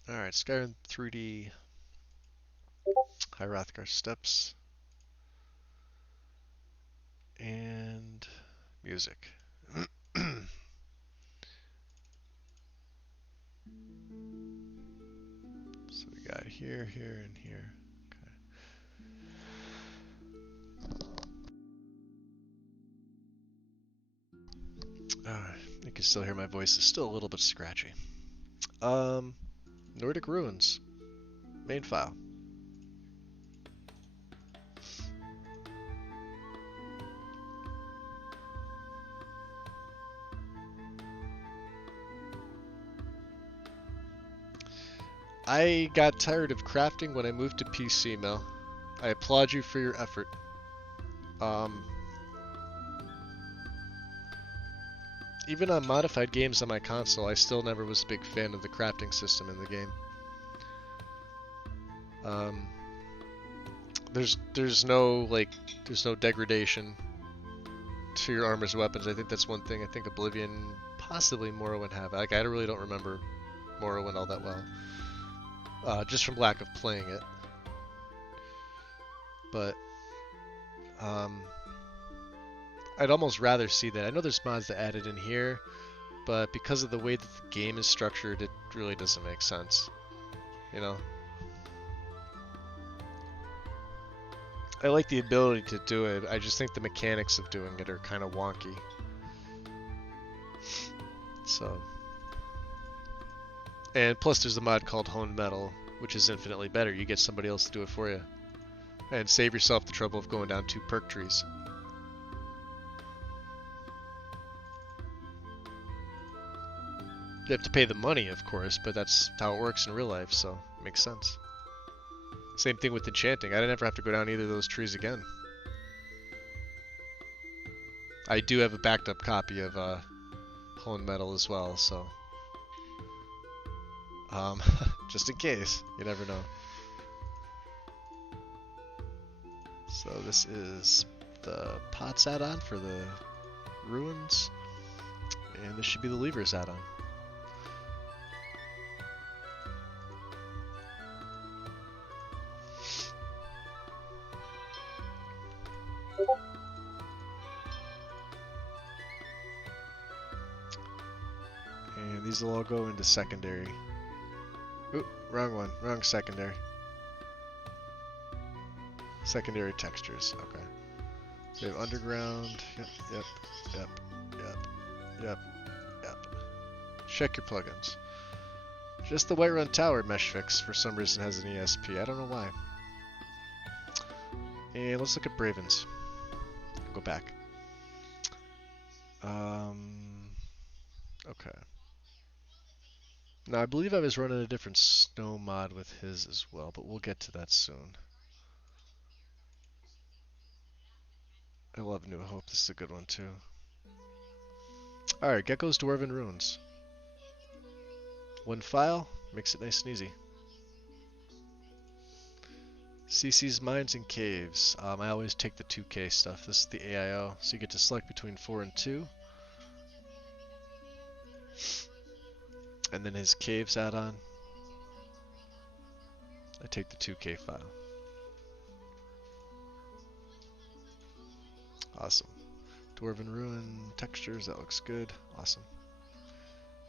All right, Skyrim 3D Hierarchical Steps and music. So we got here, here, and here. You can still hear my voice. It's still a little bit scratchy. Um, Nordic Ruins. Main file. I got tired of crafting when I moved to PC, Mel. I applaud you for your effort. Even on modified games on my console, I still never was a big fan of the crafting system in the game. There's no degradation to your armor's weapons. I think that's one thing I think Oblivion, possibly Morrowind have. Like, I really don't remember Morrowind all that well, just from lack of playing it. But I'd almost rather see that. I know there's mods that added in here, but because of the way that the game is structured, it really doesn't make sense. You know? I like the ability to do it. I just think the mechanics of doing it are kind of wonky. So. And plus there's a mod called Honed Metal, which is infinitely better. You get somebody else to do it for you. And save yourself the trouble of going down 2 perk trees. You have to pay the money, of course, but that's how it works in real life, so it makes sense. Same thing with enchanting. I didn't ever have to go down either of those trees again. I do have a backed up copy of Honed Metal as well, so just in case, you never know. So this is the pots add-on for the ruins, and this should be the levers add-on. And these will all go into secondary. Oop, wrong one. Wrong secondary. Secondary textures. Okay. So we have underground. Yep. Check your plugins. Just the Whiterun Tower mesh fix for some reason has an ESP. I don't know why. And let's look at Bravens. Go back. Okay. Now I believe I was running a different snow mod with his as well, but we'll get to that soon. I love New Hope. This is a good one too. Alright, Gecko's Dwarven Ruins. One file, makes it nice and easy. CC's Mines and Caves. I always take the 2K stuff. This is the AIO, so you get to select between 4 and 2. And then his Caves add-on. I take the 2K file. Awesome. Dwarven Ruin textures, that looks good. Awesome.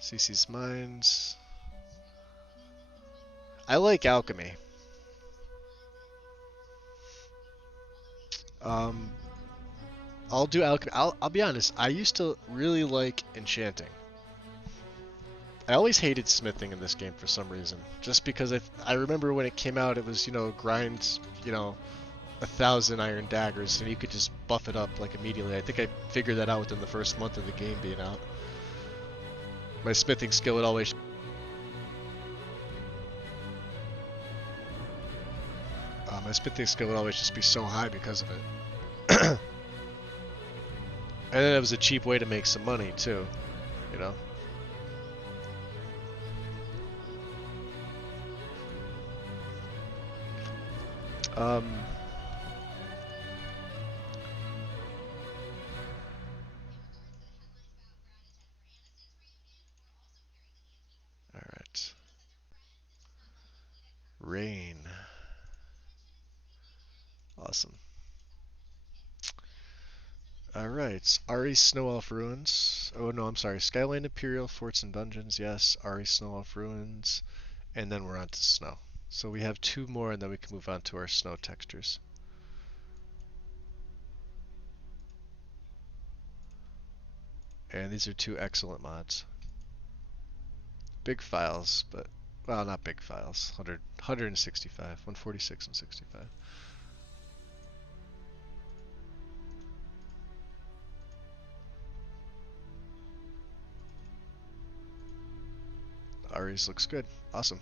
CC's Mines. I like alchemy. I'll do alchemy. I'll be honest, I used to really like enchanting. I always hated smithing in this game for some reason. Just because I remember when it came out, it was, grind, 1,000 iron daggers, and you could just buff it up like immediately. I think I figured that out within the first month of the game being out. My smithing skill would always... My smithing skill would always just be so high because of it. And then it was a cheap way to make some money too, you know. All right. Rain. Awesome. All right. Ari Snow Elf Ruins. Oh no, I'm sorry. Skyland Imperial Forts and Dungeons. Yes. Ari Snow Elf Ruins. And then we're on to snow. So we have two more, and then we can move on to our snow textures. And these are two excellent mods. Big files, but, well, not big files. 165, 146 and 65. Ari's looks good. Awesome.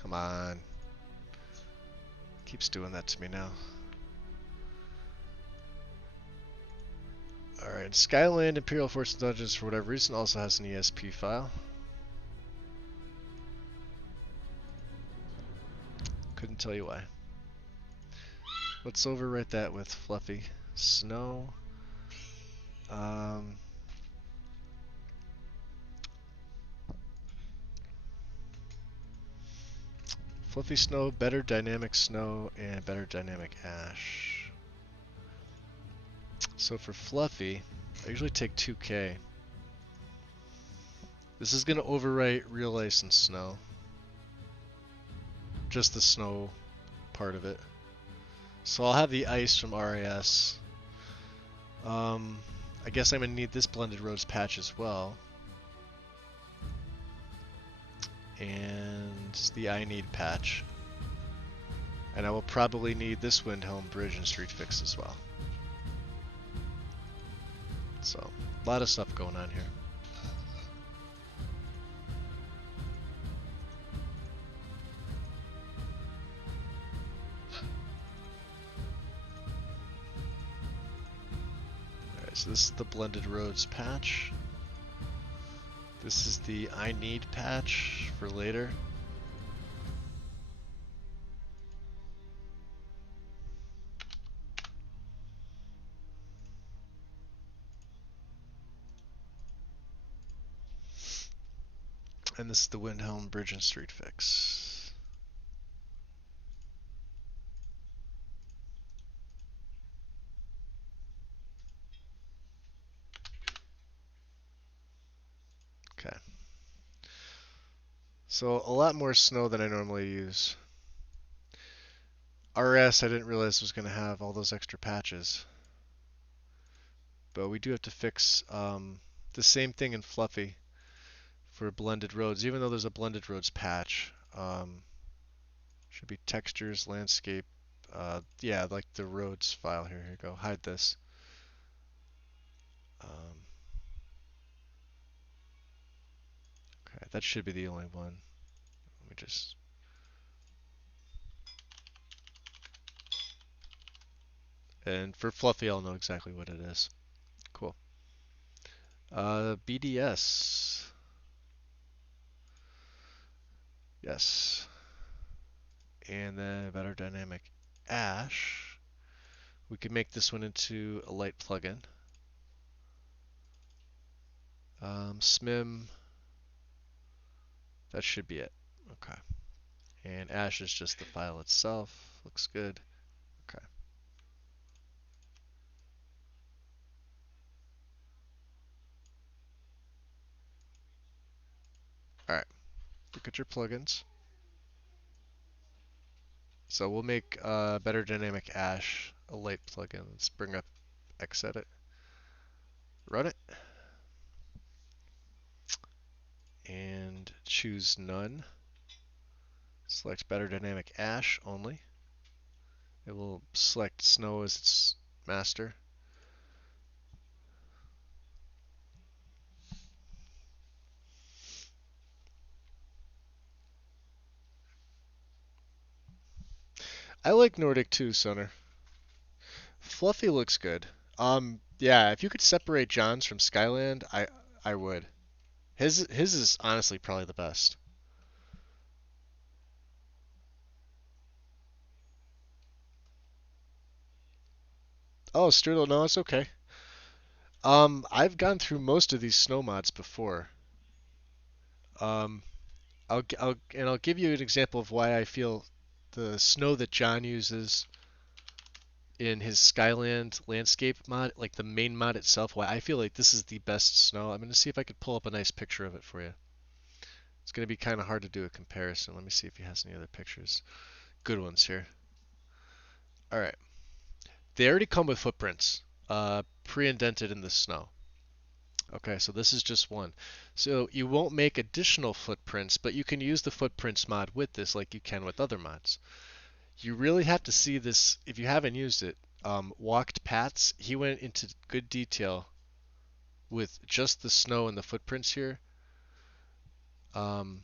Come on. Keeps doing that to me now. Alright, Skyland Imperial Force and Dungeons, for whatever reason, also has an ESP file. Couldn't tell you why. Let's overwrite that with Fluffy Snow. Fluffy Snow, Better Dynamic Snow, and Better Dynamic Ash. So for Fluffy, I usually take 2K. This is going to overwrite Real Ice and Snow. Just the snow part of it. So I'll have the ice from RAS. I guess I'm going to need this Blended Roads patch as well. And the I Need patch. And I will probably need this Windhelm Bridge and Street Fix as well. So, a lot of stuff going on here. Alright, so this is the Blended Roads patch. This is the I Need patch for later. And this is the Windhelm Bridge and Street Fix. Okay. So a lot more snow than I normally use. RS, I didn't realize was going to have all those extra patches. But we do have to fix the same thing in Fluffy for Blended Roads, even though there's a Blended Roads patch. Should be textures, landscape. Yeah, like the roads file here. Here you go. Hide this. Okay, that should be the only one. Let me just. And for Fluffy, I'll know exactly what it is. Cool. BDS. Yes. And then Better Dynamic Ash. We could make this one into a light plugin. SMIM. That should be it. Okay. And Ash is just the file itself. Looks good. Okay. Alright. Look at your plugins. So we'll make Better Dynamic Ash a light plugin. Let's bring up Xedit. Run it. And choose none. Select Better Dynamic Ash only. It will select Snow as its master. I like Nordic too, Soner. Fluffy looks good. Yeah, if you could separate John's from Skyland, I would. His is honestly probably the best. Oh, Strudel, no, it's okay. I've gone through most of these snow mods before. Um, I'll give you an example of why I feel the snow that John uses in his Skyland landscape mod, like the main mod itself, why I feel like this is the best snow. I'm gonna see if I could pull up a nice picture of it for you. It's gonna be kind of hard to do a comparison. Let me see if he has any other pictures. Good ones here. All right. They already come with footprints, pre-indented in the snow. Okay, so this is just one. So you won't make additional footprints, but you can use the footprints mod with this like you can with other mods. You really have to see this if you haven't used it. Walked Pats, he went into good detail with just the snow and the footprints here. Um,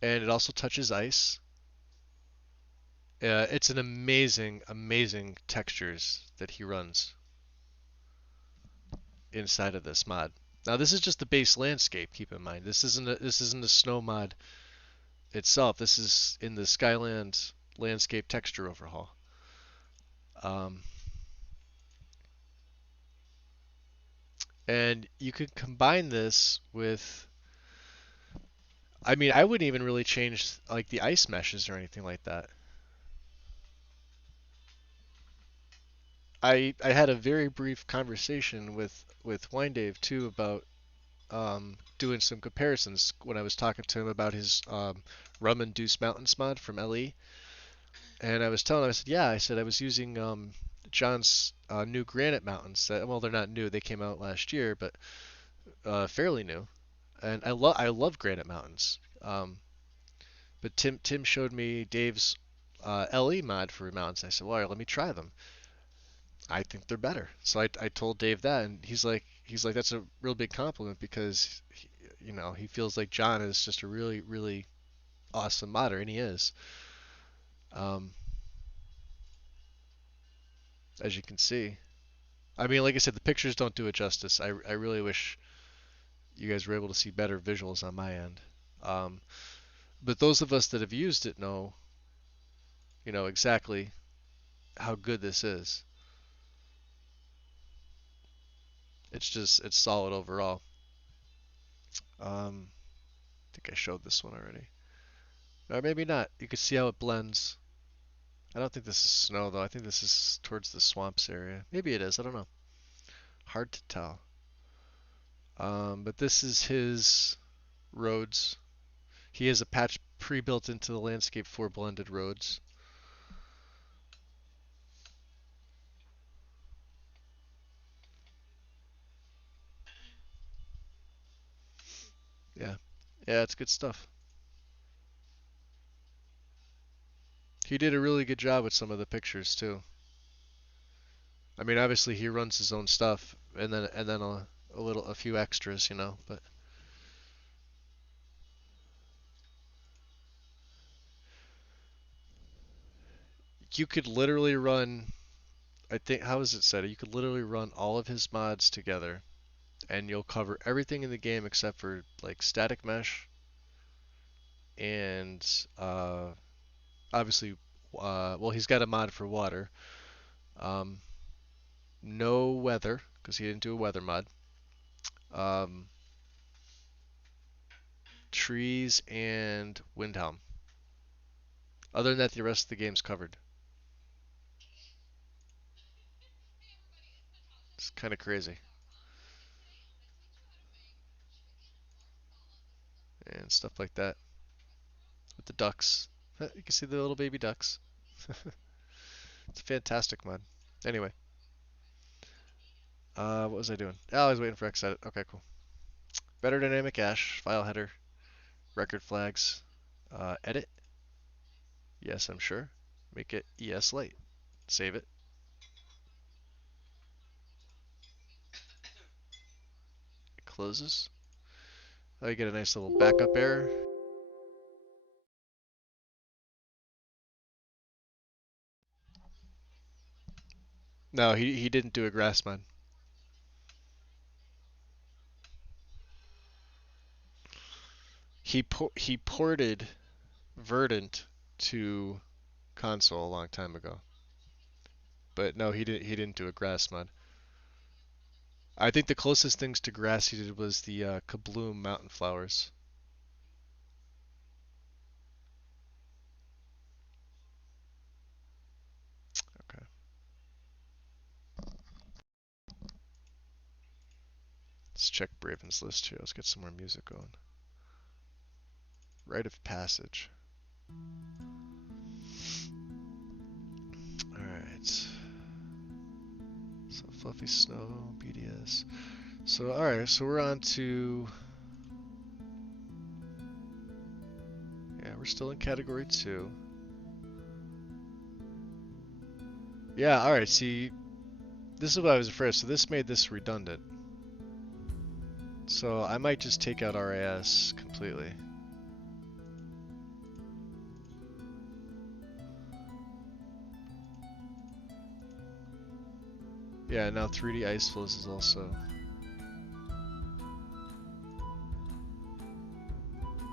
and it also touches ice. It's an amazing, amazing textures that he runs inside of this mod. Now this is just the base landscape. Keep in mind, this isn't a snow mod itself. This is in the Skyland landscape texture overhaul. Um, and you could combine this with, I mean, I wouldn't even really change like the ice meshes or anything like that. I had a very brief conversation with Wine Dave too about doing some comparisons when I was talking to him about his Rum and Deuce Mountains mod from LE. And I was telling him, I said, yeah, I said I was using John's new Granite Mountains. That, well, they're not new; they came out last year, but fairly new. And I love Granite Mountains. But Tim showed me Dave's LE mod for mountains. I said, well, all right, let me try them. I think they're better. So I told Dave that, and he's like that's a real big compliment because he feels like John is just a really really awesome modder, and he is. Um, as you can see. I mean, like I said, the pictures don't do it justice. I really wish you guys were able to see better visuals on my end. Um, but those of us that have used it know exactly how good this is. It's solid overall. I think I showed this one already, or maybe not. You can see how it blends. I don't think this is snow though. I think this is towards the swamps area. Maybe it is. I don't know. Hard to tell. But this is his roads. He has a patch pre-built into the landscape for blended roads. Yeah. Yeah, it's good stuff. He did a really good job with some of the pictures too. I mean, obviously he runs his own stuff and then a few extras. But you could literally run I think how is it said? You could literally run all of his mods together and you'll cover everything in the game except for like static mesh and obviously well he's got a mod for water. Um, no weather because he didn't do a weather mod. Um, trees and Windhelm. Other than that, the rest of the game's covered. It's kind of crazy. And stuff like that with the ducks. You can see the little baby ducks. It's a fantastic mod. Anyway, what was I doing? Oh, I was waiting for X edit. Okay, cool. Better dynamic ash, file header, record flags, edit. Yes, I'm sure. Make it ES late. Save it. It closes. Oh, you get a nice little backup error. No, he didn't do a grass mod. He ported Verdant to console a long time ago. But no, he didn't do a grass mod. I think the closest things to grass he did was the Kabloom Mountain Flowers. Okay. Let's check Braven's list here. Let's get some more music going. Rite of Passage. Alright. So Fluffy Snow, BDS. So alright, so we're on to... Yeah, we're still in category 2. Yeah, alright, see, this is what I was afraid of. So this made this redundant. So I might just take out RAS completely. Yeah, now 3D Ice Flows is also...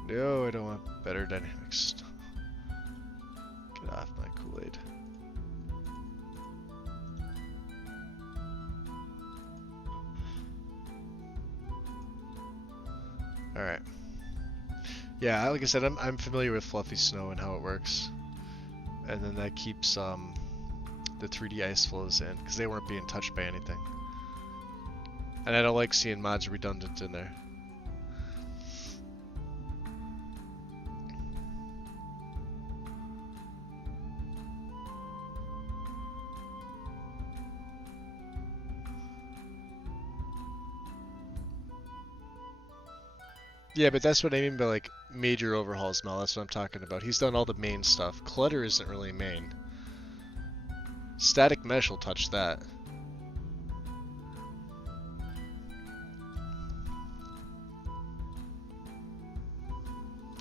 No, I don't want better dynamics. Get off my Kool-Aid. Alright. Yeah, like I said, I'm familiar with Fluffy Snow and how it works. And then that keeps the 3D Ice Flows in, because they weren't being touched by anything. And I don't like seeing mods redundant in there. Yeah, but that's what I mean by like major overhauls, Mel. That's what I'm talking about. He's done all the main stuff. Clutter isn't really main. Static Mesh will touch that.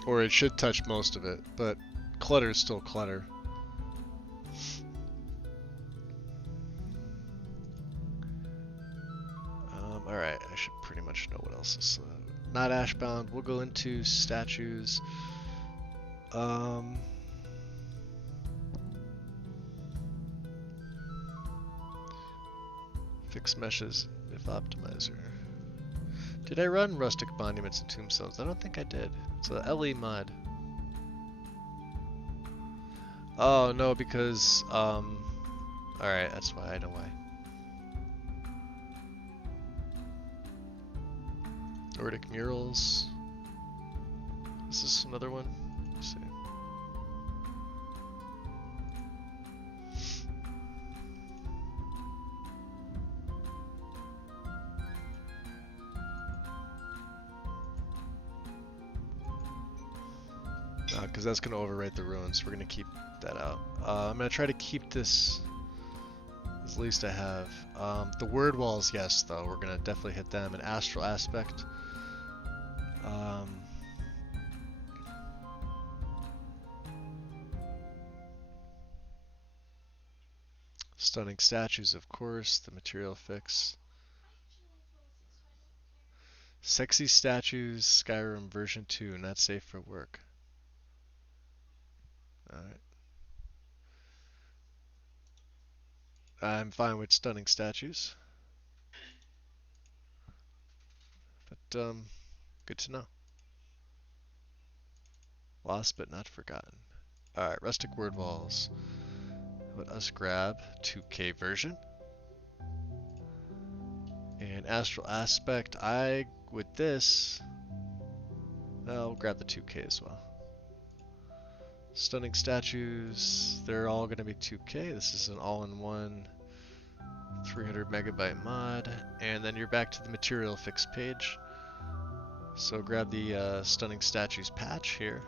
Or it should touch most of it, but clutter is still clutter. Alright, I should pretty much know what else is not Ashbound. We'll go into statues. Fix meshes if optimizer. Did I run rustic monuments and tombstones? I don't think I did. It's a LE mod. Oh no, because alright, that's why I know why. Nordic murals. Is this another one? Let's see. Because that's going to overwrite the ruins. We're going to keep that out. I'm going to try to keep this as least I have. The word walls, yes, though. We're going to definitely hit them. An astral aspect. Stunning statues, of course. The material fix. Sexy statues, Skyrim version 2, not safe for work. Alright. I'm fine with stunning statues. But, good to know. Lost but not forgotten. Alright, rustic word walls. Let us grab 2K version. And astral aspect, with this, I'll grab the 2K as well. Stunning statues, they're all going to be 2K. This is an all-in-one 300 megabyte mod. And then you're back to the material fix page. So grab the stunning statues patch here.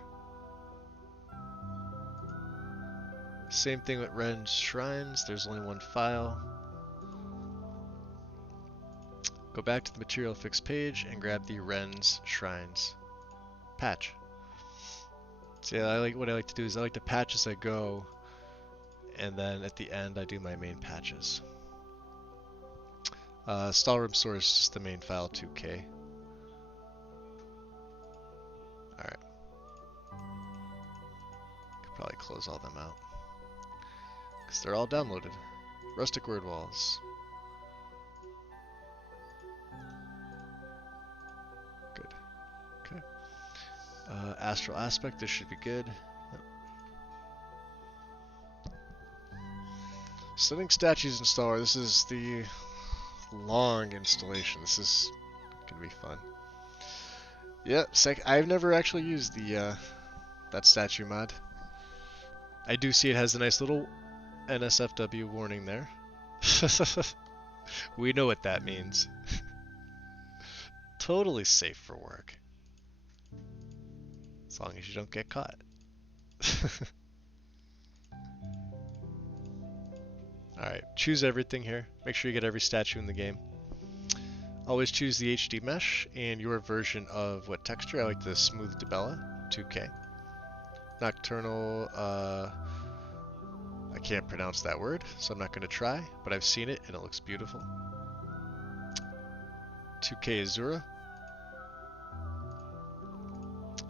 Same thing with Ren's Shrines, there's only one file. Go back to the material fix page and grab the Ren's Shrines patch. So yeah, what I like to do is I like to patch as I go, and then at the end I do my main patches. Stallroom source is just the main file 2K. Alright. Could probably close all them out. Because they're all downloaded. Rustic word walls. Good. Okay. Astral aspect, this should be good. Yep. Stunning statues installer. This is the long installation. This is gonna be fun. Yep. I've never actually used the that statue mod. I do see it has a nice little NSFW warning there. We know what that means. Totally safe for work. As long as you don't get caught. Alright, choose everything here. Make sure you get every statue in the game. Always choose the HD mesh and your version of what texture. I like the Smooth Debella, 2K. Nocturnal, I can't pronounce that word, so I'm not going to try, but I've seen it and it looks beautiful. 2K Azura.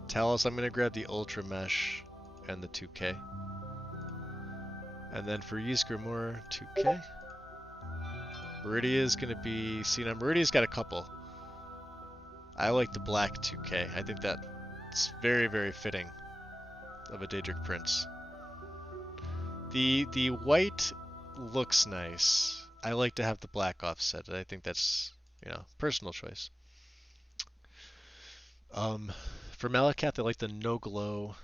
Talos, I'm going to grab the Ultra Mesh and the 2K. And then for Ys Grimoire, 2K. Meridia is going to be... See, now Meridia's got a couple. I like the black 2K. I think that's very, very fitting of a Daedric Prince. The white looks nice. I like to have the black offset. I think that's, personal choice. For Malacath, I like the no glow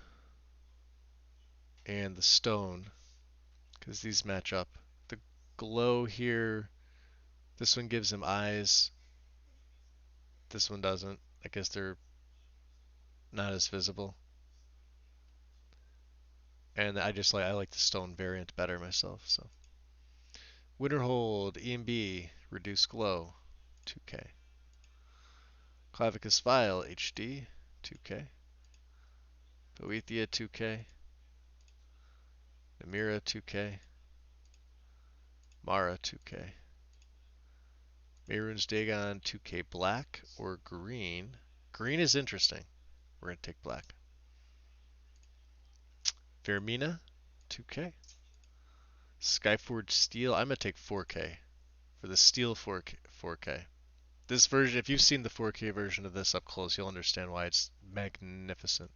and the stone because these match up. The glow here, this one gives him eyes. This one doesn't. I guess they're not as visible. And I like the stone variant better myself. So Winterhold, EMB, reduce glow, 2K. Clavicus Vile, HD, 2K. Boethia, 2K. Namira, 2K. Mara, 2K. Mehrunes Dagon, 2K black or green. Green is interesting. We're going to take black. Vermina, 2K. Skyforge Steel, I'm going to take 4K. For the Steel 4K. This version, if you've seen the 4K version of this up close, you'll understand why it's magnificent.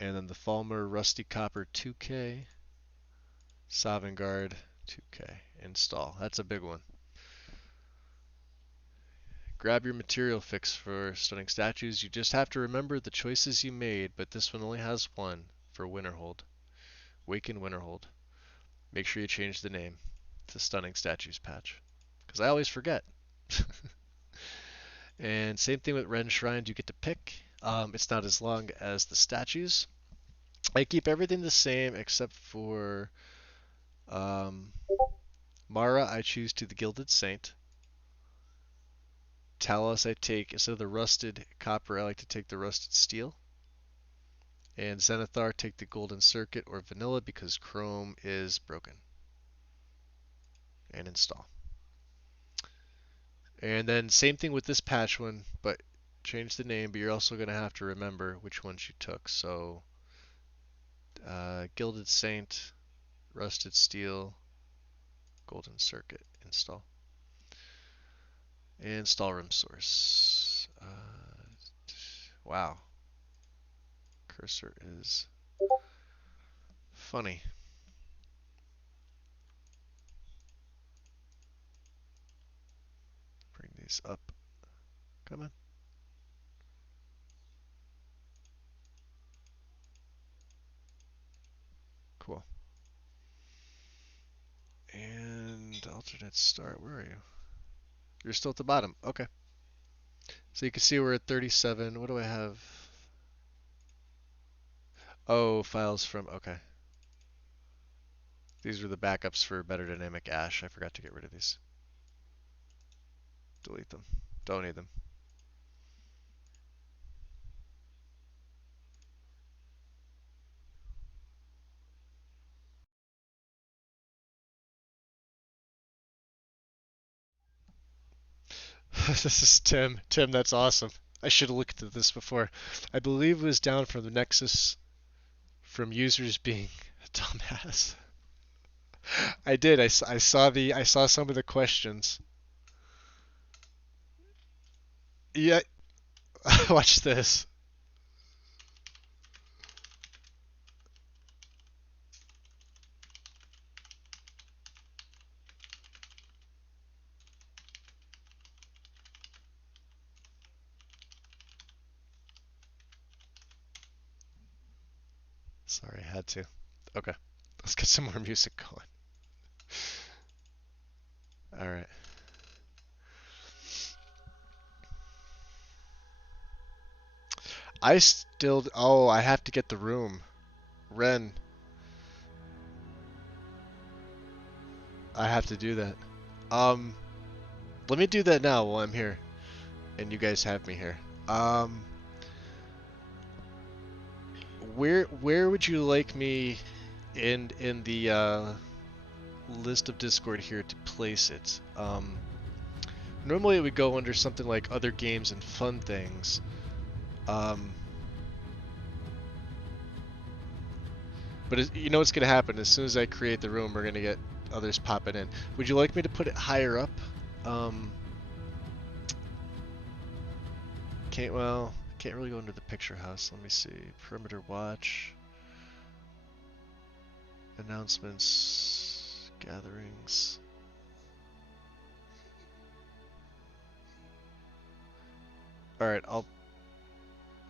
And then the Falmer Rusty Copper 2K. Sovngarde 2K. Install. That's a big one. Grab your material fix for Stunning Statues. You just have to remember the choices you made, but this one only has one for Winterhold. Waken Winterhold. Make sure you change the name to Stunning Statues patch, because I always forget. And same thing with Ren Shrines, you get to pick. It's not as long as the statues. I keep everything the same except for Mara, I choose to the Gilded Saint. Talos, I take, instead of the rusted copper, I like to take the rusted steel. And Zenithar, take the golden circuit or vanilla because chrome is broken. And install. And then same thing with this patch one, but change the name, but you're also going to have to remember which ones you took. So, Gilded Saint, Rusted Steel, Golden Circuit, install. And install room source. Wow. Cursor is funny. Bring these up. Come on. Cool. And alternate start. Where are you? You're still at the bottom. Okay. So you can see we're at 37. What do I have? Oh, files from, okay. These are the backups for Better Dynamic Ash. I forgot to get rid of these. Delete them. Don't need them. This is Tim. Tim, that's awesome. I should have looked at this before. I believe it was down from the Nexus from users being a dumbass. I did. I saw some of the questions. Yeah, watch this. Sorry, I had to. Okay, let's get some more music going. All right. I still. Oh, I have to get the room. Ren, I have to do that. Um, Let me do that now while I'm here, and you guys have me here. Um, where would you like me in the list of Discord here to place it? Normally it would go under something like other games and fun things. Um, but you know what's gonna happen as soon as I create the room, we're gonna get others popping in. Would you like me to put it higher up? Um, can't really go into the picture house. Let me see. Perimeter watch. Announcements. Gatherings. Alright,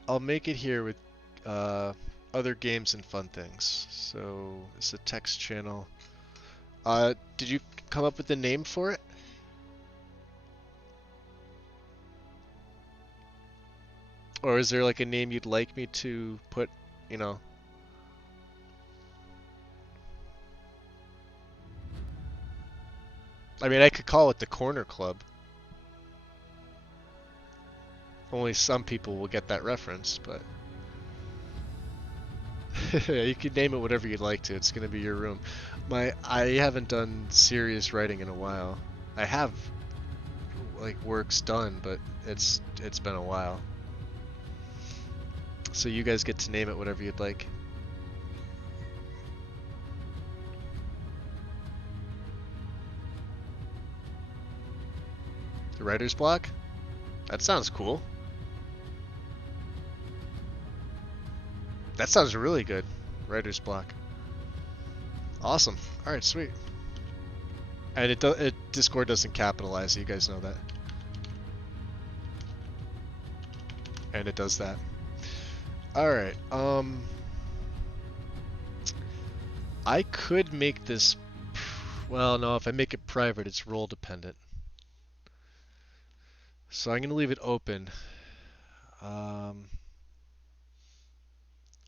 I'll make it here with uh, other games and fun things. So it's a text channel. Did you come up with a name for it? Or is there like a name you'd like me to put, you know? I mean, I could call it the Corner Club. Only some people will get that reference, but you can name it whatever you'd like to. It's gonna be your room. I haven't done serious writing in a while. I have like works done, but it's been a while. So you guys get to name it whatever you'd like. The writer's block? That sounds cool. That sounds really good. Writer's block. Awesome. All right, sweet. And Discord doesn't capitalize, so you guys know that. And it does that. All right. I could make this. Well, no. If I make it private, it's role dependent. So I'm gonna leave it open. Um,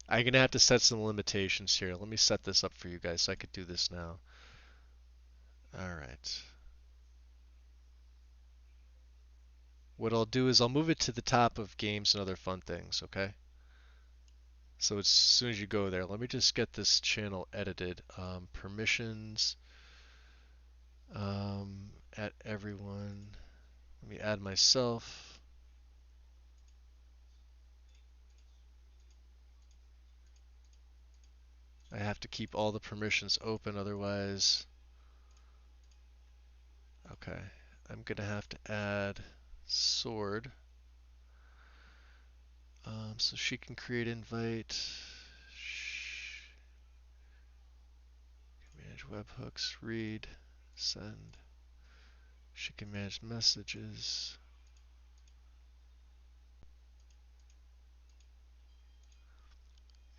I'm gonna have to set some limitations here. Let me set this up for you guys so I could do this now. All right. What I'll do is I'll move it to the top of games and other fun things, okay? So as soon as you go there, let me just get this channel edited. Permissions, at everyone. Let me add myself. I have to keep all the permissions open, otherwise. Okay, I'm gonna have to add Sword. So she can create invite. Manage webhooks, read, send. She can manage messages.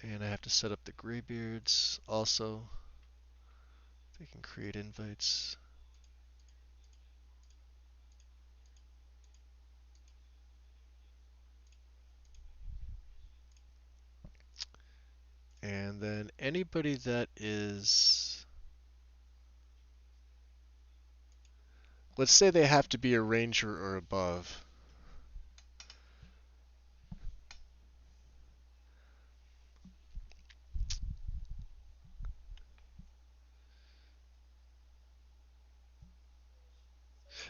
And I have to set up the graybeards also. They can create invites. And then anybody that is, let's say they have to be a ranger or above.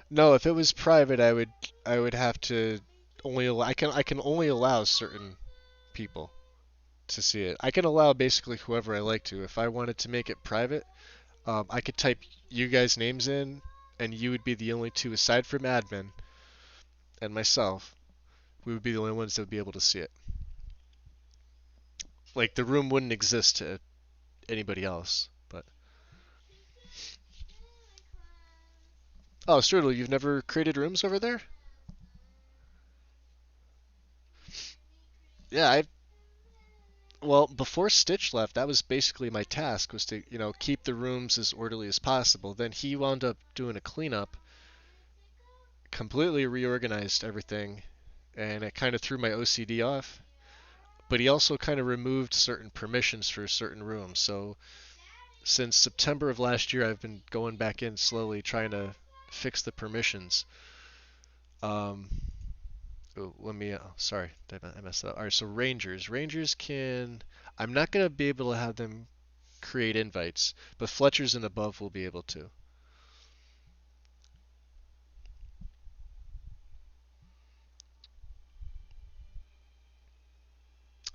No, if it was private, I would have to I can only allow certain people to see it. I can allow basically whoever I like to. If I wanted to make it private, I could type you guys' names in, and you would be the only two aside from admin and myself. We would be the only ones that would be able to see it. Like the room wouldn't exist to anybody else. But oh, Strudel, you've never created rooms over there? Yeah, I well, before Stitch left, that was basically my task was to, keep the rooms as orderly as possible. Then he wound up doing a cleanup, completely reorganized everything, and it kind of threw my OCD off. But he also kind of removed certain permissions for certain rooms. So since September of last year, I've been going back in slowly trying to fix the permissions. Um, oh, sorry, I messed up. All right, so Rangers. Rangers can. I'm not gonna be able to have them create invites, but Fletchers and above will be able to.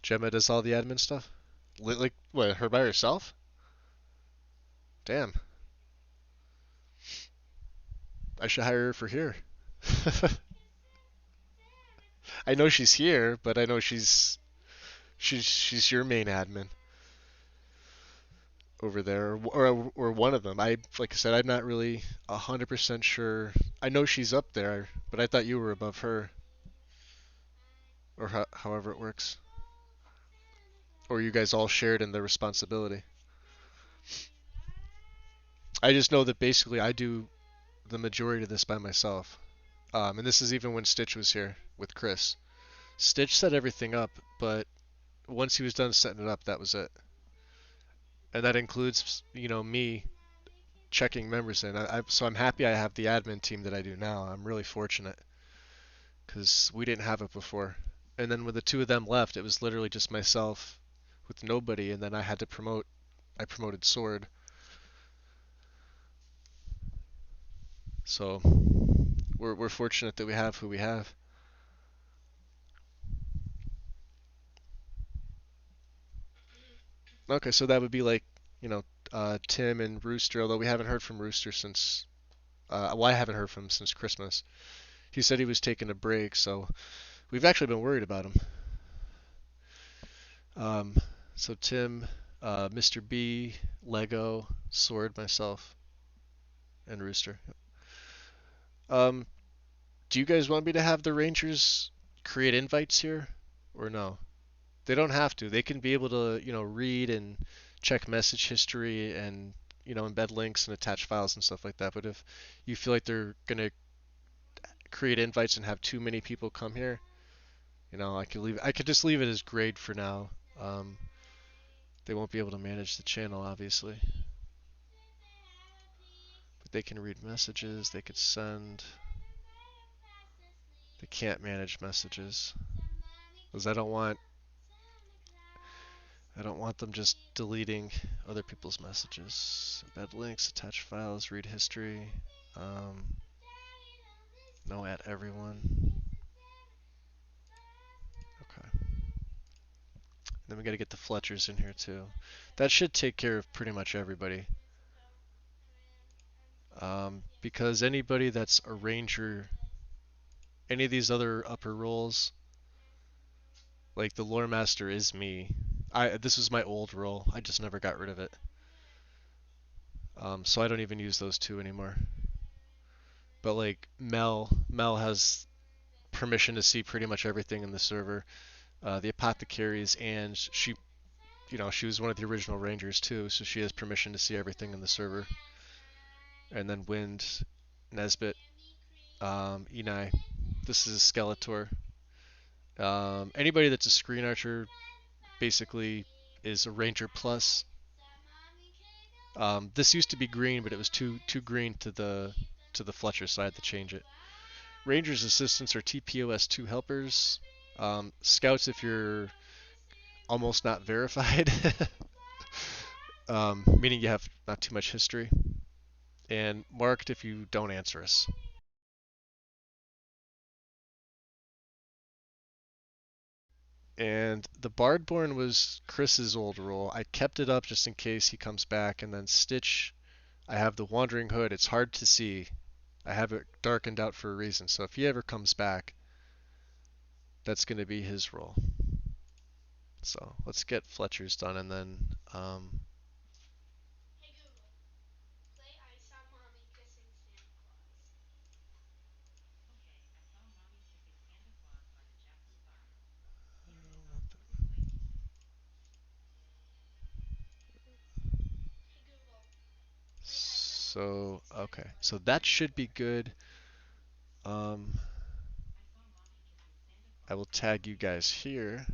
Gemma does all the admin stuff. Like what? Her by herself? Damn. I should hire her for here. I know she's here, but I know she's your main admin over there, or one of them. Like I said, I'm not really 100% sure. I know she's up there, but I thought you were above her, or however it works, or you guys all shared in the responsibility. I just know that basically I do the majority of this by myself. And this is even when Stitch was here with Chris. Stitch set everything up, but once he was done setting it up, that was it. And that includes, me checking members in. So I'm happy I have the admin team that I do now. I'm really fortunate because we didn't have it before. And then when the two of them left, it was literally just myself with nobody, and then I had to promote. I promoted Sword. So we're fortunate that we have who we have. Okay, so that would be like, Tim and Rooster, although we haven't heard from Rooster since, well, I haven't heard from him since Christmas. He said he was taking a break, so we've actually been worried about him. Um, so Tim, Mr. B, Lego, Sword, myself, and Rooster. Um, do you guys want me to have the Rangers create invites here, or no? They don't have to. They can be able to, read and check message history and, embed links and attach files and stuff like that. But if you feel like they're gonna create invites and have too many people come here, I could just leave it as grade for now. Um, they won't be able to manage the channel, obviously, but they can read messages. They could send. They can't manage messages because I don't want them just deleting other people's messages. Embed links, attach files, read history. Um, no at everyone. Okay. Then we gotta get the Fletchers in here too. That should take care of pretty much everybody. Because anybody that's a ranger, any of these other upper roles, like the lore master is me. This was my old role. I just never got rid of it. So I don't even use those two anymore. But like Mel has permission to see pretty much everything in the server. The apothecaries, and she was one of the original rangers too, so she has permission to see everything in the server. And then Wind, Nesbit, Enai. This is Skeletor. Anybody that's a screen archer basically is a ranger plus. This used to be green, but it was too green to the Fletcher, so I had to change it. Rangers assistants are TPOS 2 helpers. Scouts if you're almost not verified, meaning you have not too much history, and marked if you don't answer us. And the Bardborn was Chris's old role. I kept it up just in case he comes back. And then Stitch, I have the Wandering Hood. It's hard to see. I have it darkened out for a reason. So if he ever comes back, that's going to be his role. So let's get Fletcher's done and then so okay. So that should be good. Um, I will tag you guys here.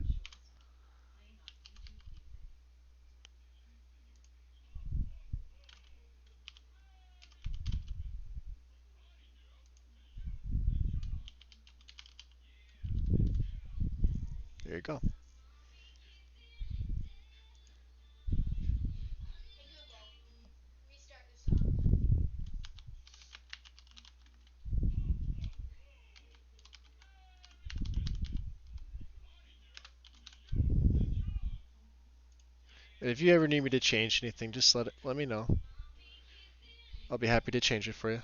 There you go. And if you ever need me to change anything, just let me know. I'll be happy to change it for you.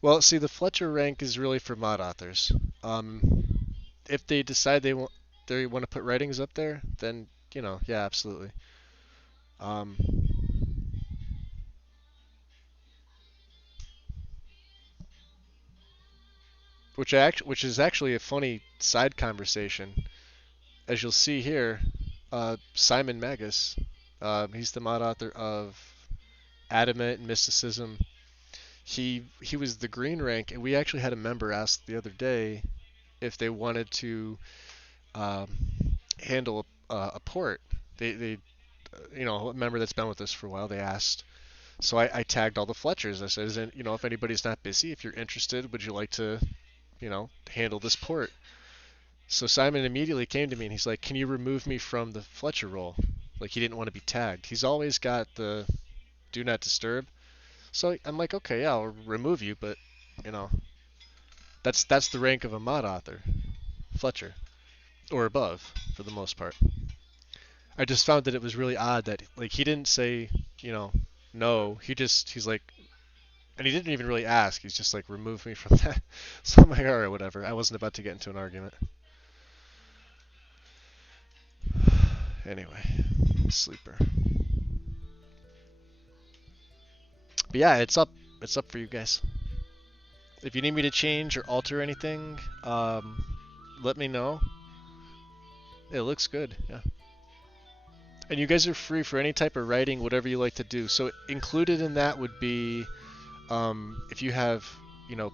Well, see, the Fletcher rank is really for mod authors. If they decide they want to put writings up there, then yeah, absolutely. Um, which is actually a funny side conversation. As you'll see here, Simon Magus, he's the mod author of Adamant and Mysticism. He was the green rank, and we actually had a member ask the other day if they wanted to um, handle a port. They a member that's been with us for a while. They asked, so I tagged all the Fletchers. I said, if anybody's not busy, if you're interested, would you like to, handle this port? So Simon immediately came to me and he's like, "Can you remove me from the Fletcher role?" Like he didn't want to be tagged. He's always got the do not disturb. So I'm like, "Okay, yeah, I'll remove you, but you know, that's the rank of a mod author, Fletcher, or above for the most part." I just found that it was really odd that like he didn't say, no. He's like, and he didn't even really ask. He's just like, "Remove me from that." So I'm like, "All right, whatever." I wasn't about to get into an argument. Anyway, sleeper. But yeah, it's up. It's up for you guys. If you need me to change or alter anything, let me know. It looks good, yeah. And you guys are free for any type of writing, whatever you like to do. So included in that would be if you have,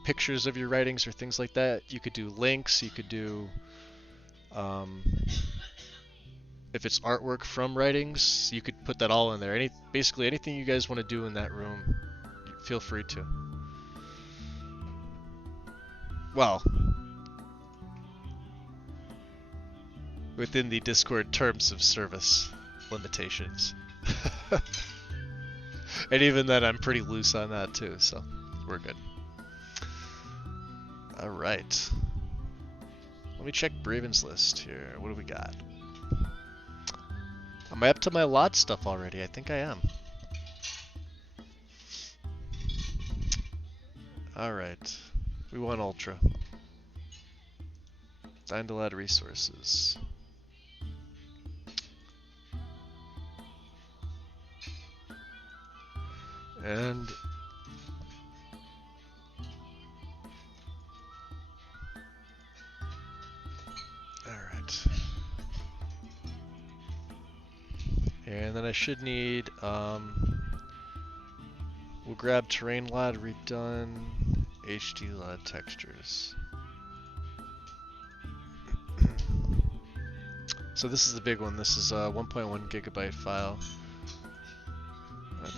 pictures of your writings or things like that. You could do links. You could do um, if it's artwork from writings, you could put that all in there. Basically anything you guys want to do in that room, feel free to. Well, within the Discord terms of service limitations. And even then, I'm pretty loose on that too, so we're good. Alright. Let me check Braven's list here. What do we got? Am I up to my lot stuff already? I think I am. Alright. We want Ultra. Dyndelad resources. And alright. And then I should need we'll grab terrain lad redone, HD lad textures. So this is the big one. This is a 1.1 gigabyte file.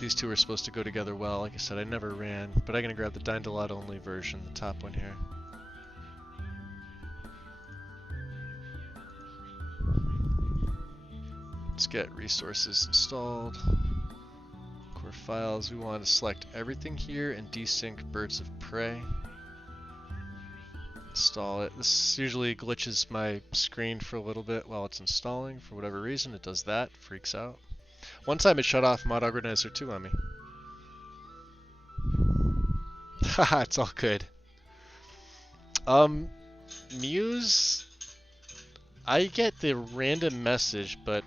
These two are supposed to go together well. Like I said, I never ran, but I'm going to grab the Dyndelad only version, the top one here. Let's get resources installed. Core files, we want to select everything here and desync Birds of Prey. Install it. This usually glitches my screen for a little bit while it's installing. For whatever reason, it does that. Freaks out. One time it shut off Mod Organizer 2 on me. Haha, it's all good. Muse, I get the random message, but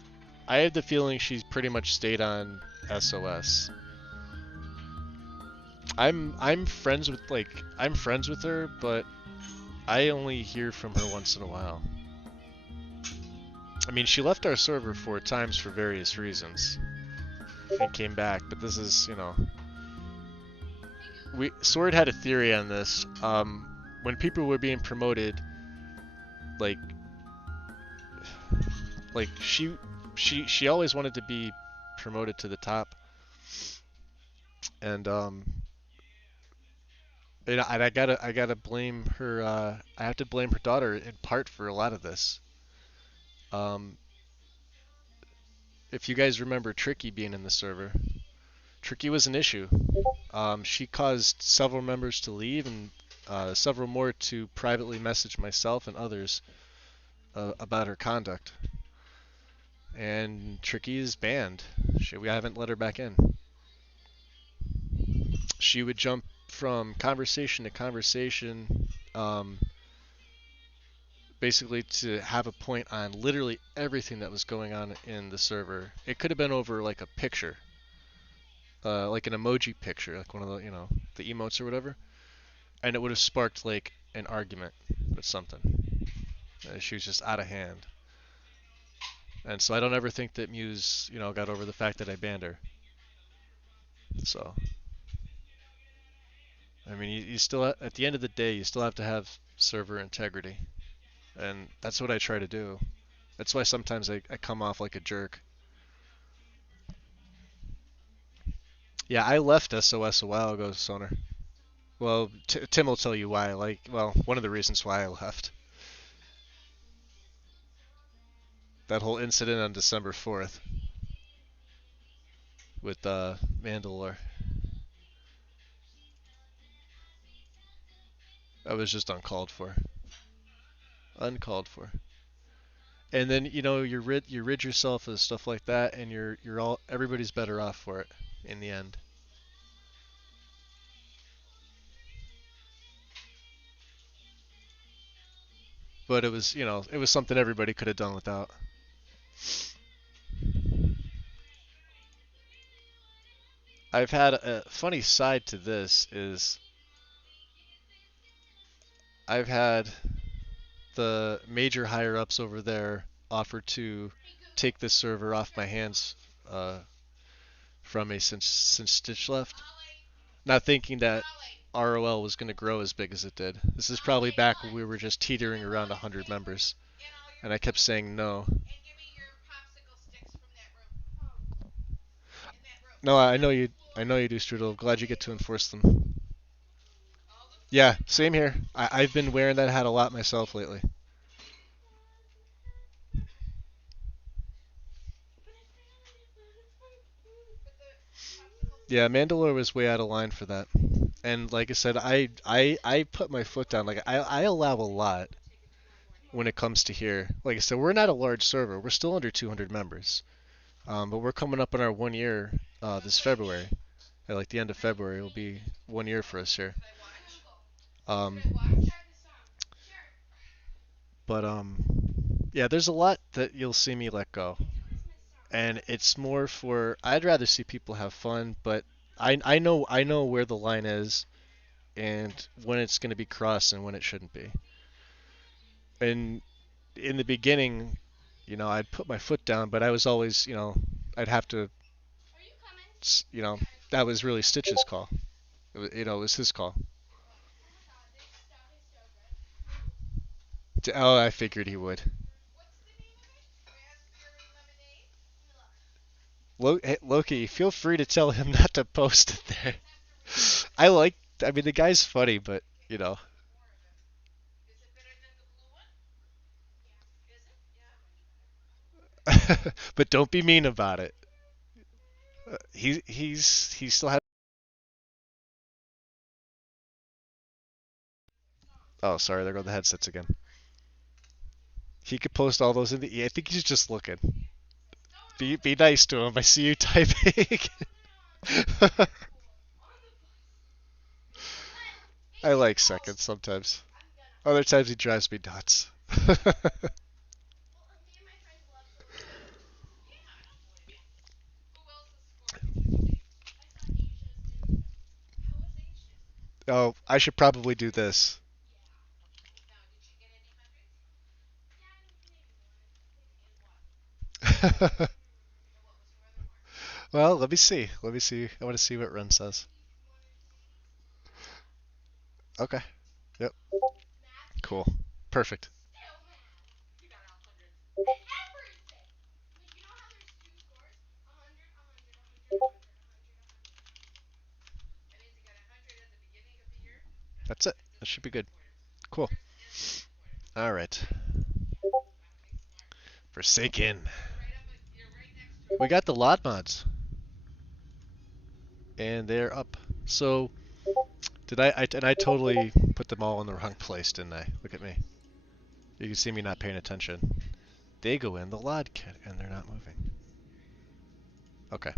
I have the feeling she's pretty much stayed on SOS. I'm friends with her, but I only hear from her once in a while. I mean, she left our server 4 times for various reasons and came back, but this is, Sword had a theory on this. When people were being promoted, like she always wanted to be promoted to the top, and I gotta blame her. I have to blame her daughter in part for a lot of this. If you guys remember Tricky being in the server, Tricky was an issue. She caused several members to leave and several more to privately message myself and others about her conduct. And Tricky is banned. We haven't let her back in. She would jump from conversation to conversation, basically to have a point on literally everything that was going on in the server. It could have been over like a picture, like an emoji picture, like one of the, the emotes or whatever, and it would have sparked like an argument with something. She was just out of hand. And so I don't ever think that Muse, got over the fact that I banned her. So, I mean, you still, at the end of the day, you still have to have server integrity. And that's what I try to do. That's why sometimes I come off like a jerk. Yeah, I left SOS a while ago, Sonar. Well, Tim will tell you why. One of the reasons why I left. That whole incident on December 4th with Mandalore. That was just uncalled for. Uncalled for. And then you rid yourself of stuff like that, and everybody's better off for it in the end. But it was something everybody could have done without. I've had a funny side to this is I've had the major higher ups over there offer to take this server off my hands from me since Stitch left. Not thinking that ROL was going to grow as big as it did. This is probably back when we were just teetering around 100 members. And I kept saying no. No, I know you do, Strudel. Glad you get to enforce them. Yeah, same here. I've been wearing that hat a lot myself lately. Yeah, Mandalore was way out of line for that. And like I said, I put my foot down. Like I allow a lot when it comes to here. Like I said, we're not a large server. We're still under 200 members. But we're coming up on our 1 year this February. At like the end of February, it'll be 1 year for us here. Um, but yeah, there's a lot that you'll see me let go, and it's more for I'd rather see people have fun, but I know where the line is, and when it's going to be crossed and when it shouldn't be. And in the beginning, I'd put my foot down, but I was always, I'd have to, that was really Stitch's call. It was his call. Oh, I figured he would. Hey, Loki, feel free to tell him not to post it there. I mean, the guy's funny, but, but don't be mean about it. He still has. Oh, sorry, there go the headsets again. He could post all those in the. I think he's just looking. Be nice to him. I see you typing. I like seconds sometimes. Other times he drives me nuts. Oh, I should probably do this. Well, let me see. Let me see. I want to see what Ren says. Okay. Yep. Cool. Perfect. That's it. That should be good. Cool. All right. Forsaken. We got the lot mods, and they're up. So did and I totally put them all in the wrong place, didn't I? Look at me. You can see me not paying attention. They go in the LOD kit, and they're not moving. Okay.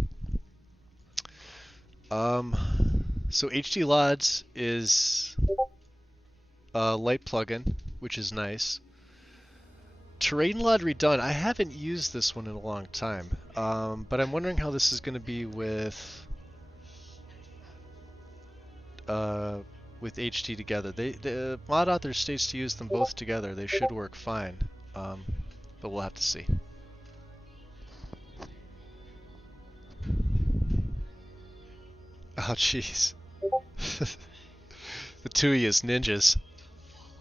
Um. So HD LODs is a light plugin, which is nice. Terrain LOD redone. I haven't used this one in a long time, but I'm wondering how this is going to be uh, with HT together. The mod author states to use them both together. They should work fine, but we'll have to see. Oh jeez, the two of you is ninjas,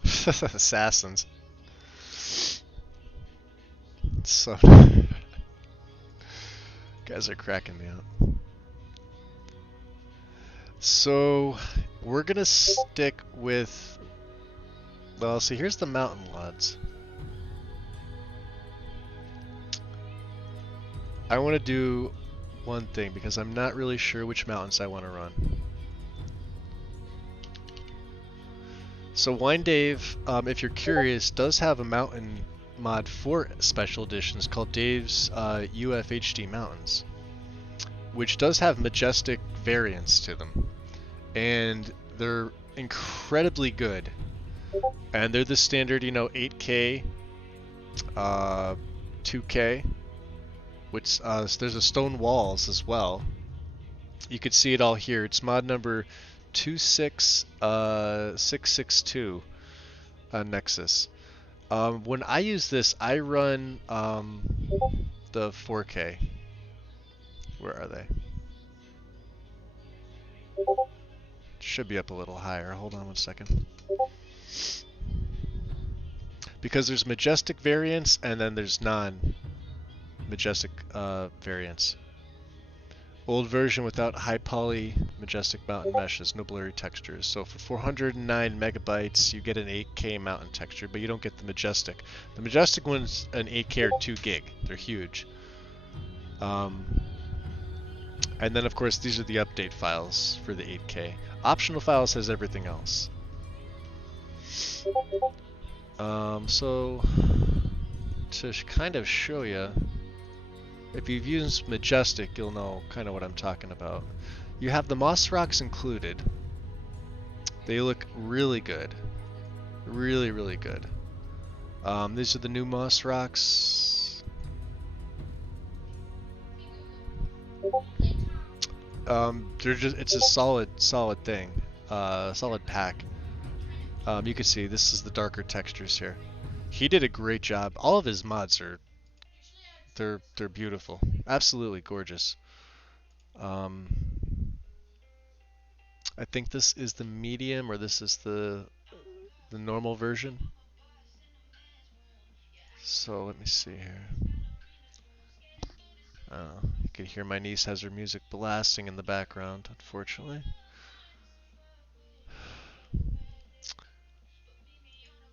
assassins. So guys are cracking me up. So we're gonna stick with. Well, see, here's the mountain LODs. I want to do one thing because I'm not really sure which mountains I want to run. So Wine Dave, if you're curious, does have a mountain mod for special editions called Dave's UFHD Mountains, which does have majestic variants to them, and they're incredibly good. And they're the standard, 8K, 2K, which there's a stone walls as well. You can see it all here. It's mod number 26662 on Nexus. When I use this, I run the 4K. Where are they? Should be up a little higher. Hold on one second. Because there's majestic variants and then there's non-majestic variants. Old version without high poly majestic mountain meshes, no blurry textures. So for 409 megabytes, you get an 8K mountain texture, but you don't get the majestic. The majestic one's an 8K or 2 gig. They're huge. And then of course these are the update files for the 8K. Optional files has everything else. So to kind of show you, if you've used Majestic, you'll know kind of what I'm talking about. You have the moss rocks included. They look really good. Really, really good. These are the new moss rocks. It's a solid thing. Solid pack. You can see this is the darker textures here. He did a great job. All of his mods they're beautiful. Absolutely gorgeous. I think this is the medium, or this is the normal version. So let me see here. You can hear my niece has her music blasting in the background, unfortunately.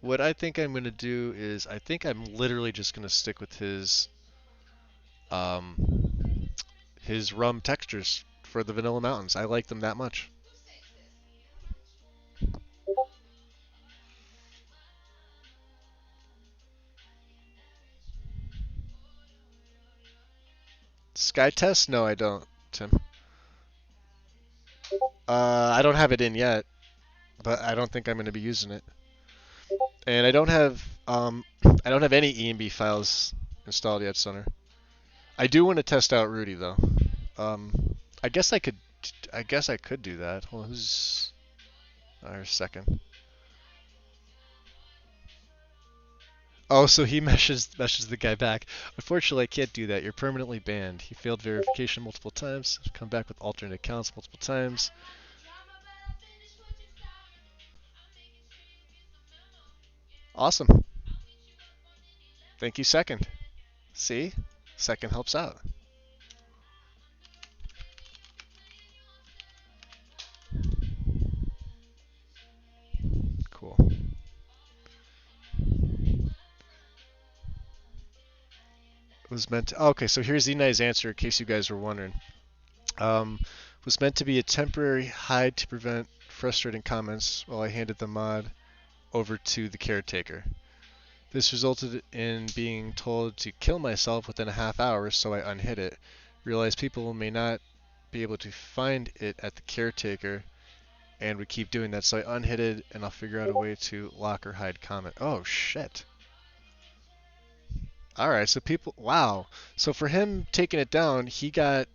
What I think I'm going to do is, I think I'm literally just going to stick with his his rum textures for the Vanilla Mountains. I like them that much. Sky test? No, I don't, Tim. I don't have it in yet, but I don't think I'm going to be using it. And I don't have any EMB files installed yet, Sonner. I do want to test out Rudy though. Um, I guess I could, I guess I could do that. Well, who's our second? Oh, so he meshes the guy back. Unfortunately, I can't do that. You're permanently banned. He failed verification multiple times. Come back with alternate accounts multiple times. Awesome. Thank you, second. See? Second helps out. Cool. It was meant to, okay, so here's Enai's answer in case you guys were wondering. Was meant to be a temporary hide to prevent frustrating comments while I handed the mod over to the caretaker. This resulted in being told to kill myself within a half hour, so I unhid it. Realized people may not be able to find it at the caretaker and would keep doing that, so I unhid it and I'll figure out a way to lock or hide comment. Oh shit. Alright, so people, wow. So for him taking it down, he got,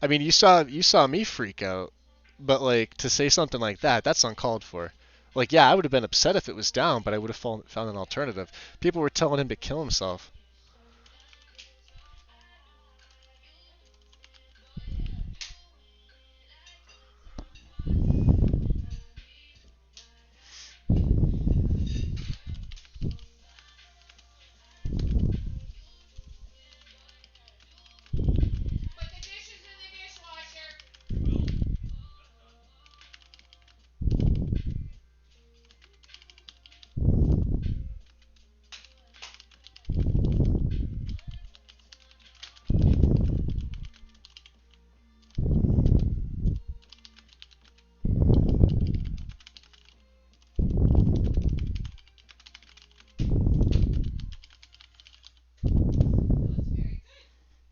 I mean, you saw me freak out, but like to say something like that, that's uncalled for. Like, yeah, I would have been upset if it was down, but I would have found an alternative. People were telling him to kill himself.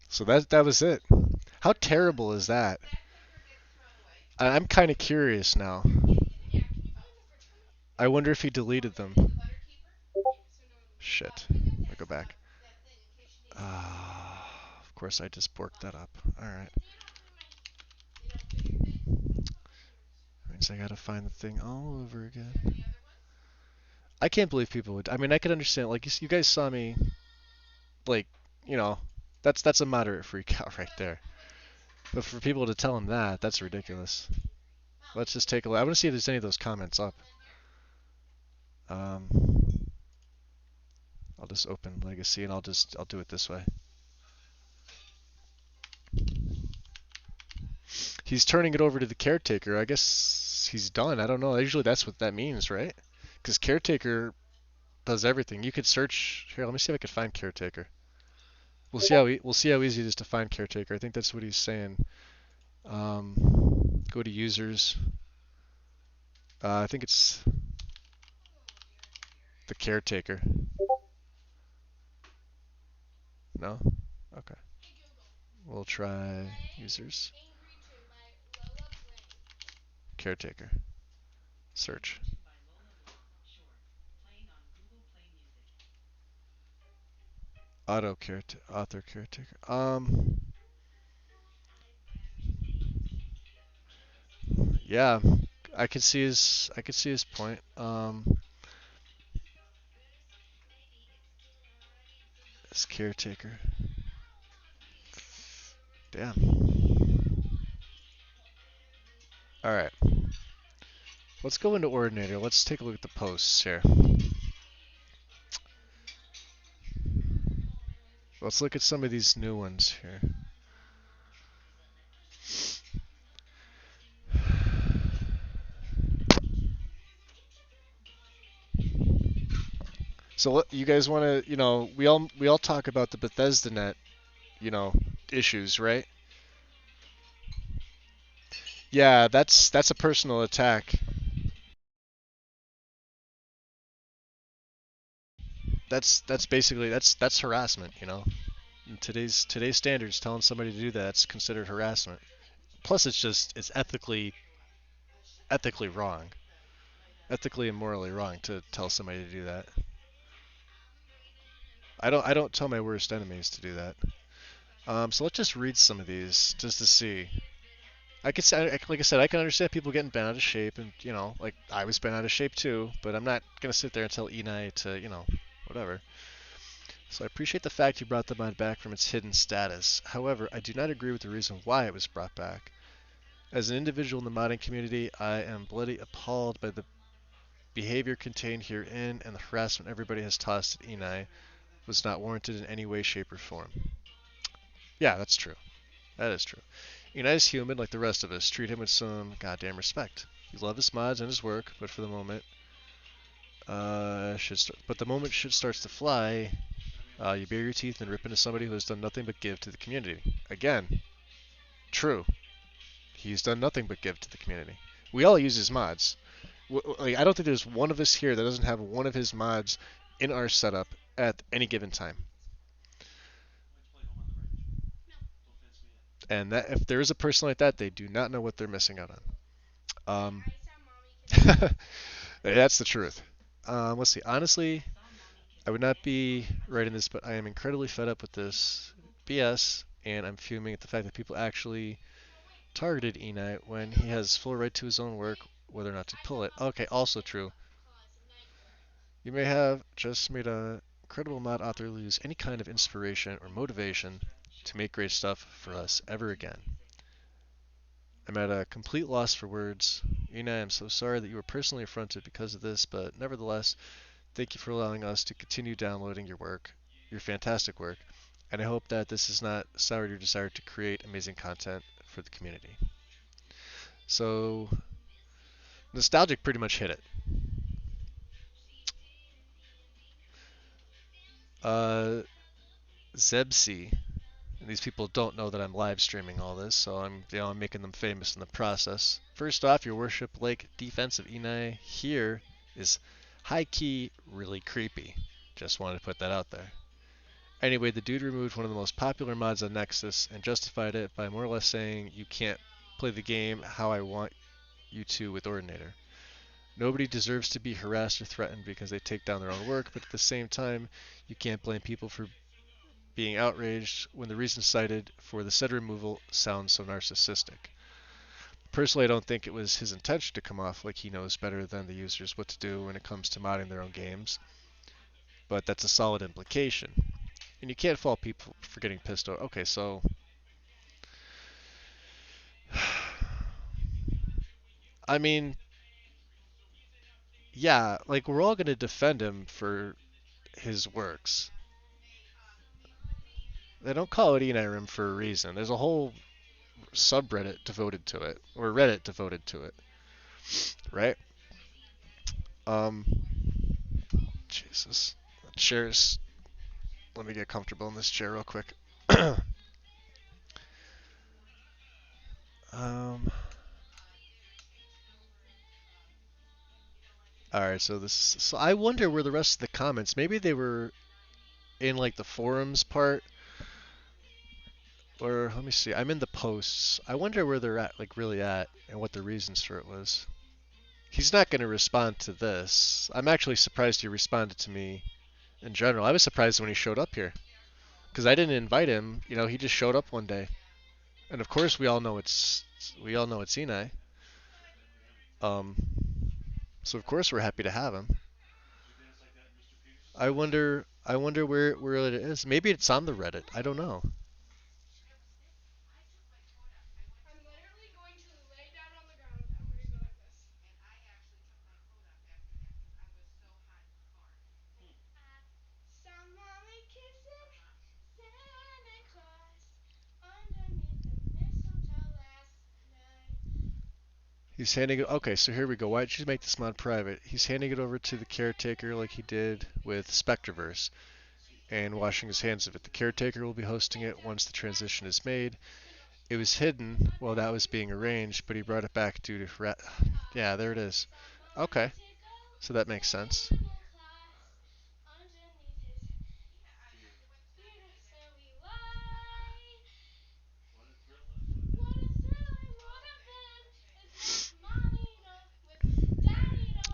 So that was it. How terrible is that? I'm kind of curious now. I wonder if he deleted them. Shit. I'll go back. Of course I just borked that up. Alright. Means I gotta find the thing all over again. I can't believe people would. I mean, I could understand. Like you guys saw me, like, you know, that's a moderate freak out right there. But for people to tell him that, that's ridiculous. Let's just take a look. I want to see if there's any of those comments up. I'll just open Legacy and I'll do it this way. He's turning it over to the caretaker. I guess he's done. I don't know. Usually that's what that means, right? Because caretaker does everything. You could search here. Let me see if I can find caretaker. We'll see how easy it is to find caretaker. I think that's what he's saying. Go to users. I think it's the caretaker. No? Okay. We'll try users. Caretaker. Search. Author caretaker. Yeah, I could see his point. This caretaker. Damn. All right. Let's go into Ordinator. Let's take a look at the posts here. Let's look at some of these new ones here. So you guys want to, we all talk about the Bethesda net you know, issues, right? Yeah, that's a personal attack. That's basically that's harassment, you know. In today's standards, telling somebody to do that's considered harassment. Plus, it's ethically wrong, ethically and morally wrong to tell somebody to do that. I don't tell my worst enemies to do that. So let's just read some of these just to see. I could say, like I said, I can understand people getting bent out of shape, and like I was bent out of shape too. But I'm not gonna sit there and tell Enai to, whatever. So I appreciate the fact you brought the mod back from its hidden status. However, I do not agree with the reason why it was brought back. As an individual in the modding community, I am bloody appalled by the behavior contained herein, and the harassment everybody has tossed at Enai was not warranted in any way, shape, or form. Yeah, that's true. That is true. Enai's human like the rest of us. Treat him with some goddamn respect. You love his mods and his work, but for the moment, but the moment shit starts to fly, you bare your teeth and rip into somebody who has done nothing but give to the community. Again, true. He's done nothing but give to the community. We all use his mods. Like, I don't think there's one of us here that doesn't have one of his mods in our setup at any given time. And that if there is a person like that, they do not know what they're missing out on. That's the truth. Let's see. Honestly, I would not be writing this, but I am incredibly fed up with this BS, and I'm fuming at the fact that people actually targeted Enite when he has full right to his own work, whether or not to pull it. Okay, also true. You may have just made a incredible mod author lose any kind of inspiration or motivation to make great stuff for us ever again. I'm at a complete loss for words. Ina, I'm so sorry that you were personally affronted because of this, but nevertheless, thank you for allowing us to continue downloading your work, your fantastic work, and I hope that this has not soured your desire to create amazing content for the community. So, Nostalgic pretty much hit it. Uh, Zebsi, and these people don't know that I'm live streaming all this, so I'm making them famous in the process. First off, your worship Lake defensive Inai here is high key really creepy. Just wanted to put that out there. Anyway, the dude removed one of the most popular mods on Nexus and justified it by more or less saying you can't play the game how I want you to with Ordinator. Nobody deserves to be harassed or threatened because they take down their own work, but at the same time, you can't blame people for being outraged when the reason cited for the said removal sounds so narcissistic. Personally, I don't think it was his intention to come off like he knows better than the users what to do when it comes to modding their own games, but that's a solid implication. And you can't fault people for getting pissed off. Okay, so I mean, yeah, like we're all gonna defend him for his works. They don't call it Enirim for a reason. There's a whole subreddit devoted to it, or Reddit devoted to it, right? Um, Jesus, chairs. Let me get comfortable in this chair real quick. um, all right, so I wonder where the rest of the comments. Maybe they were in like the forums part, or let me see. I'm in the posts. I wonder where they're at, like really at, and what the reasons for it was. He's not going to respond to this. I'm actually surprised he responded to me in general. I was surprised when he showed up here because I didn't invite him. He just showed up one day, and of course we all know it's Enai. Um, so of course we're happy to have him. I wonder where it is. Maybe it's on the Reddit. I don't know. He's handing it. Okay, so here we go. Why did you make this mod private? He's handing it over to the caretaker like he did with Spectreverse. and washing his hands of it. The caretaker will be hosting it once the transition is made. It was hidden while that was being arranged, but he brought it back due to yeah, there it is. Okay, so that makes sense.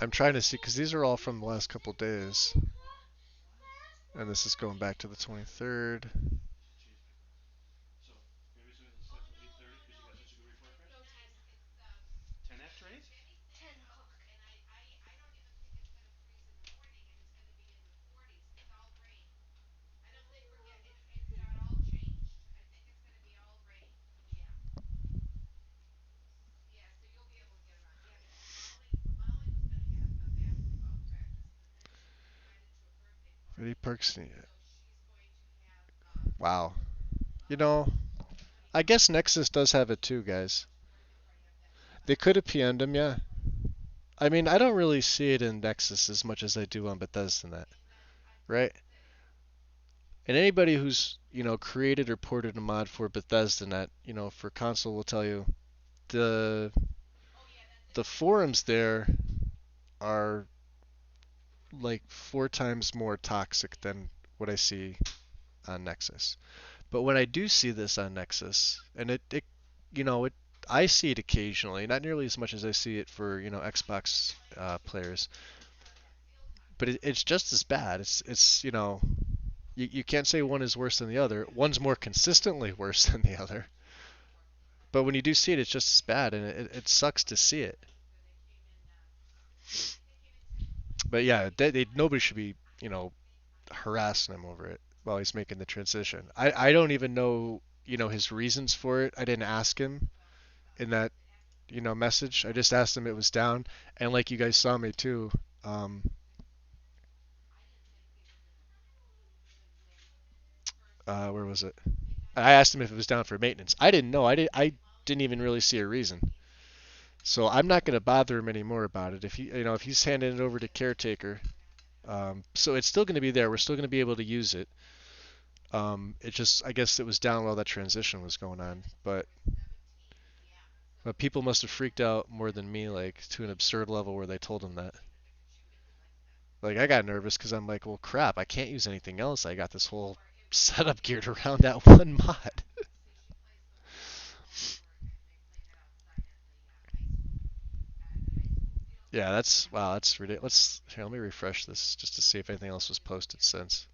I'm trying to see because these are all from the last couple days, and this is going back to the 23rd. Freddie Parks. Wow. You know, I guess Nexus does have it too, guys. They could have PN'd him, yeah. I mean, I don't really see it in Nexus as much as I do on Bethesda Net, right? And anybody who's, created or ported a mod for Bethesda Net, for console will tell you the the forums there are like 4 times more toxic than what I see on Nexus. But when I do see this on Nexus, and it I see it occasionally, not nearly as much as I see it for, Xbox players, but it's just as bad. You can't say one is worse than the other. One's more consistently worse than the other. But when you do see it, it's just as bad, and it sucks to see it. But yeah, nobody should be, harassing him over it while he's making the transition. I don't even know, his reasons for it. I didn't ask him in that, message. I just asked him it was down, and like you guys saw me too. Um, where was it? I asked him if it was down for maintenance. I didn't know. I didn't even really see a reason. So I'm not going to bother him anymore about it. If he's handing it over to caretaker, so it's still going to be there. We're still going to be able to use it. It just, I guess it was down while that transition was going on. But people must have freaked out more than me, like to an absurd level where they told him that. Like I got nervous because I'm like, well, crap, I can't use anything else. I got this whole setup geared around that one mod. Yeah, wow, that's ridiculous. Here, let me refresh this just to see if anything else was posted since.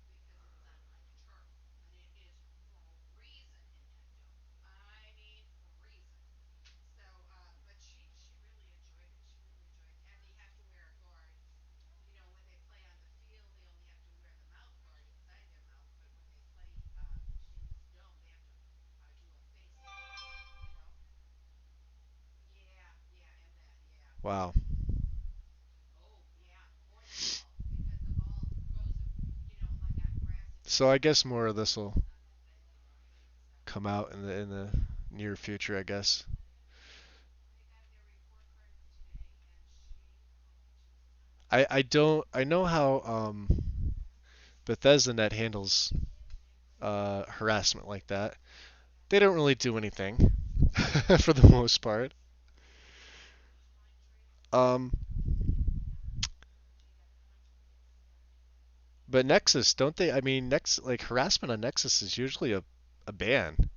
Wow. So I guess more of this will come out in the near future, I guess. I don't I know how Bethesda Net handles harassment like that. They don't really do anything for the most part. Um, but Nexus, don't they? I mean, like harassment on Nexus is usually a ban,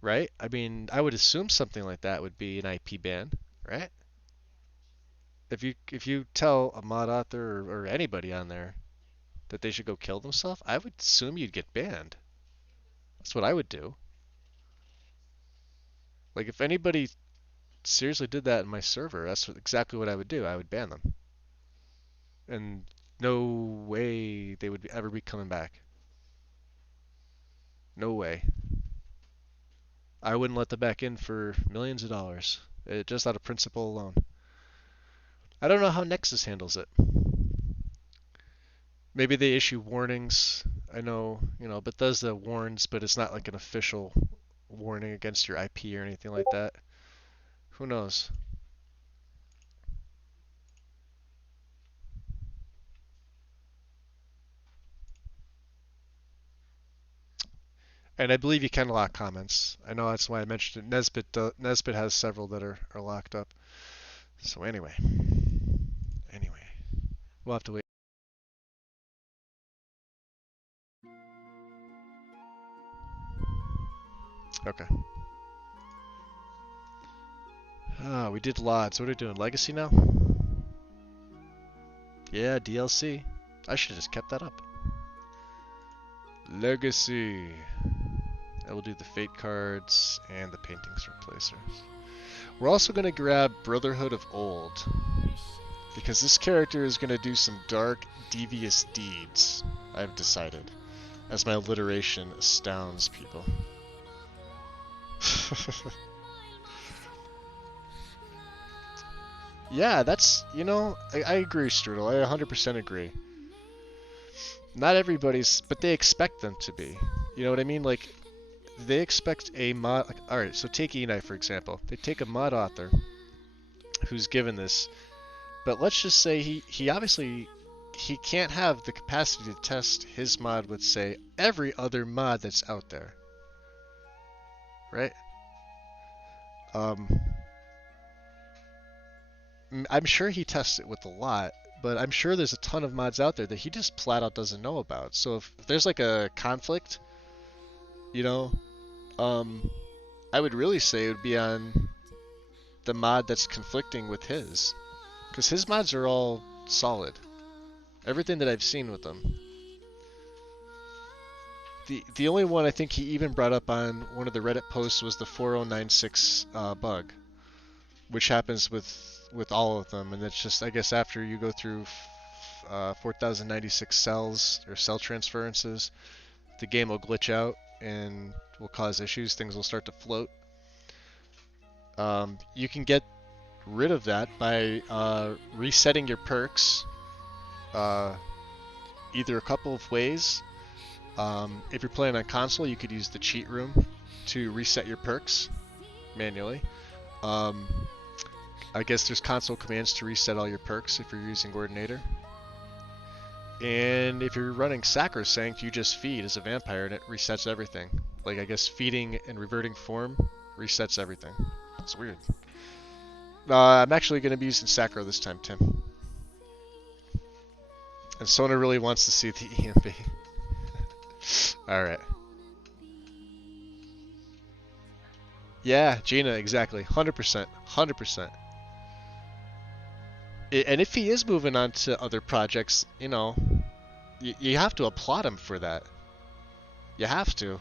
right? I mean, I would assume something like that would be an IP ban, right? If you tell a mod author or anybody on there that they should go kill themselves, I would assume you'd get banned. That's what I would do. Like if anybody seriously did that in my server, exactly what I would do. I would ban them, and no way they would ever be coming back. No way. I wouldn't let them back in for millions of dollars, just out of principle alone. I don't know how Nexus handles it. Maybe they issue warnings. I know, Bethesda warns, but it's not like an official warning against your IP or anything like that. Who knows? And I believe you can lock comments. I know that's why I mentioned it. Nesbit has several that are locked up. So anyway, we'll have to wait. Okay. Ah, we did lots. What are we doing? Legacy now? Yeah, DLC. I should have just kept that up. Legacy. I will do the Fate cards and the Paintings Replacer. We're also going to grab Brotherhood of Old, because this character is going to do some dark, devious deeds, I've decided, as my alliteration astounds people. Yeah, that's, I agree, Strudel. I 100% agree. Not everybody's, but they expect them to be. You know what I mean? Like, they expect a mod. Like, alright, so take Enei, for example. They take a mod author who's given this, but let's just say he obviously he can't have the capacity to test his mod with, say, every other mod that's out there. Right? Um, I'm sure he tests it with a lot, but I'm sure there's a ton of mods out there that he just flat out doesn't know about. So if there's like a conflict, you know, um, I would really say it would be on the mod that's conflicting with his, because his mods are all solid. Everything that I've seen with them. The only one I think he even brought up on one of the Reddit posts was the 4096 bug, which happens with all of them, and it's just, I guess, after you go through 4096 cells or cell transferences, the game will glitch out and will cause issues. Things will start to float. You can get rid of that by resetting your perks uh, either a couple of ways. If you're playing on console, you could use the cheat room to reset your perks manually. Um, I guess there's console commands to reset all your perks if you're using Ordinator. And if you're running Sacrosanct, you just feed as a vampire and it resets everything. Like, I guess feeding and reverting form resets everything. It's weird. I'm actually going to be using Sacro this time, Tim. And Sona really wants to see the EMB. Alright. Yeah, Gina, exactly. 100%. 100%. And if he is moving on to other projects, you have to applaud him for that. You have to.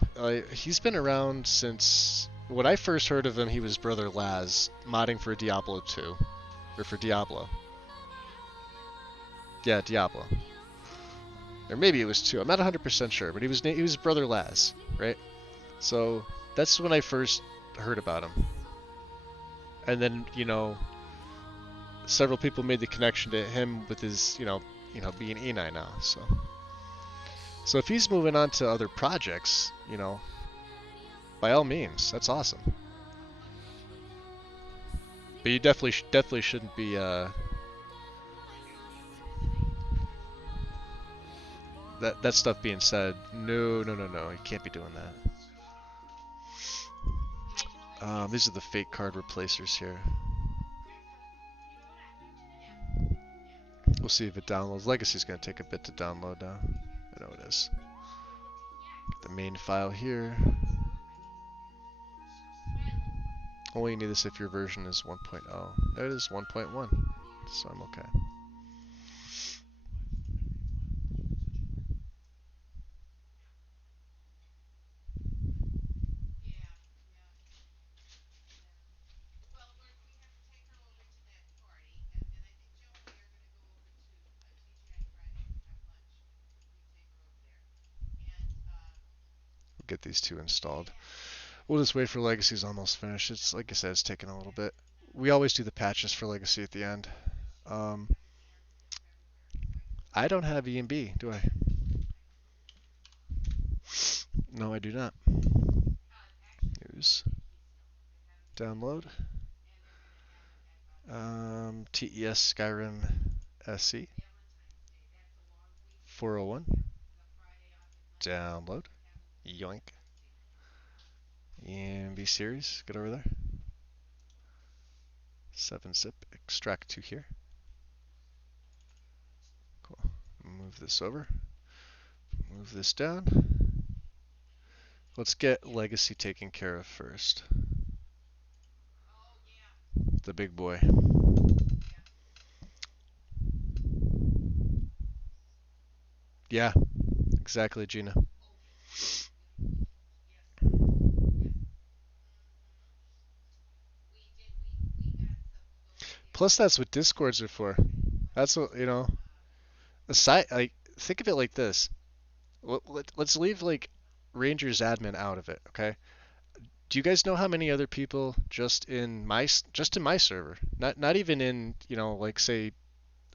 He's been around since... When I first heard of him, he was Brother Laz, modding for Diablo 2. Or for Diablo. Yeah, Diablo. Or maybe it was 2. I'm not 100% sure, but he was Brother Laz, right? So, that's when I first heard about him. And then, several people made the connection to him with his, being Enei now, so... So if he's moving on to other projects, by all means, that's awesome. But you definitely shouldn't be that stuff being said. No, you can't be doing that. These are the fake card replacers here. We'll see if it downloads. Legacy's gonna take a bit to download now. I know it is. Get the main file here. Only need this if your version is 1.0. There it is, 1.1. So I'm okay. We'll get these two installed. We'll just wait for Legacy's almost finished. It's, like I said, it's taking a little bit. We always do the patches for Legacy at the end. I don't have EMB, do I? No, I do not. News. Download. TES Skyrim SC. 401. Download. Yoink. EMB series, get over there. 7-zip, extract to here. Cool. Move this over. Move this down. Let's get legacy taken care of first. The big boy. Yeah, exactly, Gina. Plus, that's what Discords are for. That's what, you know, aside, like, think of it like this. Let's leave, like, Rangers admin out of it, okay? Do you guys know how many other people just in my server, not even in, you know, like, say,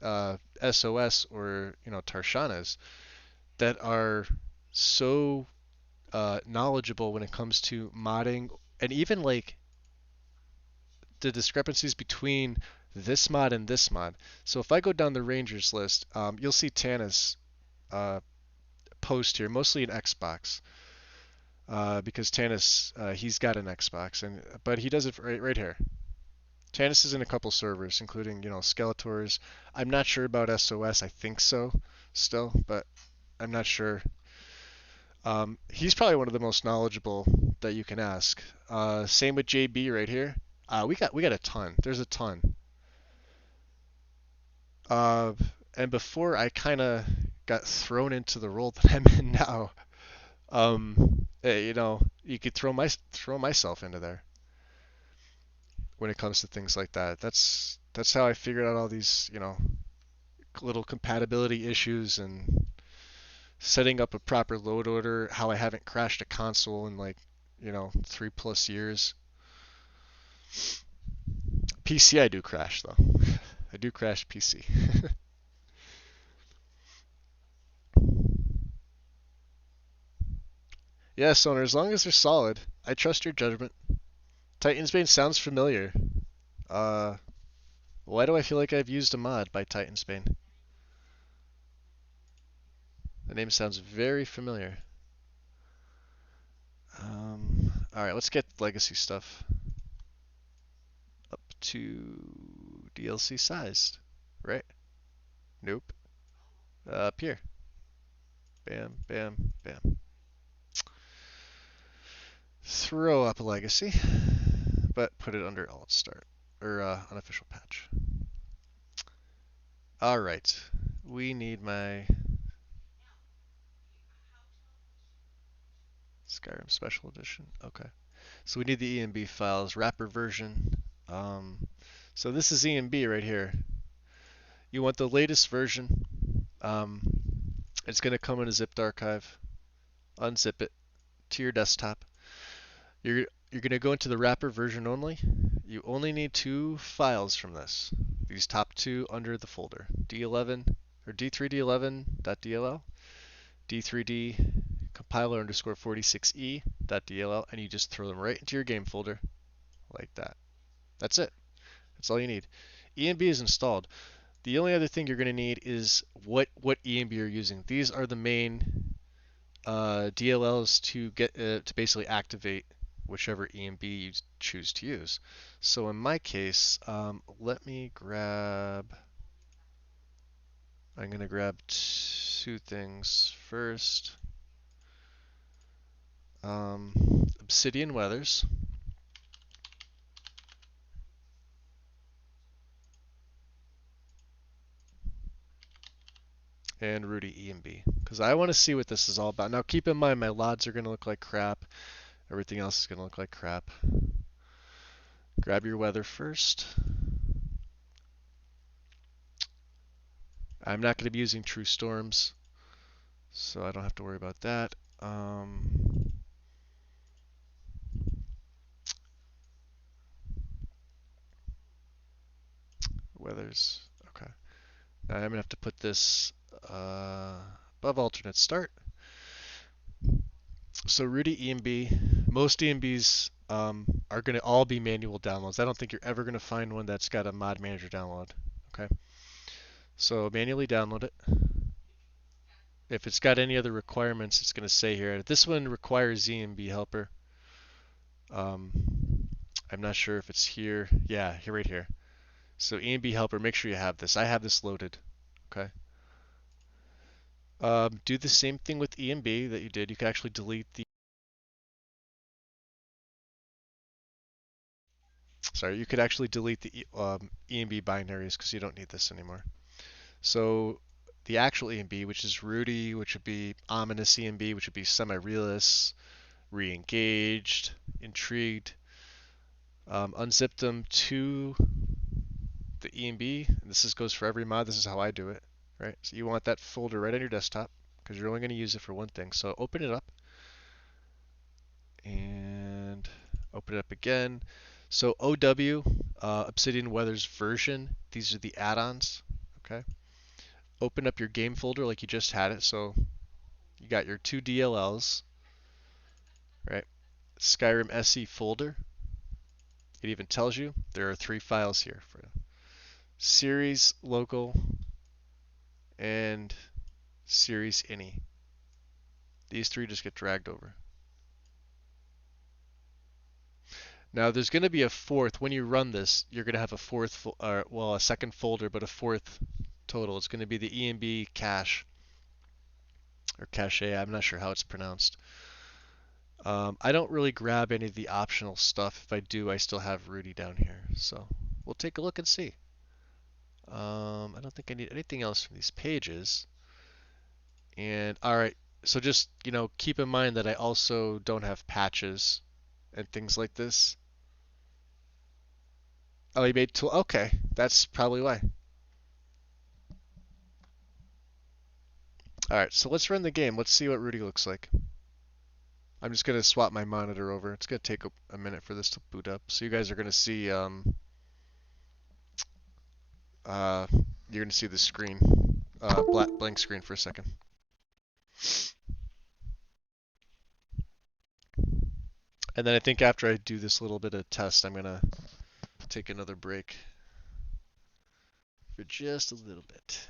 SOS or, you know, Tarshana's, that are so knowledgeable when it comes to modding and even like the discrepancies between this mod and this mod. So if I go down the Rangers list, you'll see Tannis uh, post here, mostly in Xbox, because Tannis he's got an Xbox, and but he does it right here. Tannis is in a couple servers, including you know Skeletors. I'm not sure about SOS. I think so still, but I'm not sure. He's probably one of the most knowledgeable that you can ask. Same with JB right here. We got a ton. There's a ton. Uh, and before I kind of got thrown into the role that I'm in now, you know, you could throw myself into there when it comes to things like that. That's how I figured out all these, you know, little compatibility issues and setting up a proper load order, how I haven't crashed a console in like, you know, 3+ years. PC I do crash though. I do crash PC. Yeah, Sonar, as long as they're solid, I trust your judgment. Titan's Bane sounds familiar. Uh, why do I feel like I've used a mod by Titan's Bane? The name sounds very familiar. Alright, let's get legacy stuff up to DLC sized, right? Nope. Up here. Bam, bam, bam. Throw up legacy, but put it under alt start, or unofficial patch. Alright, we need my Skyrim Special Edition. Okay. So we need the EMB files, wrapper version. Um, so this is EMB right here. You want the latest version. Um, it's going to come in a zipped archive. Unzip it to your desktop. You're going to go into the wrapper version only. You only need two files from this. These top two under the folder. D11 or D3D11.dll, D3D compiler underscore 46e.dll, and you just throw them right into your game folder like that. That's it. That's all you need. EMB is installed. The only other thing you're going to need is what EMB you're using. These are the main DLLs to get to basically activate whichever EMB you choose to use. So in my case, let me grab. I'm going to grab two things first. Obsidian Weathers. And Rudy EMB, because I want to see what this is all about. Now keep in mind my LODs are going to look like crap. Everything else is going to look like crap. Grab your weather first. I'm not going to be using true storms, so I don't have to worry about that. Weathers, okay. Now I'm going to have to put this above alternate start. So Rudy EMB, most EMBs are going to all be manual downloads. I don't think you're ever going to find one that's got a mod manager download. Okay, so manually download it. If it's got any other requirements, it's going to say here. This one requires EMB helper. Um, I'm not sure if it's here. Yeah, here, right here. So ENB helper, make sure you have this. I have this loaded. Okay. Do the same thing with ENB that you did. You can actually delete the. Sorry, you could actually delete the ENB binaries because you don't need this anymore. So the actual ENB, which is Rudy, which would be ominous ENB, which would be semi-realist, re-engaged, intrigued. Unzip them to the ENB. And this goes for every mod. This is how I do it, right? So you want that folder right on your desktop because you're only going to use it for one thing. So open it up and open it up again. So OW, Obsidian Weather's version. These are the add-ons. Okay. Open up your game folder like you just had it. So you got your two DLLs, right? Skyrim SE folder. It even tells you there are 3 files here for series, local, and series ini. These 3 just get dragged over. Now there's going to be a fourth. When you run this, you're going to have a fourth, well, a second folder, but a fourth total. It's going to be the ENB cache, or cache. I'm not sure how it's pronounced. I don't really grab any of the optional stuff. If I do, I still have Rudy down here. So we'll take a look and see. I don't think I need anything else from these pages. And all right, so just, keep in mind that I also don't have patches and things like this. Oh, he made tool. Okay, that's probably why. All right, so let's run the game. Let's see what Rudy looks like. I'm just gonna swap my monitor over. It's gonna take a minute for this to boot up. So you guys are gonna see you're gonna see the screen, blank screen for a second. And then I think after I do this little bit of test, I'm gonna take another break for just a little bit.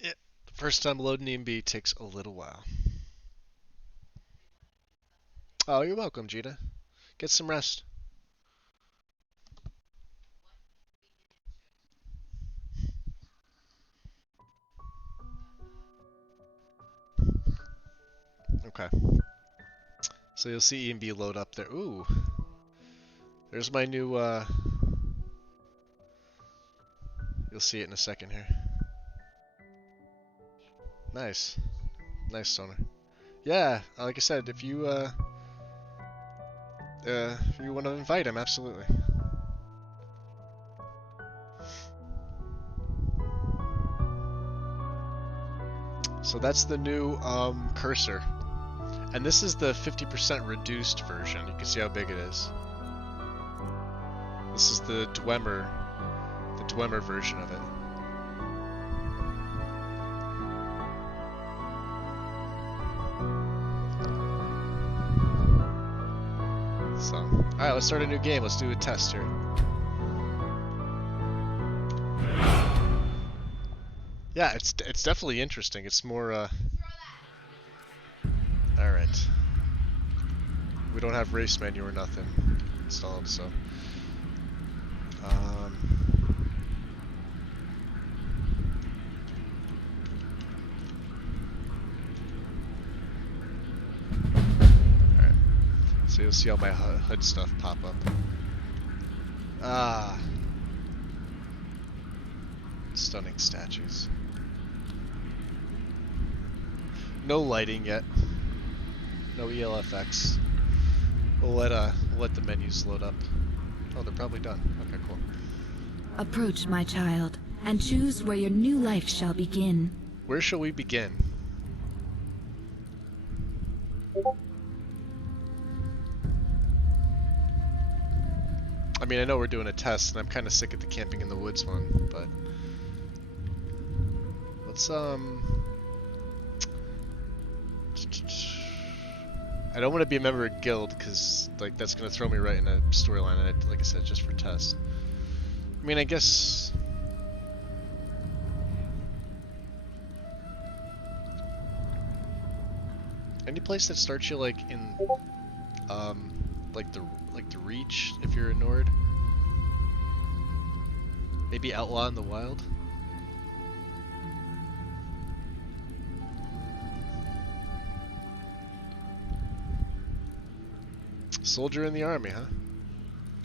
Yeah, first time loading EMB takes a little while. Oh, you're welcome, Gita. Get some rest. Okay. So you'll see EMB load up there. Ooh. There's my new, you'll see it in a second here. Nice. Nice, Stoner. Yeah, like I said, if you want to invite him, absolutely. So that's the new cursor. And this is the 50% reduced version. You can see how big it is. This is the Dwemer version of it. So, alright, let's start a new game. Let's do a test here. Yeah, it's definitely interesting. It's more, Alright. We don't have race menu or nothing installed, so... Alright. So you'll see all my HUD stuff pop up. Ah. Stunning statues. No lighting yet. No ELFX. We'll let the menus load up. Oh, they're probably done. Okay, cool. Approach, my child, and choose where your new life shall begin. Where shall we begin? I mean, I know we're doing a test, and I'm kind of sick of the camping in the woods one, but... Let's, I don't want to be a member of guild because like that's gonna throw me right in a storyline. And like I said, just for test. I mean, I guess. Any place that starts you like in, like the Reach if you're a Nord. Maybe Outlaw in the Wild. Soldier in the army, huh?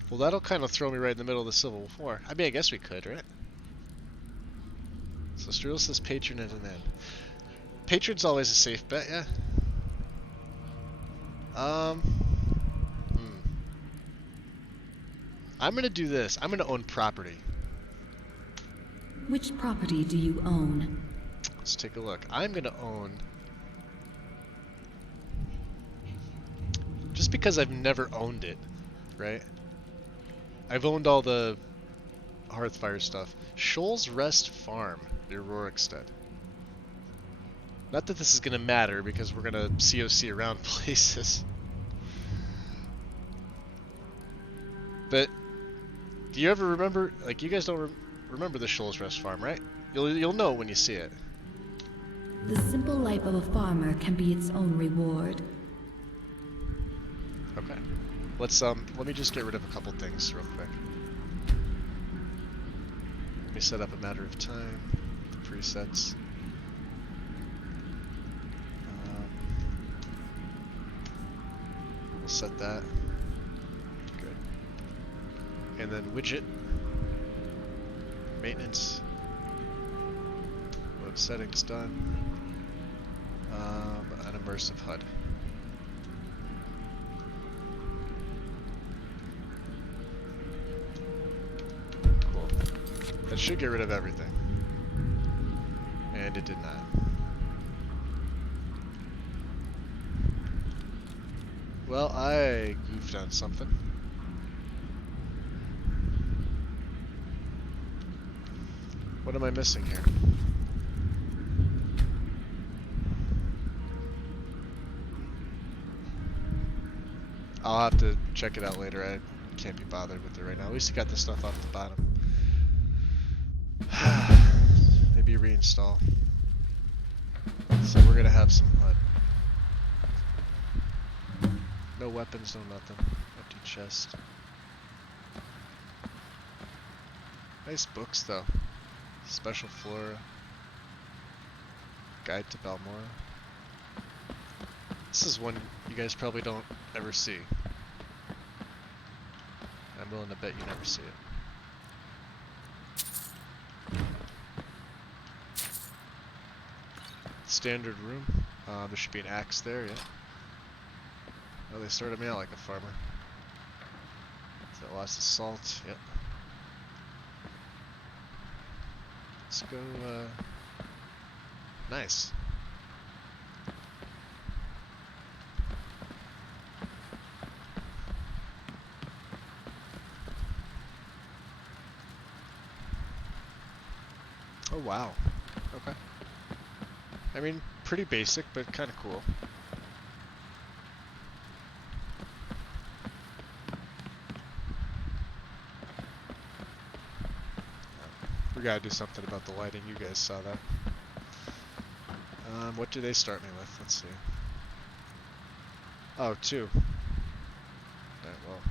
Well, that'll kind of throw me right in the middle of the Civil War. I mean, I guess we could, right? So Strudel says patron at an end. Patron's always a safe bet, yeah. Hmm. I'm gonna do this. I'm gonna own property. Which property do you own? Let's take a look. I'm gonna own... Just because I've never owned it, right? I've owned all the Hearthfire stuff. Shoals Rest Farm near Rorikstead. Not that this is gonna matter because we're gonna COC around places. But do you ever remember? Like, you guys don't remember the Shoals Rest Farm, right? You'll know when you see it. The simple life of a farmer can be its own reward. Okay. Let me just get rid of a couple things real quick. Let me set up a matter of time. The presets. We'll set that. Good. And then widget. Maintenance. Web settings done. An immersive HUD. Cool. That should get rid of everything. And it did not. Well, I goofed on something. What am I missing here? I'll have to check it out later. I can't be bothered with it right now. At least I got the stuff off the bottom. Maybe reinstall. So we're gonna have some HUD. No weapons, no nothing. Empty chest. Nice books though. Special Flora. Guide to Balmora. This is one you guys probably don't ever see. I'm willing to bet you never see it. Standard room. There should be an axe there, yeah. Oh, they started me out like a farmer. Is that lost of salt? Yep. Let's go, nice. Oh, wow. Okay. I mean, pretty basic, but kind of cool. We gotta do something about the lighting. You guys saw that. What do they start me with? Let's see. Oh, 2. Alright, well.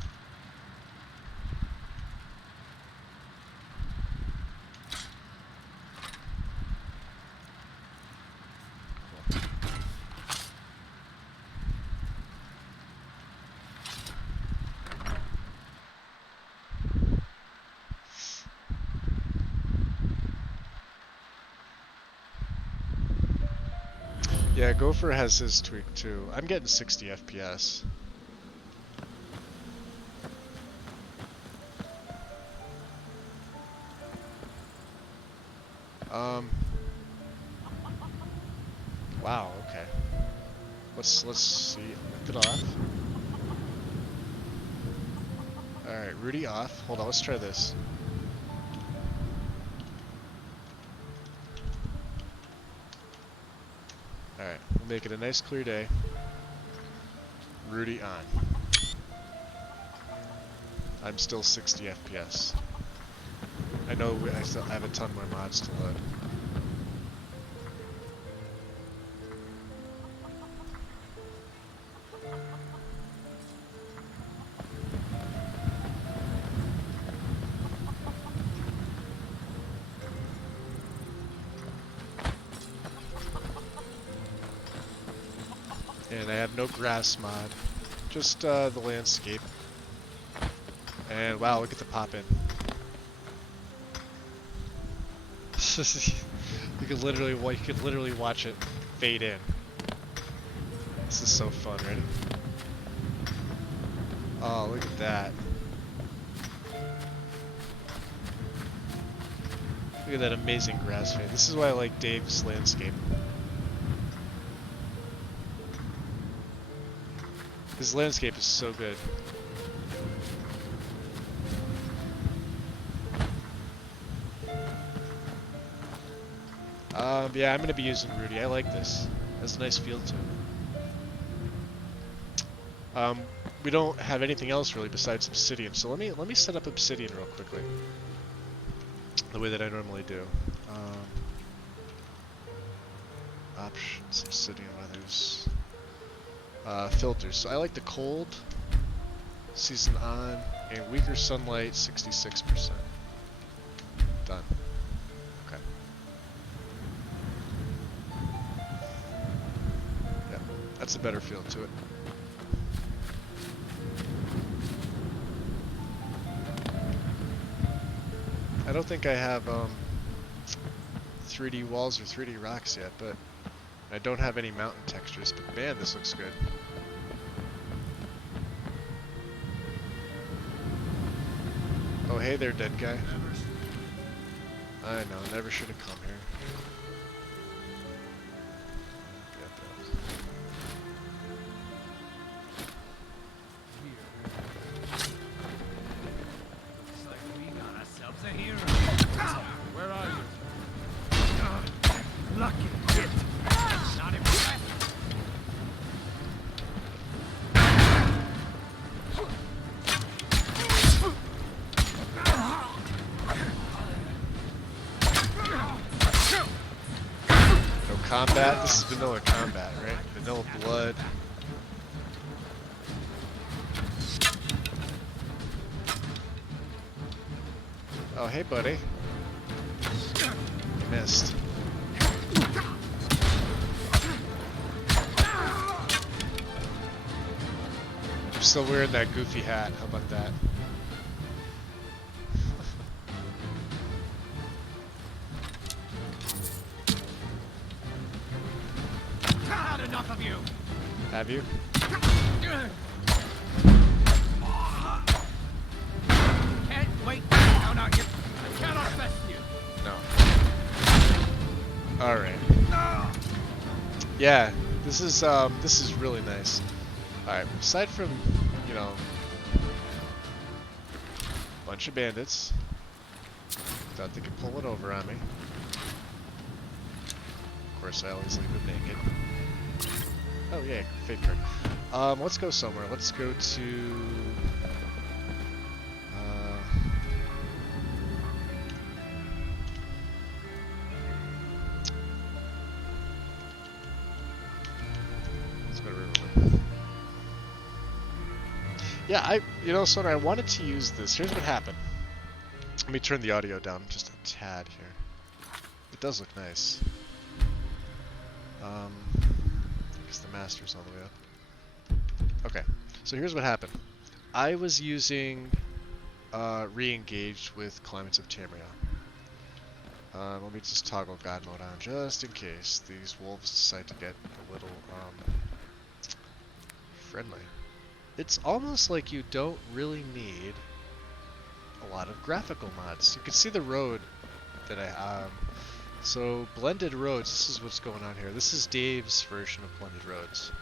Cool. Yeah, Gopher has his tweak too. I'm getting 60 FPS. Wow, okay. Let's see. Lift it off. Alright, Rudy off. Hold on, let's try this. Alright, we'll make it a nice clear day. Rudy on. I'm still 60 FPS. I know I still have a ton more mods to load. And I have no grass mod, just the landscape. And wow, look at the pop in. You could literally watch it fade in. This is so fun, right? Oh, look at that. Look at that amazing grass fade. This is why I like Dave's landscape. His landscape is so good. Yeah, I'm gonna be using Rudy. I like this. It has a nice feel to it. We don't have anything else really besides Obsidian, so let me set up Obsidian real quickly. The way that I normally do. Options, Obsidian weathers. Filters. So I like the cold, season on, and weaker sunlight, 66%. Done. Okay. Yeah, that's a better feel to it. I don't think I have 3D walls or 3D rocks yet, but I don't have any mountain textures, but man, this looks good. Oh, hey there, dead guy. I know, never should have come here. Looks like we got ourselves a hero. Where are you? Lucky git. Not impressed. No combat? This is vanilla combat, right? Vanilla blood. Oh, hey, buddy. Missed. I'm still wearing that goofy hat. How about that? Had enough of you. Have you? Can't wait. No, no, you. I cannot trust you. No. Alright. Yeah, this is really nice. Alright, aside from, you know, a bunch of bandits. Thought they could pull it over on me. Of course, I always leave them naked. Oh yeah, fake card. Let's go somewhere. Let's go to... let's go to Riverwood. Yeah, you know, Sonar, I wanted to use this. Here's what happened. Let me turn the audio down just a tad here. It does look nice. Because the master's all the way up. Okay, so here's what happened. I was using re-engaged with Climates of Tamriel. Let me just toggle God mode on just in case these wolves decide to get a little friendly. It's almost like you don't really need a lot of graphical mods. You can see the road that I so blended roads, this is what's going on here. This is Dave's version of blended roads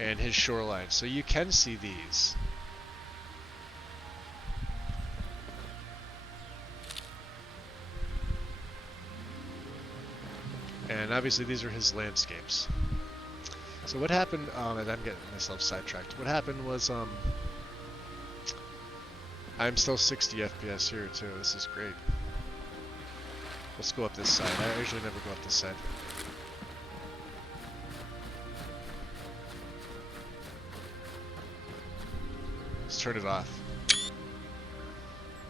and his shoreline. So you can see these. And obviously these are his landscapes. So what happened, and I'm getting myself sidetracked. What happened was, I'm still 60 FPS here too. This is great. Let's go up this side. I usually never go up this side. Let's turn it off.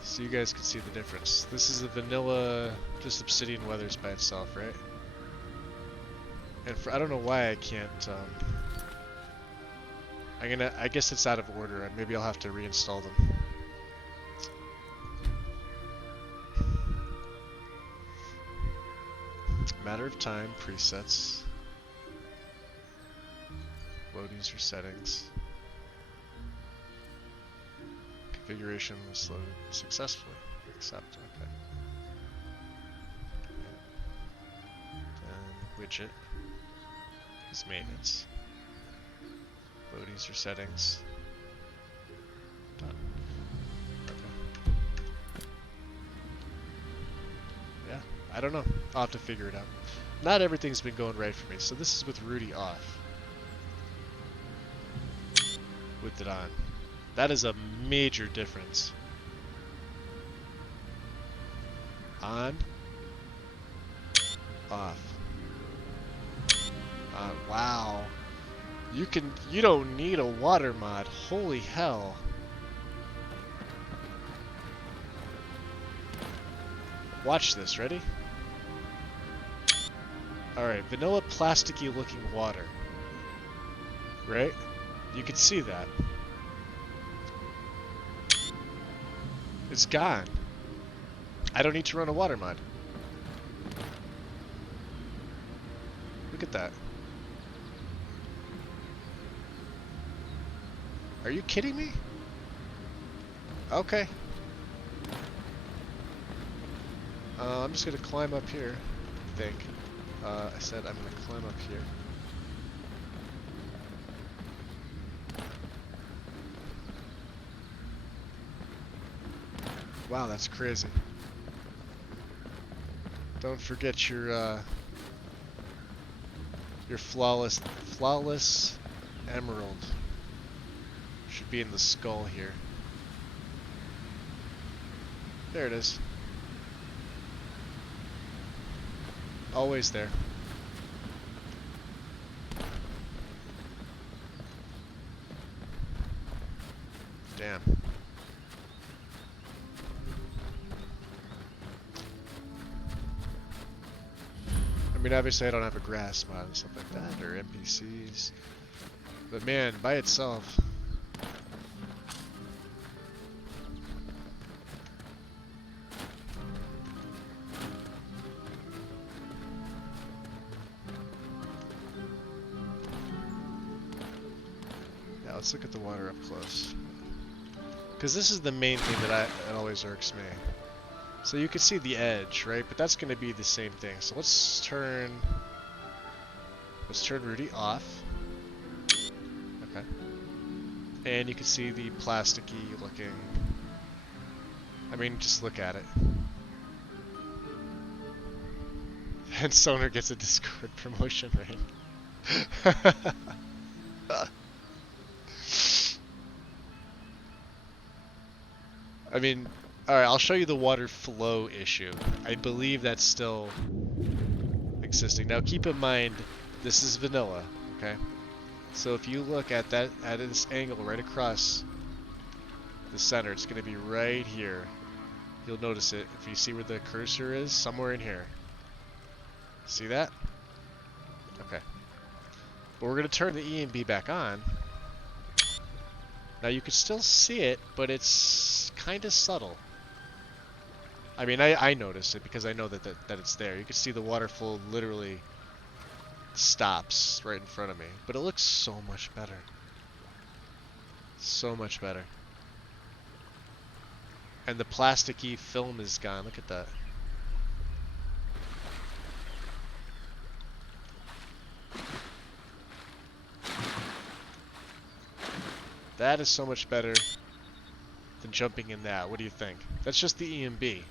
So you guys can see the difference. This is the vanilla, just Obsidian Weathers by itself, right? And I don't know why I can't, I guess it's out of order, and maybe I'll have to reinstall them. Matter of time, presets. Loadings or settings. Configuration was loaded successfully. Accept, okay. And widget is maintenance. Loadings or settings. Done. Okay. Yeah, I don't know. I'll have to figure it out. Not everything's been going right for me, so this is with Rudy off. With it on. That is a major difference. On. Off. On. Wow. You don't need a water mod. Holy hell. Watch this, ready? Alright, vanilla plasticky looking water. Right? You can see that. It's gone. I don't need to run a water mod. Look at that. Are you kidding me? Okay. I'm just gonna climb up here, I think. I said I'm gonna climb up here. Wow, that's crazy. Don't forget your flawless emerald. Should be in the skull here. There it is. Always there. Damn. I mean, obviously I don't have a grass mod and stuff like that, or NPCs. But man, by itself... Yeah, let's look at the water up close. Because this is the main thing that always irks me. So you can see the edge, right? But that's going to be the same thing. So let's turn Rudy off. Okay. And you can see the plasticky looking. I mean, just look at it. And Sonar gets a Discord promotion, right? I mean, alright, I'll show you the water flow issue. I believe that's still existing. Now keep in mind, this is vanilla, okay? So if you look at this angle right across the center, it's going to be right here. You'll notice it if you see where the cursor is, somewhere in here. See that? Okay. But we're going to turn the EMB back on. Now you can still see it, but it's kind of subtle. I mean, I notice it because I know that it's there. You can see the water flow literally stops right in front of me. But it looks so much better. So much better. And the plasticky film is gone. Look at that. That is so much better than jumping in that. What do you think? That's just the EMB.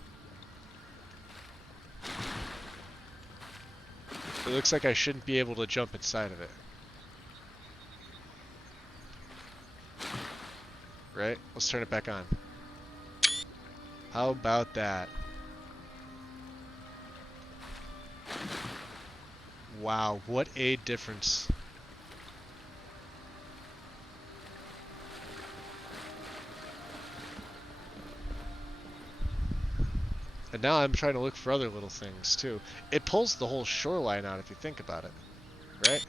It looks like I shouldn't be able to jump inside of it. Right? Let's turn it back on. How about that? Wow, what a difference. And now I'm trying to look for other little things too. It pulls the whole shoreline out if you think about it. Right?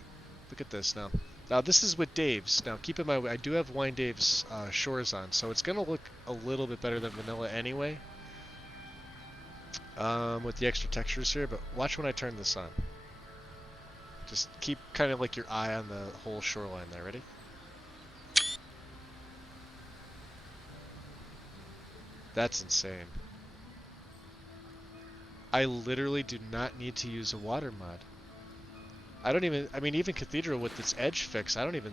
Look at this now. Now this is with Dave's. Now keep in mind, I do have Wine Dave's shores on, so it's going to look a little bit better than vanilla anyway. With the extra textures here, but watch when I turn this on. Just keep kind of like your eye on the whole shoreline there. Ready? That's insane. I literally do not need to use a water mod. I mean, even Cathedral with its edge fix, I don't even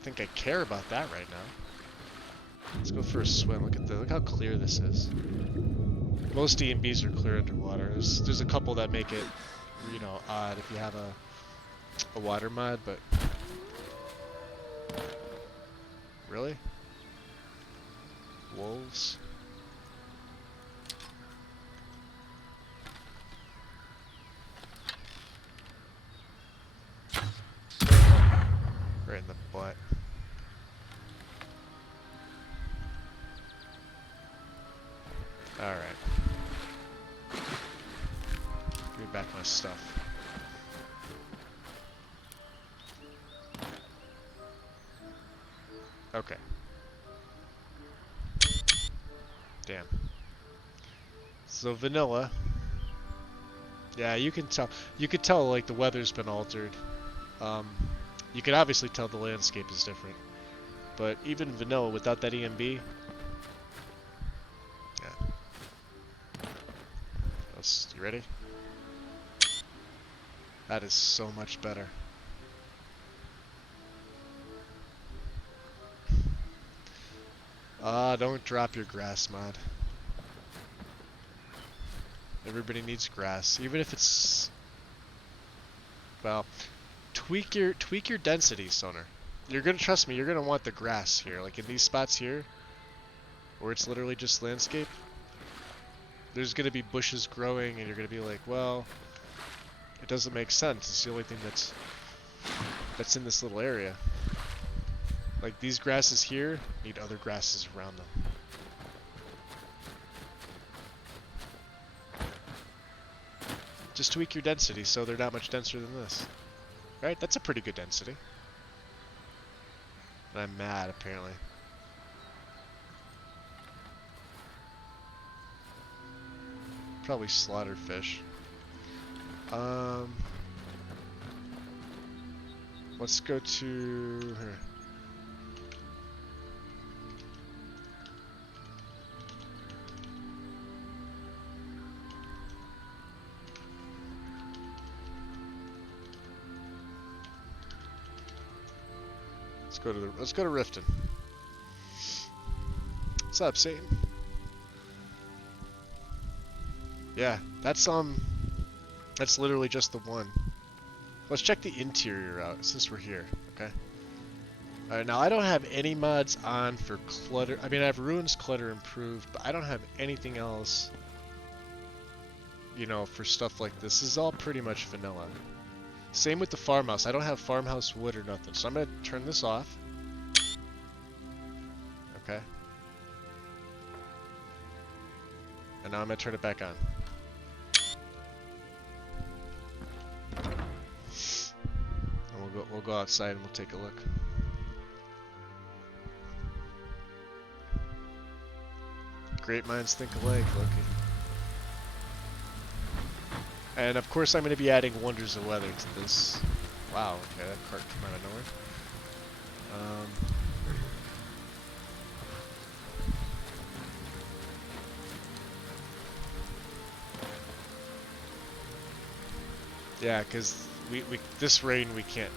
think I care about that right now. Let's go for a swim. Look how clear this is. Most EMBs are clear underwater. There's a couple that make it, you know, odd if you have a water mod, but really? Wolves? Right in the butt. Alright. Give me back my stuff. Okay. Damn. So vanilla. Yeah, you can tell. You could tell like the weather's been altered. You can obviously tell the landscape is different. But even vanilla without that EMB. Yeah. You ready? That is so much better. Don't drop your grass mod. Everybody needs grass, even if it's, well, tweak your density, Sonar. You're gonna trust me. You're gonna want the grass here, like in these spots here, where it's literally just landscape. There's gonna be bushes growing, and you're gonna be like, well, it doesn't make sense. It's the only thing that's in this little area. Like these grasses here need other grasses around them. Just tweak your density so they're not much denser than this. Right? That's a pretty good density. And I'm mad, apparently. Probably slaughtered fish. Let's go to here. Let's go to Riften. What's up, Satan? Yeah, that's literally just the one. Let's check the interior out since we're here, okay? Alright, now I don't have any mods on for clutter. I mean, I have Ruins Clutter improved, but I don't have anything else, you know, for stuff like this. This is all pretty much vanilla. Same with the farmhouse. I don't have farmhouse wood or nothing, so I'm going to turn this off. Okay. And now I'm going to turn it back on. And we'll go outside and we'll take a look. Great minds think alike, Loki. And of course I'm going to be adding Wonders of Weather to this. Wow, okay, that cart came out of nowhere. Yeah, because this rain we can't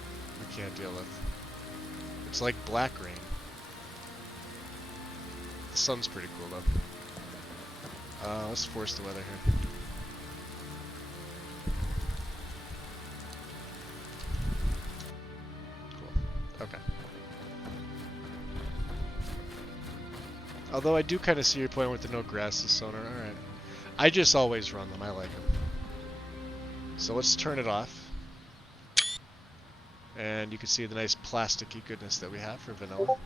deal with. It's like black rain. The sun's pretty cool though. Let's force the weather here. Okay. Although I do kind of see your point with the no grasses sonar. Alright. I just always run them. I like them. So let's turn it off. And you can see the nice plasticky goodness that we have for vanilla.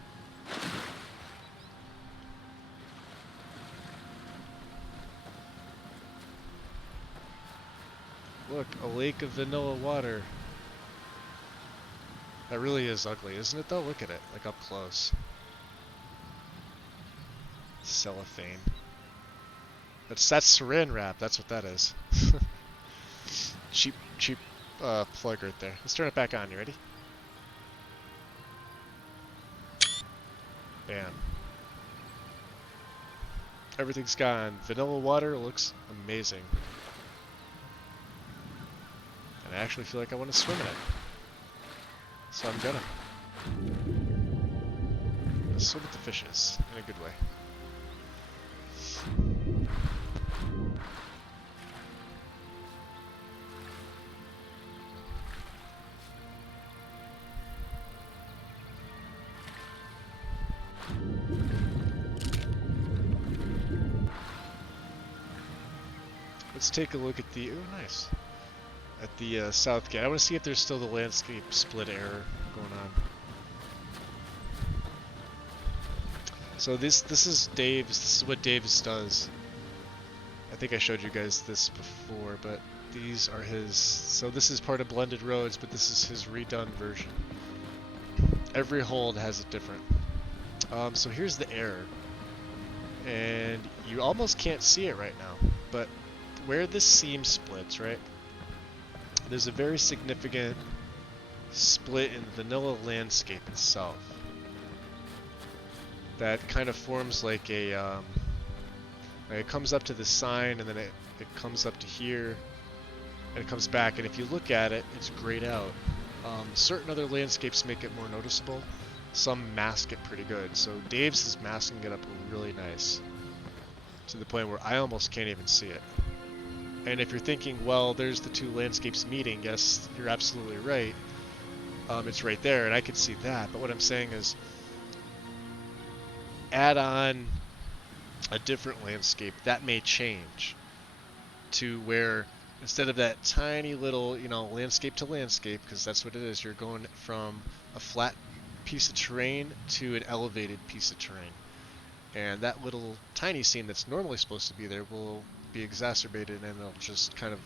Look, a lake of vanilla water. That really is ugly, isn't it though? Look at it, like up close. Cellophane. That's saran wrap, that's what that is. cheap plug right there. Let's turn it back on, you ready? Bam. Everything's gone. Vanilla water looks amazing. And I actually feel like I want to swim in it. So I'm gonna. Let's swim with the fishes in a good way. Let's take a look at the, oh nice, at the south gate. I want to see if there's still the landscape split error going on. So this is Dave's, this is what Dave's does. I think I showed you guys this before, but these are his, so this is part of Blended Roads, but this is his redone version. Every hold has it different. So here's the error. And you almost can't see it right now, but where this seam splits, right? There's a very significant split in the vanilla landscape itself that kind of forms like a, like it comes up to the sign and then it comes up to here and it comes back, and if you look at it, it's grayed out. Certain other landscapes make it more noticeable. Some mask it pretty good. So Dave's is masking it up really nice to the point where I almost can't even see it. And if you're thinking, well, there's the two landscapes meeting, yes, you're absolutely right. It's right there, and I could see that. But what I'm saying is, add on a different landscape, that may change to where instead of that tiny little, you know, landscape to landscape, because that's what it is, you're going from a flat piece of terrain to an elevated piece of terrain. And that little tiny seam that's normally supposed to be there will be exacerbated, and it'll just kind of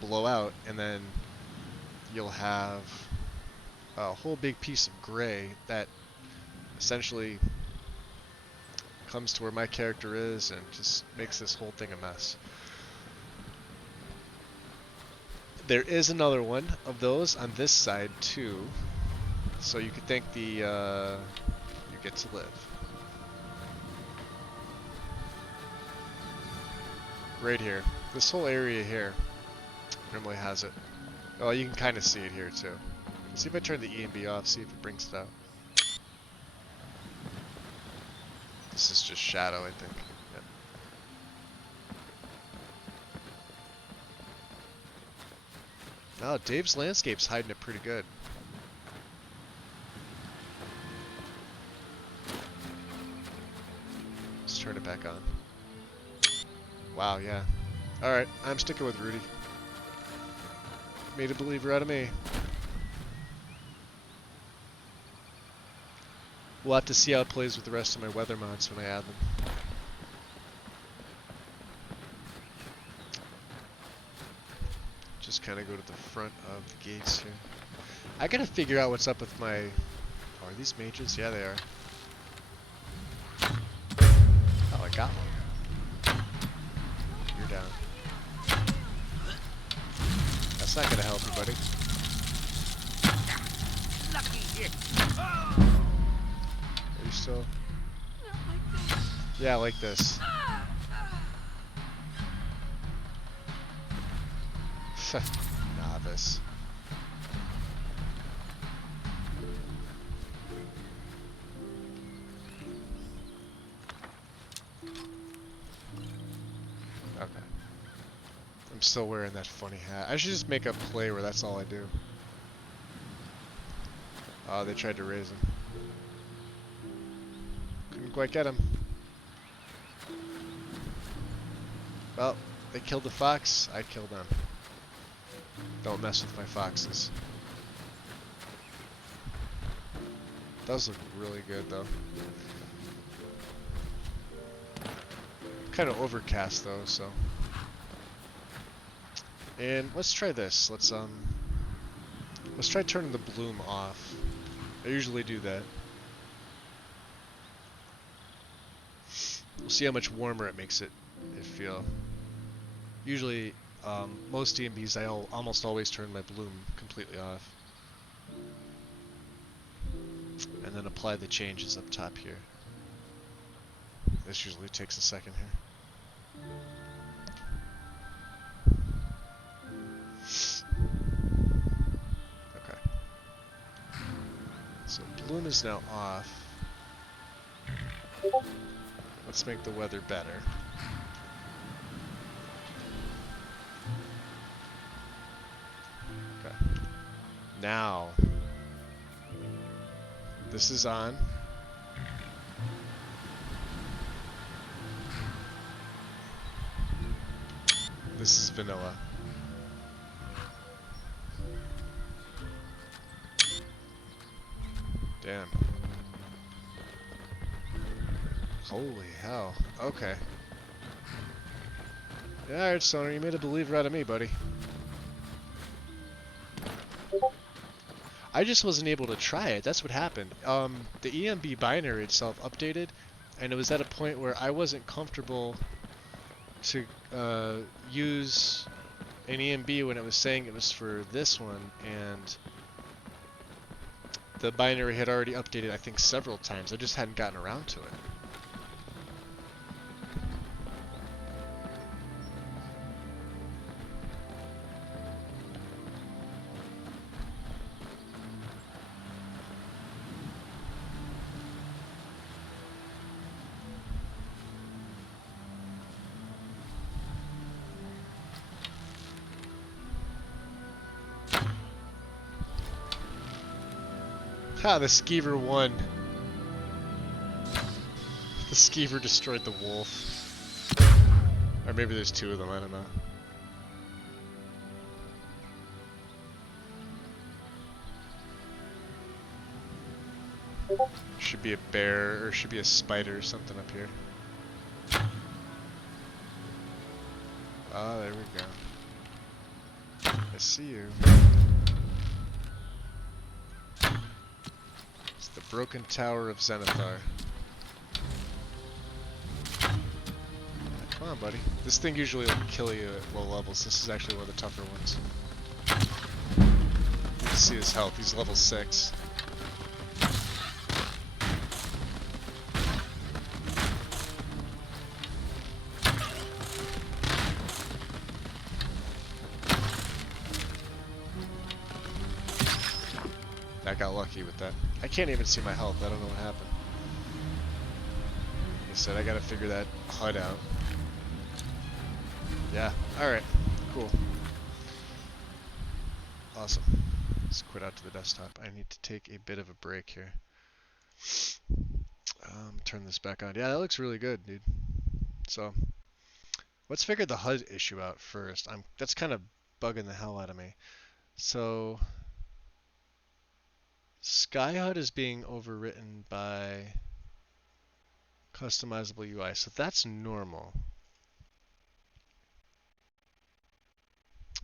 blow out, and then you'll have a whole big piece of gray that essentially comes to where my character is and just makes this whole thing a mess. There is another one of those on this side too, so you could think the you get to live. Right here. This whole area here normally has it. Oh, you can kind of see it here too. See if I turn the E and B off, see if it brings it out. This is just shadow, I think. Yep. Oh, Dave's landscape's hiding it pretty good. Let's turn it back on. Wow, yeah. Alright, I'm sticking with Rudy. Made a believer out of me. We'll have to see how it plays with the rest of my weather mods when I add them. Just kind of go to the front of the gates here. I gotta figure out what's up with my... Oh, are these mages? Yeah, they are. Oh, I got one. You're down. That's not gonna help you, buddy. Are you still? Yeah, like this. Novice. Okay. I'm still wearing that funny hat. I should just make a play where that's all I do. Oh, they tried to raise him. Couldn't quite get him. Well, they killed the fox, I killed them. Don't mess with my foxes. Does look really good though. Kind of overcast though, so. And let's try this. Let's try turning the bloom off. I usually do that. We'll see how much warmer it makes it feel. Usually, most DMBs I'll almost always turn my bloom completely off. And then apply the changes up top here. This usually takes a second here. Okay. So bloom is now off. Let's make the weather better. Okay. Now, this is on. This is vanilla. Damn. Holy hell. Okay. Yeah, alright, Sonar, you made a believer out of me, buddy. I just wasn't able to try it. That's what happened. The EMB binary itself updated, and it was at a point where I wasn't comfortable to use an EMB when it was saying it was for this one, and the binary had already updated, I think, several times. I just hadn't gotten around to it. Ha, the skeever won. The skeever destroyed the wolf. Or maybe there's two of them, I don't know. Should be a bear, or should be a spider or something up here. Oh, there we go. I see you. It's the Broken Tower of Zenithar. Come on, buddy. This thing usually will kill you at low levels. This is actually one of the tougher ones. You can see his health. He's level 6. I got lucky with that. I can't even see my health. I don't know what happened. Like I said, I gotta figure that HUD out. Yeah, alright. Cool. Awesome. Let's quit out to the desktop. I need to take a bit of a break here. Turn this back on. Yeah, that looks really good, dude. So, let's figure the HUD issue out first. That's kind of bugging the hell out of me. So, SkyHUD is being overwritten by customizable UI, so that's normal.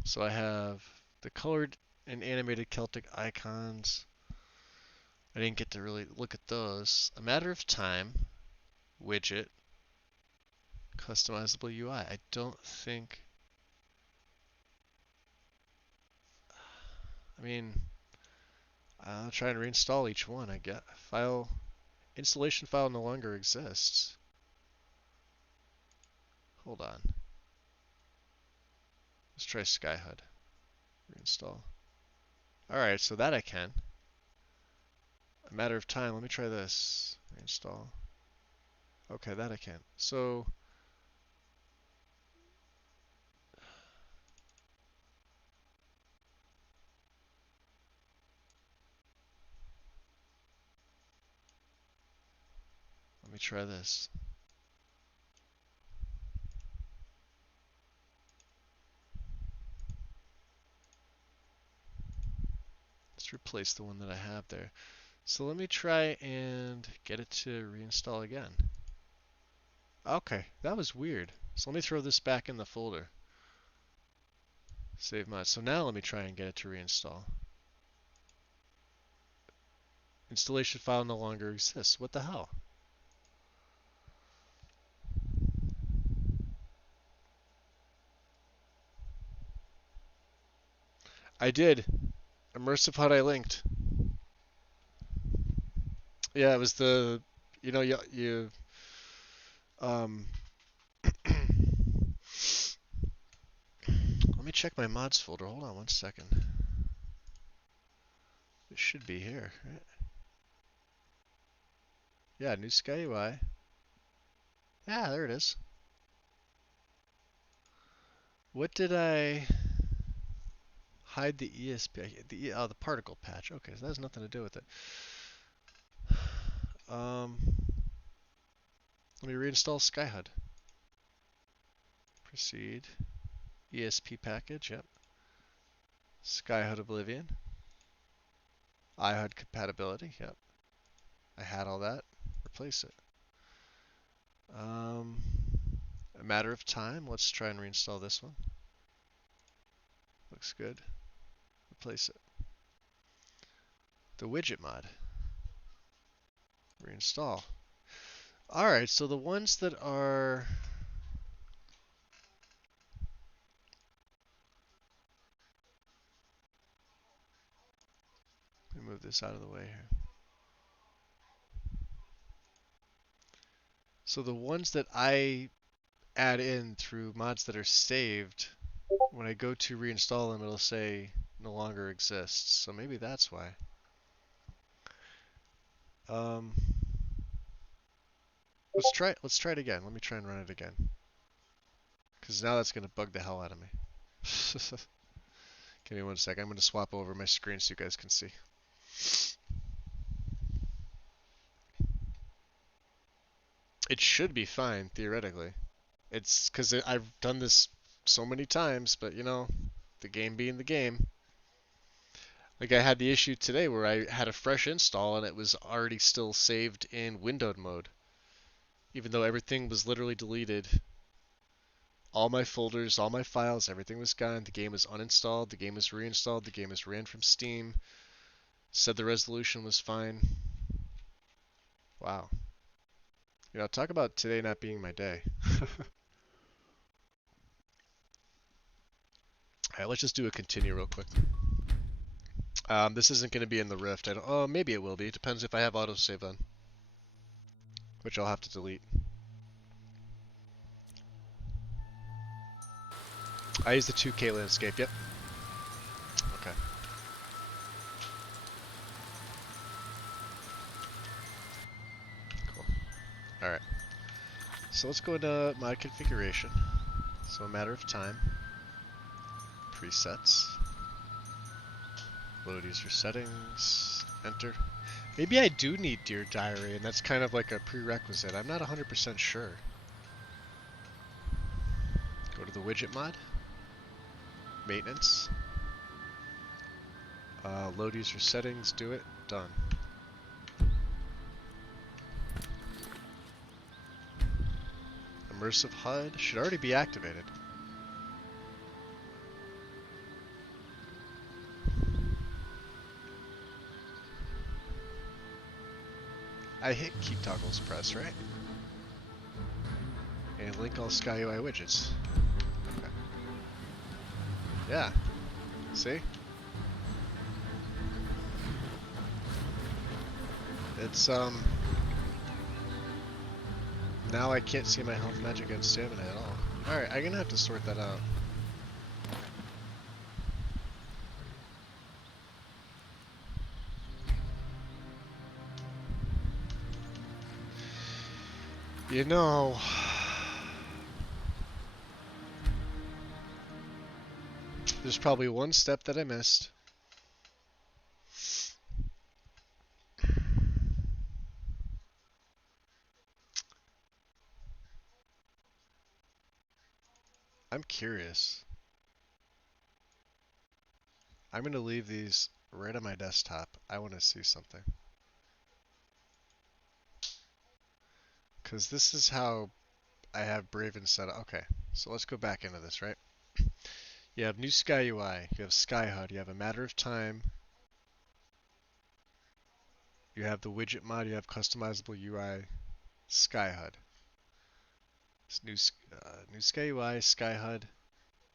So I have the colored and animated Celtic icons. I didn't get to really look at those. A matter of time, widget, customizable UI. I don't think... I mean, I'll try and reinstall each one, I guess. Installation file no longer exists. Hold on. Let's try SkyHUD. Reinstall. Alright, so that I can. A matter of time, let me try this. Reinstall. Okay, that I can. So, me try this. Let's replace the one that I have there. So let me try and get it to reinstall again. Okay, that was weird. So let me throw this back in the folder. Save mod. So now let me try and get it to reinstall. Installation file no longer exists. What the hell? I did. Immersive HUD I linked. Yeah, it was the, you um, let me check my mods folder. Hold on one second. It should be here, right? Yeah, new Sky UI. Yeah, there it is. What did I hide the ESP? The particle patch. Okay, so that has nothing to do with it. Let me reinstall SkyHUD. Proceed. ESP package. Yep. SkyHUD Oblivion. iHUD compatibility. Yep. I had all that. Replace it. A matter of time. Let's try and reinstall this one. Looks good. Replace it. The widget mod. Reinstall. Alright, so the ones that are... Let me move this out of the way here. So the ones that I add in through mods that are saved, when I go to reinstall them, it'll say no longer exists. So maybe that's why. Let's try it. Let's try it again. Let me try and run it again. Because now that's gonna bug the hell out of me. Give me one sec. I'm gonna swap over my screen so you guys can see. It should be fine theoretically. It's because I've done this so many times, but the game being the game. Like I had the issue today where I had a fresh install and it was already still saved in windowed mode. Even though everything was literally deleted. All my folders, all my files, everything was gone. The game was uninstalled, the game was reinstalled, the game was ran from Steam. Said the resolution was fine. Wow. Talk about today not being my day. Alright, let's just do a continue real quick. This isn't going to be in the Rift. Oh, maybe it will be. It depends if I have autosave on. Which I'll have to delete. I use the 2K landscape, yep. Okay. Cool. Alright. So let's go into mod configuration. So a matter of time. Presets. Load user settings. Enter. Maybe I do need Dear Diary, and that's kind of like a prerequisite. I'm not 100% sure. Go to the widget mod. Maintenance. Load user settings. Do it. Done. Immersive HUD should already be activated. I hit keep toggles press, right? And link all SkyUI widgets. Okay. Yeah. See? It's now I can't see my health, magic, and stamina at all. Alright, I'm gonna have to sort that out. There's probably one step that I missed. I'm curious. I'm gonna leave these right on my desktop. I want to see something. Because this is how I have Braven set up. Okay, so let's go back into this, right? You have new Sky UI, you have Sky HUD, you have a matter of time, you have the widget mod, you have customizable UI, Sky HUD. It's new Sky UI, Sky HUD,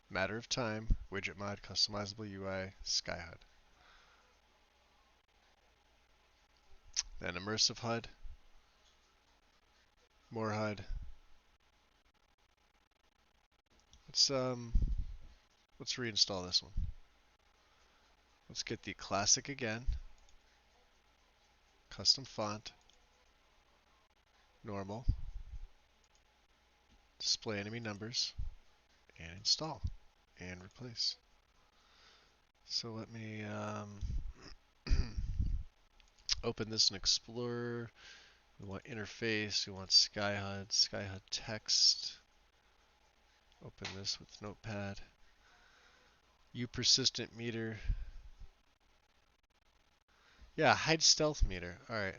matter of time, widget mod, customizable UI, Sky HUD. Then immersive HUD, more HUD. Let's um let's reinstall this one. Let's get the classic again. Custom font, normal, display enemy numbers, and install, and replace. So let me open this in Explorer. We want interface, we want Sky HUD text. Open this with Notepad. U persistent meter. Yeah, hide stealth meter. Alright.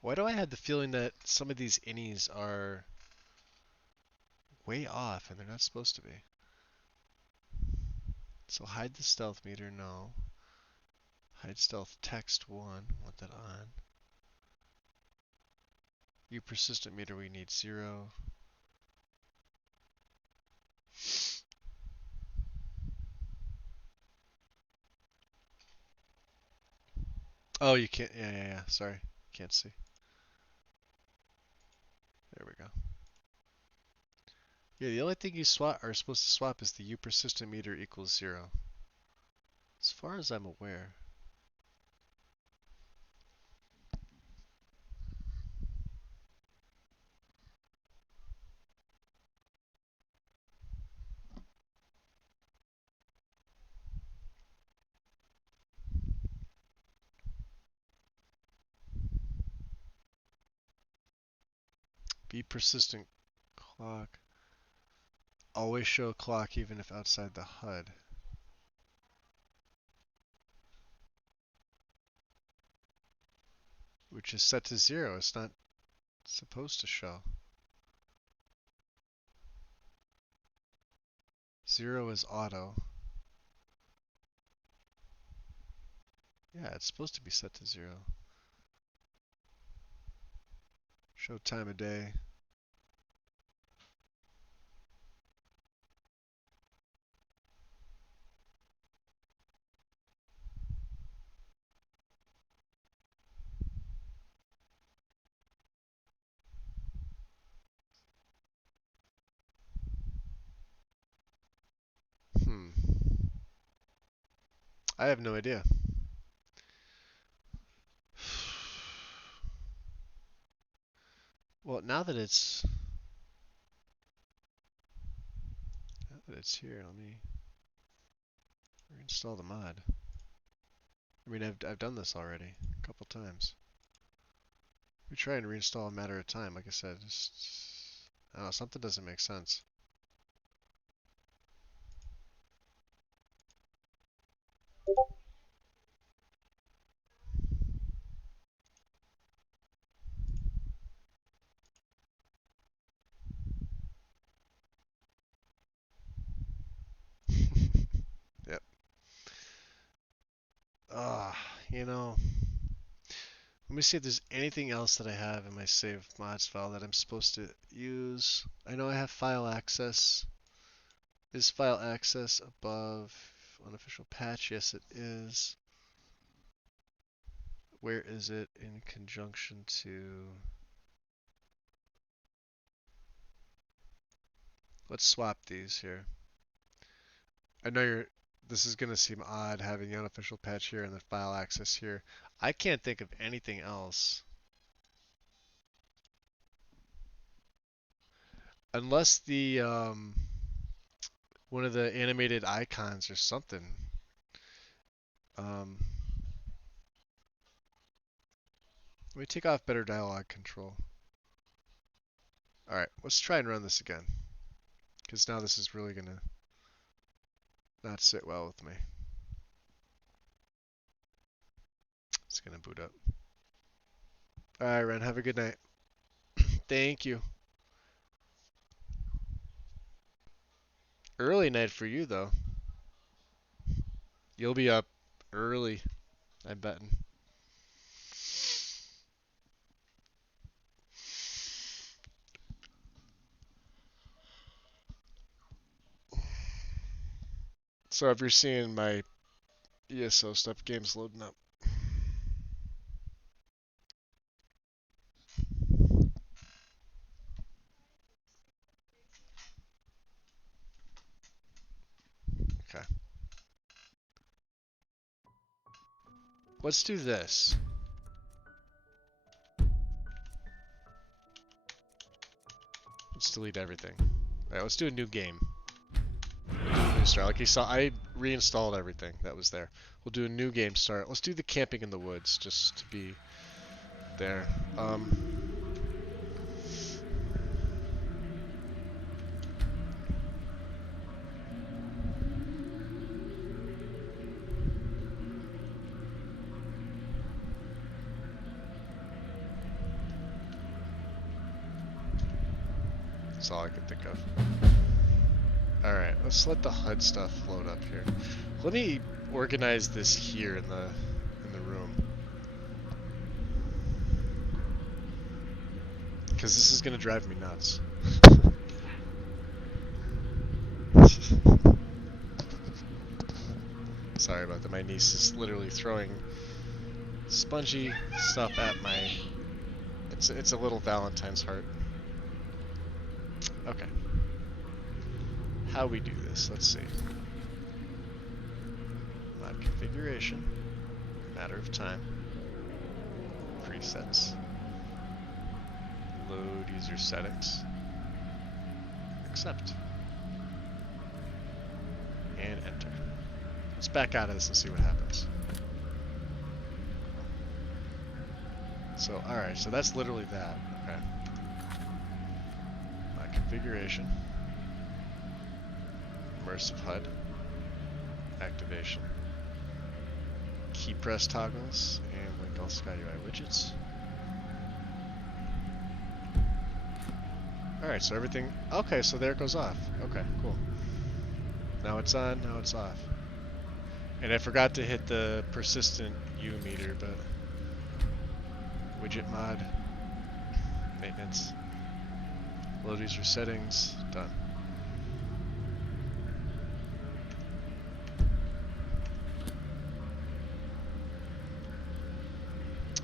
Why do I have the feeling that some of these innies are way off and they're not supposed to be? So hide the stealth meter, no. Hide stealth text 1, want that on. U persistent meter, we need 0. Oh, you can't, yeah, sorry. Can't see. There we go. Yeah, the only thing you are supposed to swap is the U persistent meter equals 0. As far as I'm aware. Be persistent clock. Always show clock even if outside the HUD. Which is set to 0. It's not supposed to show. 0 is auto. Yeah, it's supposed to be set to 0. Show time of day. Hmm. I have no idea. Well, now that it's here, let me reinstall the mod. I mean, I've done this already a couple times. We try and reinstall a matter of time. Like I said, just I don't know, something doesn't make sense. Yep. Ah, you know. Let me see if there's anything else that I have in my save mods file that I'm supposed to use. I know I have file access. Is file access above unofficial patch? Yes, it is. Where is it in conjunction to? Let's swap these here. I know this is going to seem odd having the unofficial patch here and the file access here. I can't think of anything else. Unless the one of the animated icons or something. Um, Let me take off better dialogue control. Alright, let's try and run this again. Because now this is really gonna not sit well with me. It's gonna boot up. Alright, Ren, have a good night. Thank you. Early night for you, though. You'll be up early, I'm betting. So if you're seeing my ESO stuff, game's loading up. Okay. Let's do this. Let's delete everything. Alright, let's do a new game. We'll do a new start. Like you saw, I reinstalled everything that was there. We'll do a new game start. Let's do the camping in the woods, just to be there. That's all I can think of. Alright, let's let the HUD stuff load up here. Let me organize this here in the room. Because this is going to drive me nuts. Sorry about that. My niece is literally throwing spongy stuff at my... It's a little Valentine's heart. Okay. How we do this? Let's see. Mod configuration. Matter of time. Presets. Load user settings. Accept. And enter. Let's back out of this and see what happens. So, alright, so that's literally that. Okay. Configuration. Immersive HUD. Activation. Key press toggles and link all SkyUI widgets. Alright, so everything... Okay, so there it goes off. Okay, cool. Now it's on, now it's off. And I forgot to hit the persistent U meter, but... Widget mod. Maintenance. Load user settings. Done.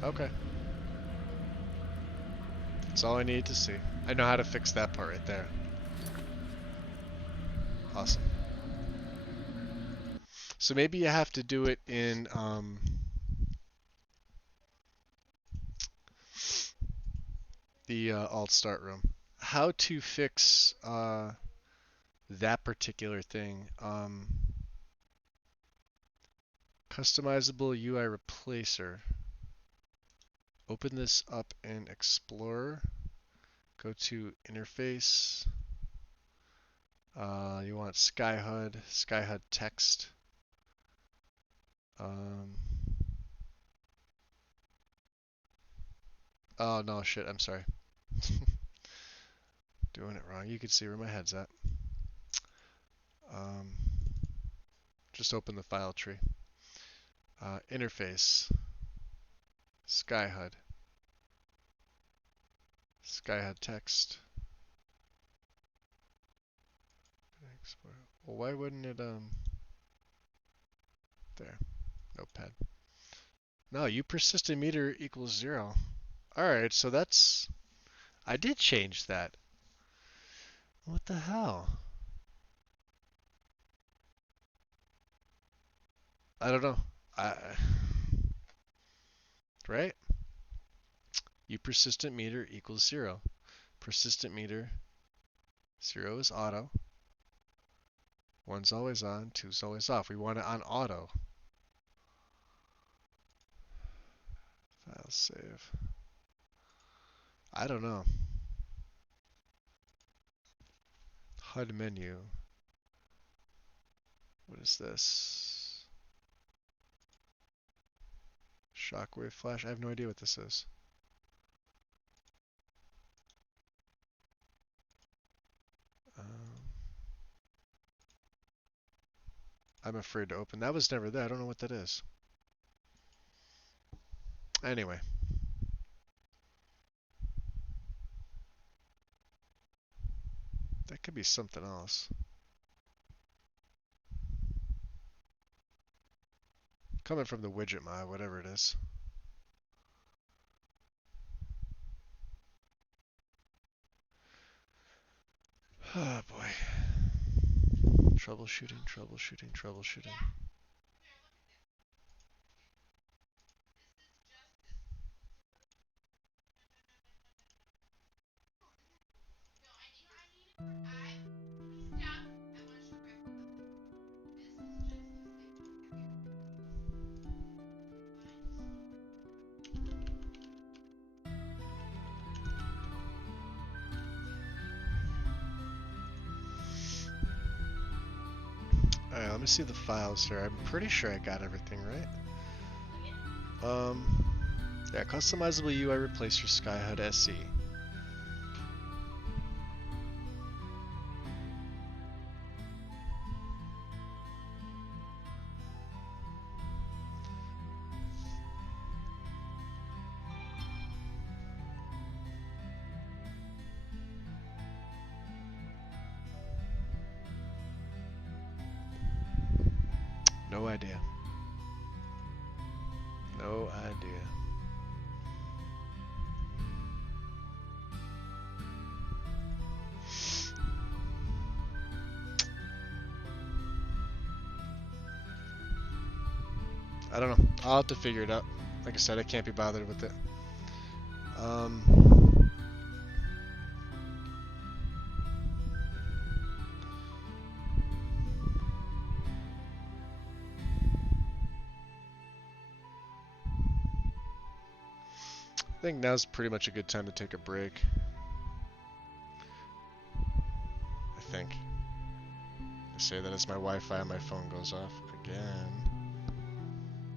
Okay. That's all I need to see. I know how to fix that part right there. Awesome. So maybe you have to do it in the alt start room. How to fix that particular thing? Customizable UI replacer. Open this up in Explorer. Go to Interface. You want SkyHUD text. Oh no, shit, I'm sorry. Doing it wrong. You can see where my head's at. Just open the file tree. Interface. SkyHUD. SkyHUD text. Well, why wouldn't it, there. Notepad. No, U persistent meter equals 0. Alright, so that's... I did change that. What the hell? I don't know. Right? U persistent meter equals 0. Persistent meter, 0 is auto. 1's always on, 2's always off. We want it on auto. File save. I don't know. HUD menu. What is this? Shockwave flash? I have no idea what this is. I'm afraid to open. That was never there. I don't know what that is. Anyway. That could be something else. Coming from the widget mod, whatever it is. Oh boy. Troubleshooting, troubleshooting, troubleshooting. Alright, let me see the files here. I'm pretty sure I got everything right. Yeah, customizable UI replace your Skyhood SE. No idea. No idea. I don't know. I'll have to figure it out. Like I said, I can't be bothered with it. I think now's pretty much a good time to take a break. I think. I say that as my Wi-Fi on my phone goes off again.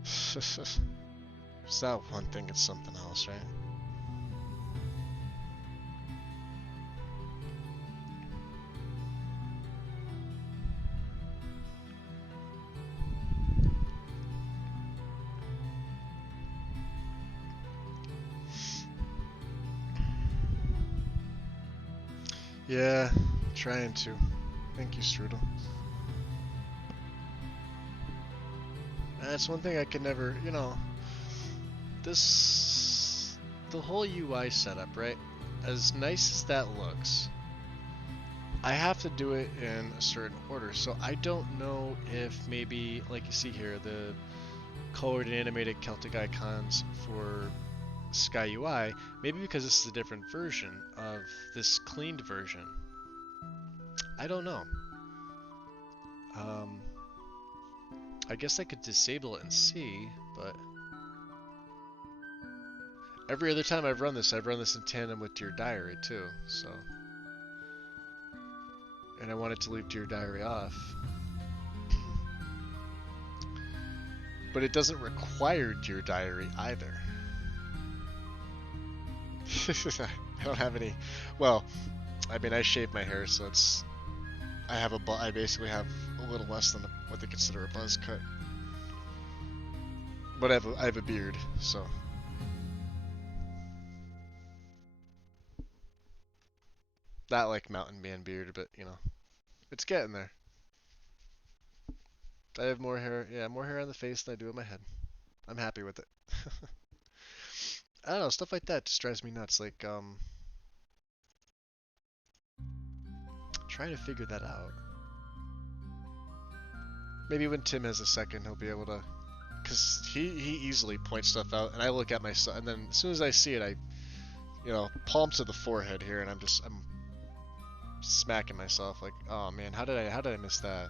It's not one thing, it's something else, right? Yeah, trying to. Thank you, Strudel. That's one thing I could never, you know, the whole UI setup, right? As nice as that looks, I have to do it in a certain order. So I don't know if maybe, like you see here, the colored and animated Celtic icons for Sky UI, maybe because this is a different version of this cleaned version. I don't know. I guess I could disable it and see, but every other time I've run this in tandem with Dear Diary too, so. And I wanted to leave Dear Diary off. But it doesn't require Dear Diary either. I don't have any. Well, I mean, I shave my hair, so it's. I basically have a little less than what they consider a buzz cut. But I have a beard, so. Not like mountain man beard, but you know, it's getting there. I have more hair, yeah, more hair on the face than I do on my head. I'm happy with it. I don't know, stuff like that just drives me nuts. Like, trying to figure that out. Maybe when Tim has a second, he'll be able to, cause he easily points stuff out, and I look at myself, and then as soon as I see it, I, you know, palm to the forehead here, and I'm smacking myself like, oh man, how did I miss that?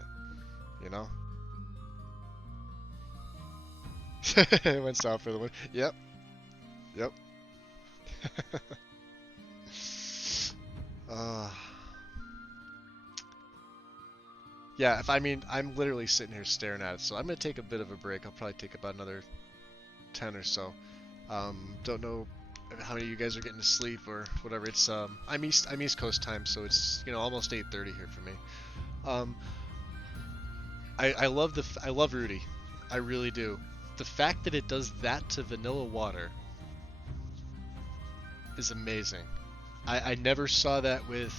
You know? It went south for the win. Yep. Yep. uh, Yeah, if I mean, I'm literally sitting here staring at it, so I'm gonna take a bit of a break. I'll probably take about another 10 or so. Don't know how many of you guys are getting to sleep or whatever. It's I'm East Coast time, so it's almost 8:30 here for me. Um, I love I love Rudy, I really do. The fact that it does that to vanilla water is amazing. I never saw that with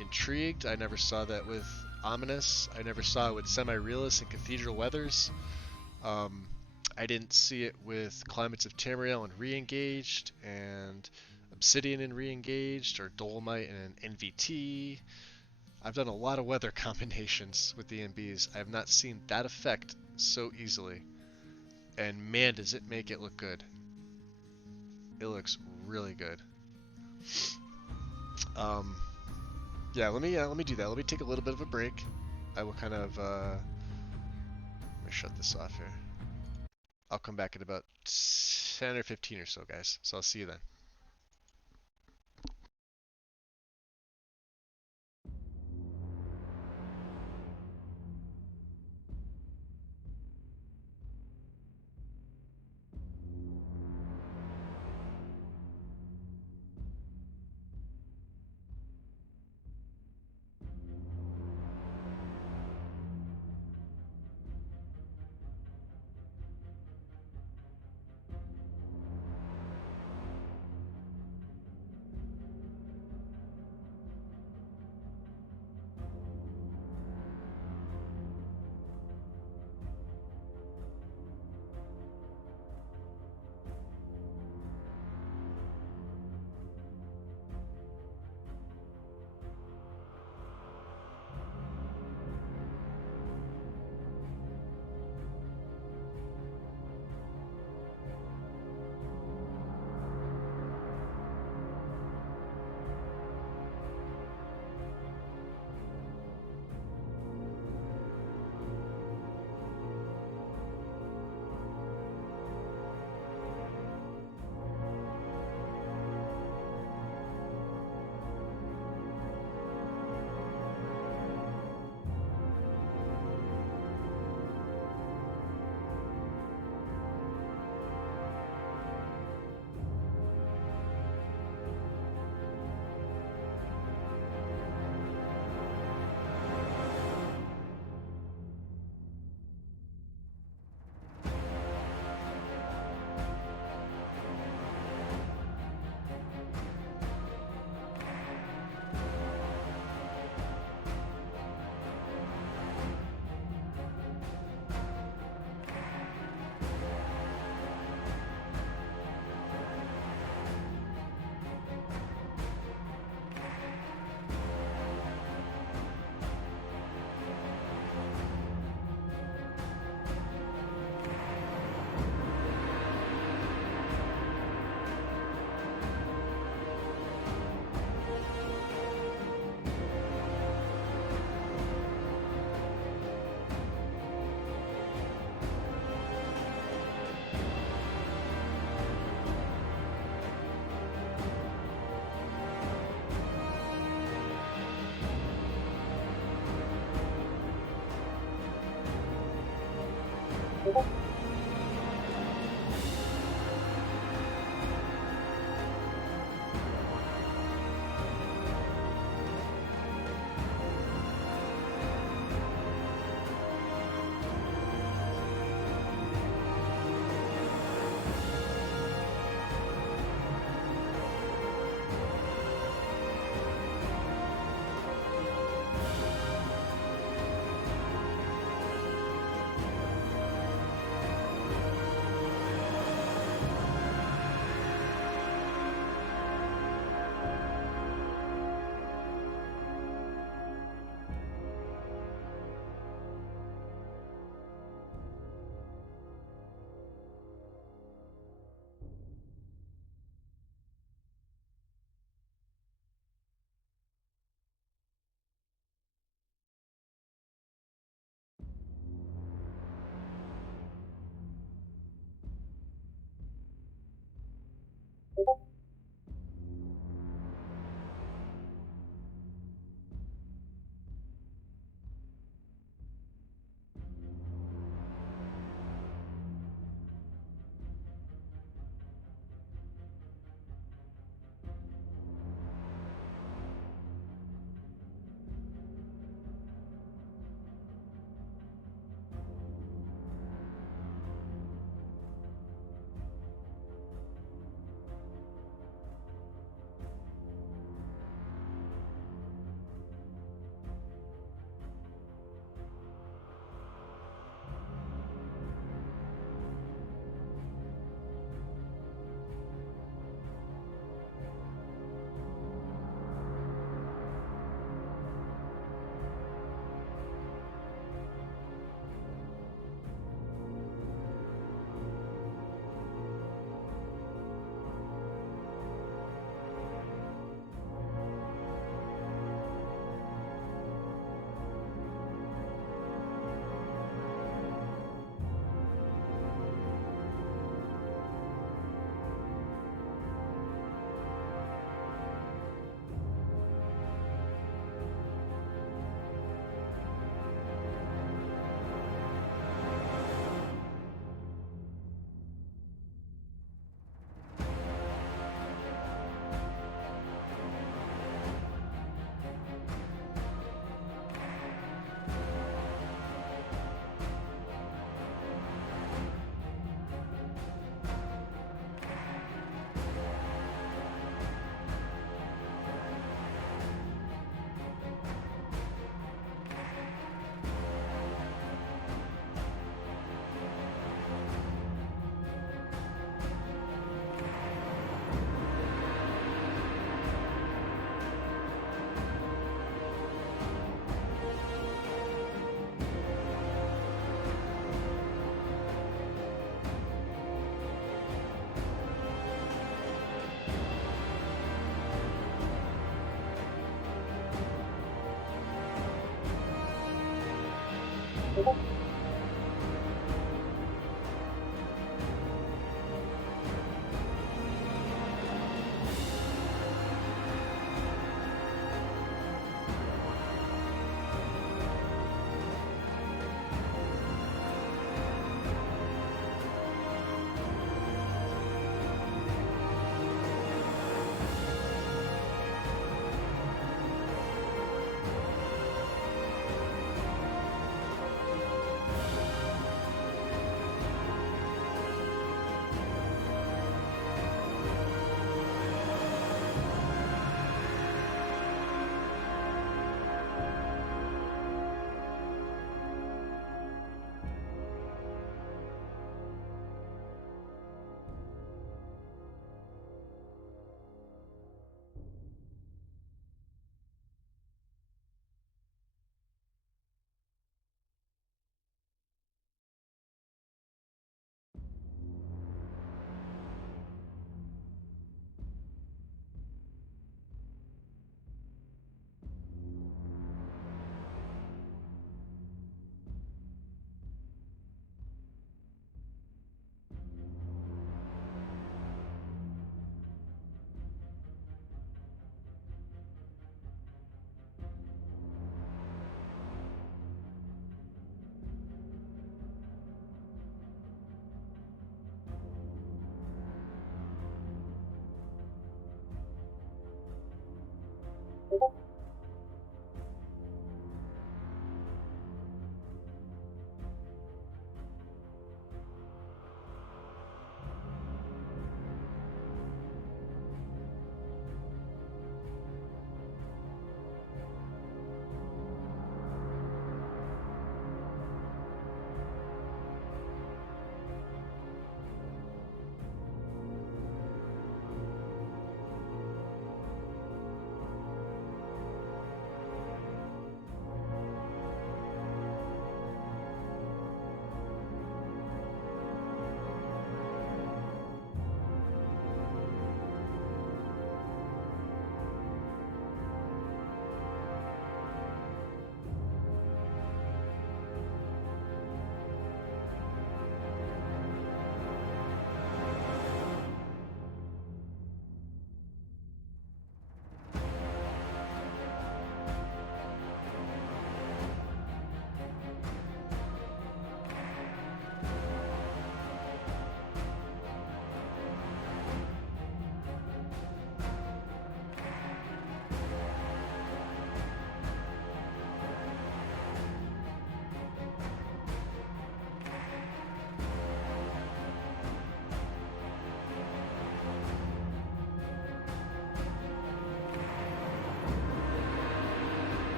Intrigued. I never saw that with Ominous. I never saw it with Semi-Realist and Cathedral Weathers. Um, I didn't see it with Climates of Tamriel and Re-engaged, and Obsidian and Re-engaged, or Dolomite and NVT. I've done a lot of weather combinations with the MBs. I have not seen that effect so easily. And man, does it make it look good. It looks really good. Yeah, let me do that. Let me take a little bit of a break. I will kind of let me shut this off here. I'll come back in about 10 or 15 or so, guys. So I'll see you then.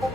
Okay,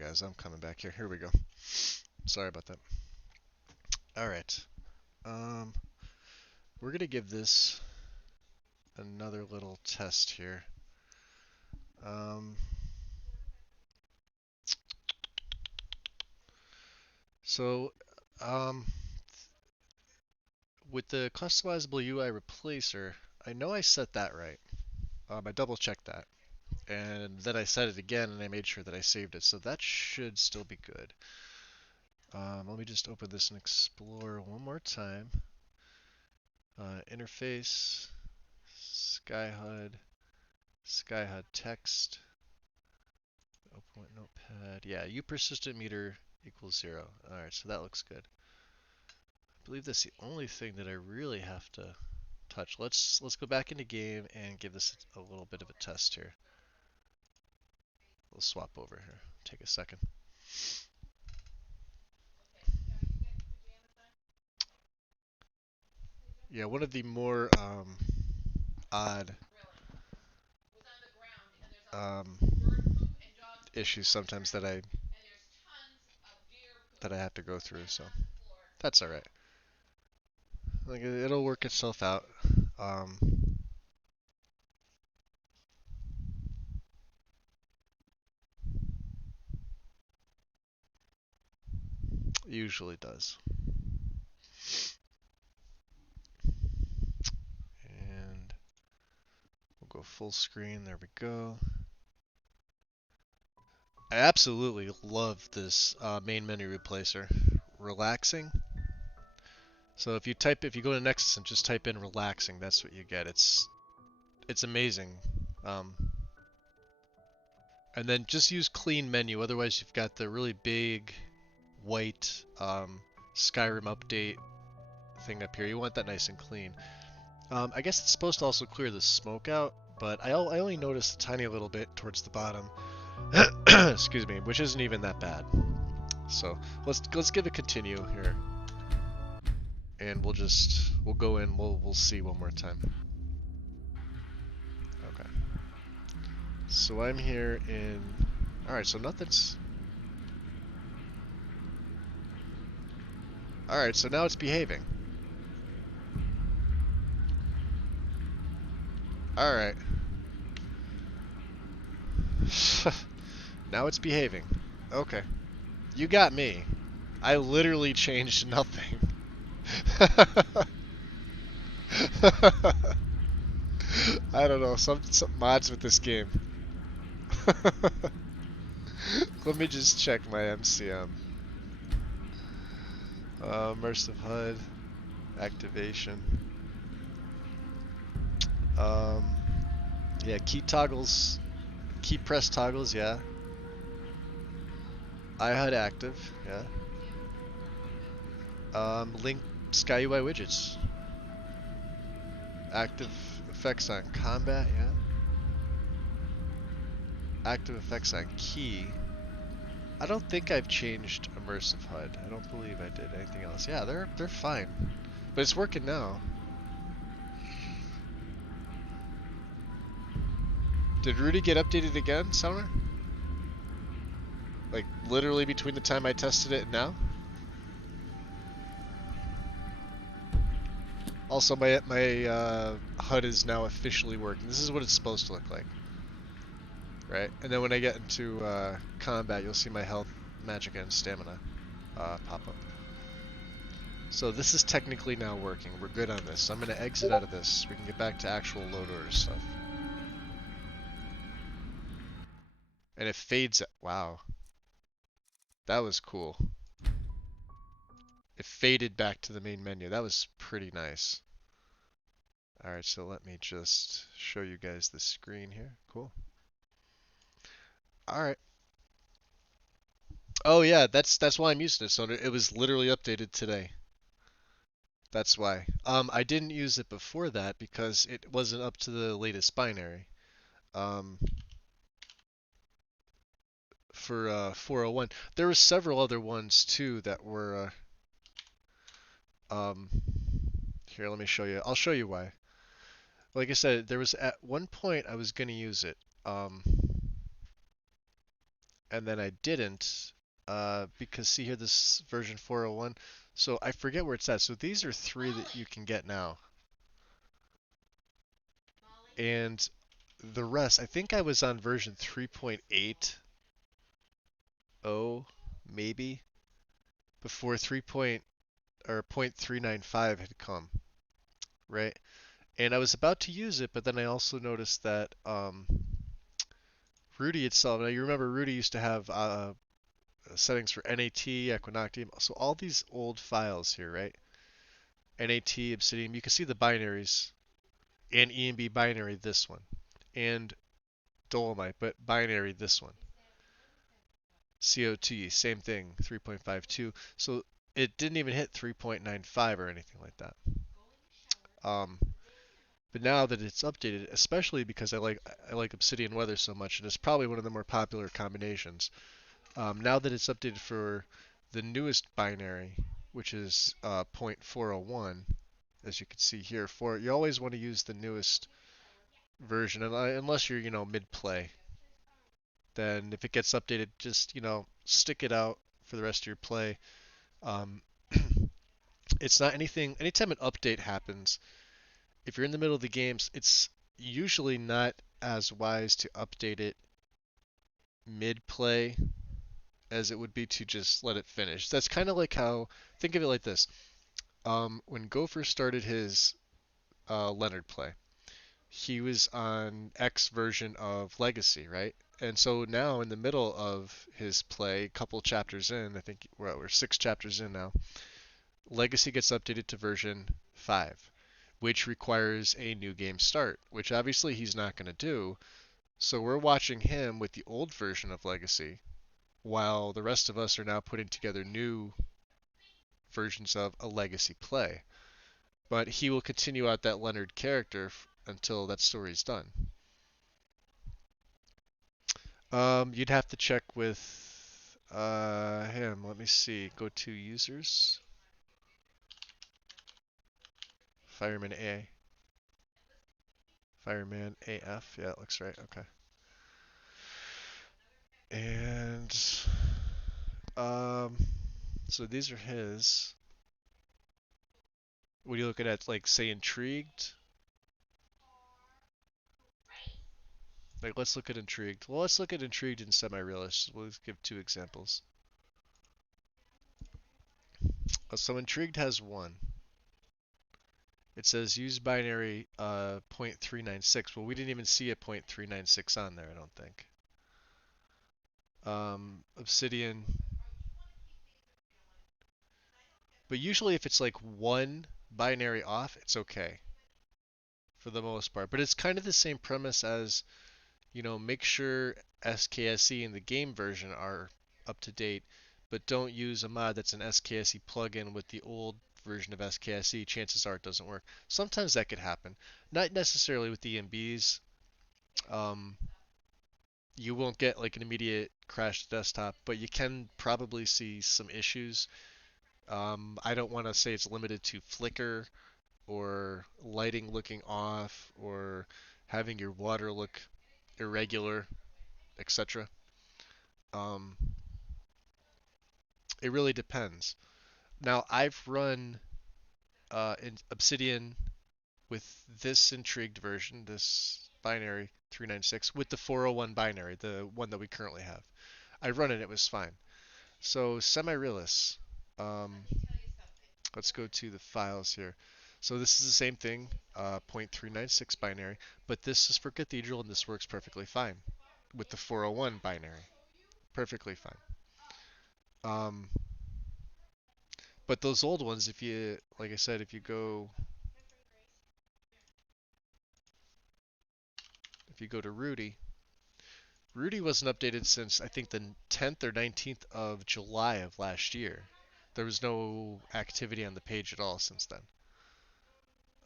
guys, I'm coming back here. Here we go. Sorry about that. All right. Um, we're gonna give this another little test here. Um, so, um, with the customizable UI replacer, I know I set that right. I double checked that. And then I set it again and I made sure that I saved it. So that should still be good. Let me just open this and explore one more time. Interface, SkyHUD, SkyHUD text, open with notepad. Yeah, U persistent meter equals 0. Alright, so that looks good. I believe that's the only thing that I really have to touch. Let's go back into game and give this a little bit of a test here. We'll swap over here. Take a second. Yeah, one of the more odd um, issues sometimes that I have to go through, so that's all right. Like it'll work itself out. Um, usually does. And we'll go full screen. There we go. I absolutely love this main menu replacer. Relaxing. So if you go to Nexus and just type in relaxing, that's what you get. It's amazing. Um, and then just use clean menu. Otherwise, you've got the really big white Skyrim update thing up here. You want that nice and clean. I guess it's supposed to also clear the smoke out, but I only noticed a tiny little bit towards the bottom. Excuse me, which isn't even that bad. So let's give it continue here, and we'll go in. We'll see one more time. Okay. So I'm here in. All right. So nothing's. All right. So now it's behaving. All right. Now it's behaving. Okay. You got me. I literally changed nothing. I don't know, some mods with this game. Let me just check my MCM. Immersive HUD, activation. Yeah, key toggles, key press toggles, yeah. iHUD active, yeah. Link SkyUI widgets. Active effects on combat, yeah. Active effects on key. I don't think I've changed immersive HUD. I don't believe I did anything else. Yeah, they're fine. But it's working now. Did Rudy get updated again, Summer? Like literally between the time I tested it and now? Also, my HUD is now officially working. This is what it's supposed to look like, right? And then when I get into combat, you'll see my health, magic, and stamina pop up. So this is technically now working. We're good on this. So I'm going to exit out of this. We can get back to actual load order stuff. And it fades. Wow, that was cool. It faded back to the main menu. That was pretty nice. Alright, so let me just show you guys the screen here. Cool. Alright. Oh yeah, that's why I'm using it. So it was literally updated today. That's why. I didn't use it before that because it wasn't up to the latest binary. Um, for 401, there were several other ones too that were. Here, let me show you. I'll show you why. Like I said, there was at one point I was gonna use it, and then I didn't, because see here, this version 401. So I forget where it's at. So these are three that you can get now. And the rest, I think I was on version 3.80 maybe before 3. Or 0.395 had come, right? And I was about to use it, but then I also noticed that Rudy itself. Now you remember Rudy used to have settings for NAT, Equinoctium, so all these old files here, right? NAT, Obsidian. You can see the binaries and ENB binary this one, and Dolomite, but binary this one. COT, same thing, 3.52. So it didn't even hit 3.95 or anything like that. Um, but now that it's updated, especially because I like Obsidian Weather so much, and it's probably one of the more popular combinations. Now that it's updated for the newest binary, which is 0.401, as you can see here, for you always want to use the newest version, unless you're mid-play. Then if it gets updated, just stick it out for the rest of your play. Um, it's not anything. Anytime an update happens, if you're in the middle of the games, it's usually not as wise to update it mid-play as it would be to just let it finish. That's kind of like how, think of it like this. When Gopher started his Leonard play, he was on X version of Legacy, right? And so now in the middle of his play, a couple chapters in, I think we're 6 chapters in now, Legacy gets updated to version 5, which requires a new game start, which obviously he's not going to do. So we're watching him with the old version of Legacy, while the rest of us are now putting together new versions of a Legacy play. But he will continue out that Leonard character until that story's done. You'd have to check with him. Let me see. Go to users. Fireman A. Fireman AF. Yeah, it looks right. Okay. And um, so these are his. What are you looking at? Like, say, intrigued? Like, let's look at intrigued. Well, let's look at intrigued and semi-realist. We'll give 2 examples. So intrigued has one. It says use binary 0.396. Well, we didn't even see a 0.396 on there, I don't think. Obsidian. But usually if it's like one binary off, it's okay for the most part. But it's kind of the same premise as, make sure SKSE and the game version are up to date, but don't use a mod that's an SKSE plugin with the old version of SKSE. Chances are it doesn't work. Sometimes that could happen. Not necessarily with the EMBs. Um, you won't get like an immediate crash to desktop, but you can probably see some issues. I don't want to say it's limited to flicker or lighting looking off or having your water look irregular, etc. Um, it really depends. Now I've run in Obsidian with this intrigued version, this binary 396 with the 401 binary, the one that we currently have. I run it, it was fine. So semi-realist. Um, let's go to the files here. So this is the same thing, 0.396 binary, but this is for Cathedral and this works perfectly fine with the 401 binary. Perfectly fine. Um, but those old ones, if you, like I said, if you go to Rudy, Rudy wasn't updated since I think the 10th or 19th of July of last year. There was no activity on the page at all since then.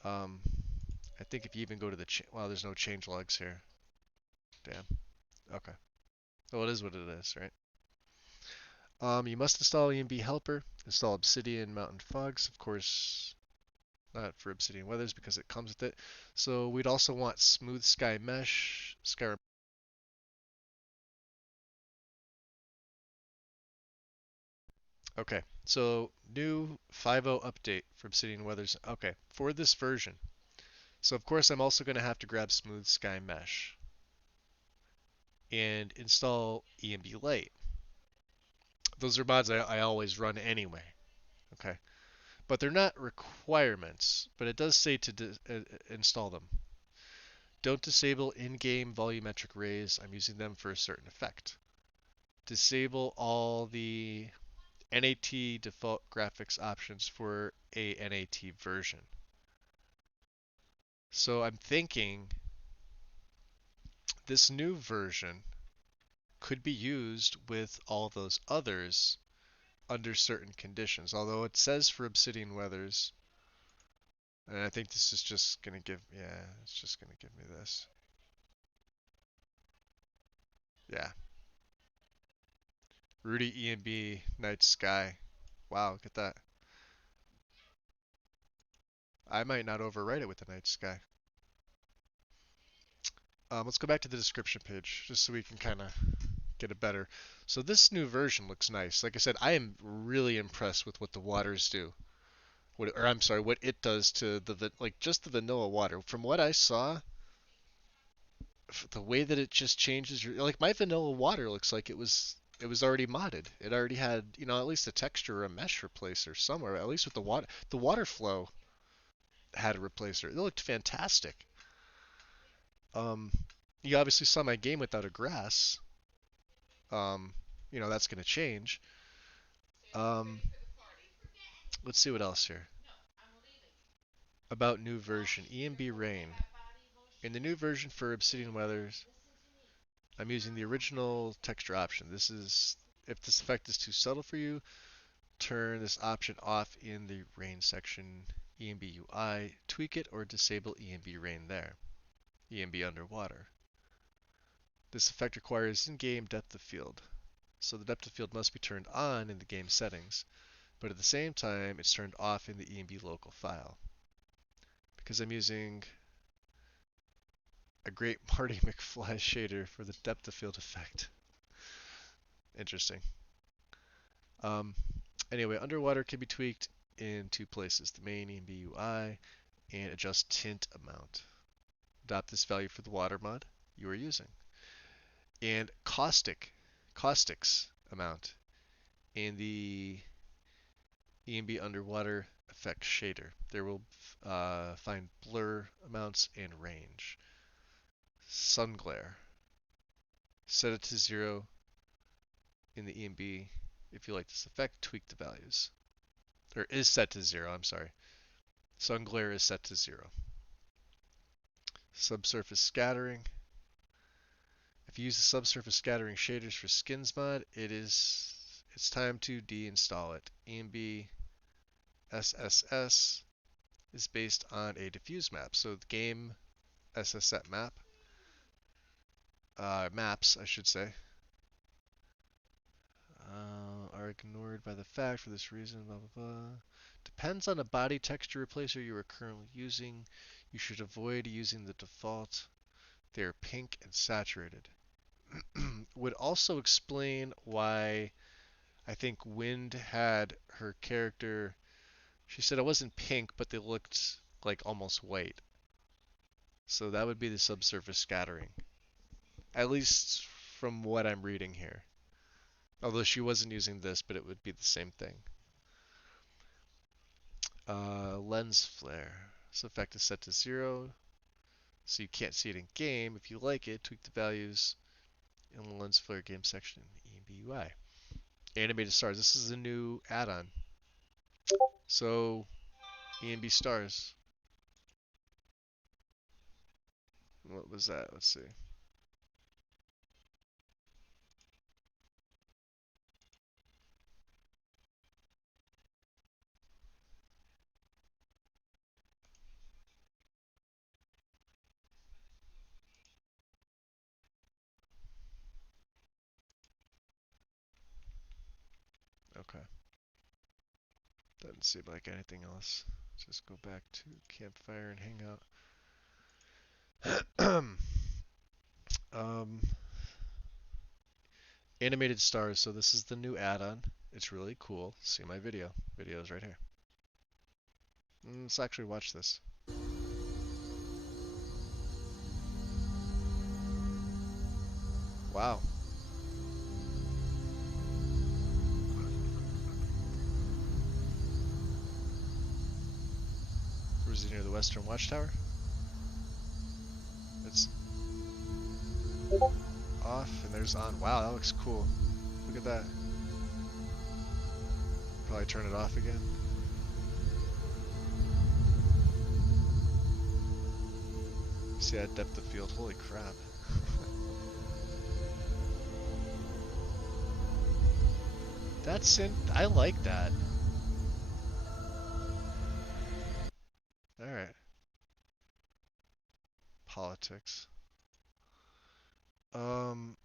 Um, I think if you even go to the well, there's no change logs here. Damn. Okay. Well, it is what it is, right? You must install EMB helper. Install Obsidian Mountain Fogs, of course, not for Obsidian Weathers because it comes with it. So we'd also want Smooth Sky Mesh, Sky. Okay, so new 5.0 update for Obsidian Weathers. Okay, for this version. So of course I'm also going to have to grab Smooth Sky Mesh and install EMB Lite. Those are mods I always run anyway. Okay, but they're not requirements. But it does say to install them. Don't disable in-game volumetric rays. I'm using them for a certain effect. Disable all the NAT default graphics options for a NAT version. So I'm thinking this new version could be used with all those others under certain conditions. Although it says for Obsidian Weathers, and I think this is just gonna give, yeah, it's just gonna give me this. Yeah, Rudy EMB Night Sky. Wow, look at that. I might not overwrite it with the Night Sky. Let's go back to the description page just so we can kind of get it better. So this new version looks nice. Like I said, I am really impressed with what the waters do. Or I'm sorry, what it does to like just the vanilla water. From what I saw, the way that it just changes your like my vanilla water looks like it was already modded. It already had, at least a texture or a mesh replacer somewhere. At least with the water flow had a replacer. It looked fantastic. Um, you obviously saw my game without a grass. Um, that's going to change. Um, let's see what else here. About new version, EMB Rain. In the new version for Obsidian Weathers, I'm using the original texture option. If this effect is too subtle for you, turn this option off in the Rain section, EMB UI, tweak it or disable EMB Rain there. EMB Underwater. This effect requires in-game depth of field, so the depth of field must be turned on in the game settings, but at the same time it's turned off in the EMB local file. Because I'm using a great Marty McFly shader for the depth of field effect. Interesting. Um, anyway, underwater can be tweaked in two places, the main EMB UI and adjust tint amount. Adopt this value for the water mod you are using. And caustics amount in the EMB underwater effect shader. There will find blur amounts and range. Sun glare. Set it to 0 in the EMB. If you like this effect, tweak the values. Or is set to 0, I'm sorry. Sun glare is set to 0. Subsurface scattering. If you use the subsurface scattering shaders for skins mod, it's time to deinstall it. EMB SSS is based on a diffuse map. So the game SSS maps, I should say, are ignored by the fact for this reason, blah, blah, blah. Depends on the body texture replacer you are currently using. You should avoid using the default. They are pink and saturated. Would also explain why I think Wind had her character. She said it wasn't pink, but they looked like almost white. So that would be the subsurface scattering, at least from what I'm reading here. Although she wasn't using this, but it would be the same thing. Lens flare. This effect is set to 0, so you can't see it in game. If you like it, tweak the values in the lens flare game section in EMBUI. Animated stars. This is a new add-on. So EMB stars. What was that? Let's see. Okay. Doesn't seem like anything else. Just go back to campfire and hang out. um, Animated stars. So this is the new add-on. It's really cool. See my video. Video's right here. Let's actually watch this. Wow. Where's he near the Western Watchtower? It's off and there's on. Wow, that looks cool. Look at that. Probably turn it off again. See that depth of field? Holy crap. That's in. I like that. Alright. Politics. Um.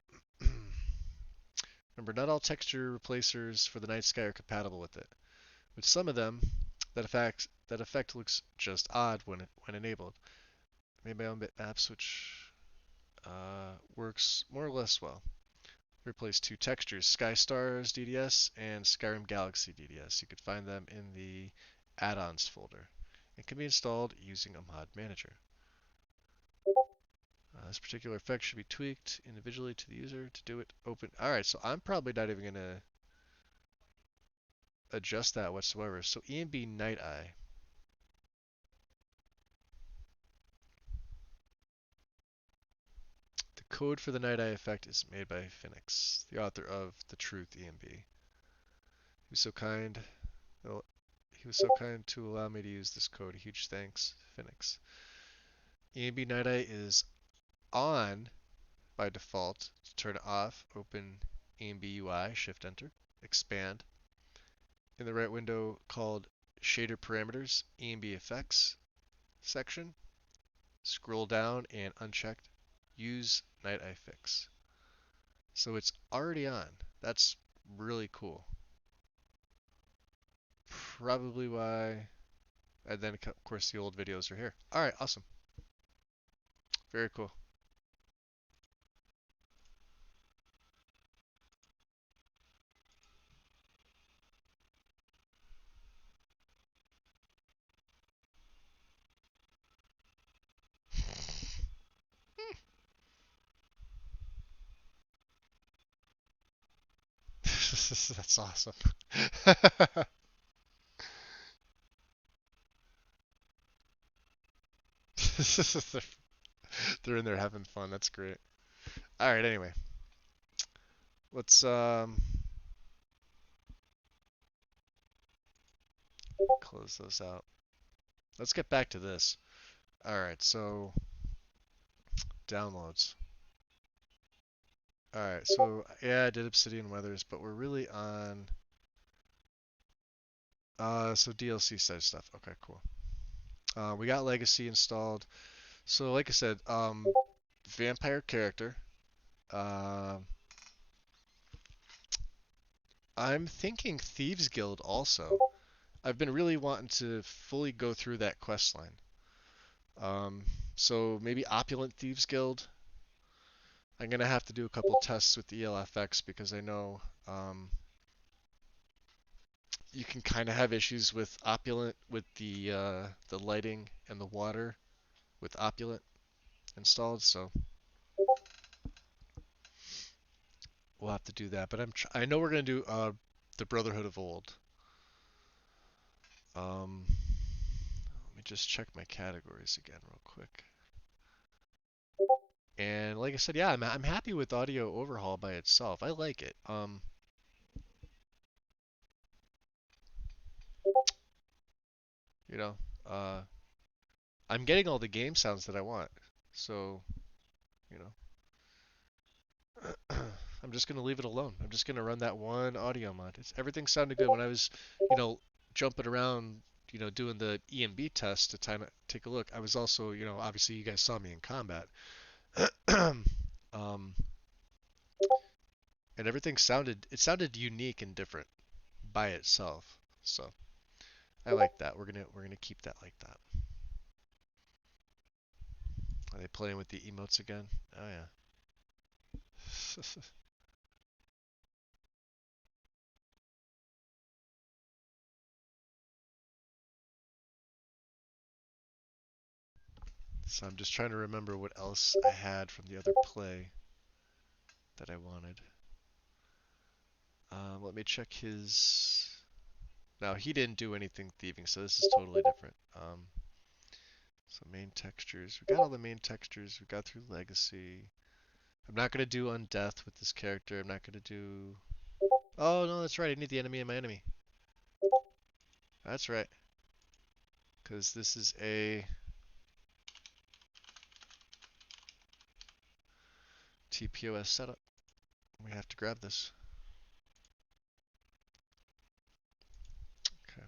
Remember, not all texture replacers for the night sky are compatible with it. With some of them, that effect looks just odd when enabled. Maybe on maps which works more or less well. Replace two textures, Sky Stars DDS and Skyrim Galaxy DDS. You could find them in the add-ons folder. It can be installed using a mod manager. This particular effect should be tweaked individually to the user to do it open. Alright, so I'm probably not even going to adjust that whatsoever. So EMB Night Eye. The code for the Night Eye effect is made by Phoenix, the author of The Truth EMB. He was so kind. He was so kind to allow me to use this code. Huge thanks, Phoenix. EMB Night Eye is on by default. To turn it off, open EMB UI, Shift Enter, expand. In the right window called Shader Parameters, EMB Effects section, scroll down and unchecked Use Night Eye Fix. So it's already on. That's really cool. Probably why. And then, of course, the old videos are here. Alright, awesome. Very cool. That's awesome. They're in there having fun. That's great. All right. Anyway, let's close those out. Let's get back to this. All right. So downloads. All right. So yeah, I did Obsidian Weathers, but we're really on. So DLC side stuff. Okay, cool. We got Legacy installed. So like I said, vampire character. Uh, I'm thinking Thieves Guild also. I've been really wanting to fully go through that quest line. So maybe Opulent Thieves Guild. I'm gonna have to do a couple tests with ELFX because I know you can kind of have issues with opulent with the lighting and the water with opulent installed, so we'll have to do that. But I know we're gonna do the Brotherhood of Old. Let me just check my categories again real quick. And like I said, yeah, I'm happy with Audio Overhaul by itself. I like it. You know, uh, I'm getting all the game sounds that I want. So, you know, I'm just gonna leave it alone. I'm just gonna run that one audio mod. Everything sounded good when I was, you know, jumping around, doing the EMB test to take a look. I was also, obviously you guys saw me in combat. um, and everything sounded unique and different by itself. So I like that. We're gonna keep that like that. Are they playing with the emotes again? Oh yeah. So I'm just trying to remember what else I had from the other play that I wanted. Let me check his. Now he didn't do anything thieving, so this is totally different. So main textures. We got all the main textures. We got through legacy. I'm not gonna do undeath with this character. I'm not gonna do. Oh no, that's right. I need the enemy in my enemy. That's right. Because this is a TPOS setup. We have to grab this. Okay.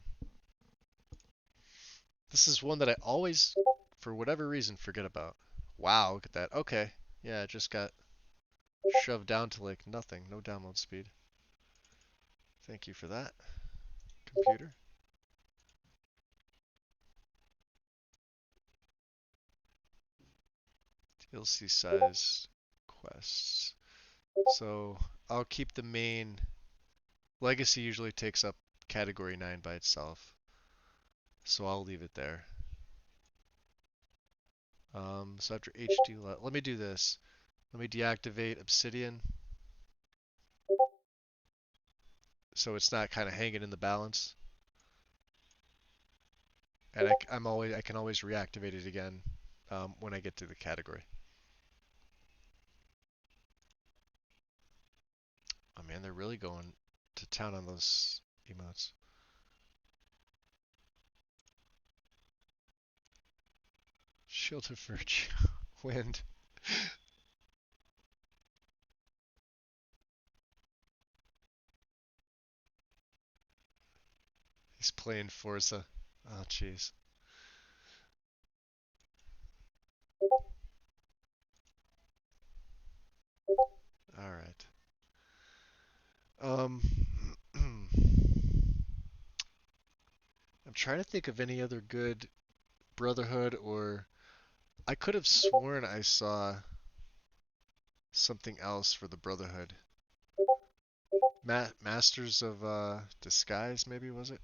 This is one that I always, for whatever reason, forget about. Wow, look at that. Okay. Yeah, it just got shoved down to like nothing. No download speed. Thank you for that, computer. DLC size quests. So I'll keep the main. Legacy usually takes up category 9 by itself. So I'll leave it there. So after HD, let me do this. Let me deactivate Obsidian so it's not kind of hanging in the balance. And I can always reactivate it again when I get to the category. Oh man, they're really going to town on those emotes. Shield of Virtue. Wind. He's playing Forza. Oh jeez. Alright. Um I'm trying to think of any other good Brotherhood or I could have sworn I saw something else for the Brotherhood. Masters of Disguise, maybe was it?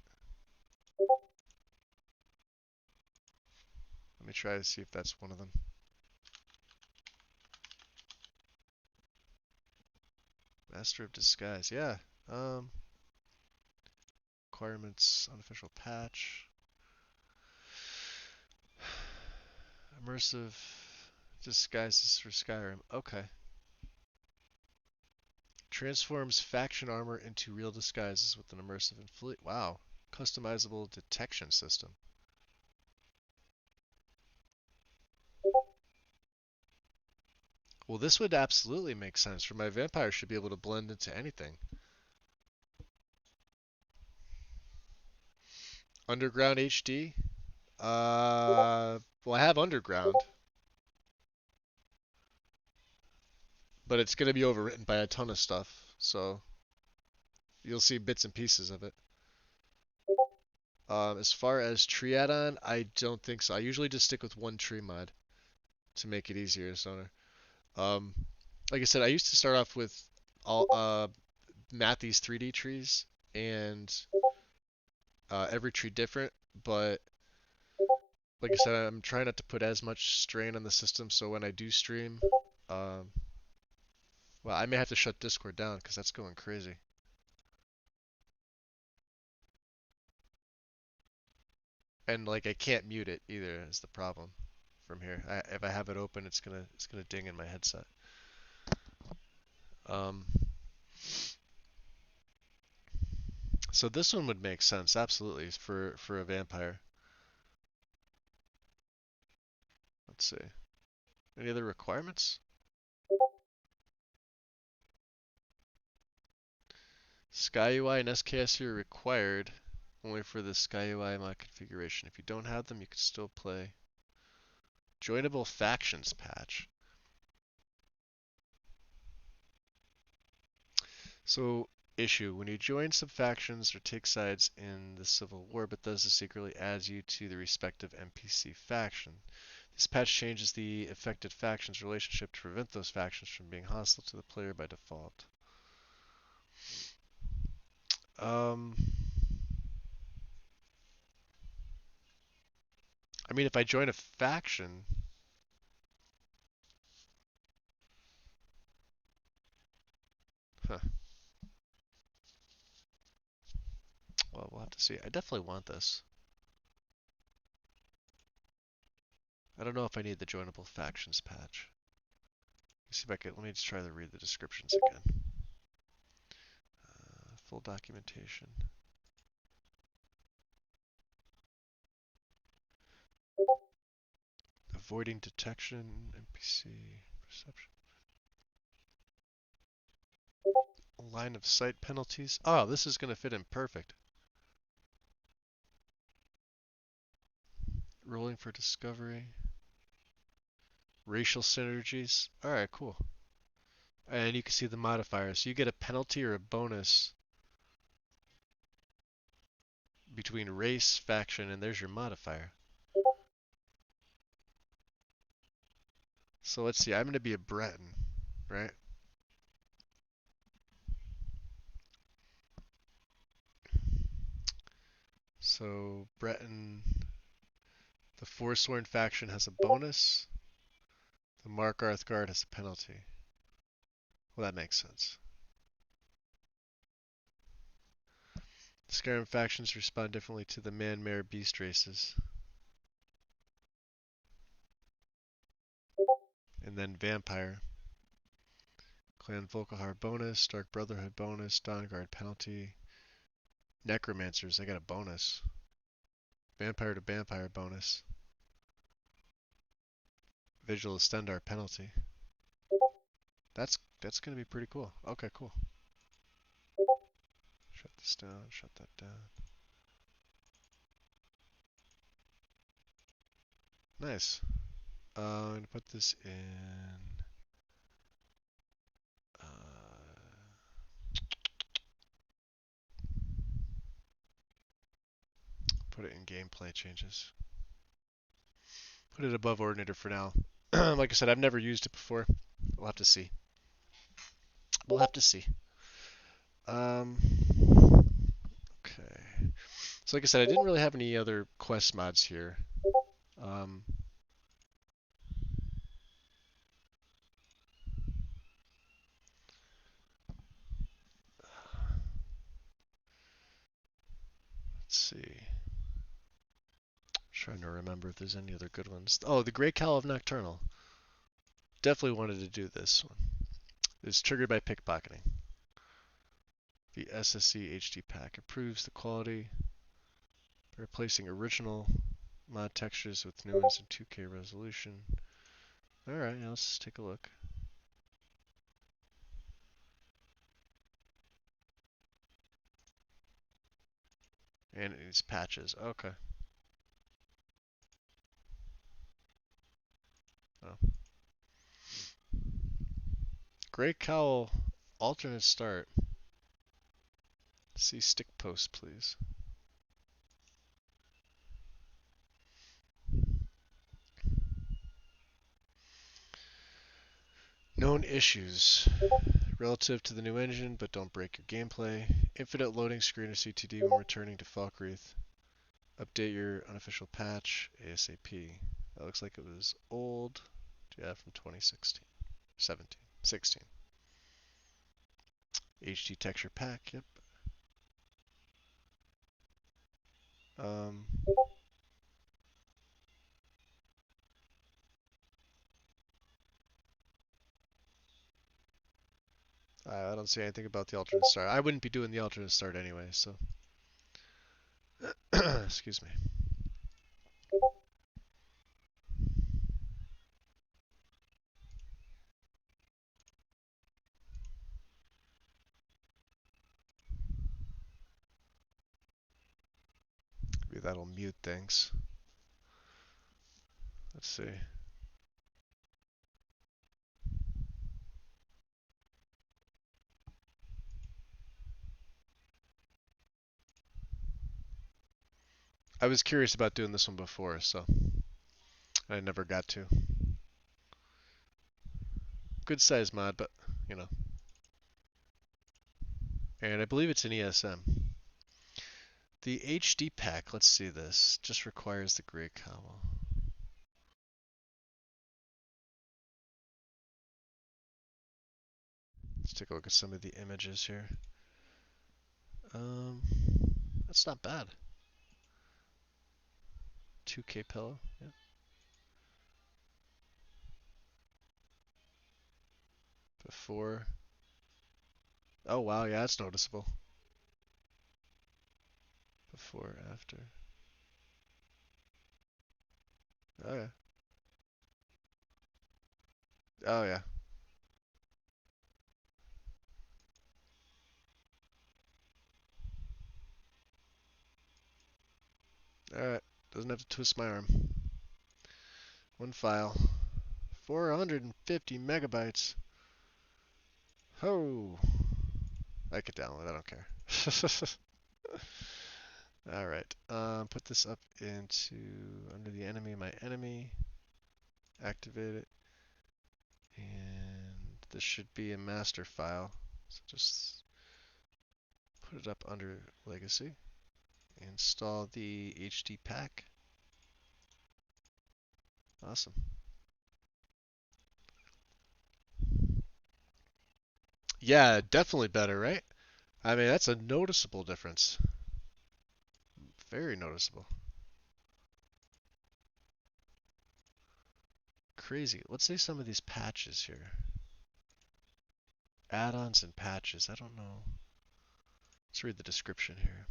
Let me try to see if that's one of them. Master of Disguise, yeah. Um, Requirements, unofficial patch. Immersive disguises for Skyrim. Okay. Transforms faction armor into real disguises with an immersive and fully. Wow. Customizable detection system. Well, this would absolutely make sense for my vampire should be able to blend into anything. Underground HD. Well, I have Underground, but it's going to be overwritten by a ton of stuff, so you'll see bits and pieces of it. As far as tree add-on, I don't think so. I usually just stick with one tree mod to make it easier, Sonar. Um, like I said, I used to start off with all Matthys 3D trees and every tree different, but like I said, I'm trying not to put as much strain on the system, so when I do stream, um, well, I may have to shut Discord down because that's going crazy. And like I can't mute it either is the problem from here. If I have it open, it's gonna ding in my headset. Um, so this one would make sense absolutely for a vampire. Let's see. Any other requirements? SkyUI and SKSU are required only for the SkyUI mod configuration. If you don't have them, you can still play. Joinable factions patch. So, issue. When you join some factions or take sides in the Civil War, Bethesda secretly adds you to the respective NPC faction. This patch changes the affected faction's relationship to prevent those factions from being hostile to the player by default. Um, I mean, if I join a faction, huh, well, we'll have to see. I definitely want this. I don't know if I need the joinable factions patch. Let's see if I can. Let me just try to read the descriptions again. Full documentation. Avoiding detection, NPC perception. Line of sight penalties. Oh, this is going to fit in perfect. Rolling for discovery. Racial synergies. Alright, cool. And you can see the modifiers. So you get a penalty or a bonus between race, faction, and there's your modifier. So let's see. I'm going to be a Breton, right? So Breton, the Forsworn faction has a bonus. The Markarth Guard has a penalty. Well, that makes sense. Skyrim factions respond differently to the man, mare, beast races. And then Vampire. Clan Volkihar bonus, Dark Brotherhood bonus, Dawnguard penalty. Necromancers, they got a bonus. Vampire to Vampire bonus. Vigil Estendar penalty. That's gonna be pretty cool. Okay, cool. Shut this down, shut that down. Nice. I'm gonna put this in. Put it in gameplay changes. Put it above Ordinator for now. Like I said, I've never used it before. We'll have to see. We'll have to see. Um, okay. So like I said, I didn't really have any other quest mods here. Um, let's see. Trying to remember if there's any other good ones. Oh, the Grey Cowl of Nocturnal. Definitely wanted to do this one. It's triggered by pickpocketing. The SSC HD pack improves the quality by replacing original mod textures with new ones in 2K resolution. Alright, now let's take a look. And it needs patches. Okay. Oh. Grey Cowl alternate start. See stick post, please. No known issues relative to the new engine, but don't break your gameplay. Infinite loading screen or CTD when returning to Falkreath. Update your unofficial patch ASAP. That looks like it was old. Yeah, from 2016, 17, 16. HD texture pack. Yep. Um, I don't see anything about the alternate start. I wouldn't be doing the alternate start anyway, so. Excuse me. Maybe that'll mute things. Let's see. I was curious about doing this one before, so I never got to. Good size mod, but, you know. And I believe it's an ESM. The HD pack, let's see this, just requires the gray cowl. Let's take a look at some of the images here. Um, that's not bad. 2K pillow, yeah. Before. Oh wow, yeah, that's noticeable. Before, after. Oh yeah. Oh yeah. Alright. Doesn't have to twist my arm. One file. 450 megabytes. Oh. I could download, I don't care. Alright. Put this up into under the enemy, my enemy. Activate it. And this should be a master file. So just put it up under legacy. Install the HD pack. Awesome. Yeah, definitely better, right? I mean, that's a noticeable difference. Very noticeable. Crazy. Let's say some of these patches here. Add-ons and patches. I don't know. Let's read the description here.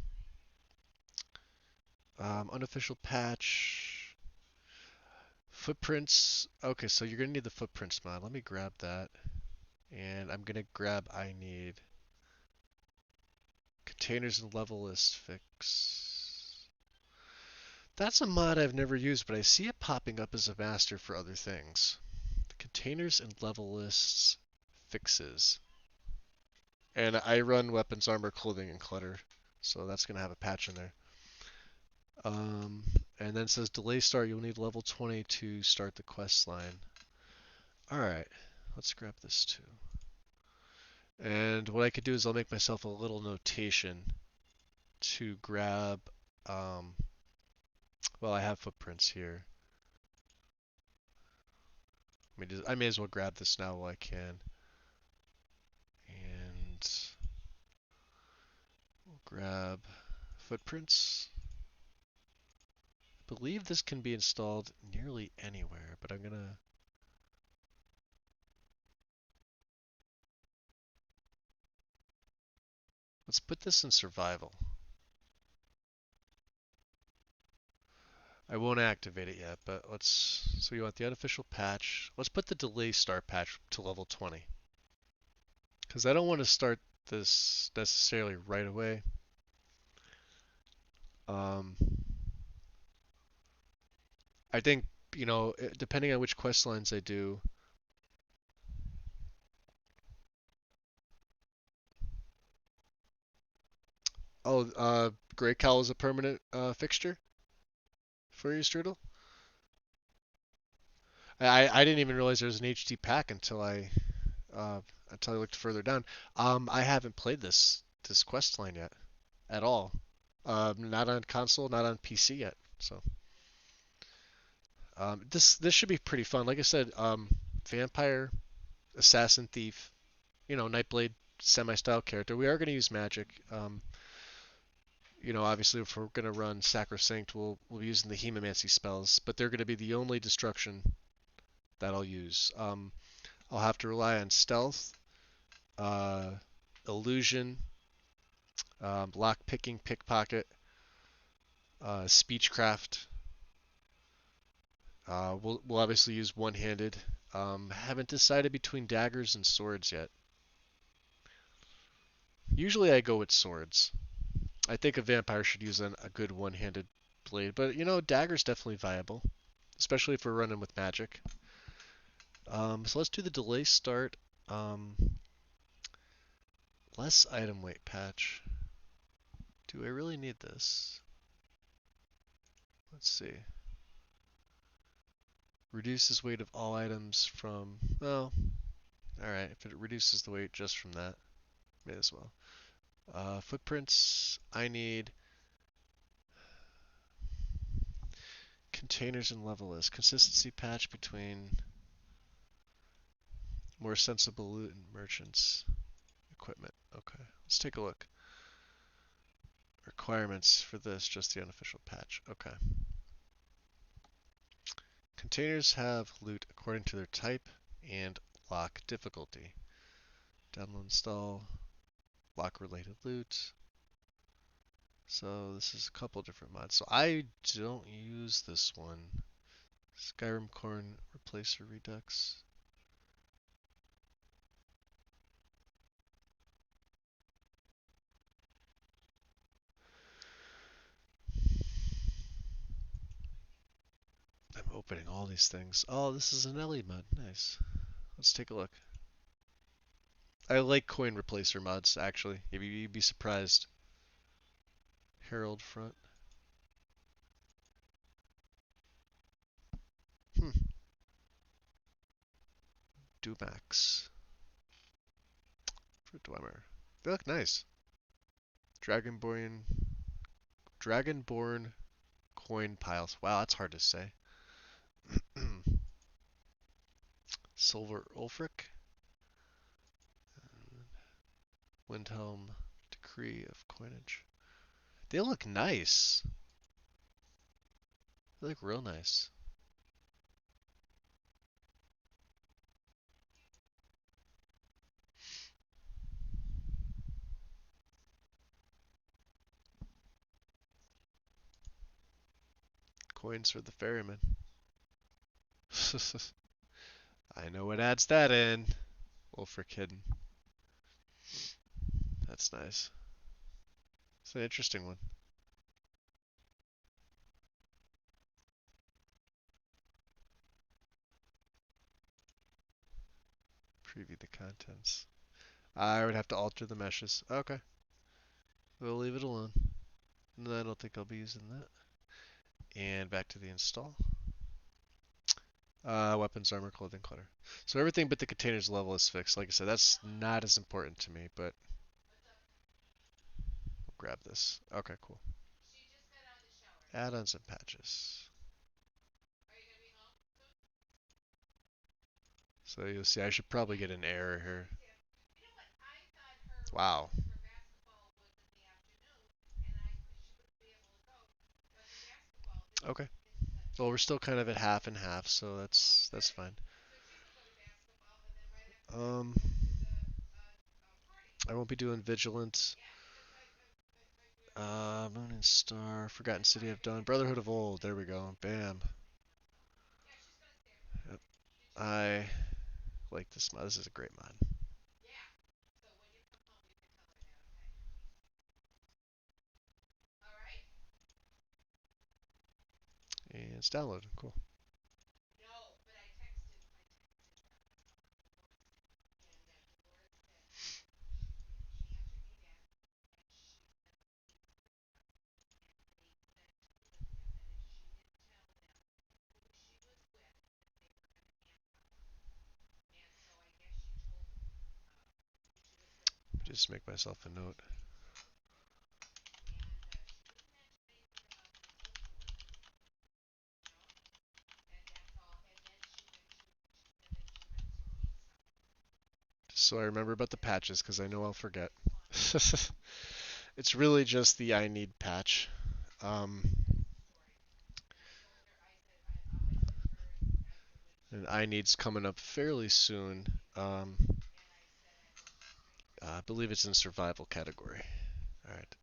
Unofficial patch. Footprints. Okay, so you're going to need the footprints mod. Let me grab that. And I'm going to grab I need containers and level list fix. That's a mod I've never used, but I see it popping up as a master for other things. Containers and level lists fixes. And I run weapons, armor, clothing, and clutter, so that's going to have a patch in there. And then it says delay start, you'll need level 20 to start the quest line. Alright, let's grab this too. And what I could do is I'll make myself a little notation to grab, well, I have footprints here. I may as well grab this now while I can. And we'll grab footprints. I believe this can be installed nearly anywhere, but I'm gonna. Let's put this in survival. I won't activate it yet, but let's. So you want the unofficial patch. Let's put the delay start patch to level 20. Because I don't want to start this necessarily right away. I think, depending on which quest lines I do. Oh, Grey Cowl is a permanent fixture for you, Strudel? I didn't even realize there was an HD pack until I until I looked further down. I haven't played this quest line yet at all. Not on console, not on PC yet. So this should be pretty fun. Like I said, vampire, assassin, thief, Nightblade semi-style character. We are going to use magic. Obviously, if we're going to run Sacrosanct, we'll be using the Hemomancy spells, but they're going to be the only destruction that I'll use. I'll have to rely on stealth, uh, illusion, lock picking, pickpocket, speechcraft. We'll obviously use one-handed. Haven't decided between daggers and swords yet. Usually I go with swords. I think a vampire should use a good one-handed blade, but dagger's definitely viable, especially if we're running with magic. So let's do the delay start. Um, Less item weight patch. Do I really need this? Let's see. Reduces weight of all items from, well, alright, if it reduces the weight just from that, may as well. Footprints, I need containers and level list. Consistency patch between more sensible loot and merchants. Equipment, okay. Let's take a look. Requirements for this, just the unofficial patch, okay. Containers have loot according to their type and lock difficulty. Download, install, lock related loot. So this is a couple different mods. So I don't use this one. Skyrim Corn Replacer Redux. I'm opening all these things. Oh, this is an Ellie mod. Nice. Let's take a look. I like coin replacer mods, actually. You'd be surprised. Herald front. Hmm. Dumax. For Dwemer. They look nice. Dragonborn. Dragonborn coin piles. Wow, that's hard to say. Silver Ulfric. Windhelm Decree of Coinage. They look nice. They look real nice. Coins for the ferryman. I know what adds that in. Ulfric hidden. That's nice. It's an interesting one. Preview the contents. I would have to alter the meshes. Okay. We'll leave it alone. No, I don't think I'll be using that. And back to the install. Weapons, armor, clothing, clutter. So everything but the containers level is fixed. Like I said, that's not as important to me, but we'll grab this. Okay, cool. Add-ons and patches. So you'll see I should probably get an error here. Wow. Okay. Well, we're still kind of at half and half, so that's fine. Um, I won't be doing Vigilant. Moon and Star, Forgotten City of Dawn, Brotherhood of Old. There we go. Bam. Yep. I like this mod. This is a great mod. And it's downloaded. Cool. Just make myself a note. So I remember about the patches because I know I'll forget. It's really just the I need patch. Um, and I need's coming up fairly soon. I believe it's in survival category. All right.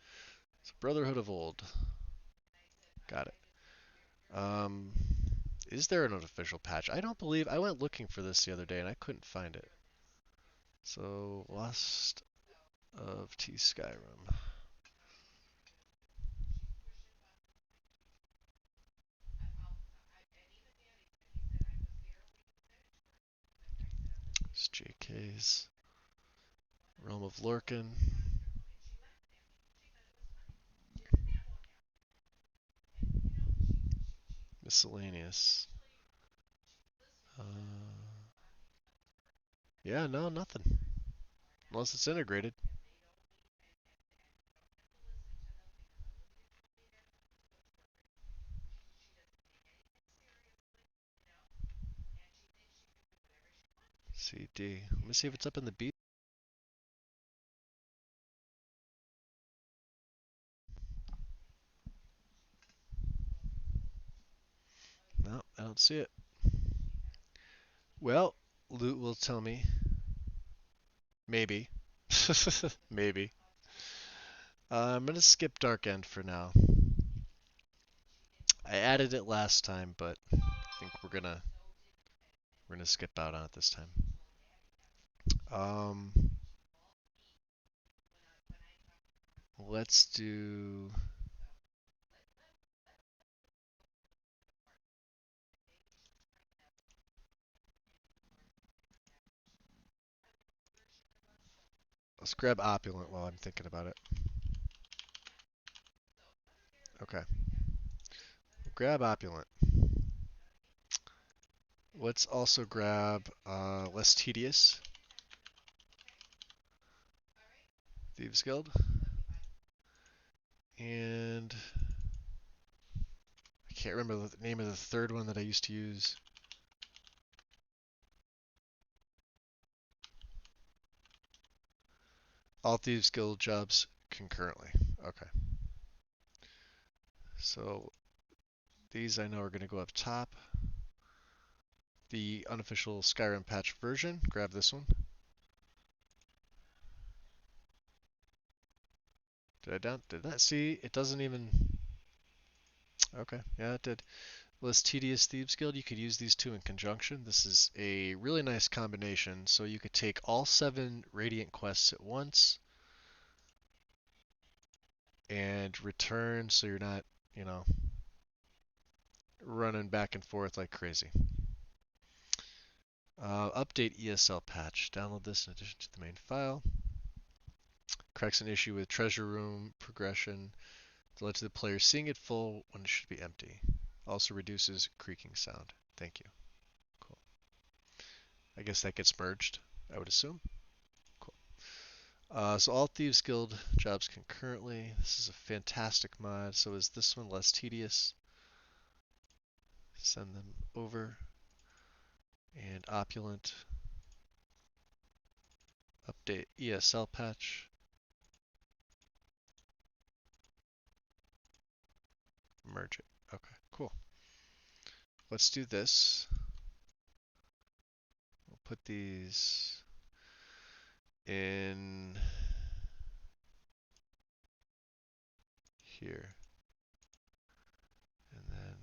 So Brotherhood of Old. Got it. Um, is there an official patch? I don't believe. I went looking for this the other day and I couldn't find it. So Lost of T Skyrim. It's JK's Realm of Lorcan. Miscellaneous. Uh, yeah, no, nothing. Unless it's integrated. CD. Let me see if it's up in the B. No, I don't see it. Well, Loot will tell me. Maybe. Maybe. I'm gonna skip Dark End for now. I added it last time, but I think we're gonna skip out on it this time. Um, let's do. Let's grab Opulent while I'm thinking about it. Okay, grab Opulent. Let's also grab Less Tedious, Thieves Guild, and I can't remember the name of the third one that I used to use. All Thieves Guild jobs concurrently. Okay. So these I know are going to go up top. The unofficial Skyrim patch version, grab this one. Did that see? It doesn't even. Okay, yeah, it did. Less Tedious Thieves Guild, you could use these two in conjunction. This is a really nice combination. So you could take all 7 Radiant quests at once and return so you're not, you know, running back and forth like crazy. Update ESL patch. Download this in addition to the main file. Corrects an issue with treasure room progression that led to the player seeing it full when it should be empty. Also reduces creaking sound. Thank you. Cool. I guess that gets merged, I would assume. Cool. So all Thieves Guild jobs concurrently. This is a fantastic mod. So is this one less tedious? Send them over. And Opulent. Update ESL patch. Merge it. Okay, cool. Let's do this. We'll put these in here. And then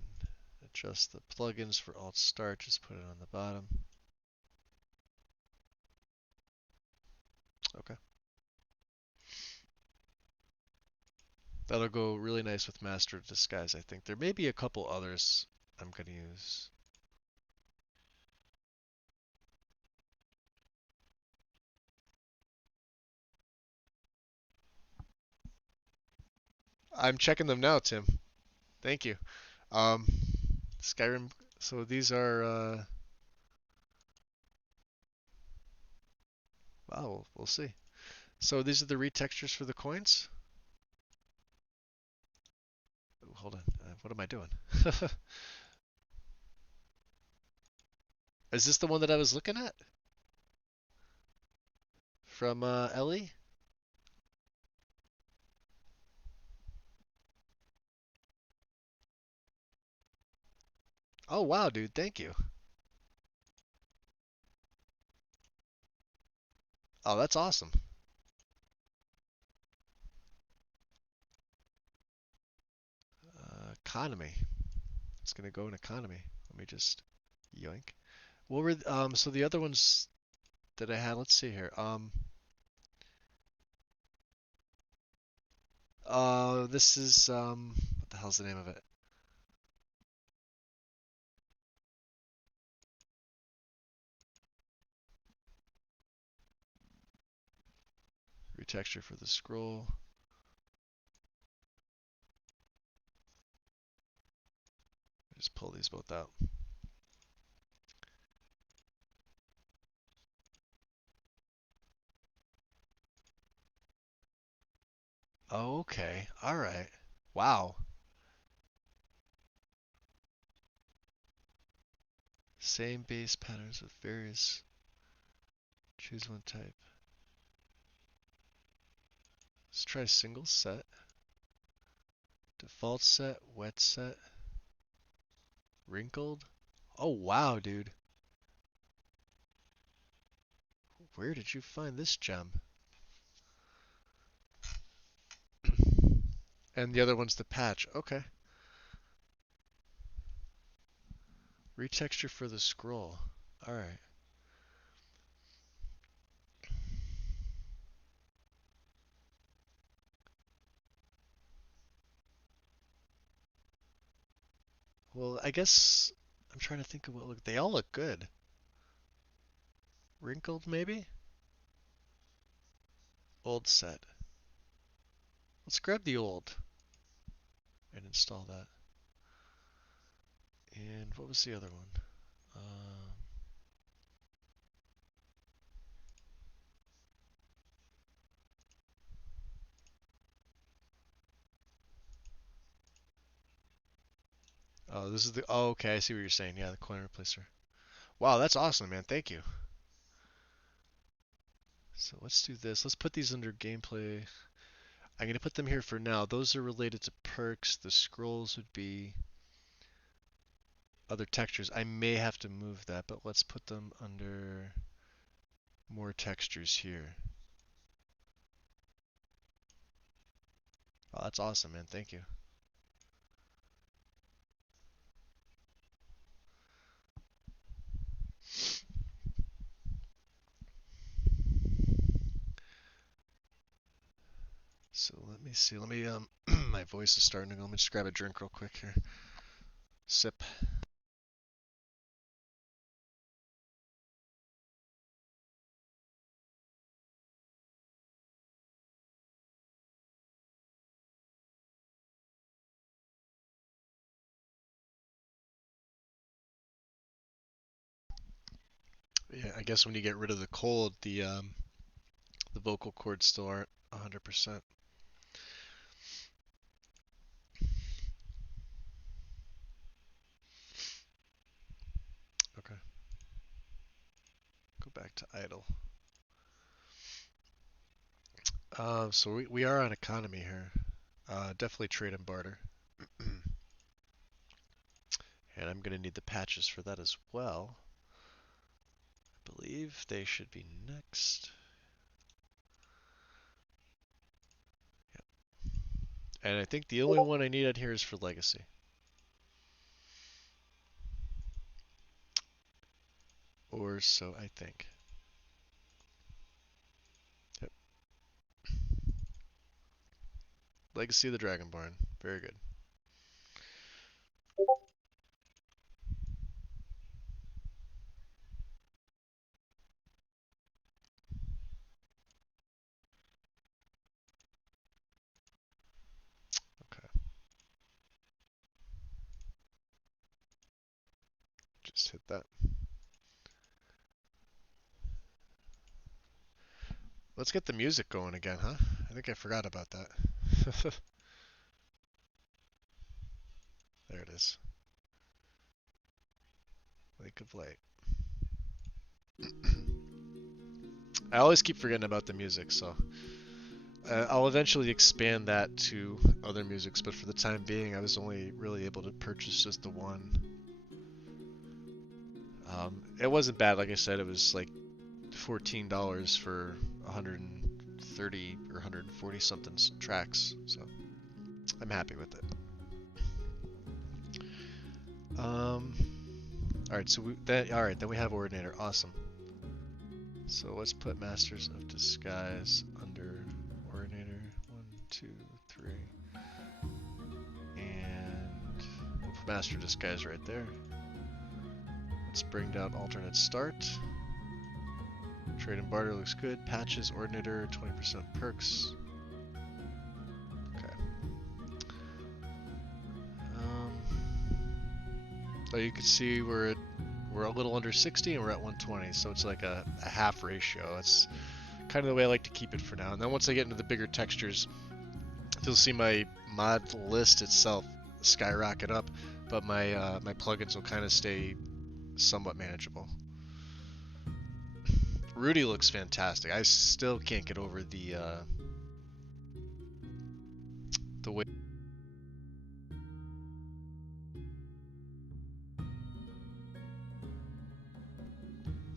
adjust the plugins for Alt Start. Just put it on the bottom. Okay. That'll go really nice with Master of Disguise, I think. There may be a couple others I'm going to use. I'm checking them now, Tim. Thank you. Um, Skyrim. So these are. Wow, we'll see. So these are the retextures for the coins? Ooh, hold on. What am I doing? Is this the one that I was looking at? From Ellie? Oh wow, dude, thank you. Oh, that's awesome. Economy. It's gonna go in economy. Let me just yoink. What were so the other ones that I had? Let's see here. This is what the hell's the name of it? Retexture for the scroll. Just pull these both out. Oh, okay. All right. Wow. Same base patterns with various. Choose one type. Let's try single set. Default set, wet set, wrinkled. Oh wow, dude. Where did you find this gem? And the other one's the patch. Okay. Retexture for the scroll. Alright. Well, I guess I'm trying to think of what look. They all look good. Wrinkled, maybe? Old set. Let's grab the old and install that. And what was the other one? Oh, this is the. Oh, okay. I see what you're saying. Yeah, the coin replacer. Wow, that's awesome, man. Thank you. So let's do this. Let's put these under gameplay. I'm going to put them here for now. Those are related to perks. The scrolls would be other textures. I may have to move that, but let's put them under more textures here. Oh, that's awesome, man. Thank you. So let me see. Let me my voice is starting to go. Let me just grab a drink real quick here. Sip. Yeah, I guess when you get rid of the cold, the vocal cords still aren't 100%. Okay. Go back to idle. So we are on economy here. Definitely trade and barter. And I'm going to need the patches for that as well. I believe they should be next. Yep. And I think the only one I need on here is for legacy. Or so I think. Yep. Legacy of the Dragonborn. Very good. Okay. Just hit that. Let's get the music going again, huh? I think I forgot about that. There it is. Lake of Light. I always keep forgetting about the music, so I'll eventually expand that to other musics, but for the time being, I was only really able to purchase just the one. It wasn't bad, like I said, it was like $14 for 130 or 140 something tracks, so I'm happy with it. Alright, so then we have Ordinator, awesome. So let's put Masters of Disguise under Ordinator, 1, 2, 3, and we'll put Master of Disguise right there. Let's bring down Alternate Start. Trade and Barter looks good. Patches, Ordinator, 20% perks. Okay. So you can see we're a little under 60 and we're at 120, so it's like a half ratio. That's kind of the way I like to keep it for now. And then once I get into the bigger textures, you'll see my mod list itself skyrocket up, but my plugins will kind of stay somewhat manageable. Rudy looks fantastic. I still can't get over the way.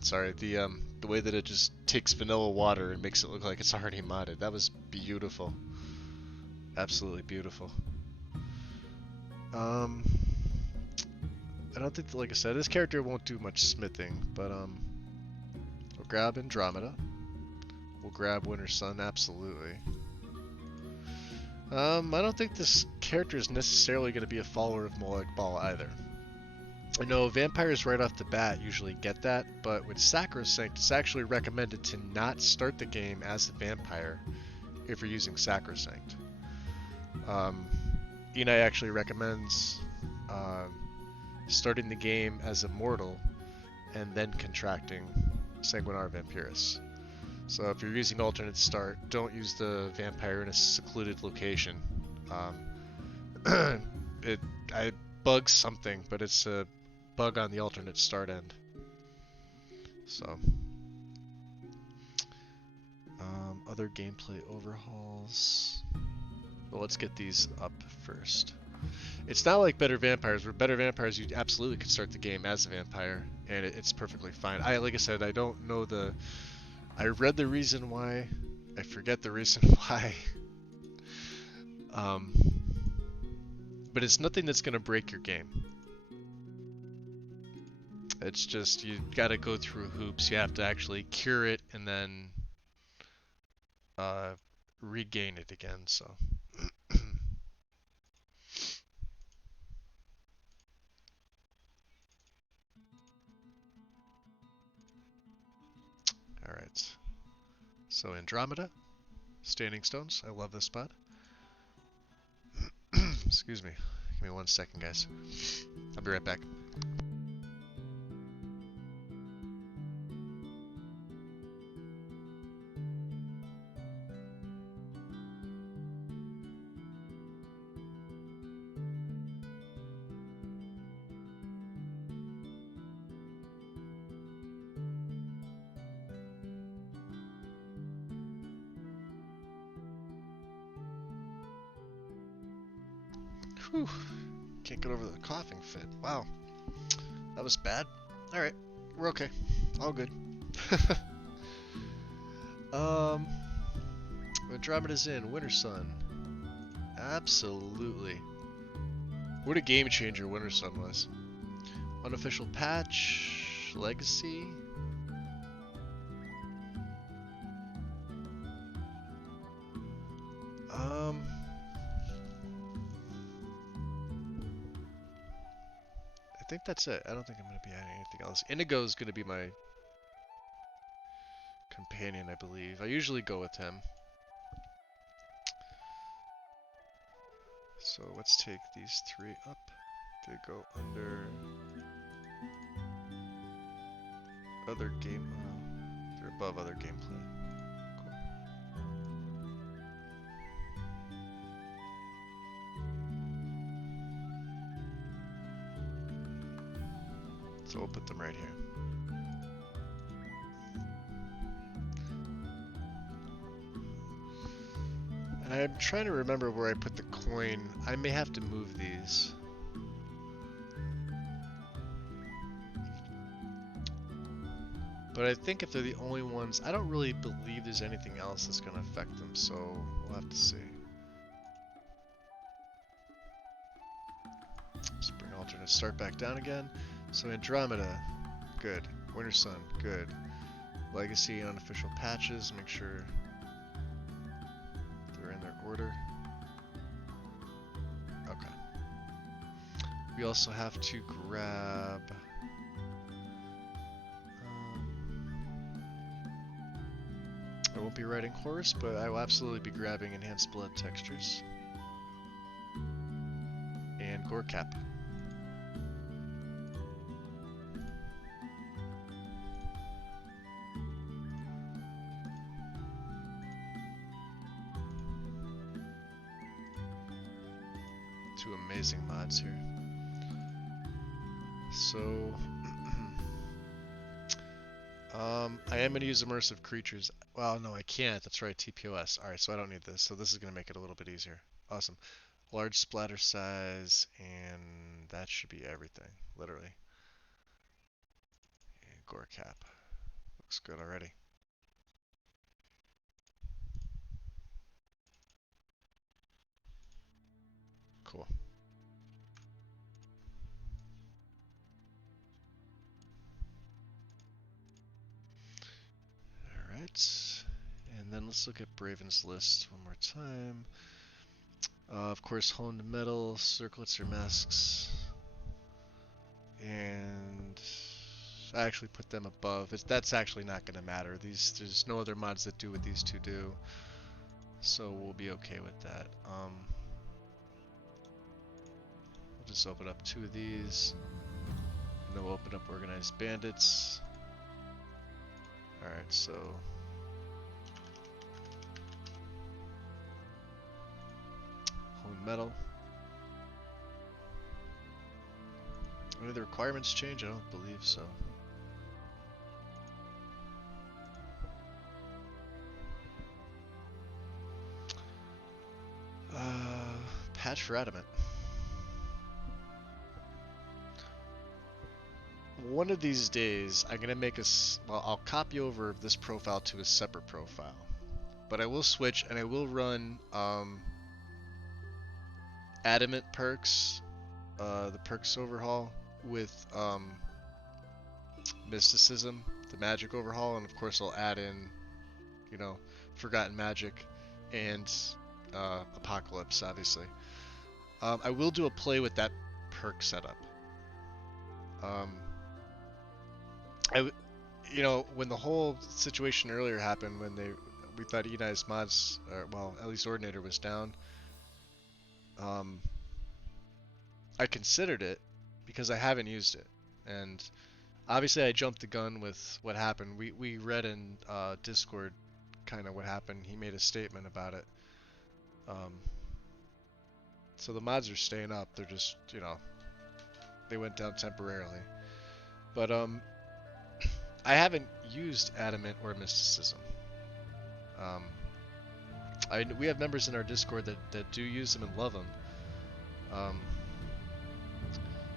Sorry, the way that it just takes vanilla water and makes it look like it's already modded. That was beautiful. Absolutely beautiful. I don't think, like I said, this character won't do much smithing, but we'll grab Andromeda. We'll grab Winter Sun, absolutely. I don't think this character is necessarily going to be a follower of Molag Bal either. I know vampires right off the bat usually get that, but with Sacrosanct, it's actually recommended to not start the game as a vampire if you're using Sacrosanct. Enai actually recommends starting the game as a mortal and then contracting Sanguinar Vampiris. So if you're using alternate start, don't use the vampire in a secluded location. I bugged something, but it's a bug on the alternate start end. So, other gameplay overhauls. Well, let's get these up first. It's not like Better Vampires. With Better Vampires, you absolutely can start the game as a vampire, and it's perfectly fine. Like I said, I don't know I read the reason why. I forget the reason why. But it's nothing that's gonna break your game. It's just you gotta go through hoops. You have to actually cure it and then regain it again. So. All right. So Andromeda, Standing Stones. I love this spot. Excuse me. Give me 1 second, guys. I'll be right back. Whew. Can't get over the coughing fit. Wow. That was bad. Alright. We're okay. All good. Andromeda's in. Winter Sun. Absolutely. What a game changer Winter Sun was. Unofficial patch. Legacy. I think that's it. I don't think I'm going to be adding anything else. Indigo is going to be my companion, I believe. I usually go with him. So let's take these 3 up. They go under other game. They're above other gameplay. Cool. So we'll put them right here. And I'm trying to remember where I put the coin. I may have to move these. But I think if they're the only ones, I don't really believe there's anything else that's going to affect them, so we'll have to see. Let's bring alternate start back down again. So Andromeda, good. Winter Sun, good. Legacy unofficial patches, make sure they're in their order. Okay. We also have to grab... I won't be writing Horus, but I will absolutely be grabbing Enhanced Blood Textures. And Gore Cap. Two amazing mods here. So... I am going to use Immersive Creatures. Well, no, I can't. That's right, TPOS. Alright, so I don't need this. So this is going to make it a little bit easier. Awesome. Large splatter size, and that should be everything, literally. And Gore Cap. Looks good already. Cool. Alright. And then let's look at Braven's list one more time. Of course, honed metal, circlets or masks. And I actually put them above. That's actually not going to matter. There's no other mods that do what these two do. So we'll be okay with that. We'll just open up two of these. And then we'll open up Organized Bandits. Alright, so... honed metal. Any of the requirements change? I don't believe so. Patch for Adamant. One of these days, I'm gonna make well, I'll copy over this profile to a separate profile. But I will switch and I will run Adamant perks, the perks overhaul with Mysticism, the magic overhaul, and of course I'll add in, you know, Forgotten Magic and Apocalypse, obviously. I will do a play with that perk setup. You know, when the whole situation earlier happened, when we thought Enei's mods, or, well, at least Ordinator was down, I considered it because I haven't used it, and obviously I jumped the gun with what happened. We read in Discord kind of what happened. He made a statement about it. So the mods are staying up. They're just, you know, they went down temporarily. But I haven't used Adamant or Mysticism. We have members in our Discord that do use them and love them.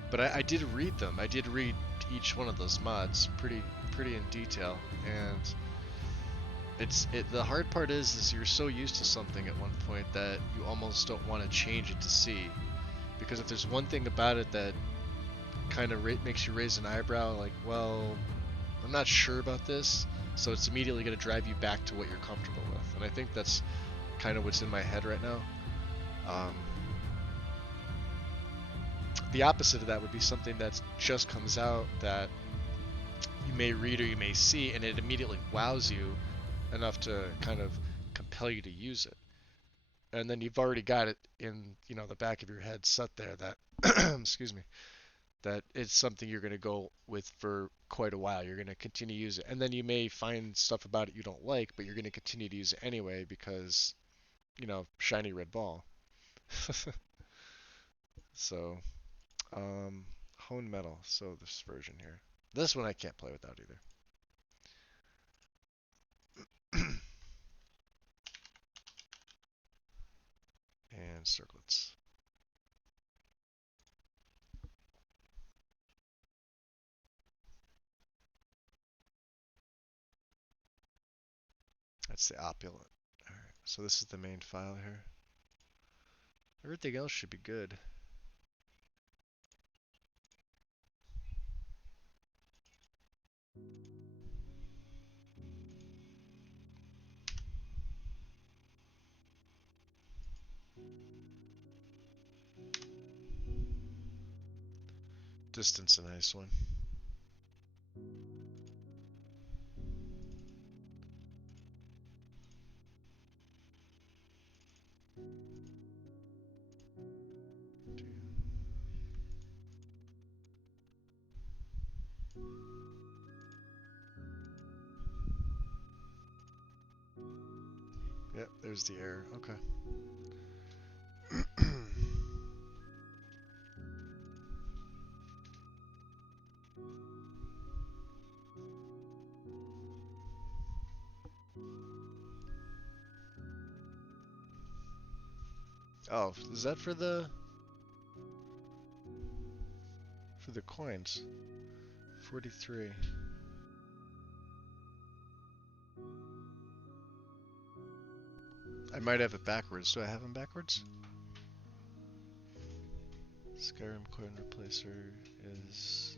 But I did read them. I did read each one of those mods pretty in detail, and the hard part is you're so used to something at one point that you almost don't want to change it to see, because if there's one thing about it that kind of makes you raise an eyebrow, like, well, I'm not sure about this, so it's immediately going to drive you back to what you're comfortable with, and I think that's kind of what's in my head right now. The opposite of that would be something that just comes out that you may read or you may see, and it immediately wows you enough to kind of compel you to use it. And then you've already got it in, you know, the back of your head set there that, excuse me, that it's something you're going to go with for quite a while. You're going to continue to use it. And then you may find stuff about it you don't like, but you're going to continue to use it anyway because, you know, shiny red ball. So, honed metal. So this version here. This one I can't play without either. And circlets. That's the opulent. Alright, so this is the main file here. Everything else should be good. Distance a nice one. Yep, there's the error. Okay. Oh, is that for the coins? 43. I might have it backwards. Do I have them backwards? Skyrim coin replacer is...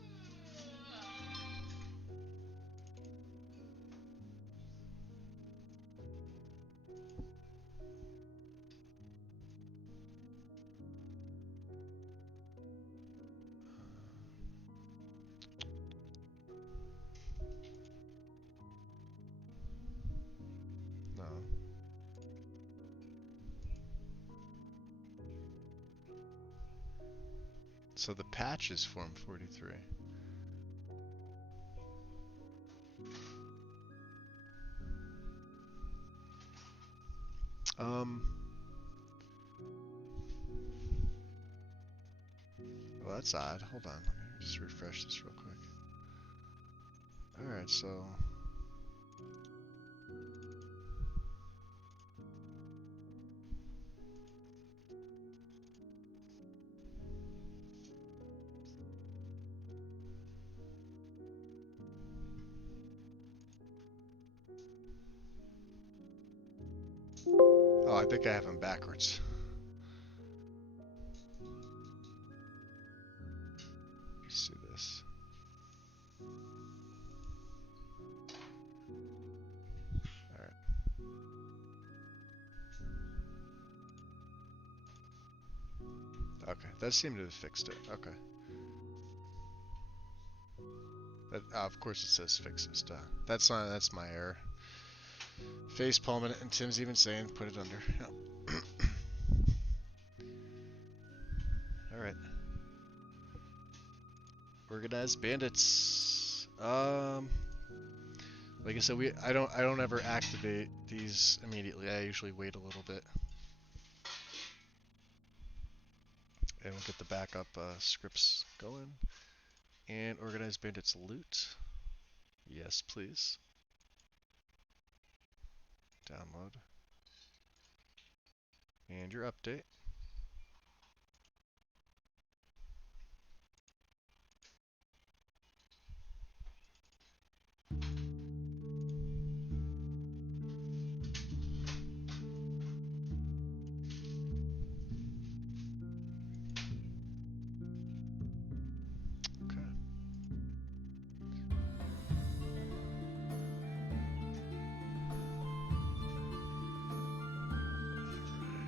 No. So the patch is form 43. Well, that's odd. Hold on. Let me just refresh this real quick. Alright, so... Oh, I think I have them backwards. Let's see this. Alright. Okay, that seemed to have fixed it. Okay. That, of course it says fixes. Duh. That's my error. Face palming it, and Tim's even saying put it under. Yep. Alright. Organized bandits. Like I said, I don't ever activate these immediately. I usually wait a little bit. And we'll get the backup scripts going. And organized bandits loot. Yes, please. Download. And your update. Okay.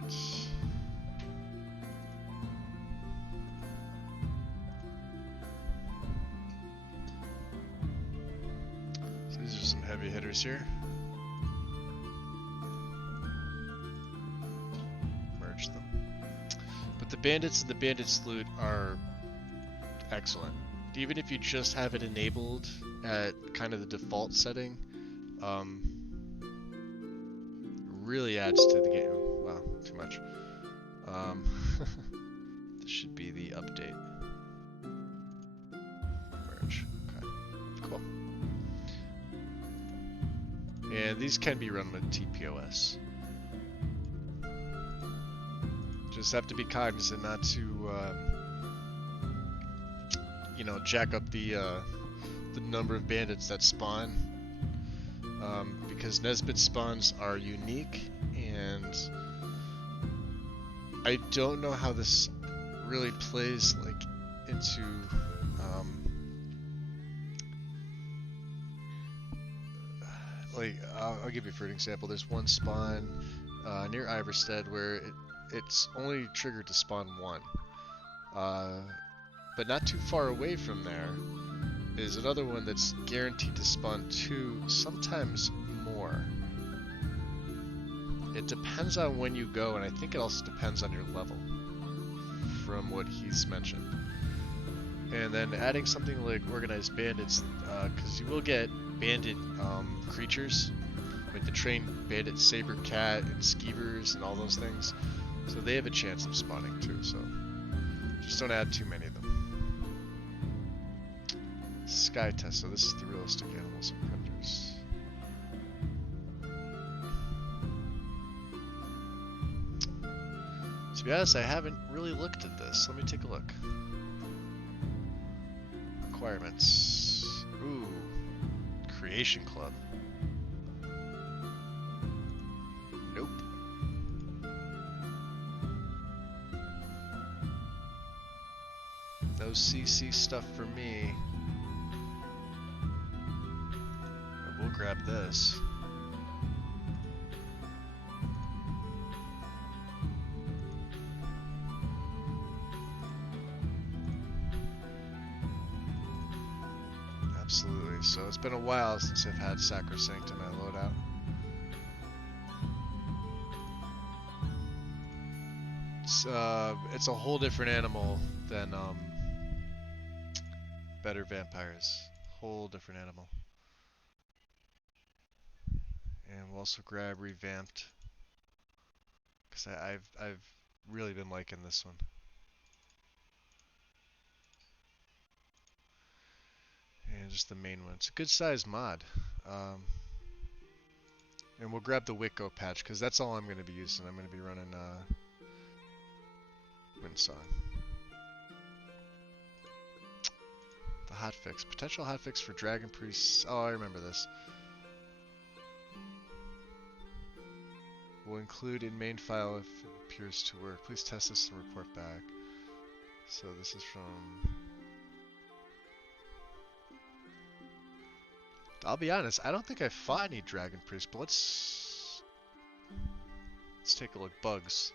Alright. So these are some heavy hitters here. Merge them. But the bandits and the bandits loot are excellent. Even if you just have it enabled at kind of the default setting, really adds to the game. Wow, too much. This should be the update. Merge. Okay. Cool. And these can be run with TPOS. Just have to be cognizant not to, you know, jack up the number of bandits that spawn, because Nesbit spawns are unique, and I don't know how this really plays like into like I'll give you for an example. There's one spawn near Iverstead where it's only triggered to spawn one, but not too far away from there is another one that's guaranteed to spawn two, sometimes more. It depends on when you go, and I think it also depends on your level, from what he's mentioned. And then adding something like organized bandits, because you will get bandit creatures, like the trained bandit saber cat and skeevers and all those things. So they have a chance of spawning too, so just don't add too many of them. Sky test, so this is the realistic animals and predators. To be honest, I haven't really looked at this. Let me take a look. Requirements. Ooh. Creation Club. Nope. No CC stuff for me. We'll grab this. Absolutely. So it's been a while since I've had Sacrosanct in my loadout. It's a whole different animal than Better Vampires. Whole different animal. And we'll also grab Revamped, because I've really been liking this one. And just the main one. It's a good sized mod. And we'll grab the Wicco patch, because that's all I'm going to be using. I'm going to be running Windsong. The hotfix. Potential hotfix for Dragon Priests. Oh, I remember this. Will include in main file if it appears to work. Please test this and report back. So this is from... I'll be honest, I don't think I fought any Dragon Priests, but let's take a look. Bugs.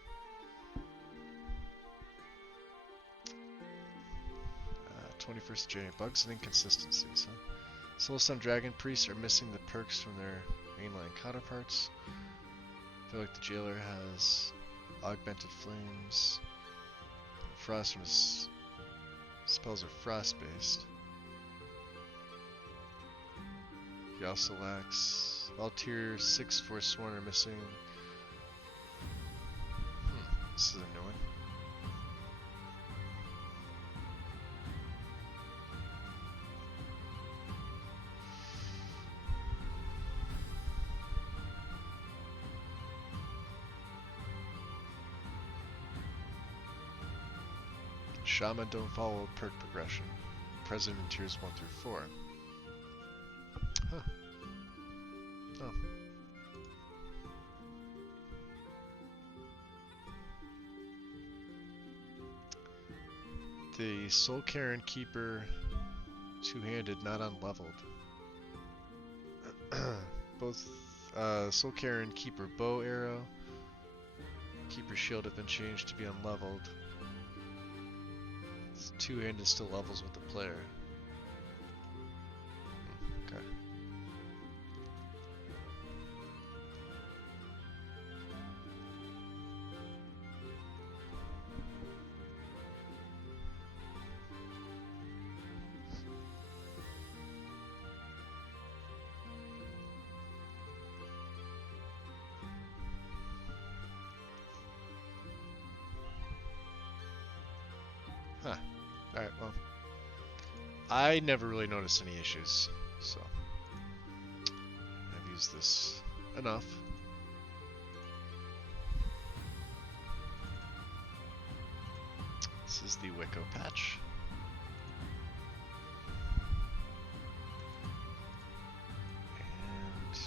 21st January. Bugs and inconsistencies, huh? Soulstone Dragon Priests are missing the perks from their mainline counterparts. I feel like the jailer has augmented flames. Frost from his spells are frost based. He also lacks all tier 6 Forsworn are missing. This is a new one. Shaman don't follow perk progression. Present in tiers 1 through 4. Huh. Oh. The Soul Karen Keeper two-handed, not unleveled. Both Soul Karen Keeper bow arrow, Keeper shield have been changed to be unleveled. Two-handed still levels with the player. Okay. Huh. Alright, well. I never really noticed any issues. So I've used this enough. This is the Wicco patch. And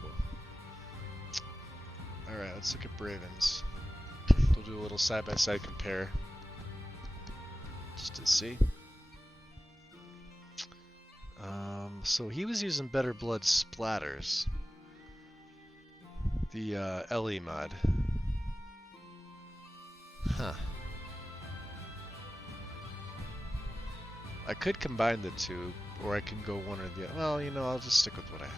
cool. Alright, let's look at Bravens. We'll do a little side-by-side compare. Just to see. So he was using Better Blood Splatters. The LE mod. Huh. I could combine the two, or I can go one or the other. Well, you know, I'll just stick with what I have.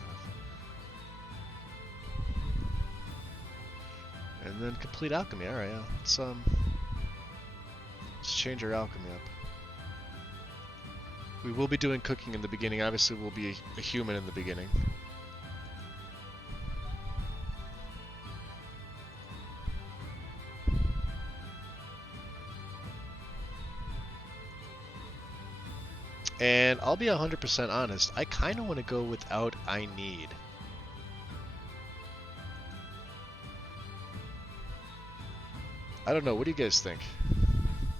And then complete alchemy. Alright, yeah. Let's change our alchemy up. We will be doing cooking in the beginning. Obviously, we'll be a human in the beginning. And I'll be 100% honest, I kind of want to go without I need. I don't know, what do you guys think?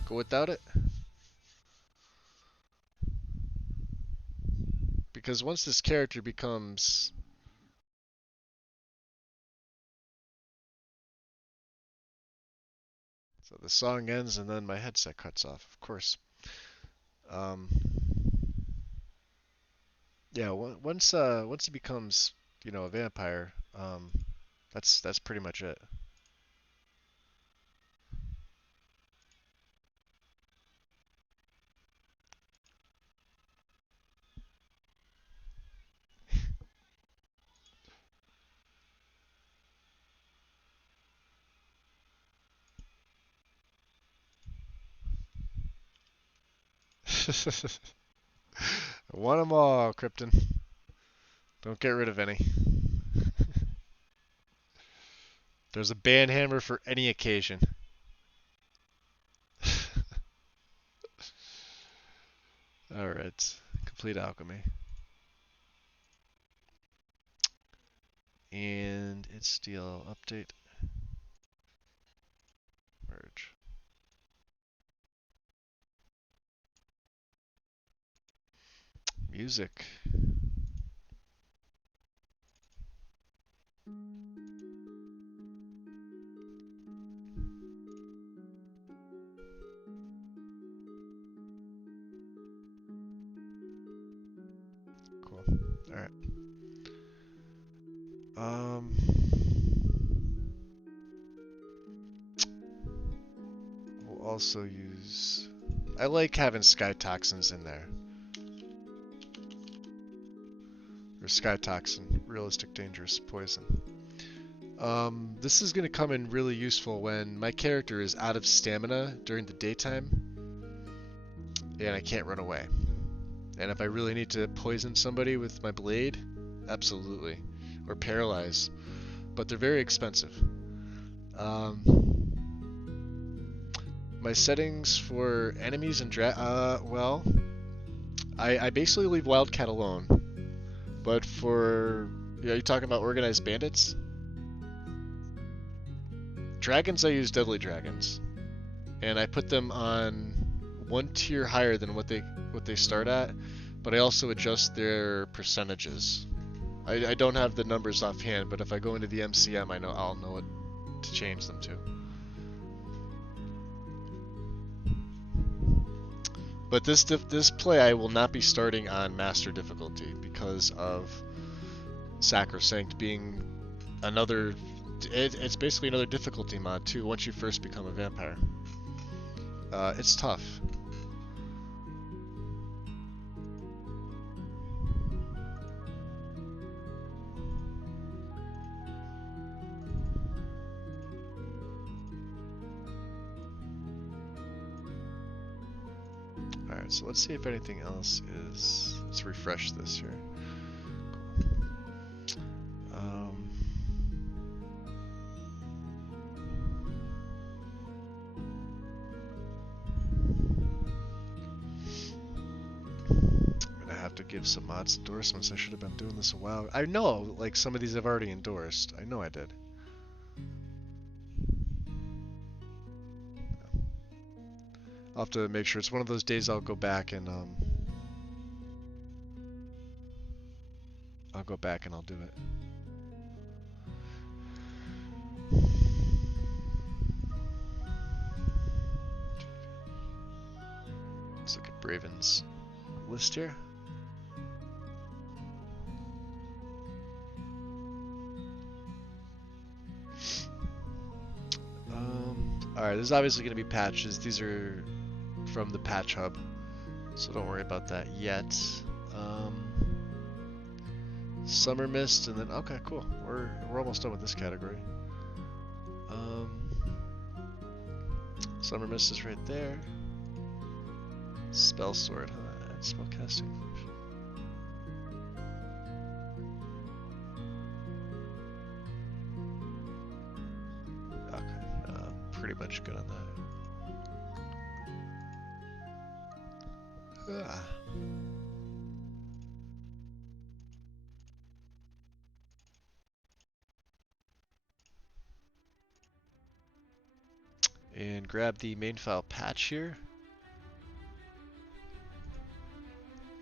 Go without it? Because once this character becomes... So the song ends and then my headset cuts off, of course. Yeah, once he becomes, you know, a vampire, that's pretty much it. Want them all, Krypton. Don't get rid of any. There's a banhammer for any occasion. Alright, complete alchemy. And it's steel update. Merge. Music. Cool. Alright. We'll also use... I like having sky toxins in there. Or sky toxin. Realistic dangerous poison. This is going to come in really useful when my character is out of stamina during the daytime and I can't run away. And if I really need to poison somebody with my blade, absolutely. Or paralyze. But they're very expensive. My settings for enemies and well, I basically leave Wildcat alone. But for, are you talking about organized bandits? Dragons, I use Deadly Dragons. And I put them on one tier higher than what they start at, but I also adjust their percentages. I don't have the numbers offhand, but if I go into the MCM, I'll know what to change them to. But this play I will not be starting on Master difficulty because of Sacrosanct being another... It's basically another difficulty mod too once you first become a vampire. It's tough. Alright, so let's see if anything else is... Let's refresh this here. some mods endorsements. I should have been doing this a while. I know, like, some of these I've already endorsed. I know I did. I'll have to make sure. It's one of those days I'll go back and I'll do it. Let's look at Braven's list here. Alright, there's obviously going to be patches. These are from the patch hub, so don't worry about that yet. Summer Mist, and then okay, cool. We're almost done with this category. Summer Mist is right there. Spell Sword, huh? Add spell casting function. Okay, pretty much good on that. Ah. And grab the main file patch here.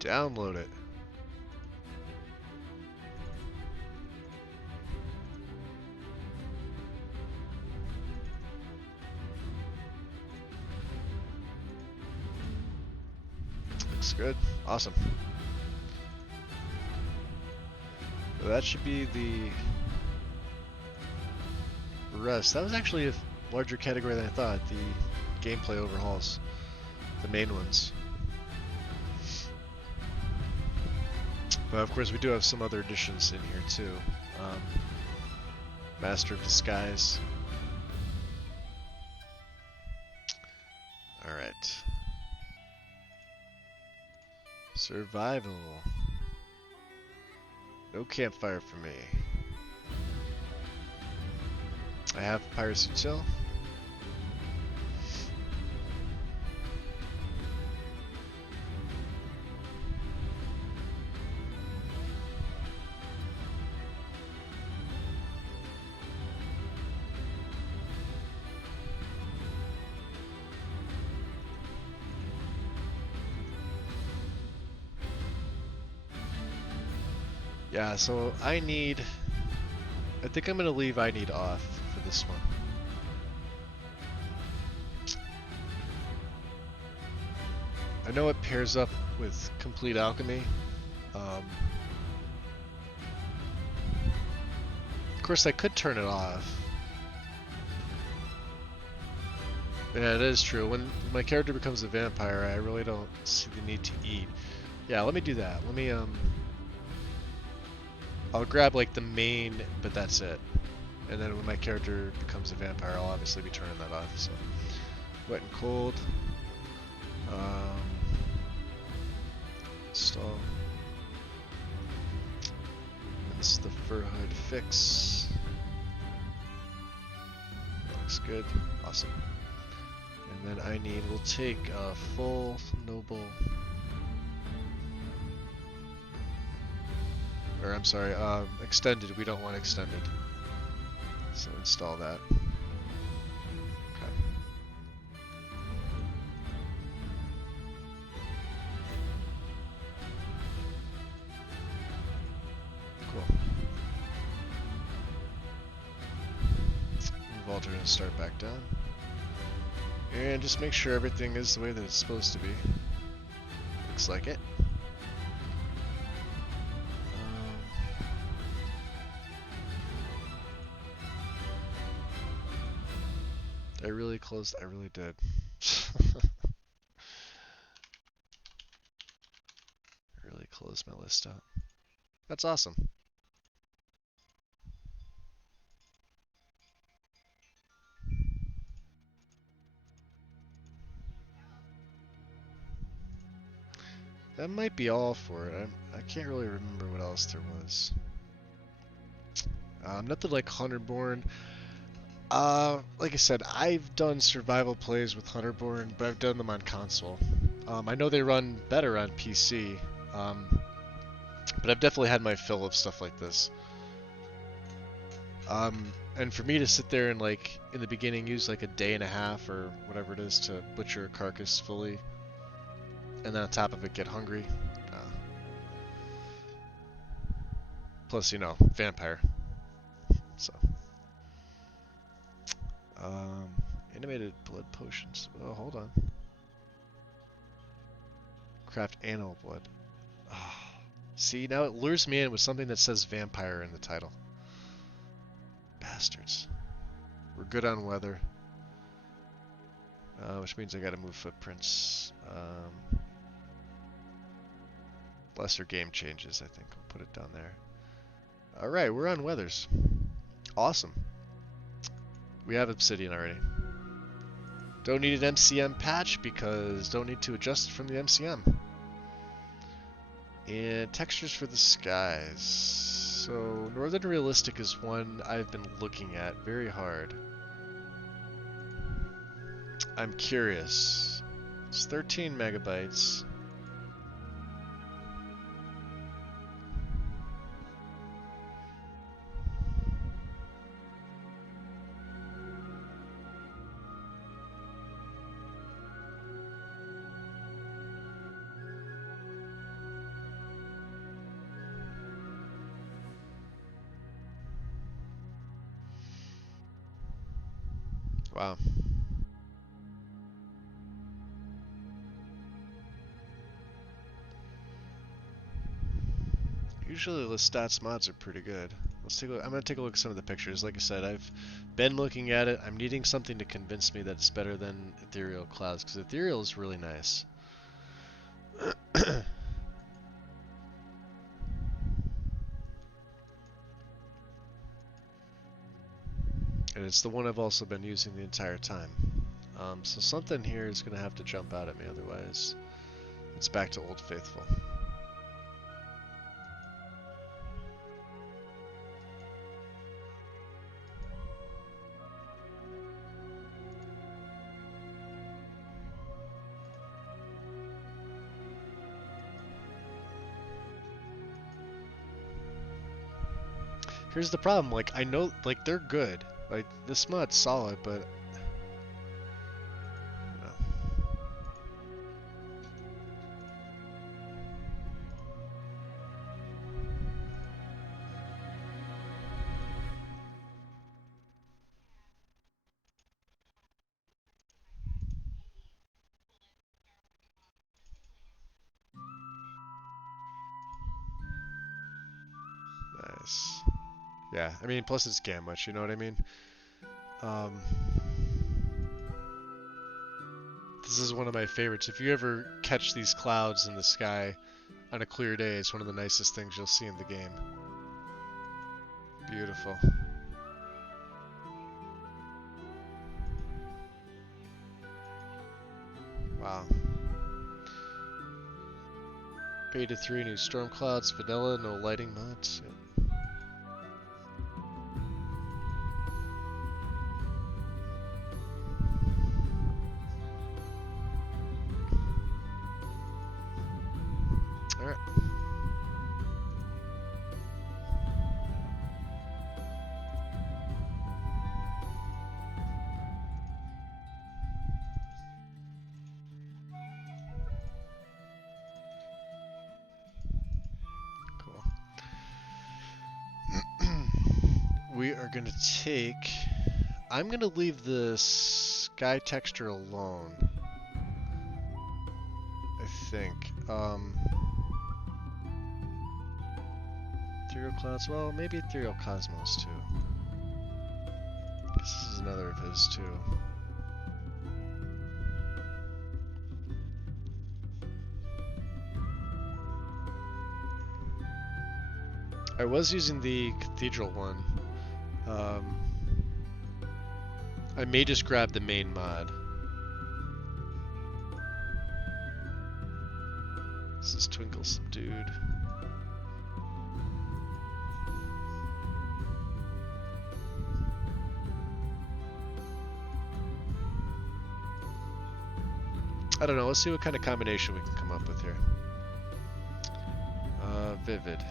Download it. Looks good. Awesome. So that should be the rest. That was actually a larger category than I thought. The gameplay overhauls. The main ones. But of course we do have some other additions in here too. Master of Disguise. Alright. Survival. No campfire for me. I have Piracy Chill. Yeah, so I think I'm gonna leave I need off for this one. I know it pairs up with Complete Alchemy. Of course I could turn it off. Yeah, it is true. When my character becomes a vampire, I really don't see the need to eat. Yeah, let me do that. Let me I'll grab like the main, but that's it. And then when my character becomes a vampire, I'll obviously be turning that off. So, wet and cold. Install. This is the fur hood fix. Looks good. Awesome. And then we'll take a full noble. Or I'm sorry, extended. We don't want extended. So install that. Okay. Cool. Move alter and start back down. And just make sure everything is the way that it's supposed to be. Looks like it. I really closed. I really did. I really closed my list out. That's awesome. That might be all for it. I can't really remember what else there was. Nothing like Hunterborn. Like I said, I've done survival plays with Hunterborn, but I've done them on console. I know they run better on PC. but I've definitely had my fill of stuff like this. And for me to sit there and like in the beginning use like a day and a half or whatever it is to butcher a carcass fully, and then on top of it get hungry. Plus, you know, vampire. So, um, animated blood potions. Oh, hold on. Craft animal blood. Oh, see, now it lures me in with something that says vampire in the title. Bastards. We're good on weather. Which means I gotta move footprints. Lesser game changes, I think. I'll put it down there. Alright, we're on weathers. Awesome. We have obsidian already. Don't need an MCM patch because don't need to adjust it from the MCM. And textures for the skies. So Northern Realistic is one I've been looking at very hard. I'm curious. It's 13 megabytes. Wow. Usually the stats mods are pretty good. Let's take a look. I'm going to take a look at some of the pictures. Like I said, I've been looking at it. I'm needing something to convince me that it's better than Ethereal Clouds, because Ethereal is really nice. And it's the one I've also been using the entire time. So something here is going to have to jump out at me, otherwise it's back to Old Faithful. Here's the problem, like, I know, like, they're good. Like, this mod's solid, but... You know. Nice. Yeah, I mean, plus it's Gamwich, you know what I mean? This is one of my favorites. If you ever catch these clouds in the sky on a clear day, it's one of the nicest things you'll see in the game. Beautiful. Wow. Beta 3, new storm clouds, vanilla, no lighting mods. Yep. Alright. Cool. We are going to take... I'm going to leave the sky texture alone. I think. Ethereal Clouds, well, maybe Ethereal Cosmos too. This is another of his too. I was using the Cathedral one. I may just grab the main mod. This is Twinkle Subdued. I don't know, let's see what kind of combination we can come up with here. vivid.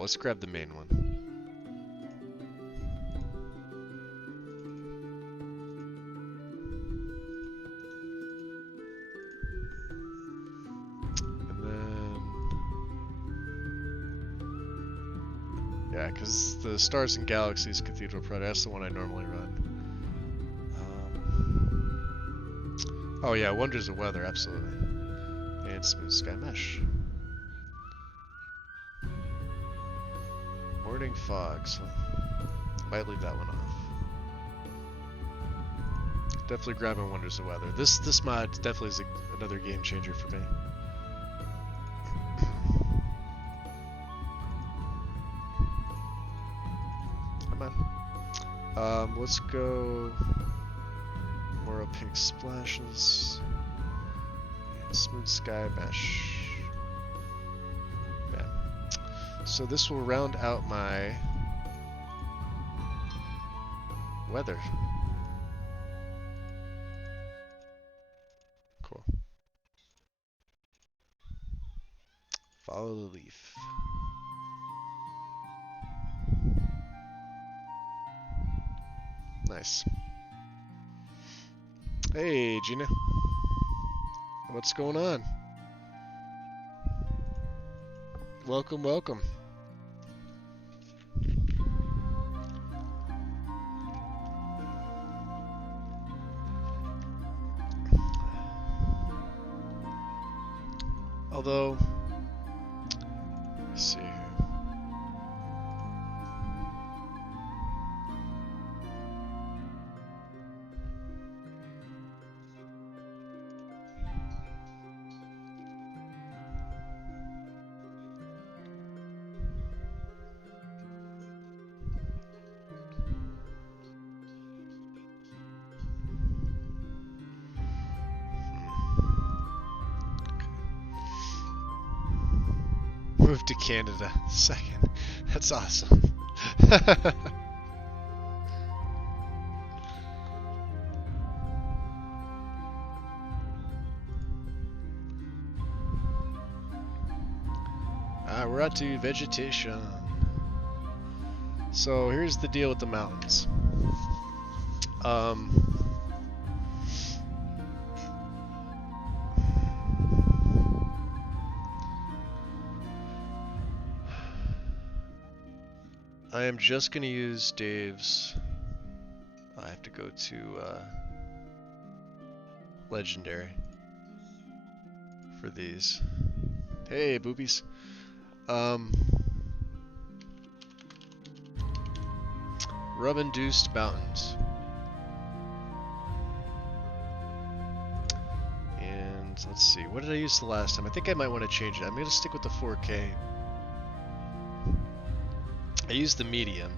Let's grab the main one. And then, yeah, because the Stars and Galaxies Cathedral Project, that's the one I normally run. Oh yeah, Wonders of Weather, absolutely. And Smooth Sky Mesh. Morning Fog, so might leave that one off. Definitely grabbing Wonders of Weather. This mod definitely is another game changer for me. Come on. Let's go more opaque splashes. And Smooth Sky Mesh. Bam. So this will round out my weather. Cool. Follow the leaf. Nice. Hey, Gina. What's going on? Welcome, welcome. Although, let's see here. Moved to Canada second. That's awesome. We're out to vegetation. So here's the deal with the mountains. I am just going to use Dave's. I have to go to Legendary for these. Hey, boobies. Rub-induced mountains. And let's see, what did I use the last time? I think I might want to change it. I'm going to stick with the 4K. I used the medium.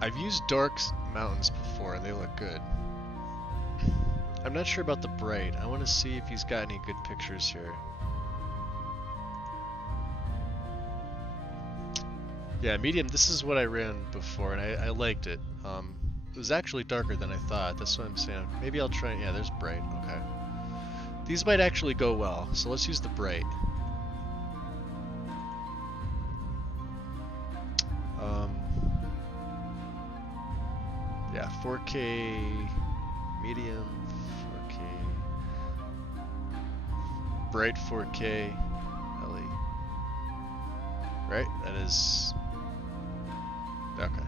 I've used dark mountains before and they look good. I'm not sure about the bright. I want to see if he's got any good pictures here. Yeah, medium, this is what I ran before and I liked it. It was actually darker than I thought. That's what I'm saying. Maybe I'll try, yeah, there's bright, okay. These might actually go well, so let's use the bright. Yeah, 4K, medium, 4K, bright 4K, LE. Right? That is... okay.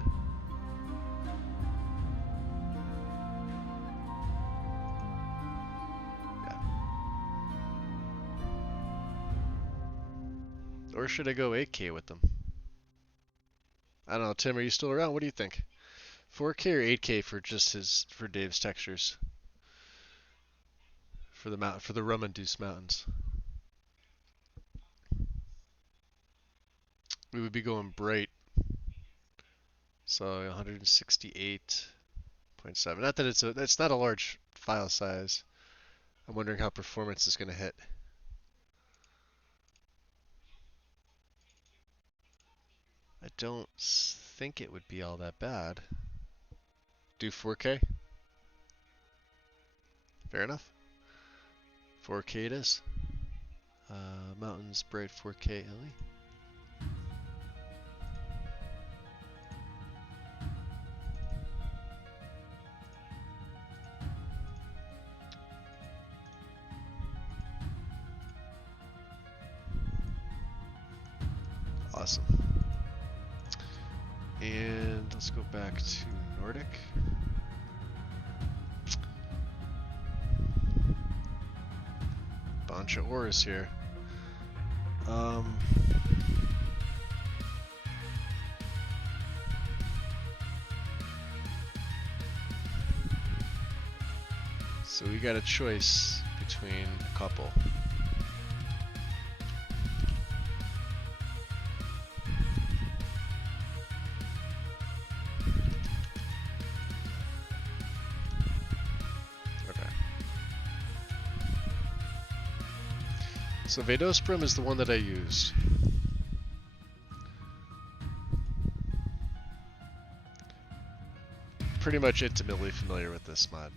Yeah. Or should I go 8K with them? I don't know, Tim, are you still around? What do you think? 4K or 8K for just for Dave's textures? For the rum-induced mountains. We would be going bright. So 168.7. Not that it's not a large file size. I'm wondering how performance is going to hit. I don't think it would be all that bad. Do 4K? Fair enough. 4K it is. Mountains Bright 4K LE. Awesome. And let's go back to Nordic. Bunch of ores here. So we got a choice between a couple. So Vadosprim is the one that I used. Pretty much intimately familiar with this mod.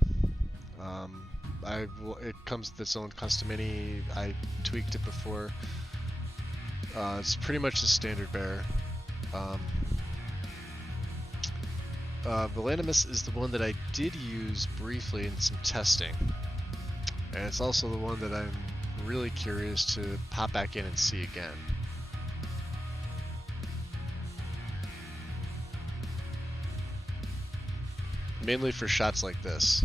It comes with its own custom mini. I tweaked it before. It's pretty much a standard bearer. Volanimus is the one that I did use briefly in some testing. And it's also the one that I'm really curious to pop back in and see again. Mainly for shots like this.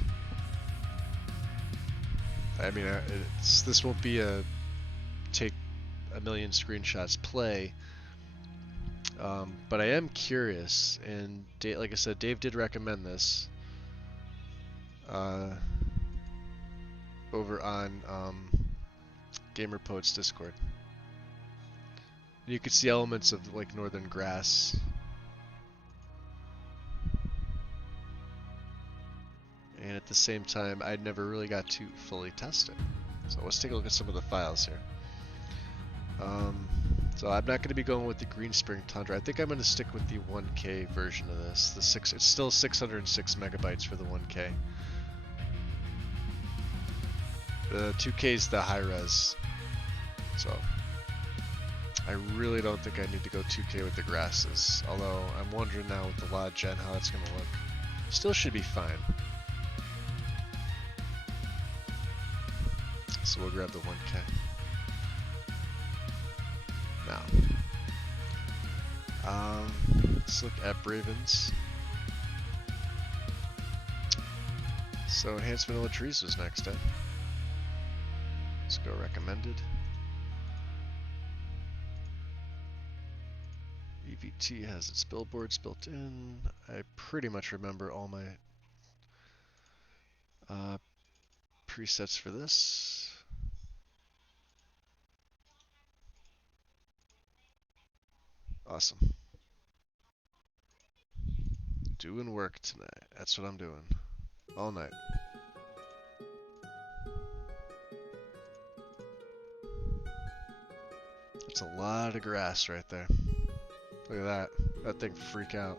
I mean, this won't be a take a million screenshots play, but I am curious, and like I said, Dave did recommend this over on GamerPoet's Discord. You could see elements of like northern grass. And at the same time, I never really got to fully test it. So let's take a look at some of the files here. So I'm not going to be going with the Green Spring Tundra. I think I'm going to stick with the 1K version of this. It's still 606 megabytes for the 1K. The 2K is the high res. So I really don't think I need to go 2K with the grasses. Although I'm wondering now with the LOD gen how that's going to look. Still should be fine. So we'll grab the 1K. Now, let's look at Bravens. So Enhanced Vanilla Trees was next, Let's go recommended. EVT has its billboards built in. I pretty much remember all my presets for this. Awesome. Doing work tonight. That's what I'm doing. All night. That's a lot of grass right there. Look at that. That thing freak out.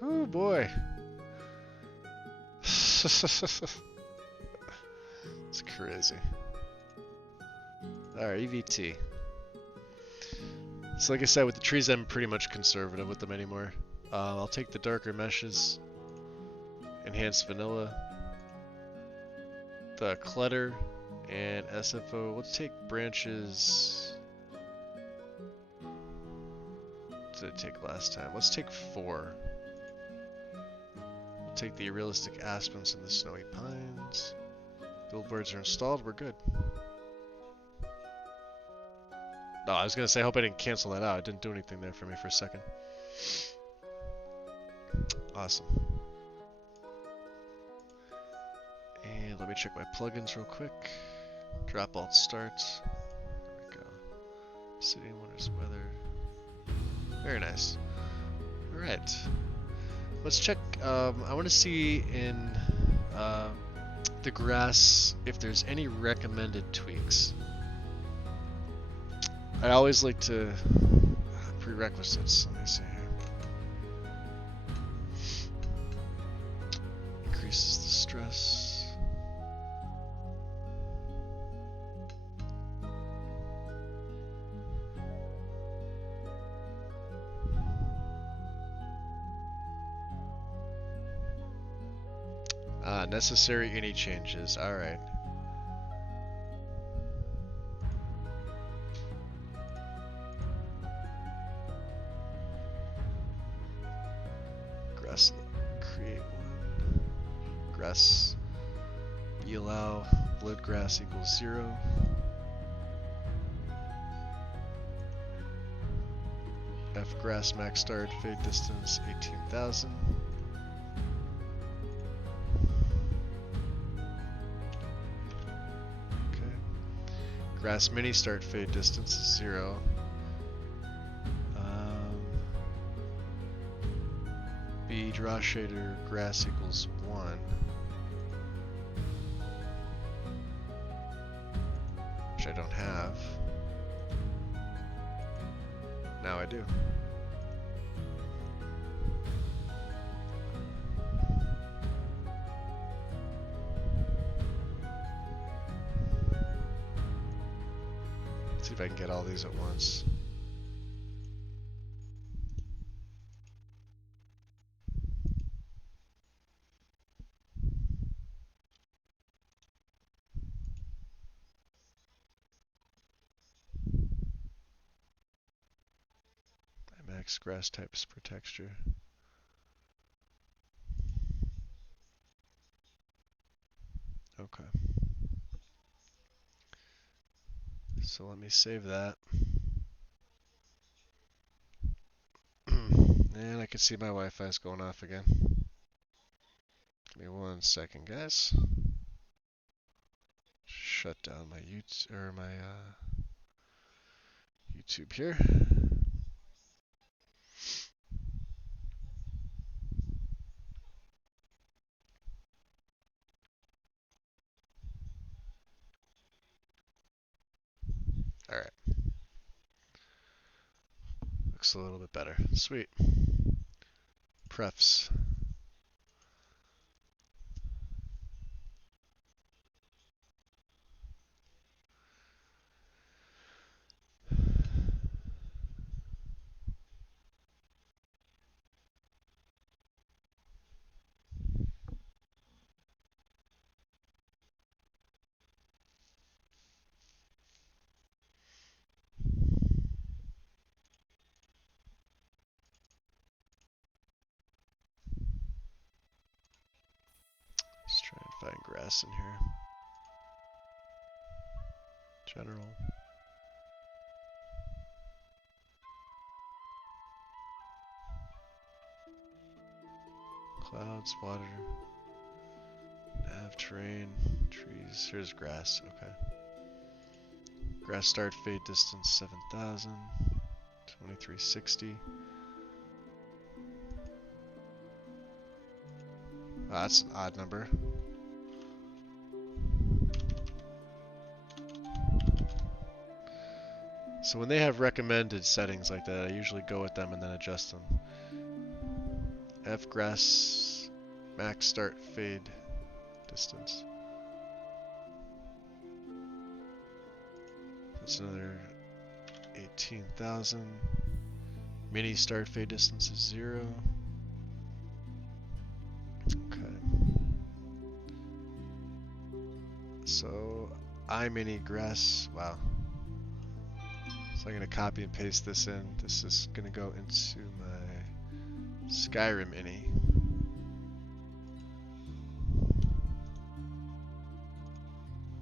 Oh boy. It's crazy. Alright, EVT. So like I said, with the trees I'm pretty much conservative with them anymore. I'll take the darker meshes, enhanced vanilla, the clutter, and SFO. Let's take branches. What did it take last time? Let's take 4. We'll take the realistic aspens and the snowy pines. Billboards are installed, we're good. No, I was gonna say I hope I didn't cancel that out. It didn't do anything there for me for a second. Awesome. And let me check my plugins real quick. Drop alt starts. There we go. City and winter's weather. Very nice. Alright. Let's check. I want to see in the grass if there's any recommended tweaks. I always like to prerequisites. Let me see here. Increases the stress. Necessary any changes. Alright. Grass, create one. Grass, B allow, blood grass equals 0. F grass max start, fade distance 18,000. Grass mini start fade distance is 0. B draw shader grass equals 1. Which I don't have. Now I do. See if I can get all these at once. Max grass types per texture. Okay. So let me save that. And I can see my Wi-Fi's going off again. Give me 1 second, guys. Shut down my YouTube here. All right. Looks a little bit better. Sweet. Prefs. Let's try and find grass in here. General. Clouds, water, nav, terrain, trees. Here's grass. Okay. Grass start fade distance 7,000. 2360. That's an odd number. So when they have recommended settings like that, I usually go with them and then adjust them. F grass max start fade distance. That's another 18,000. Mini start fade distance is 0. Okay. So mini grass. Wow. So I'm going to copy and paste this in. This is going to go into my Skyrim ini.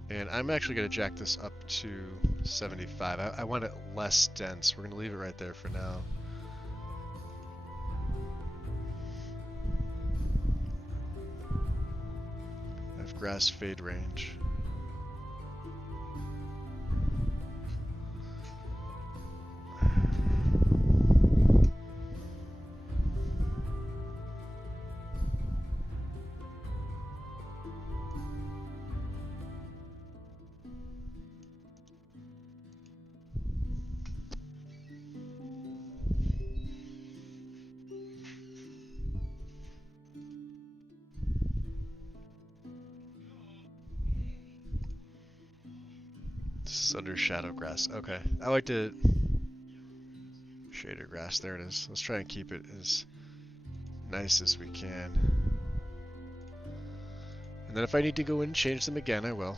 And I'm actually going to jack this up to 75. I want it less dense. We're going to leave it right there for now. I have grass fade range. It's under shadow grass. Okay. I like to shader grass. There it is. Let's try and keep it as nice as we can. And then if I need to go in and change them again, I will.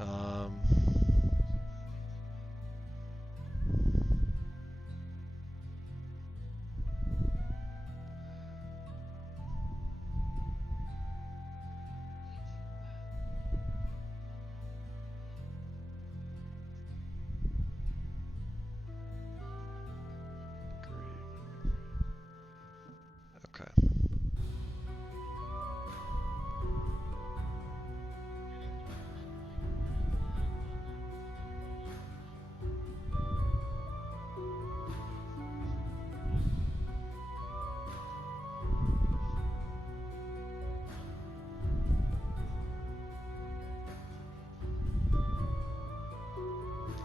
Um, okay.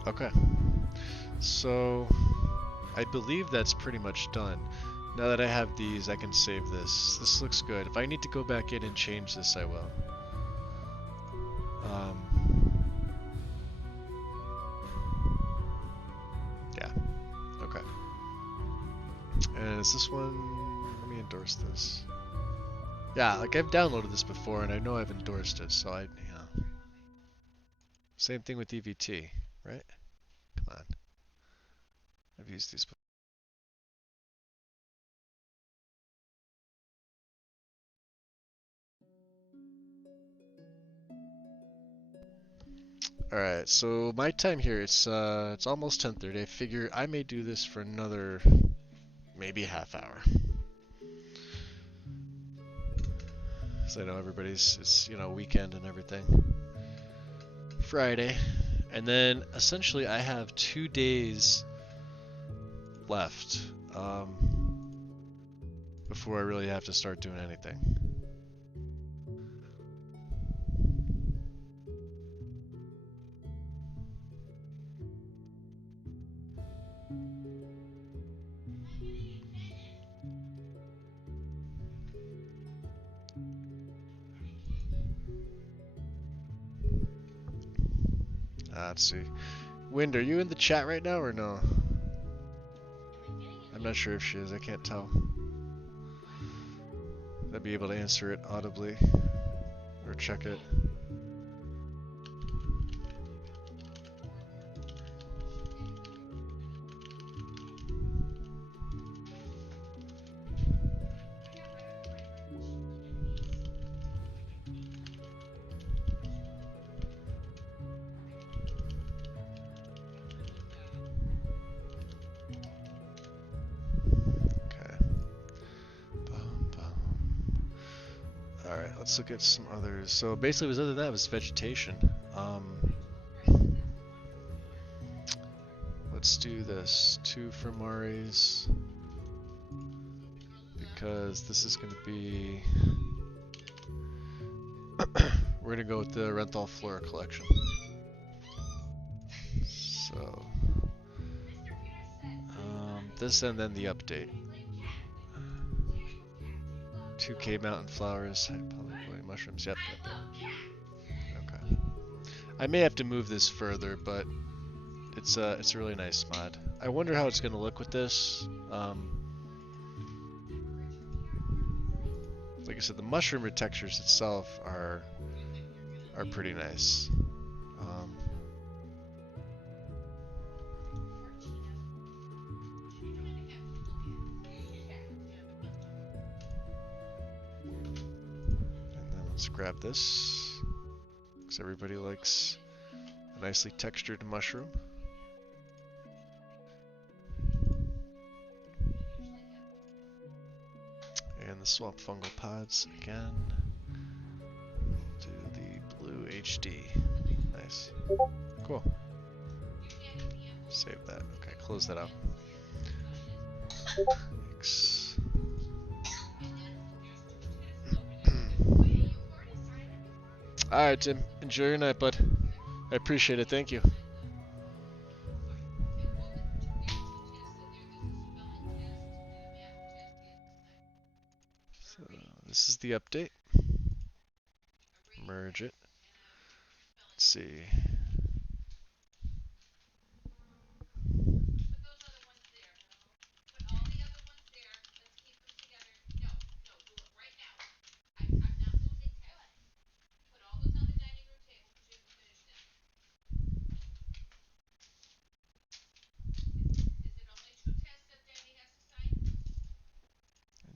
Okay. So I believe that's pretty much done. Now that I have these, I can save this. This looks good. If I need to go back in and change this, I will. Yeah. Okay. And is this one? Let me endorse this. Yeah, like I've downloaded this before, and I know I've endorsed it, so yeah. Same thing with EVT, right? Come on. I've used these before. Alright, so my time here, it's almost 10:30. I figure I may do this for another maybe half hour. Because I know it's weekend and everything. Friday. And then essentially I have 2 days left before I really have to start doing anything. Let's see. Wind, are you in the chat right now or no? I'm not sure if she is. I can't tell. I'd be able to answer it audibly or check it. Let's look at some others. So basically, other than that, it was vegetation. Let's do this. 2 for Mari's. Because this is going to be... We're going to go with the Renthal Flora collection. So... this and then the update. 2K mountain flowers, probably mushrooms. Yep. Okay. I may have to move this further, but it's a really nice mod. I wonder how it's gonna look with this. Like I said, the mushroom textures itself are pretty nice. Let's grab this, because everybody likes a nicely textured mushroom. And the swamp fungal pods again. Do the blue HD. Nice. Cool. Save that. Okay, close that out. Thanks. Alright, Tim. Enjoy your night, bud. I appreciate it. Thank you. So, this is the update. Merge it. Let's see.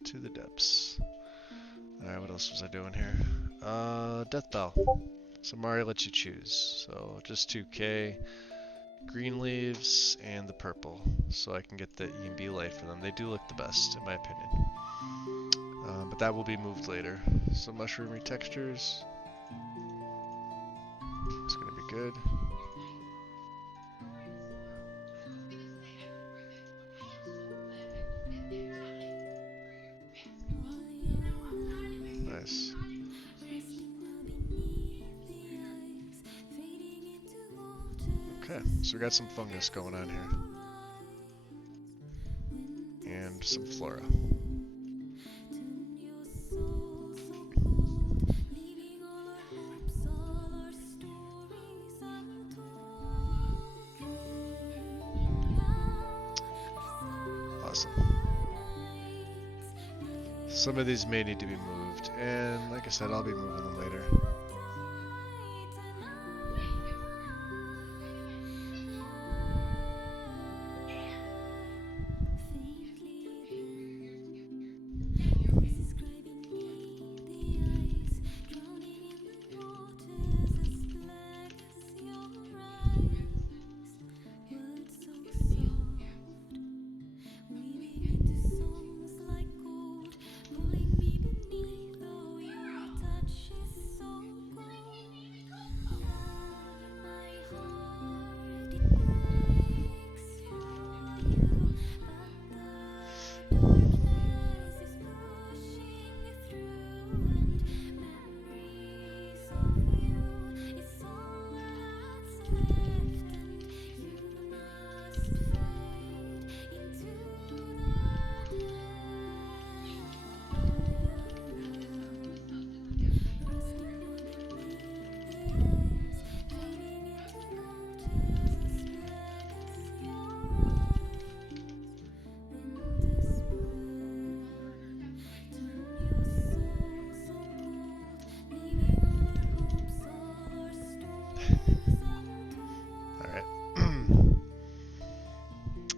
Into the depths. Alright, what else was I doing here? Death Bell. So Mario lets you choose. So just 2K, green leaves, and the purple. So I can get the E and B light for them. They do look the best, in my opinion. But that will be moved later. So mushroomy textures. It's gonna be good. Nice. Okay, so we got some fungus going on here. And some flora. Awesome. Some of these may need to be moved, and like I said, I'll be moving them later.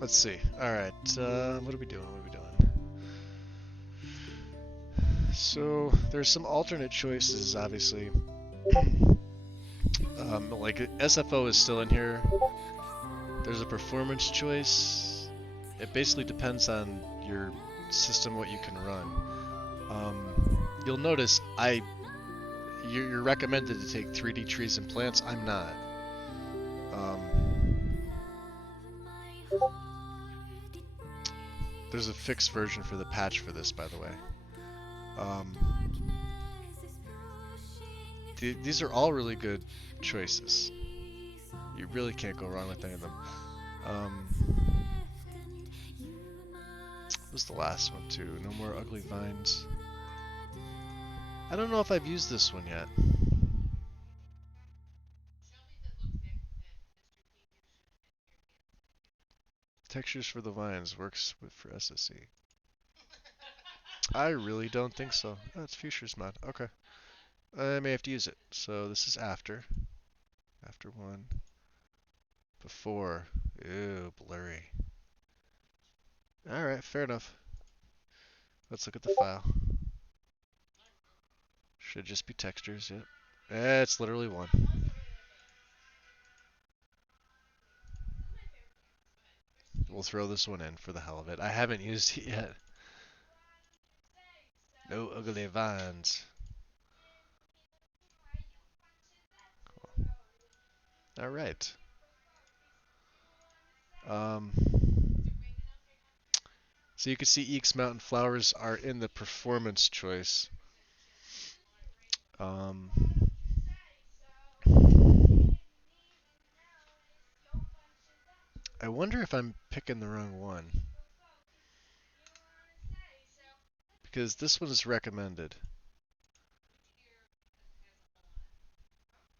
Let's see. Alright, what are we doing? What are we doing? So, there's some alternate choices, obviously. Like, SFO is still in here. There's a performance choice. It basically depends on your system, what you can run. You'll notice you're recommended to take 3D trees and plants. I'm not. There's a fixed version for the patch for this, by the way. These are all really good choices. You really can't go wrong with any of them. What was the last one too? No more ugly vines. I don't know if I've used this one yet. Textures for the vines works for SSE. I really don't think so. Oh, it's Fuchsia's mod. Okay. I may have to use it. So this is after. After one. Before. Ew, blurry. Alright, fair enough. Let's look at the file. Should just be textures, yep. It's literally one. We'll throw this one in for the hell of it. I haven't used it yet. No ugly vines. Cool. Alright. So you can see Eeks Mountain Flowers are in the performance choice. I wonder if I'm picking the wrong one. Because this one is recommended.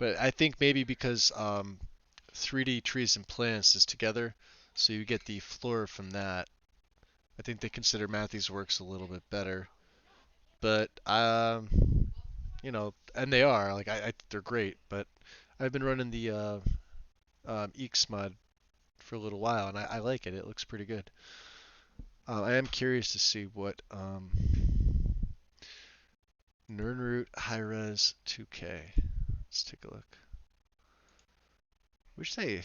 But I think maybe because 3D trees and plants is together, so you get the floor from that. I think they consider Matthew's works a little bit better. But and they are like they're great. But I've been running the Eeks mod for a little while, and I like it. It looks pretty good. I am curious to see what Nernroot Hi-Res 2K. Let's take a look. Wish they,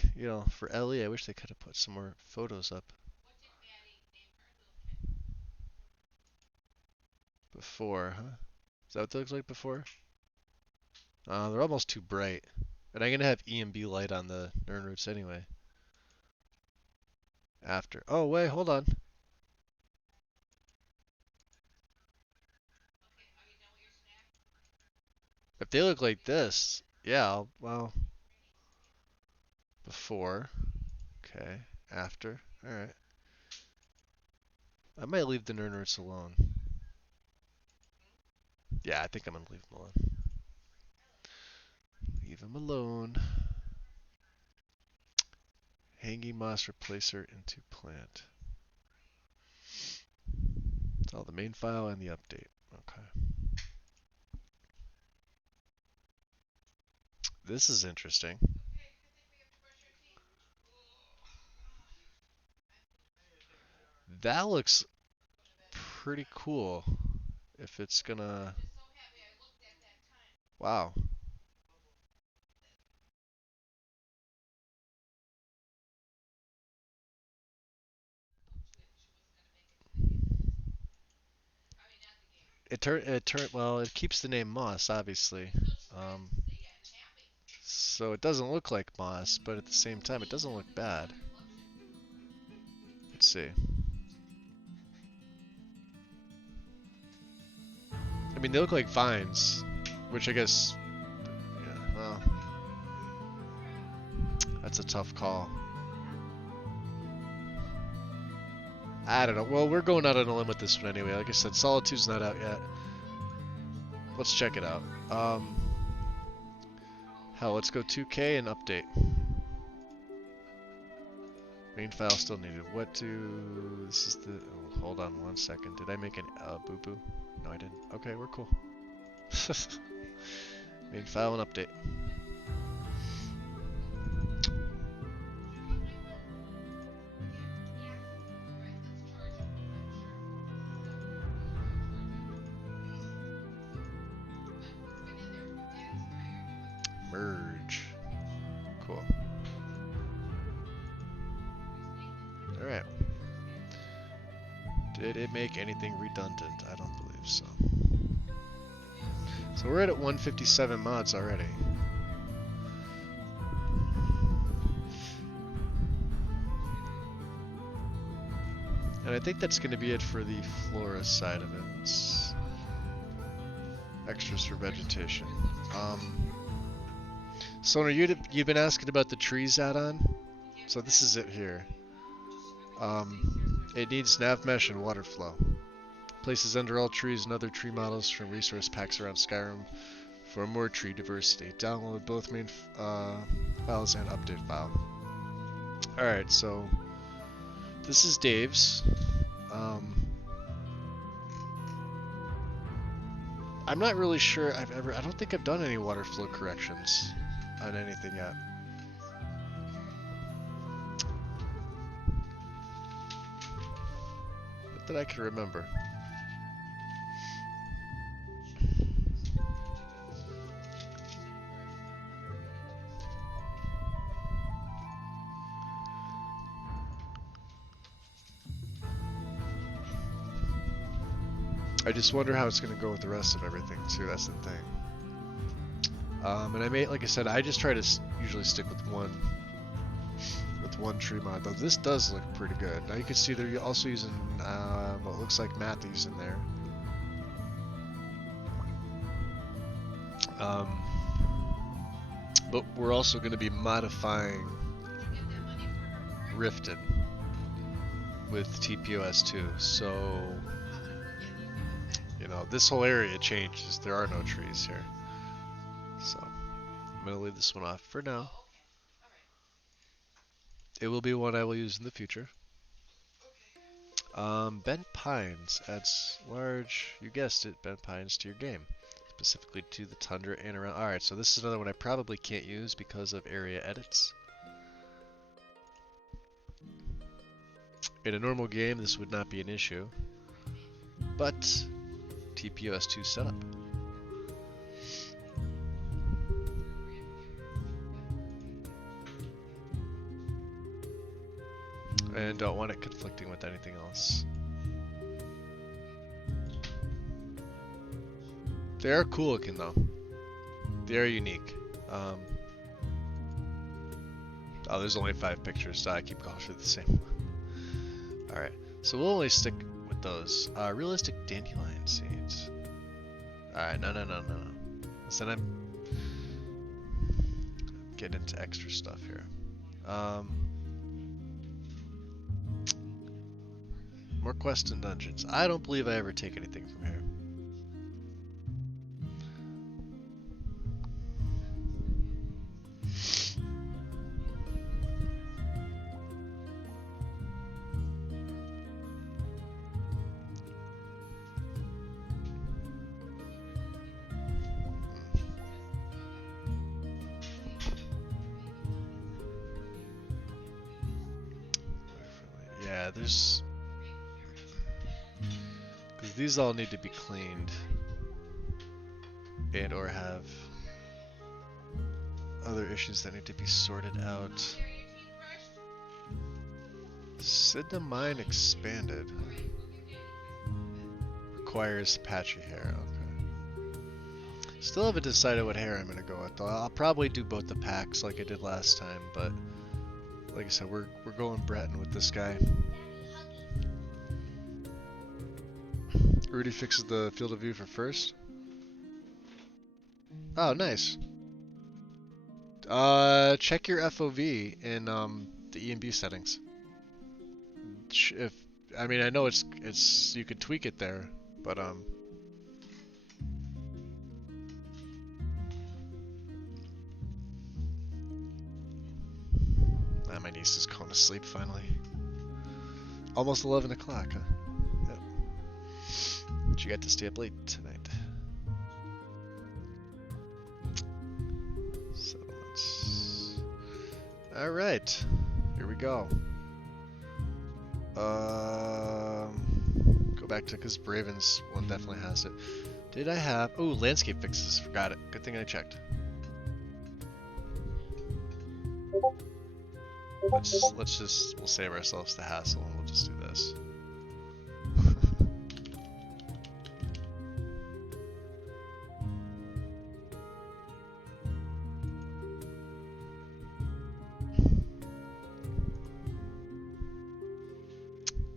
for Ellie, I wish they could have put some more photos up before, huh? Is that what that looks like before? They're almost too bright. And I'm gonna have EMB light on the Nernroots anyway. After. Oh, wait, hold on. If they look like this, yeah, well, before. Okay, after. Alright. I might leave the Nernroots alone. Yeah, I think I'm gonna leave them alone. Leave them alone. Hanging moss replacer into plant. It's all the main file and the update. Okay. This is interesting. That looks pretty cool. If it's gonna... Wow. Well, it keeps the name Moss, obviously. Um, so it doesn't look like Moss, but at the same time, it doesn't look bad. Let's see. I mean, they look like vines, which I guess, yeah, well, that's a tough call. I don't know. Well, we're going out on a limb with this one anyway. Like I said, Solitude's not out yet. Let's check it out. Hell, let's go 2K and update. Main file still needed. What to... This is the... Oh, hold on one second. Did I make an boo-boo? No, I didn't. Okay, we're cool. Main file and update. Merge. Cool. Alright. Did it make anything redundant? I don't believe so. So we're at 157 mods already. And I think that's going to be it for the flora side of it. It's extras for vegetation. Sonar, you've been asking about the trees add-on? So this is it here. It needs nav mesh and water flow. Places under all trees and other tree models from resource packs around Skyrim for more tree diversity. Download both main files and update file. Alright, so this is Dave's. I'm not really sure I don't think I've done any water flow corrections on anything yet. Not that I can remember. I just wonder how it's going to go with the rest of everything too. That's the thing. And I made, like I said, I just try to usually stick with one tree mod. Though this does look pretty good. Now you can see they're also using what looks like Matthews in there. But we're also going to be modifying Riften with TPOS 2. So, this whole area changes. There are no trees here. So, gonna leave this one off for now. It will be one I will use in the future. Bent pines adds large, you guessed it, bent pines to your game. Specifically to the tundra and around. Alright, so this is another one I probably can't use because of area edits. In a normal game, this would not be an issue. But TPOS2 setup. And don't want it conflicting with anything else. They are cool looking though. They are unique. Oh, there's only 5 pictures, so I keep going through the same one. Alright, so we'll only stick with those. Realistic dandelion seeds. Alright, no. So then I'm getting into extra stuff here. More quests and dungeons. I don't believe I ever take anything from here. Yeah, there's... because these all need to be cleaned and or have other issues that need to be sorted out. Sidna Mine expanded. Requires patchy hair, okay. Still haven't decided what hair I'm gonna go with though. I'll probably do both the packs like I did last time, but like I said, we're going Breton with this guy. Rudy fixes the field of view for first. Oh, nice. Check your FOV in the EMB settings. If I mean, I know it's you can tweak it there, but my niece is going to sleep finally. Almost 11 o'clock, huh? Yep. She got to stay up late tonight. Settlements. All right, here we go. Go back to, because Braven's one definitely has it. Did I have... oh, landscape fixes. Forgot it. Good thing I checked. Let's just... we'll save ourselves the hassle and we'll just do this.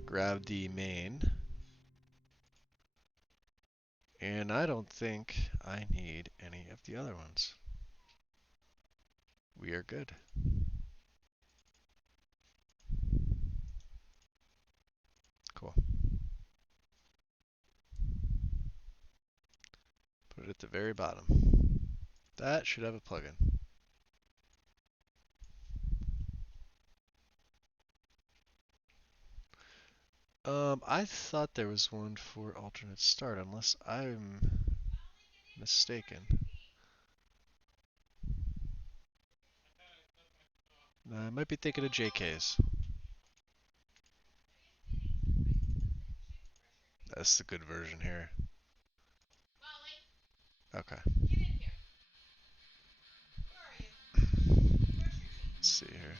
Grab the main. And I don't think I need any of the other ones. We are good. Cool. Put it at the very bottom. That should have a plugin. I thought there was one for alternate start, unless I'm mistaken. No, I might be thinking of JK's. That's the good version here. Okay. Let's see here.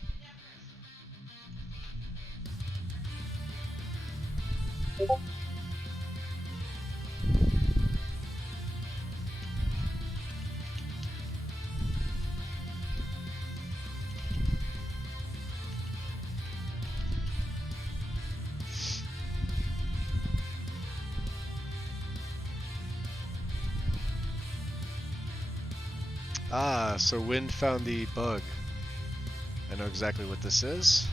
Ah, so Wind found the bug. I know exactly what this is.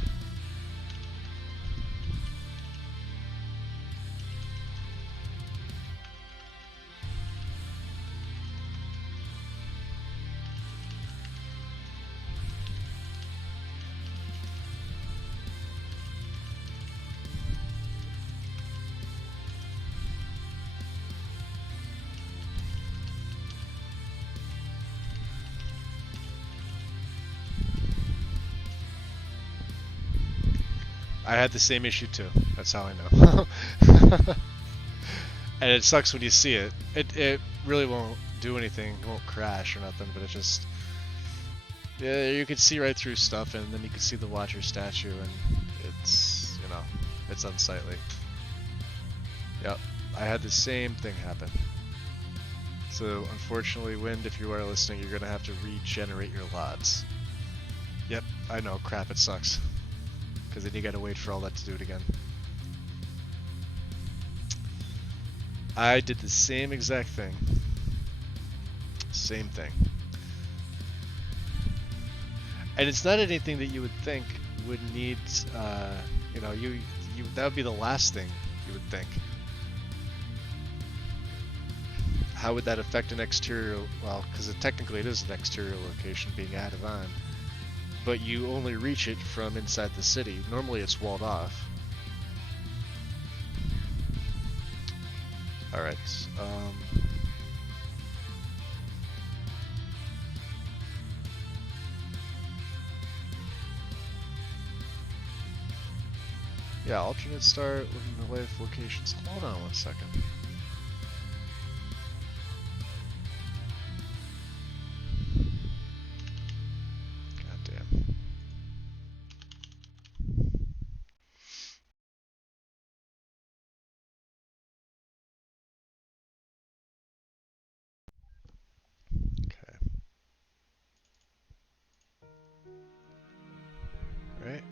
I had the same issue too. That's how I know. And it sucks when you see it. It really won't do anything. It won't crash or nothing, but it just... Yeah, you can see right through stuff, and then you can see the Watcher statue, and it's, you know, it's unsightly. Yep, I had the same thing happen. So, unfortunately, Wind, if you are listening, you're going to have to regenerate your lots. Yep, I know, crap, it sucks. Because then you gotta wait for all that to do it again. I did the same exact thing. Same thing. And it's not anything that you would think would need, you know, that would be the last thing you would think. How would that affect an exterior, well, because technically it is an exterior location being added on, but you only reach it from inside the city. Normally it's walled off. Alright, yeah, alternate start within the life locations. Hold on one second. God damn. Okay. Right.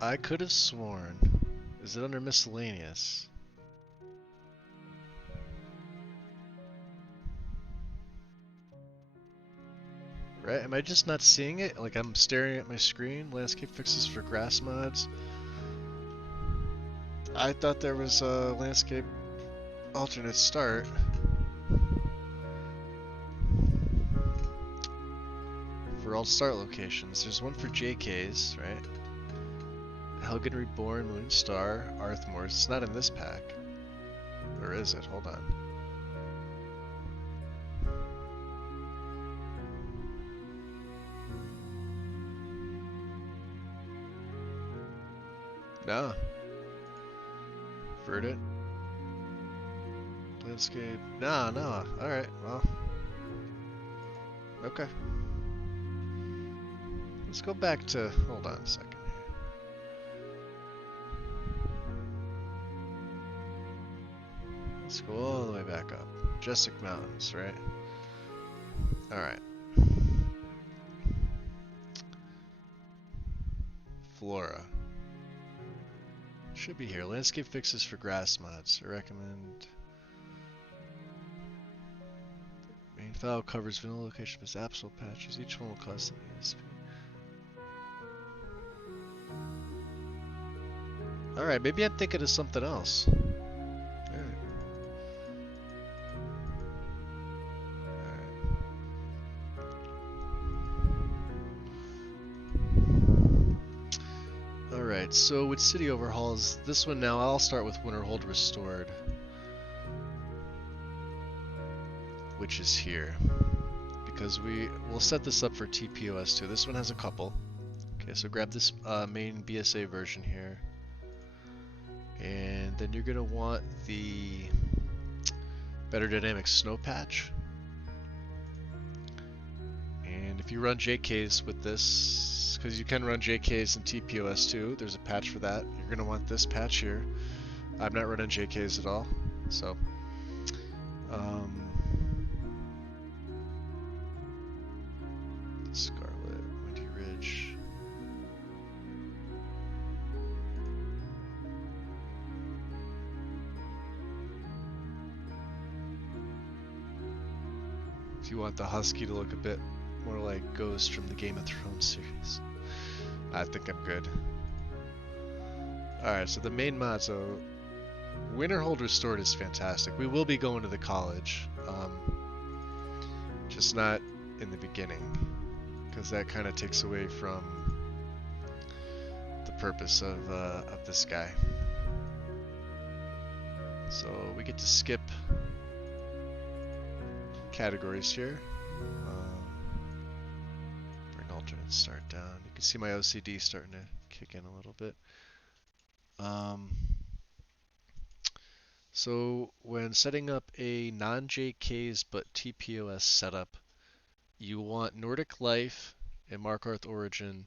I could have sworn. Is it under miscellaneous? Right? Am I just not seeing it? Like I'm staring at my screen? Landscape fixes for grass mods. I thought there was a landscape alternate start. For all start locations. There's one for JKs, right? Helgen Reborn, Moonstar, Arthmore. It's not in this pack. Or is it? Hold on. No. Verdant. Landscape. No, no. Alright, well. Okay. Let's go back to... Hold on a second here. Let's go all the way back up. Majestic Mountains, right? Alright. Flora. Should be here. Landscape fixes for grass mods. I recommend... Main file covers vanilla location with absolute patches. Each one will cost some ESP. Alright, maybe I'm thinking of something else. Alright. Alright, so with city overhauls, this one now, I'll start with Winterhold Restored. Which is here. Because we'll set this up for TPOS too. This one has a couple. Okay, so grab this main BSA version here. And then you're gonna want the Better Dynamics Snow Patch. And if you run JKs with this, because you can run JKs in TPOS too, there's a patch for that. You're gonna want this patch here. I'm not running JKs at all, so Scarlet, Windy Ridge. If you want the Husky to look a bit more like Ghost from the Game of Thrones series, I think I'm good. Alright, so the main mod, so Winterhold Restored is fantastic. We will be going to the college, just not in the beginning, because that kind of takes away from the purpose of this guy. So we get to skip categories here. Bring all trying to start down. You can see my OCD starting to kick in a little bit. So when setting up a non-JKs but TPOS setup, you want Nordic Life and Markarth Origin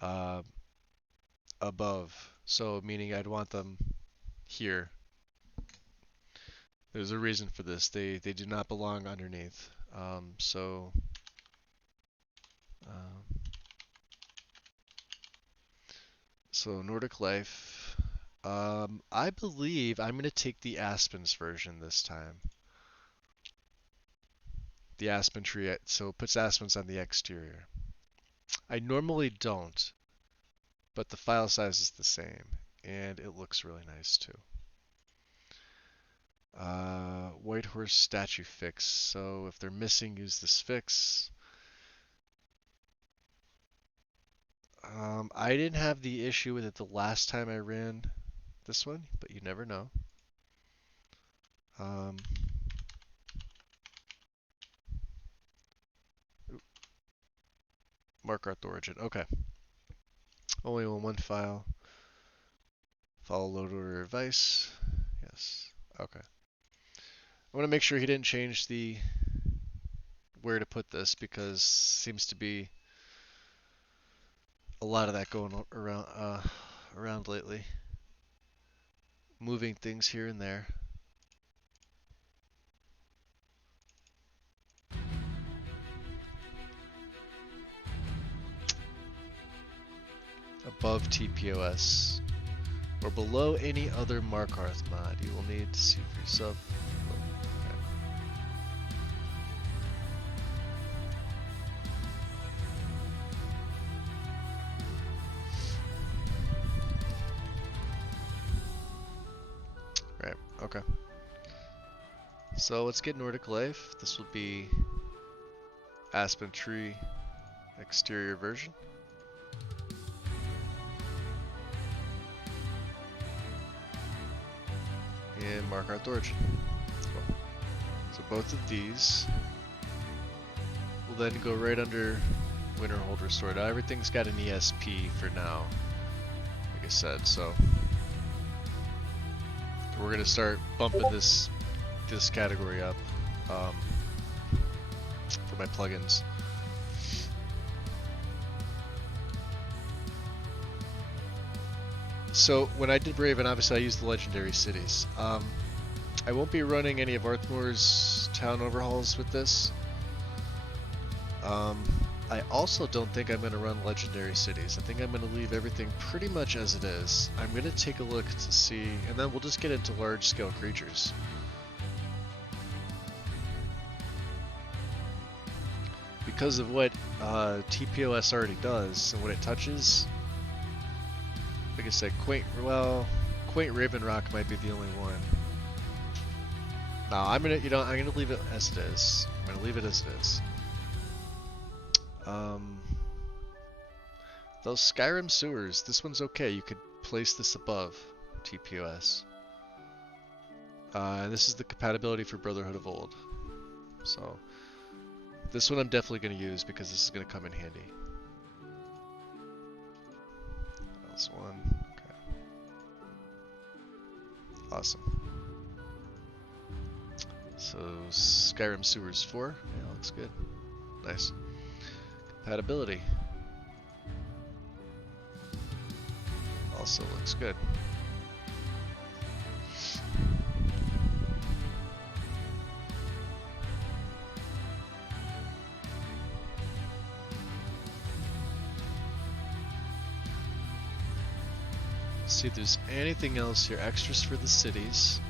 uh, above. So meaning I'd want them here. There's a reason for this. They do not belong underneath. Um, so Nordic Life. I believe I'm gonna take the Aspens version this time. The Aspen tree, so it puts Aspens on the exterior. I normally don't, but the file size is the same, and it looks really nice too. White horse statue fix. So if they're missing, use this fix. I didn't have the issue with it the last time I ran this one, but you never know. Markarth origin. Okay. Only on one file. Follow load order advice. Yes. Okay. I want to make sure he didn't change the where to put this because seems to be a lot of that going around lately. Moving things here and there. Above TPOS or below any other Markarth mod. You will need to see for yourself. Right, okay. So let's get Nordic Life. This will be Aspen Tree exterior version. And Markarth Origin. Cool. So both of these will then go right under Winterhold Restored. Now everything's got an ESP for now, like I said, so we're gonna start bumping this category up for my plugins. So when I did Raven, obviously I used the legendary cities. I won't be running any of Arthmore's town overhauls with this. I also don't think I'm going to run legendary cities. I think I'm going to leave everything pretty much as it is. I'm going to take a look to see, and then we'll just get into large scale creatures. Because of what TPOS already does and what it touches, like I said, Quaint Raven Rock might be the only one. No, I'm gonna leave it as it is. I'm gonna leave it as it is. Those Skyrim sewers, this one's okay. You could place this above TPOS. And this is the compatibility for Brotherhood of Old. So this one I'm definitely gonna use because this is gonna come in handy. That's one. Okay. Awesome. So Skyrim Sewers 4. Yeah, looks good. Nice. Compatibility. Also looks good. See if there's anything else here. Extras for the cities.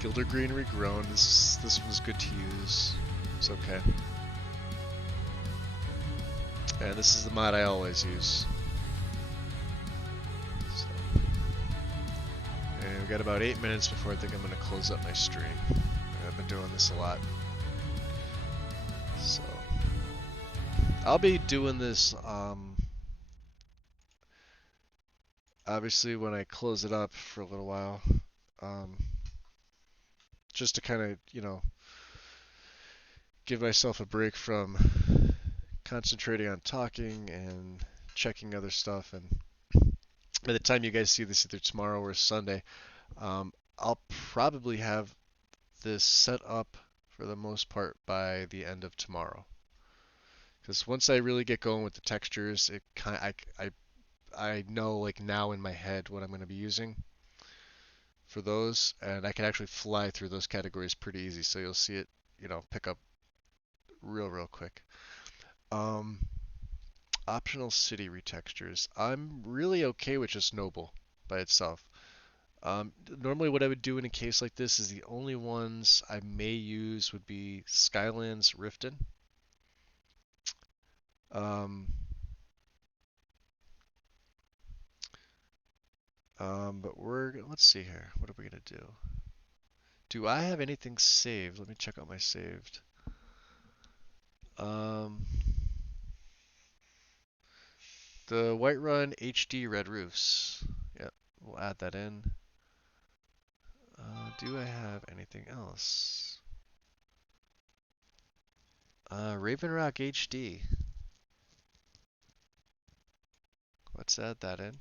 Gilder Green Regrown. This one's good to use. It's okay. And this is the mod I always use. So. And we've got about 8 minutes before I think I'm going to close up my stream. I've been doing this a lot. So I'll be doing this obviously when I close it up for a little while. just to kind of, give myself a break from concentrating on talking and checking other stuff. And by the time you guys see this, either tomorrow or Sunday, I'll probably have this set up for the most part by the end of tomorrow. Because once I really get going with the textures, it kind I know like now in my head what I'm going to be using for those, and I can actually fly through those categories pretty easy. So you'll see it, pick up real quick. Um, Optional city retextures. I'm really okay with just noble by itself. Normally what I would do in a case like this is the only ones I may use would be Skylands Riften. Um, but let's see here. What are we gonna do? Do I have anything saved? Let me check out my saved. Um, the Whiterun HD Red Roofs. Yep, we'll add that in. Do I have anything else? Raven Rock HD. Let's add that in.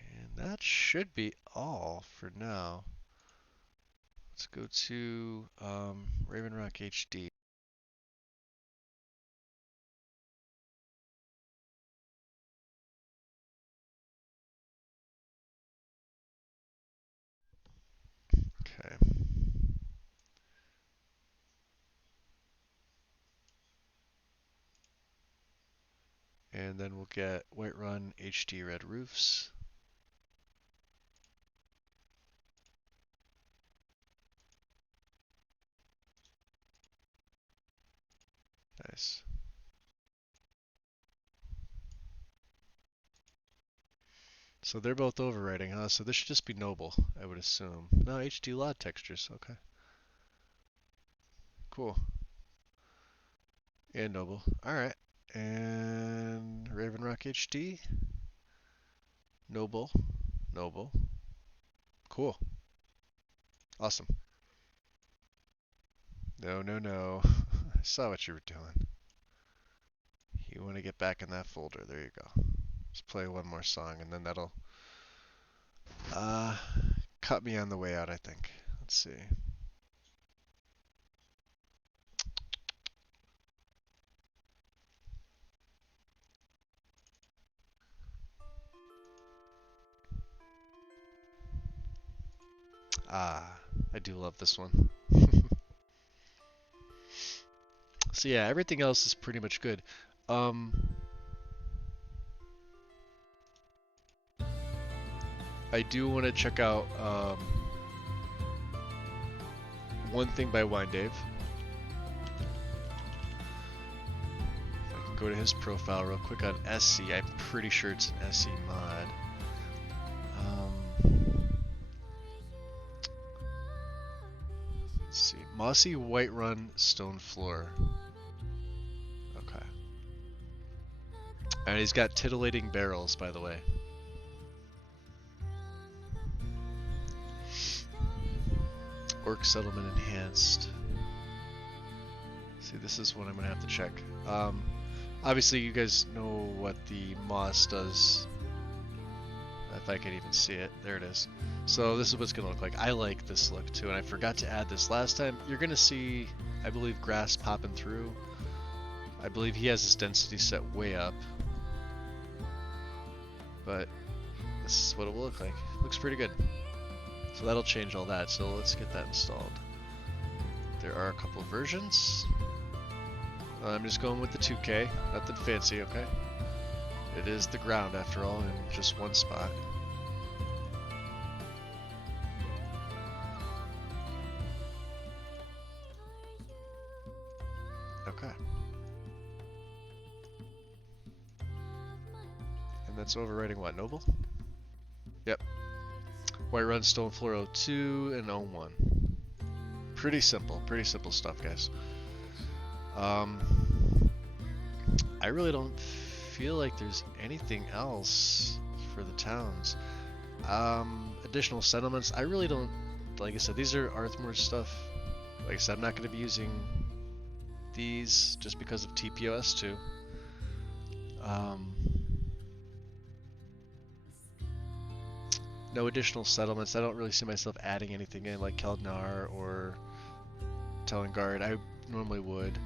And that should be all for now. Let's go to Raven Rock HD. Okay. And then we'll get Whiterun HD Red Roofs. Nice. So they're both overwriting, huh? So this should just be noble, I would assume. No, HD lot textures. Okay. Cool. And noble. Alright. And Raven Rock HD. Noble. Noble. Cool. Awesome. No, no, no. I saw what you were doing. You want to get back in that folder. There you go. Let's play one more song and then that'll cut me on the way out, I think. Let's see. I do love this one. So yeah, everything else is pretty much good. I do want to check out One Thing by Wine Dave. If I can go to his profile real quick on SC, I'm pretty sure it's an SC mod. Let's see, Mossy Whiterun Stone Floor. Okay. And he's got titillating barrels, by the way. Orc Settlement Enhanced. See, this is what I'm gonna have to check. Obviously, you guys know what the moss does. If I can even see it, there it is. So this is what it's gonna look like. I like this look too, and I forgot to add this last time. You're gonna see, I believe, grass popping through. I believe he has his density set way up, but this is what it will look like. Looks pretty good. So that'll change all that, so let's get that installed. There are a couple of versions. I'm just going with the 2K, nothing fancy, okay? It is the ground after all, in just one spot. Okay. And that's overwriting what, Noble? Yep. Whiterun Stone Floor 02 and 01. Pretty simple stuff, guys. I really don't feel like there's anything else for the towns. Additional settlements. I really don't. Like I said, these are Arthmore stuff. Like I said, I'm not going to be using these just because of TPOS 2. Um, no additional settlements. I don't really see myself adding anything in like Keldnar or Telangard. I normally would.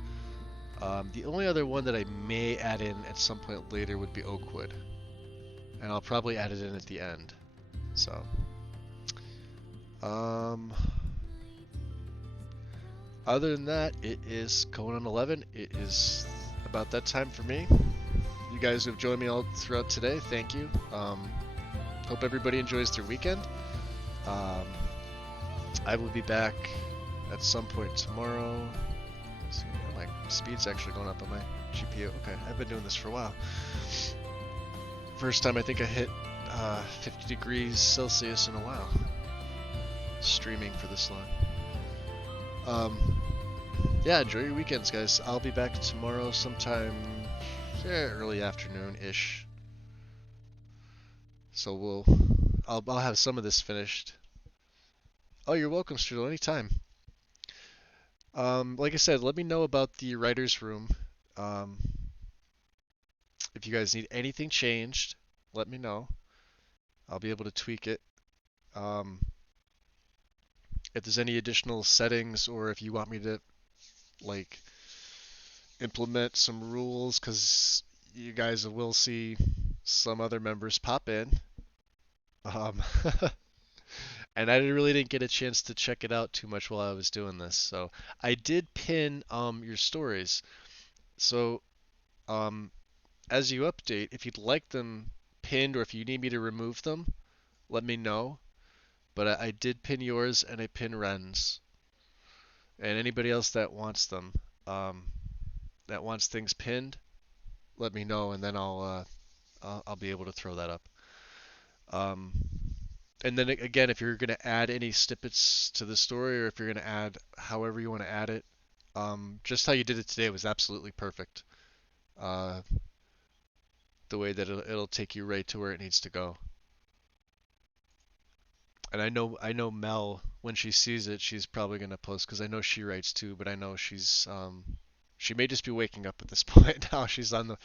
The only other one that I may add in at some point later would be Oakwood. And I'll probably add it in at the end. So, other than that, it is going on 11. It is about that time for me. You guys who have joined me all throughout today, thank you. Hope everybody enjoys their weekend. Um, I will be back at some point tomorrow. Let's see, my speed's actually going up on my GPU. Okay, I've been doing this for a while. First time I think I hit 50 degrees Celsius in a while. Streaming for this long. Yeah, enjoy your weekends, guys. I'll be back tomorrow sometime, early afternoon-ish. So I'll have some of this finished. Oh, you're welcome, Strudel, anytime. Like I said, let me know about the writer's room. Um, if you guys need anything changed, let me know. I'll be able to tweak it. Um, if there's any additional settings or if you want me to like implement some rules, because you guys will see some other members pop in. Um, and I really didn't get a chance to check it out too much while I was doing this. So I did pin your stories. So as you update, if you'd like them pinned or if you need me to remove them, let me know. But I did pin yours and I pin Ren's. And anybody else that wants them, that wants things pinned, let me know and then I'll be able to throw that up. Um, and then again, if you're going to add any snippets to the story or if you're going to add however you want to add it, just how you did it today was absolutely perfect. The way that it'll take you right to where it needs to go. And I know Mel, when she sees it, she's probably gonna post because I know she writes too, but I know she may just be waking up at this point now. She's on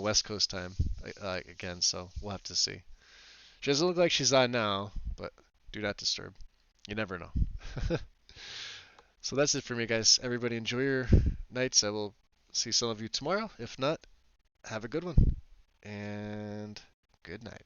West Coast time again, so we'll have to see. She doesn't look like she's on now, but do not disturb. You never know. So that's it for me, guys. Everybody enjoy your nights. I will see some of you tomorrow. If not, have a good one and good night.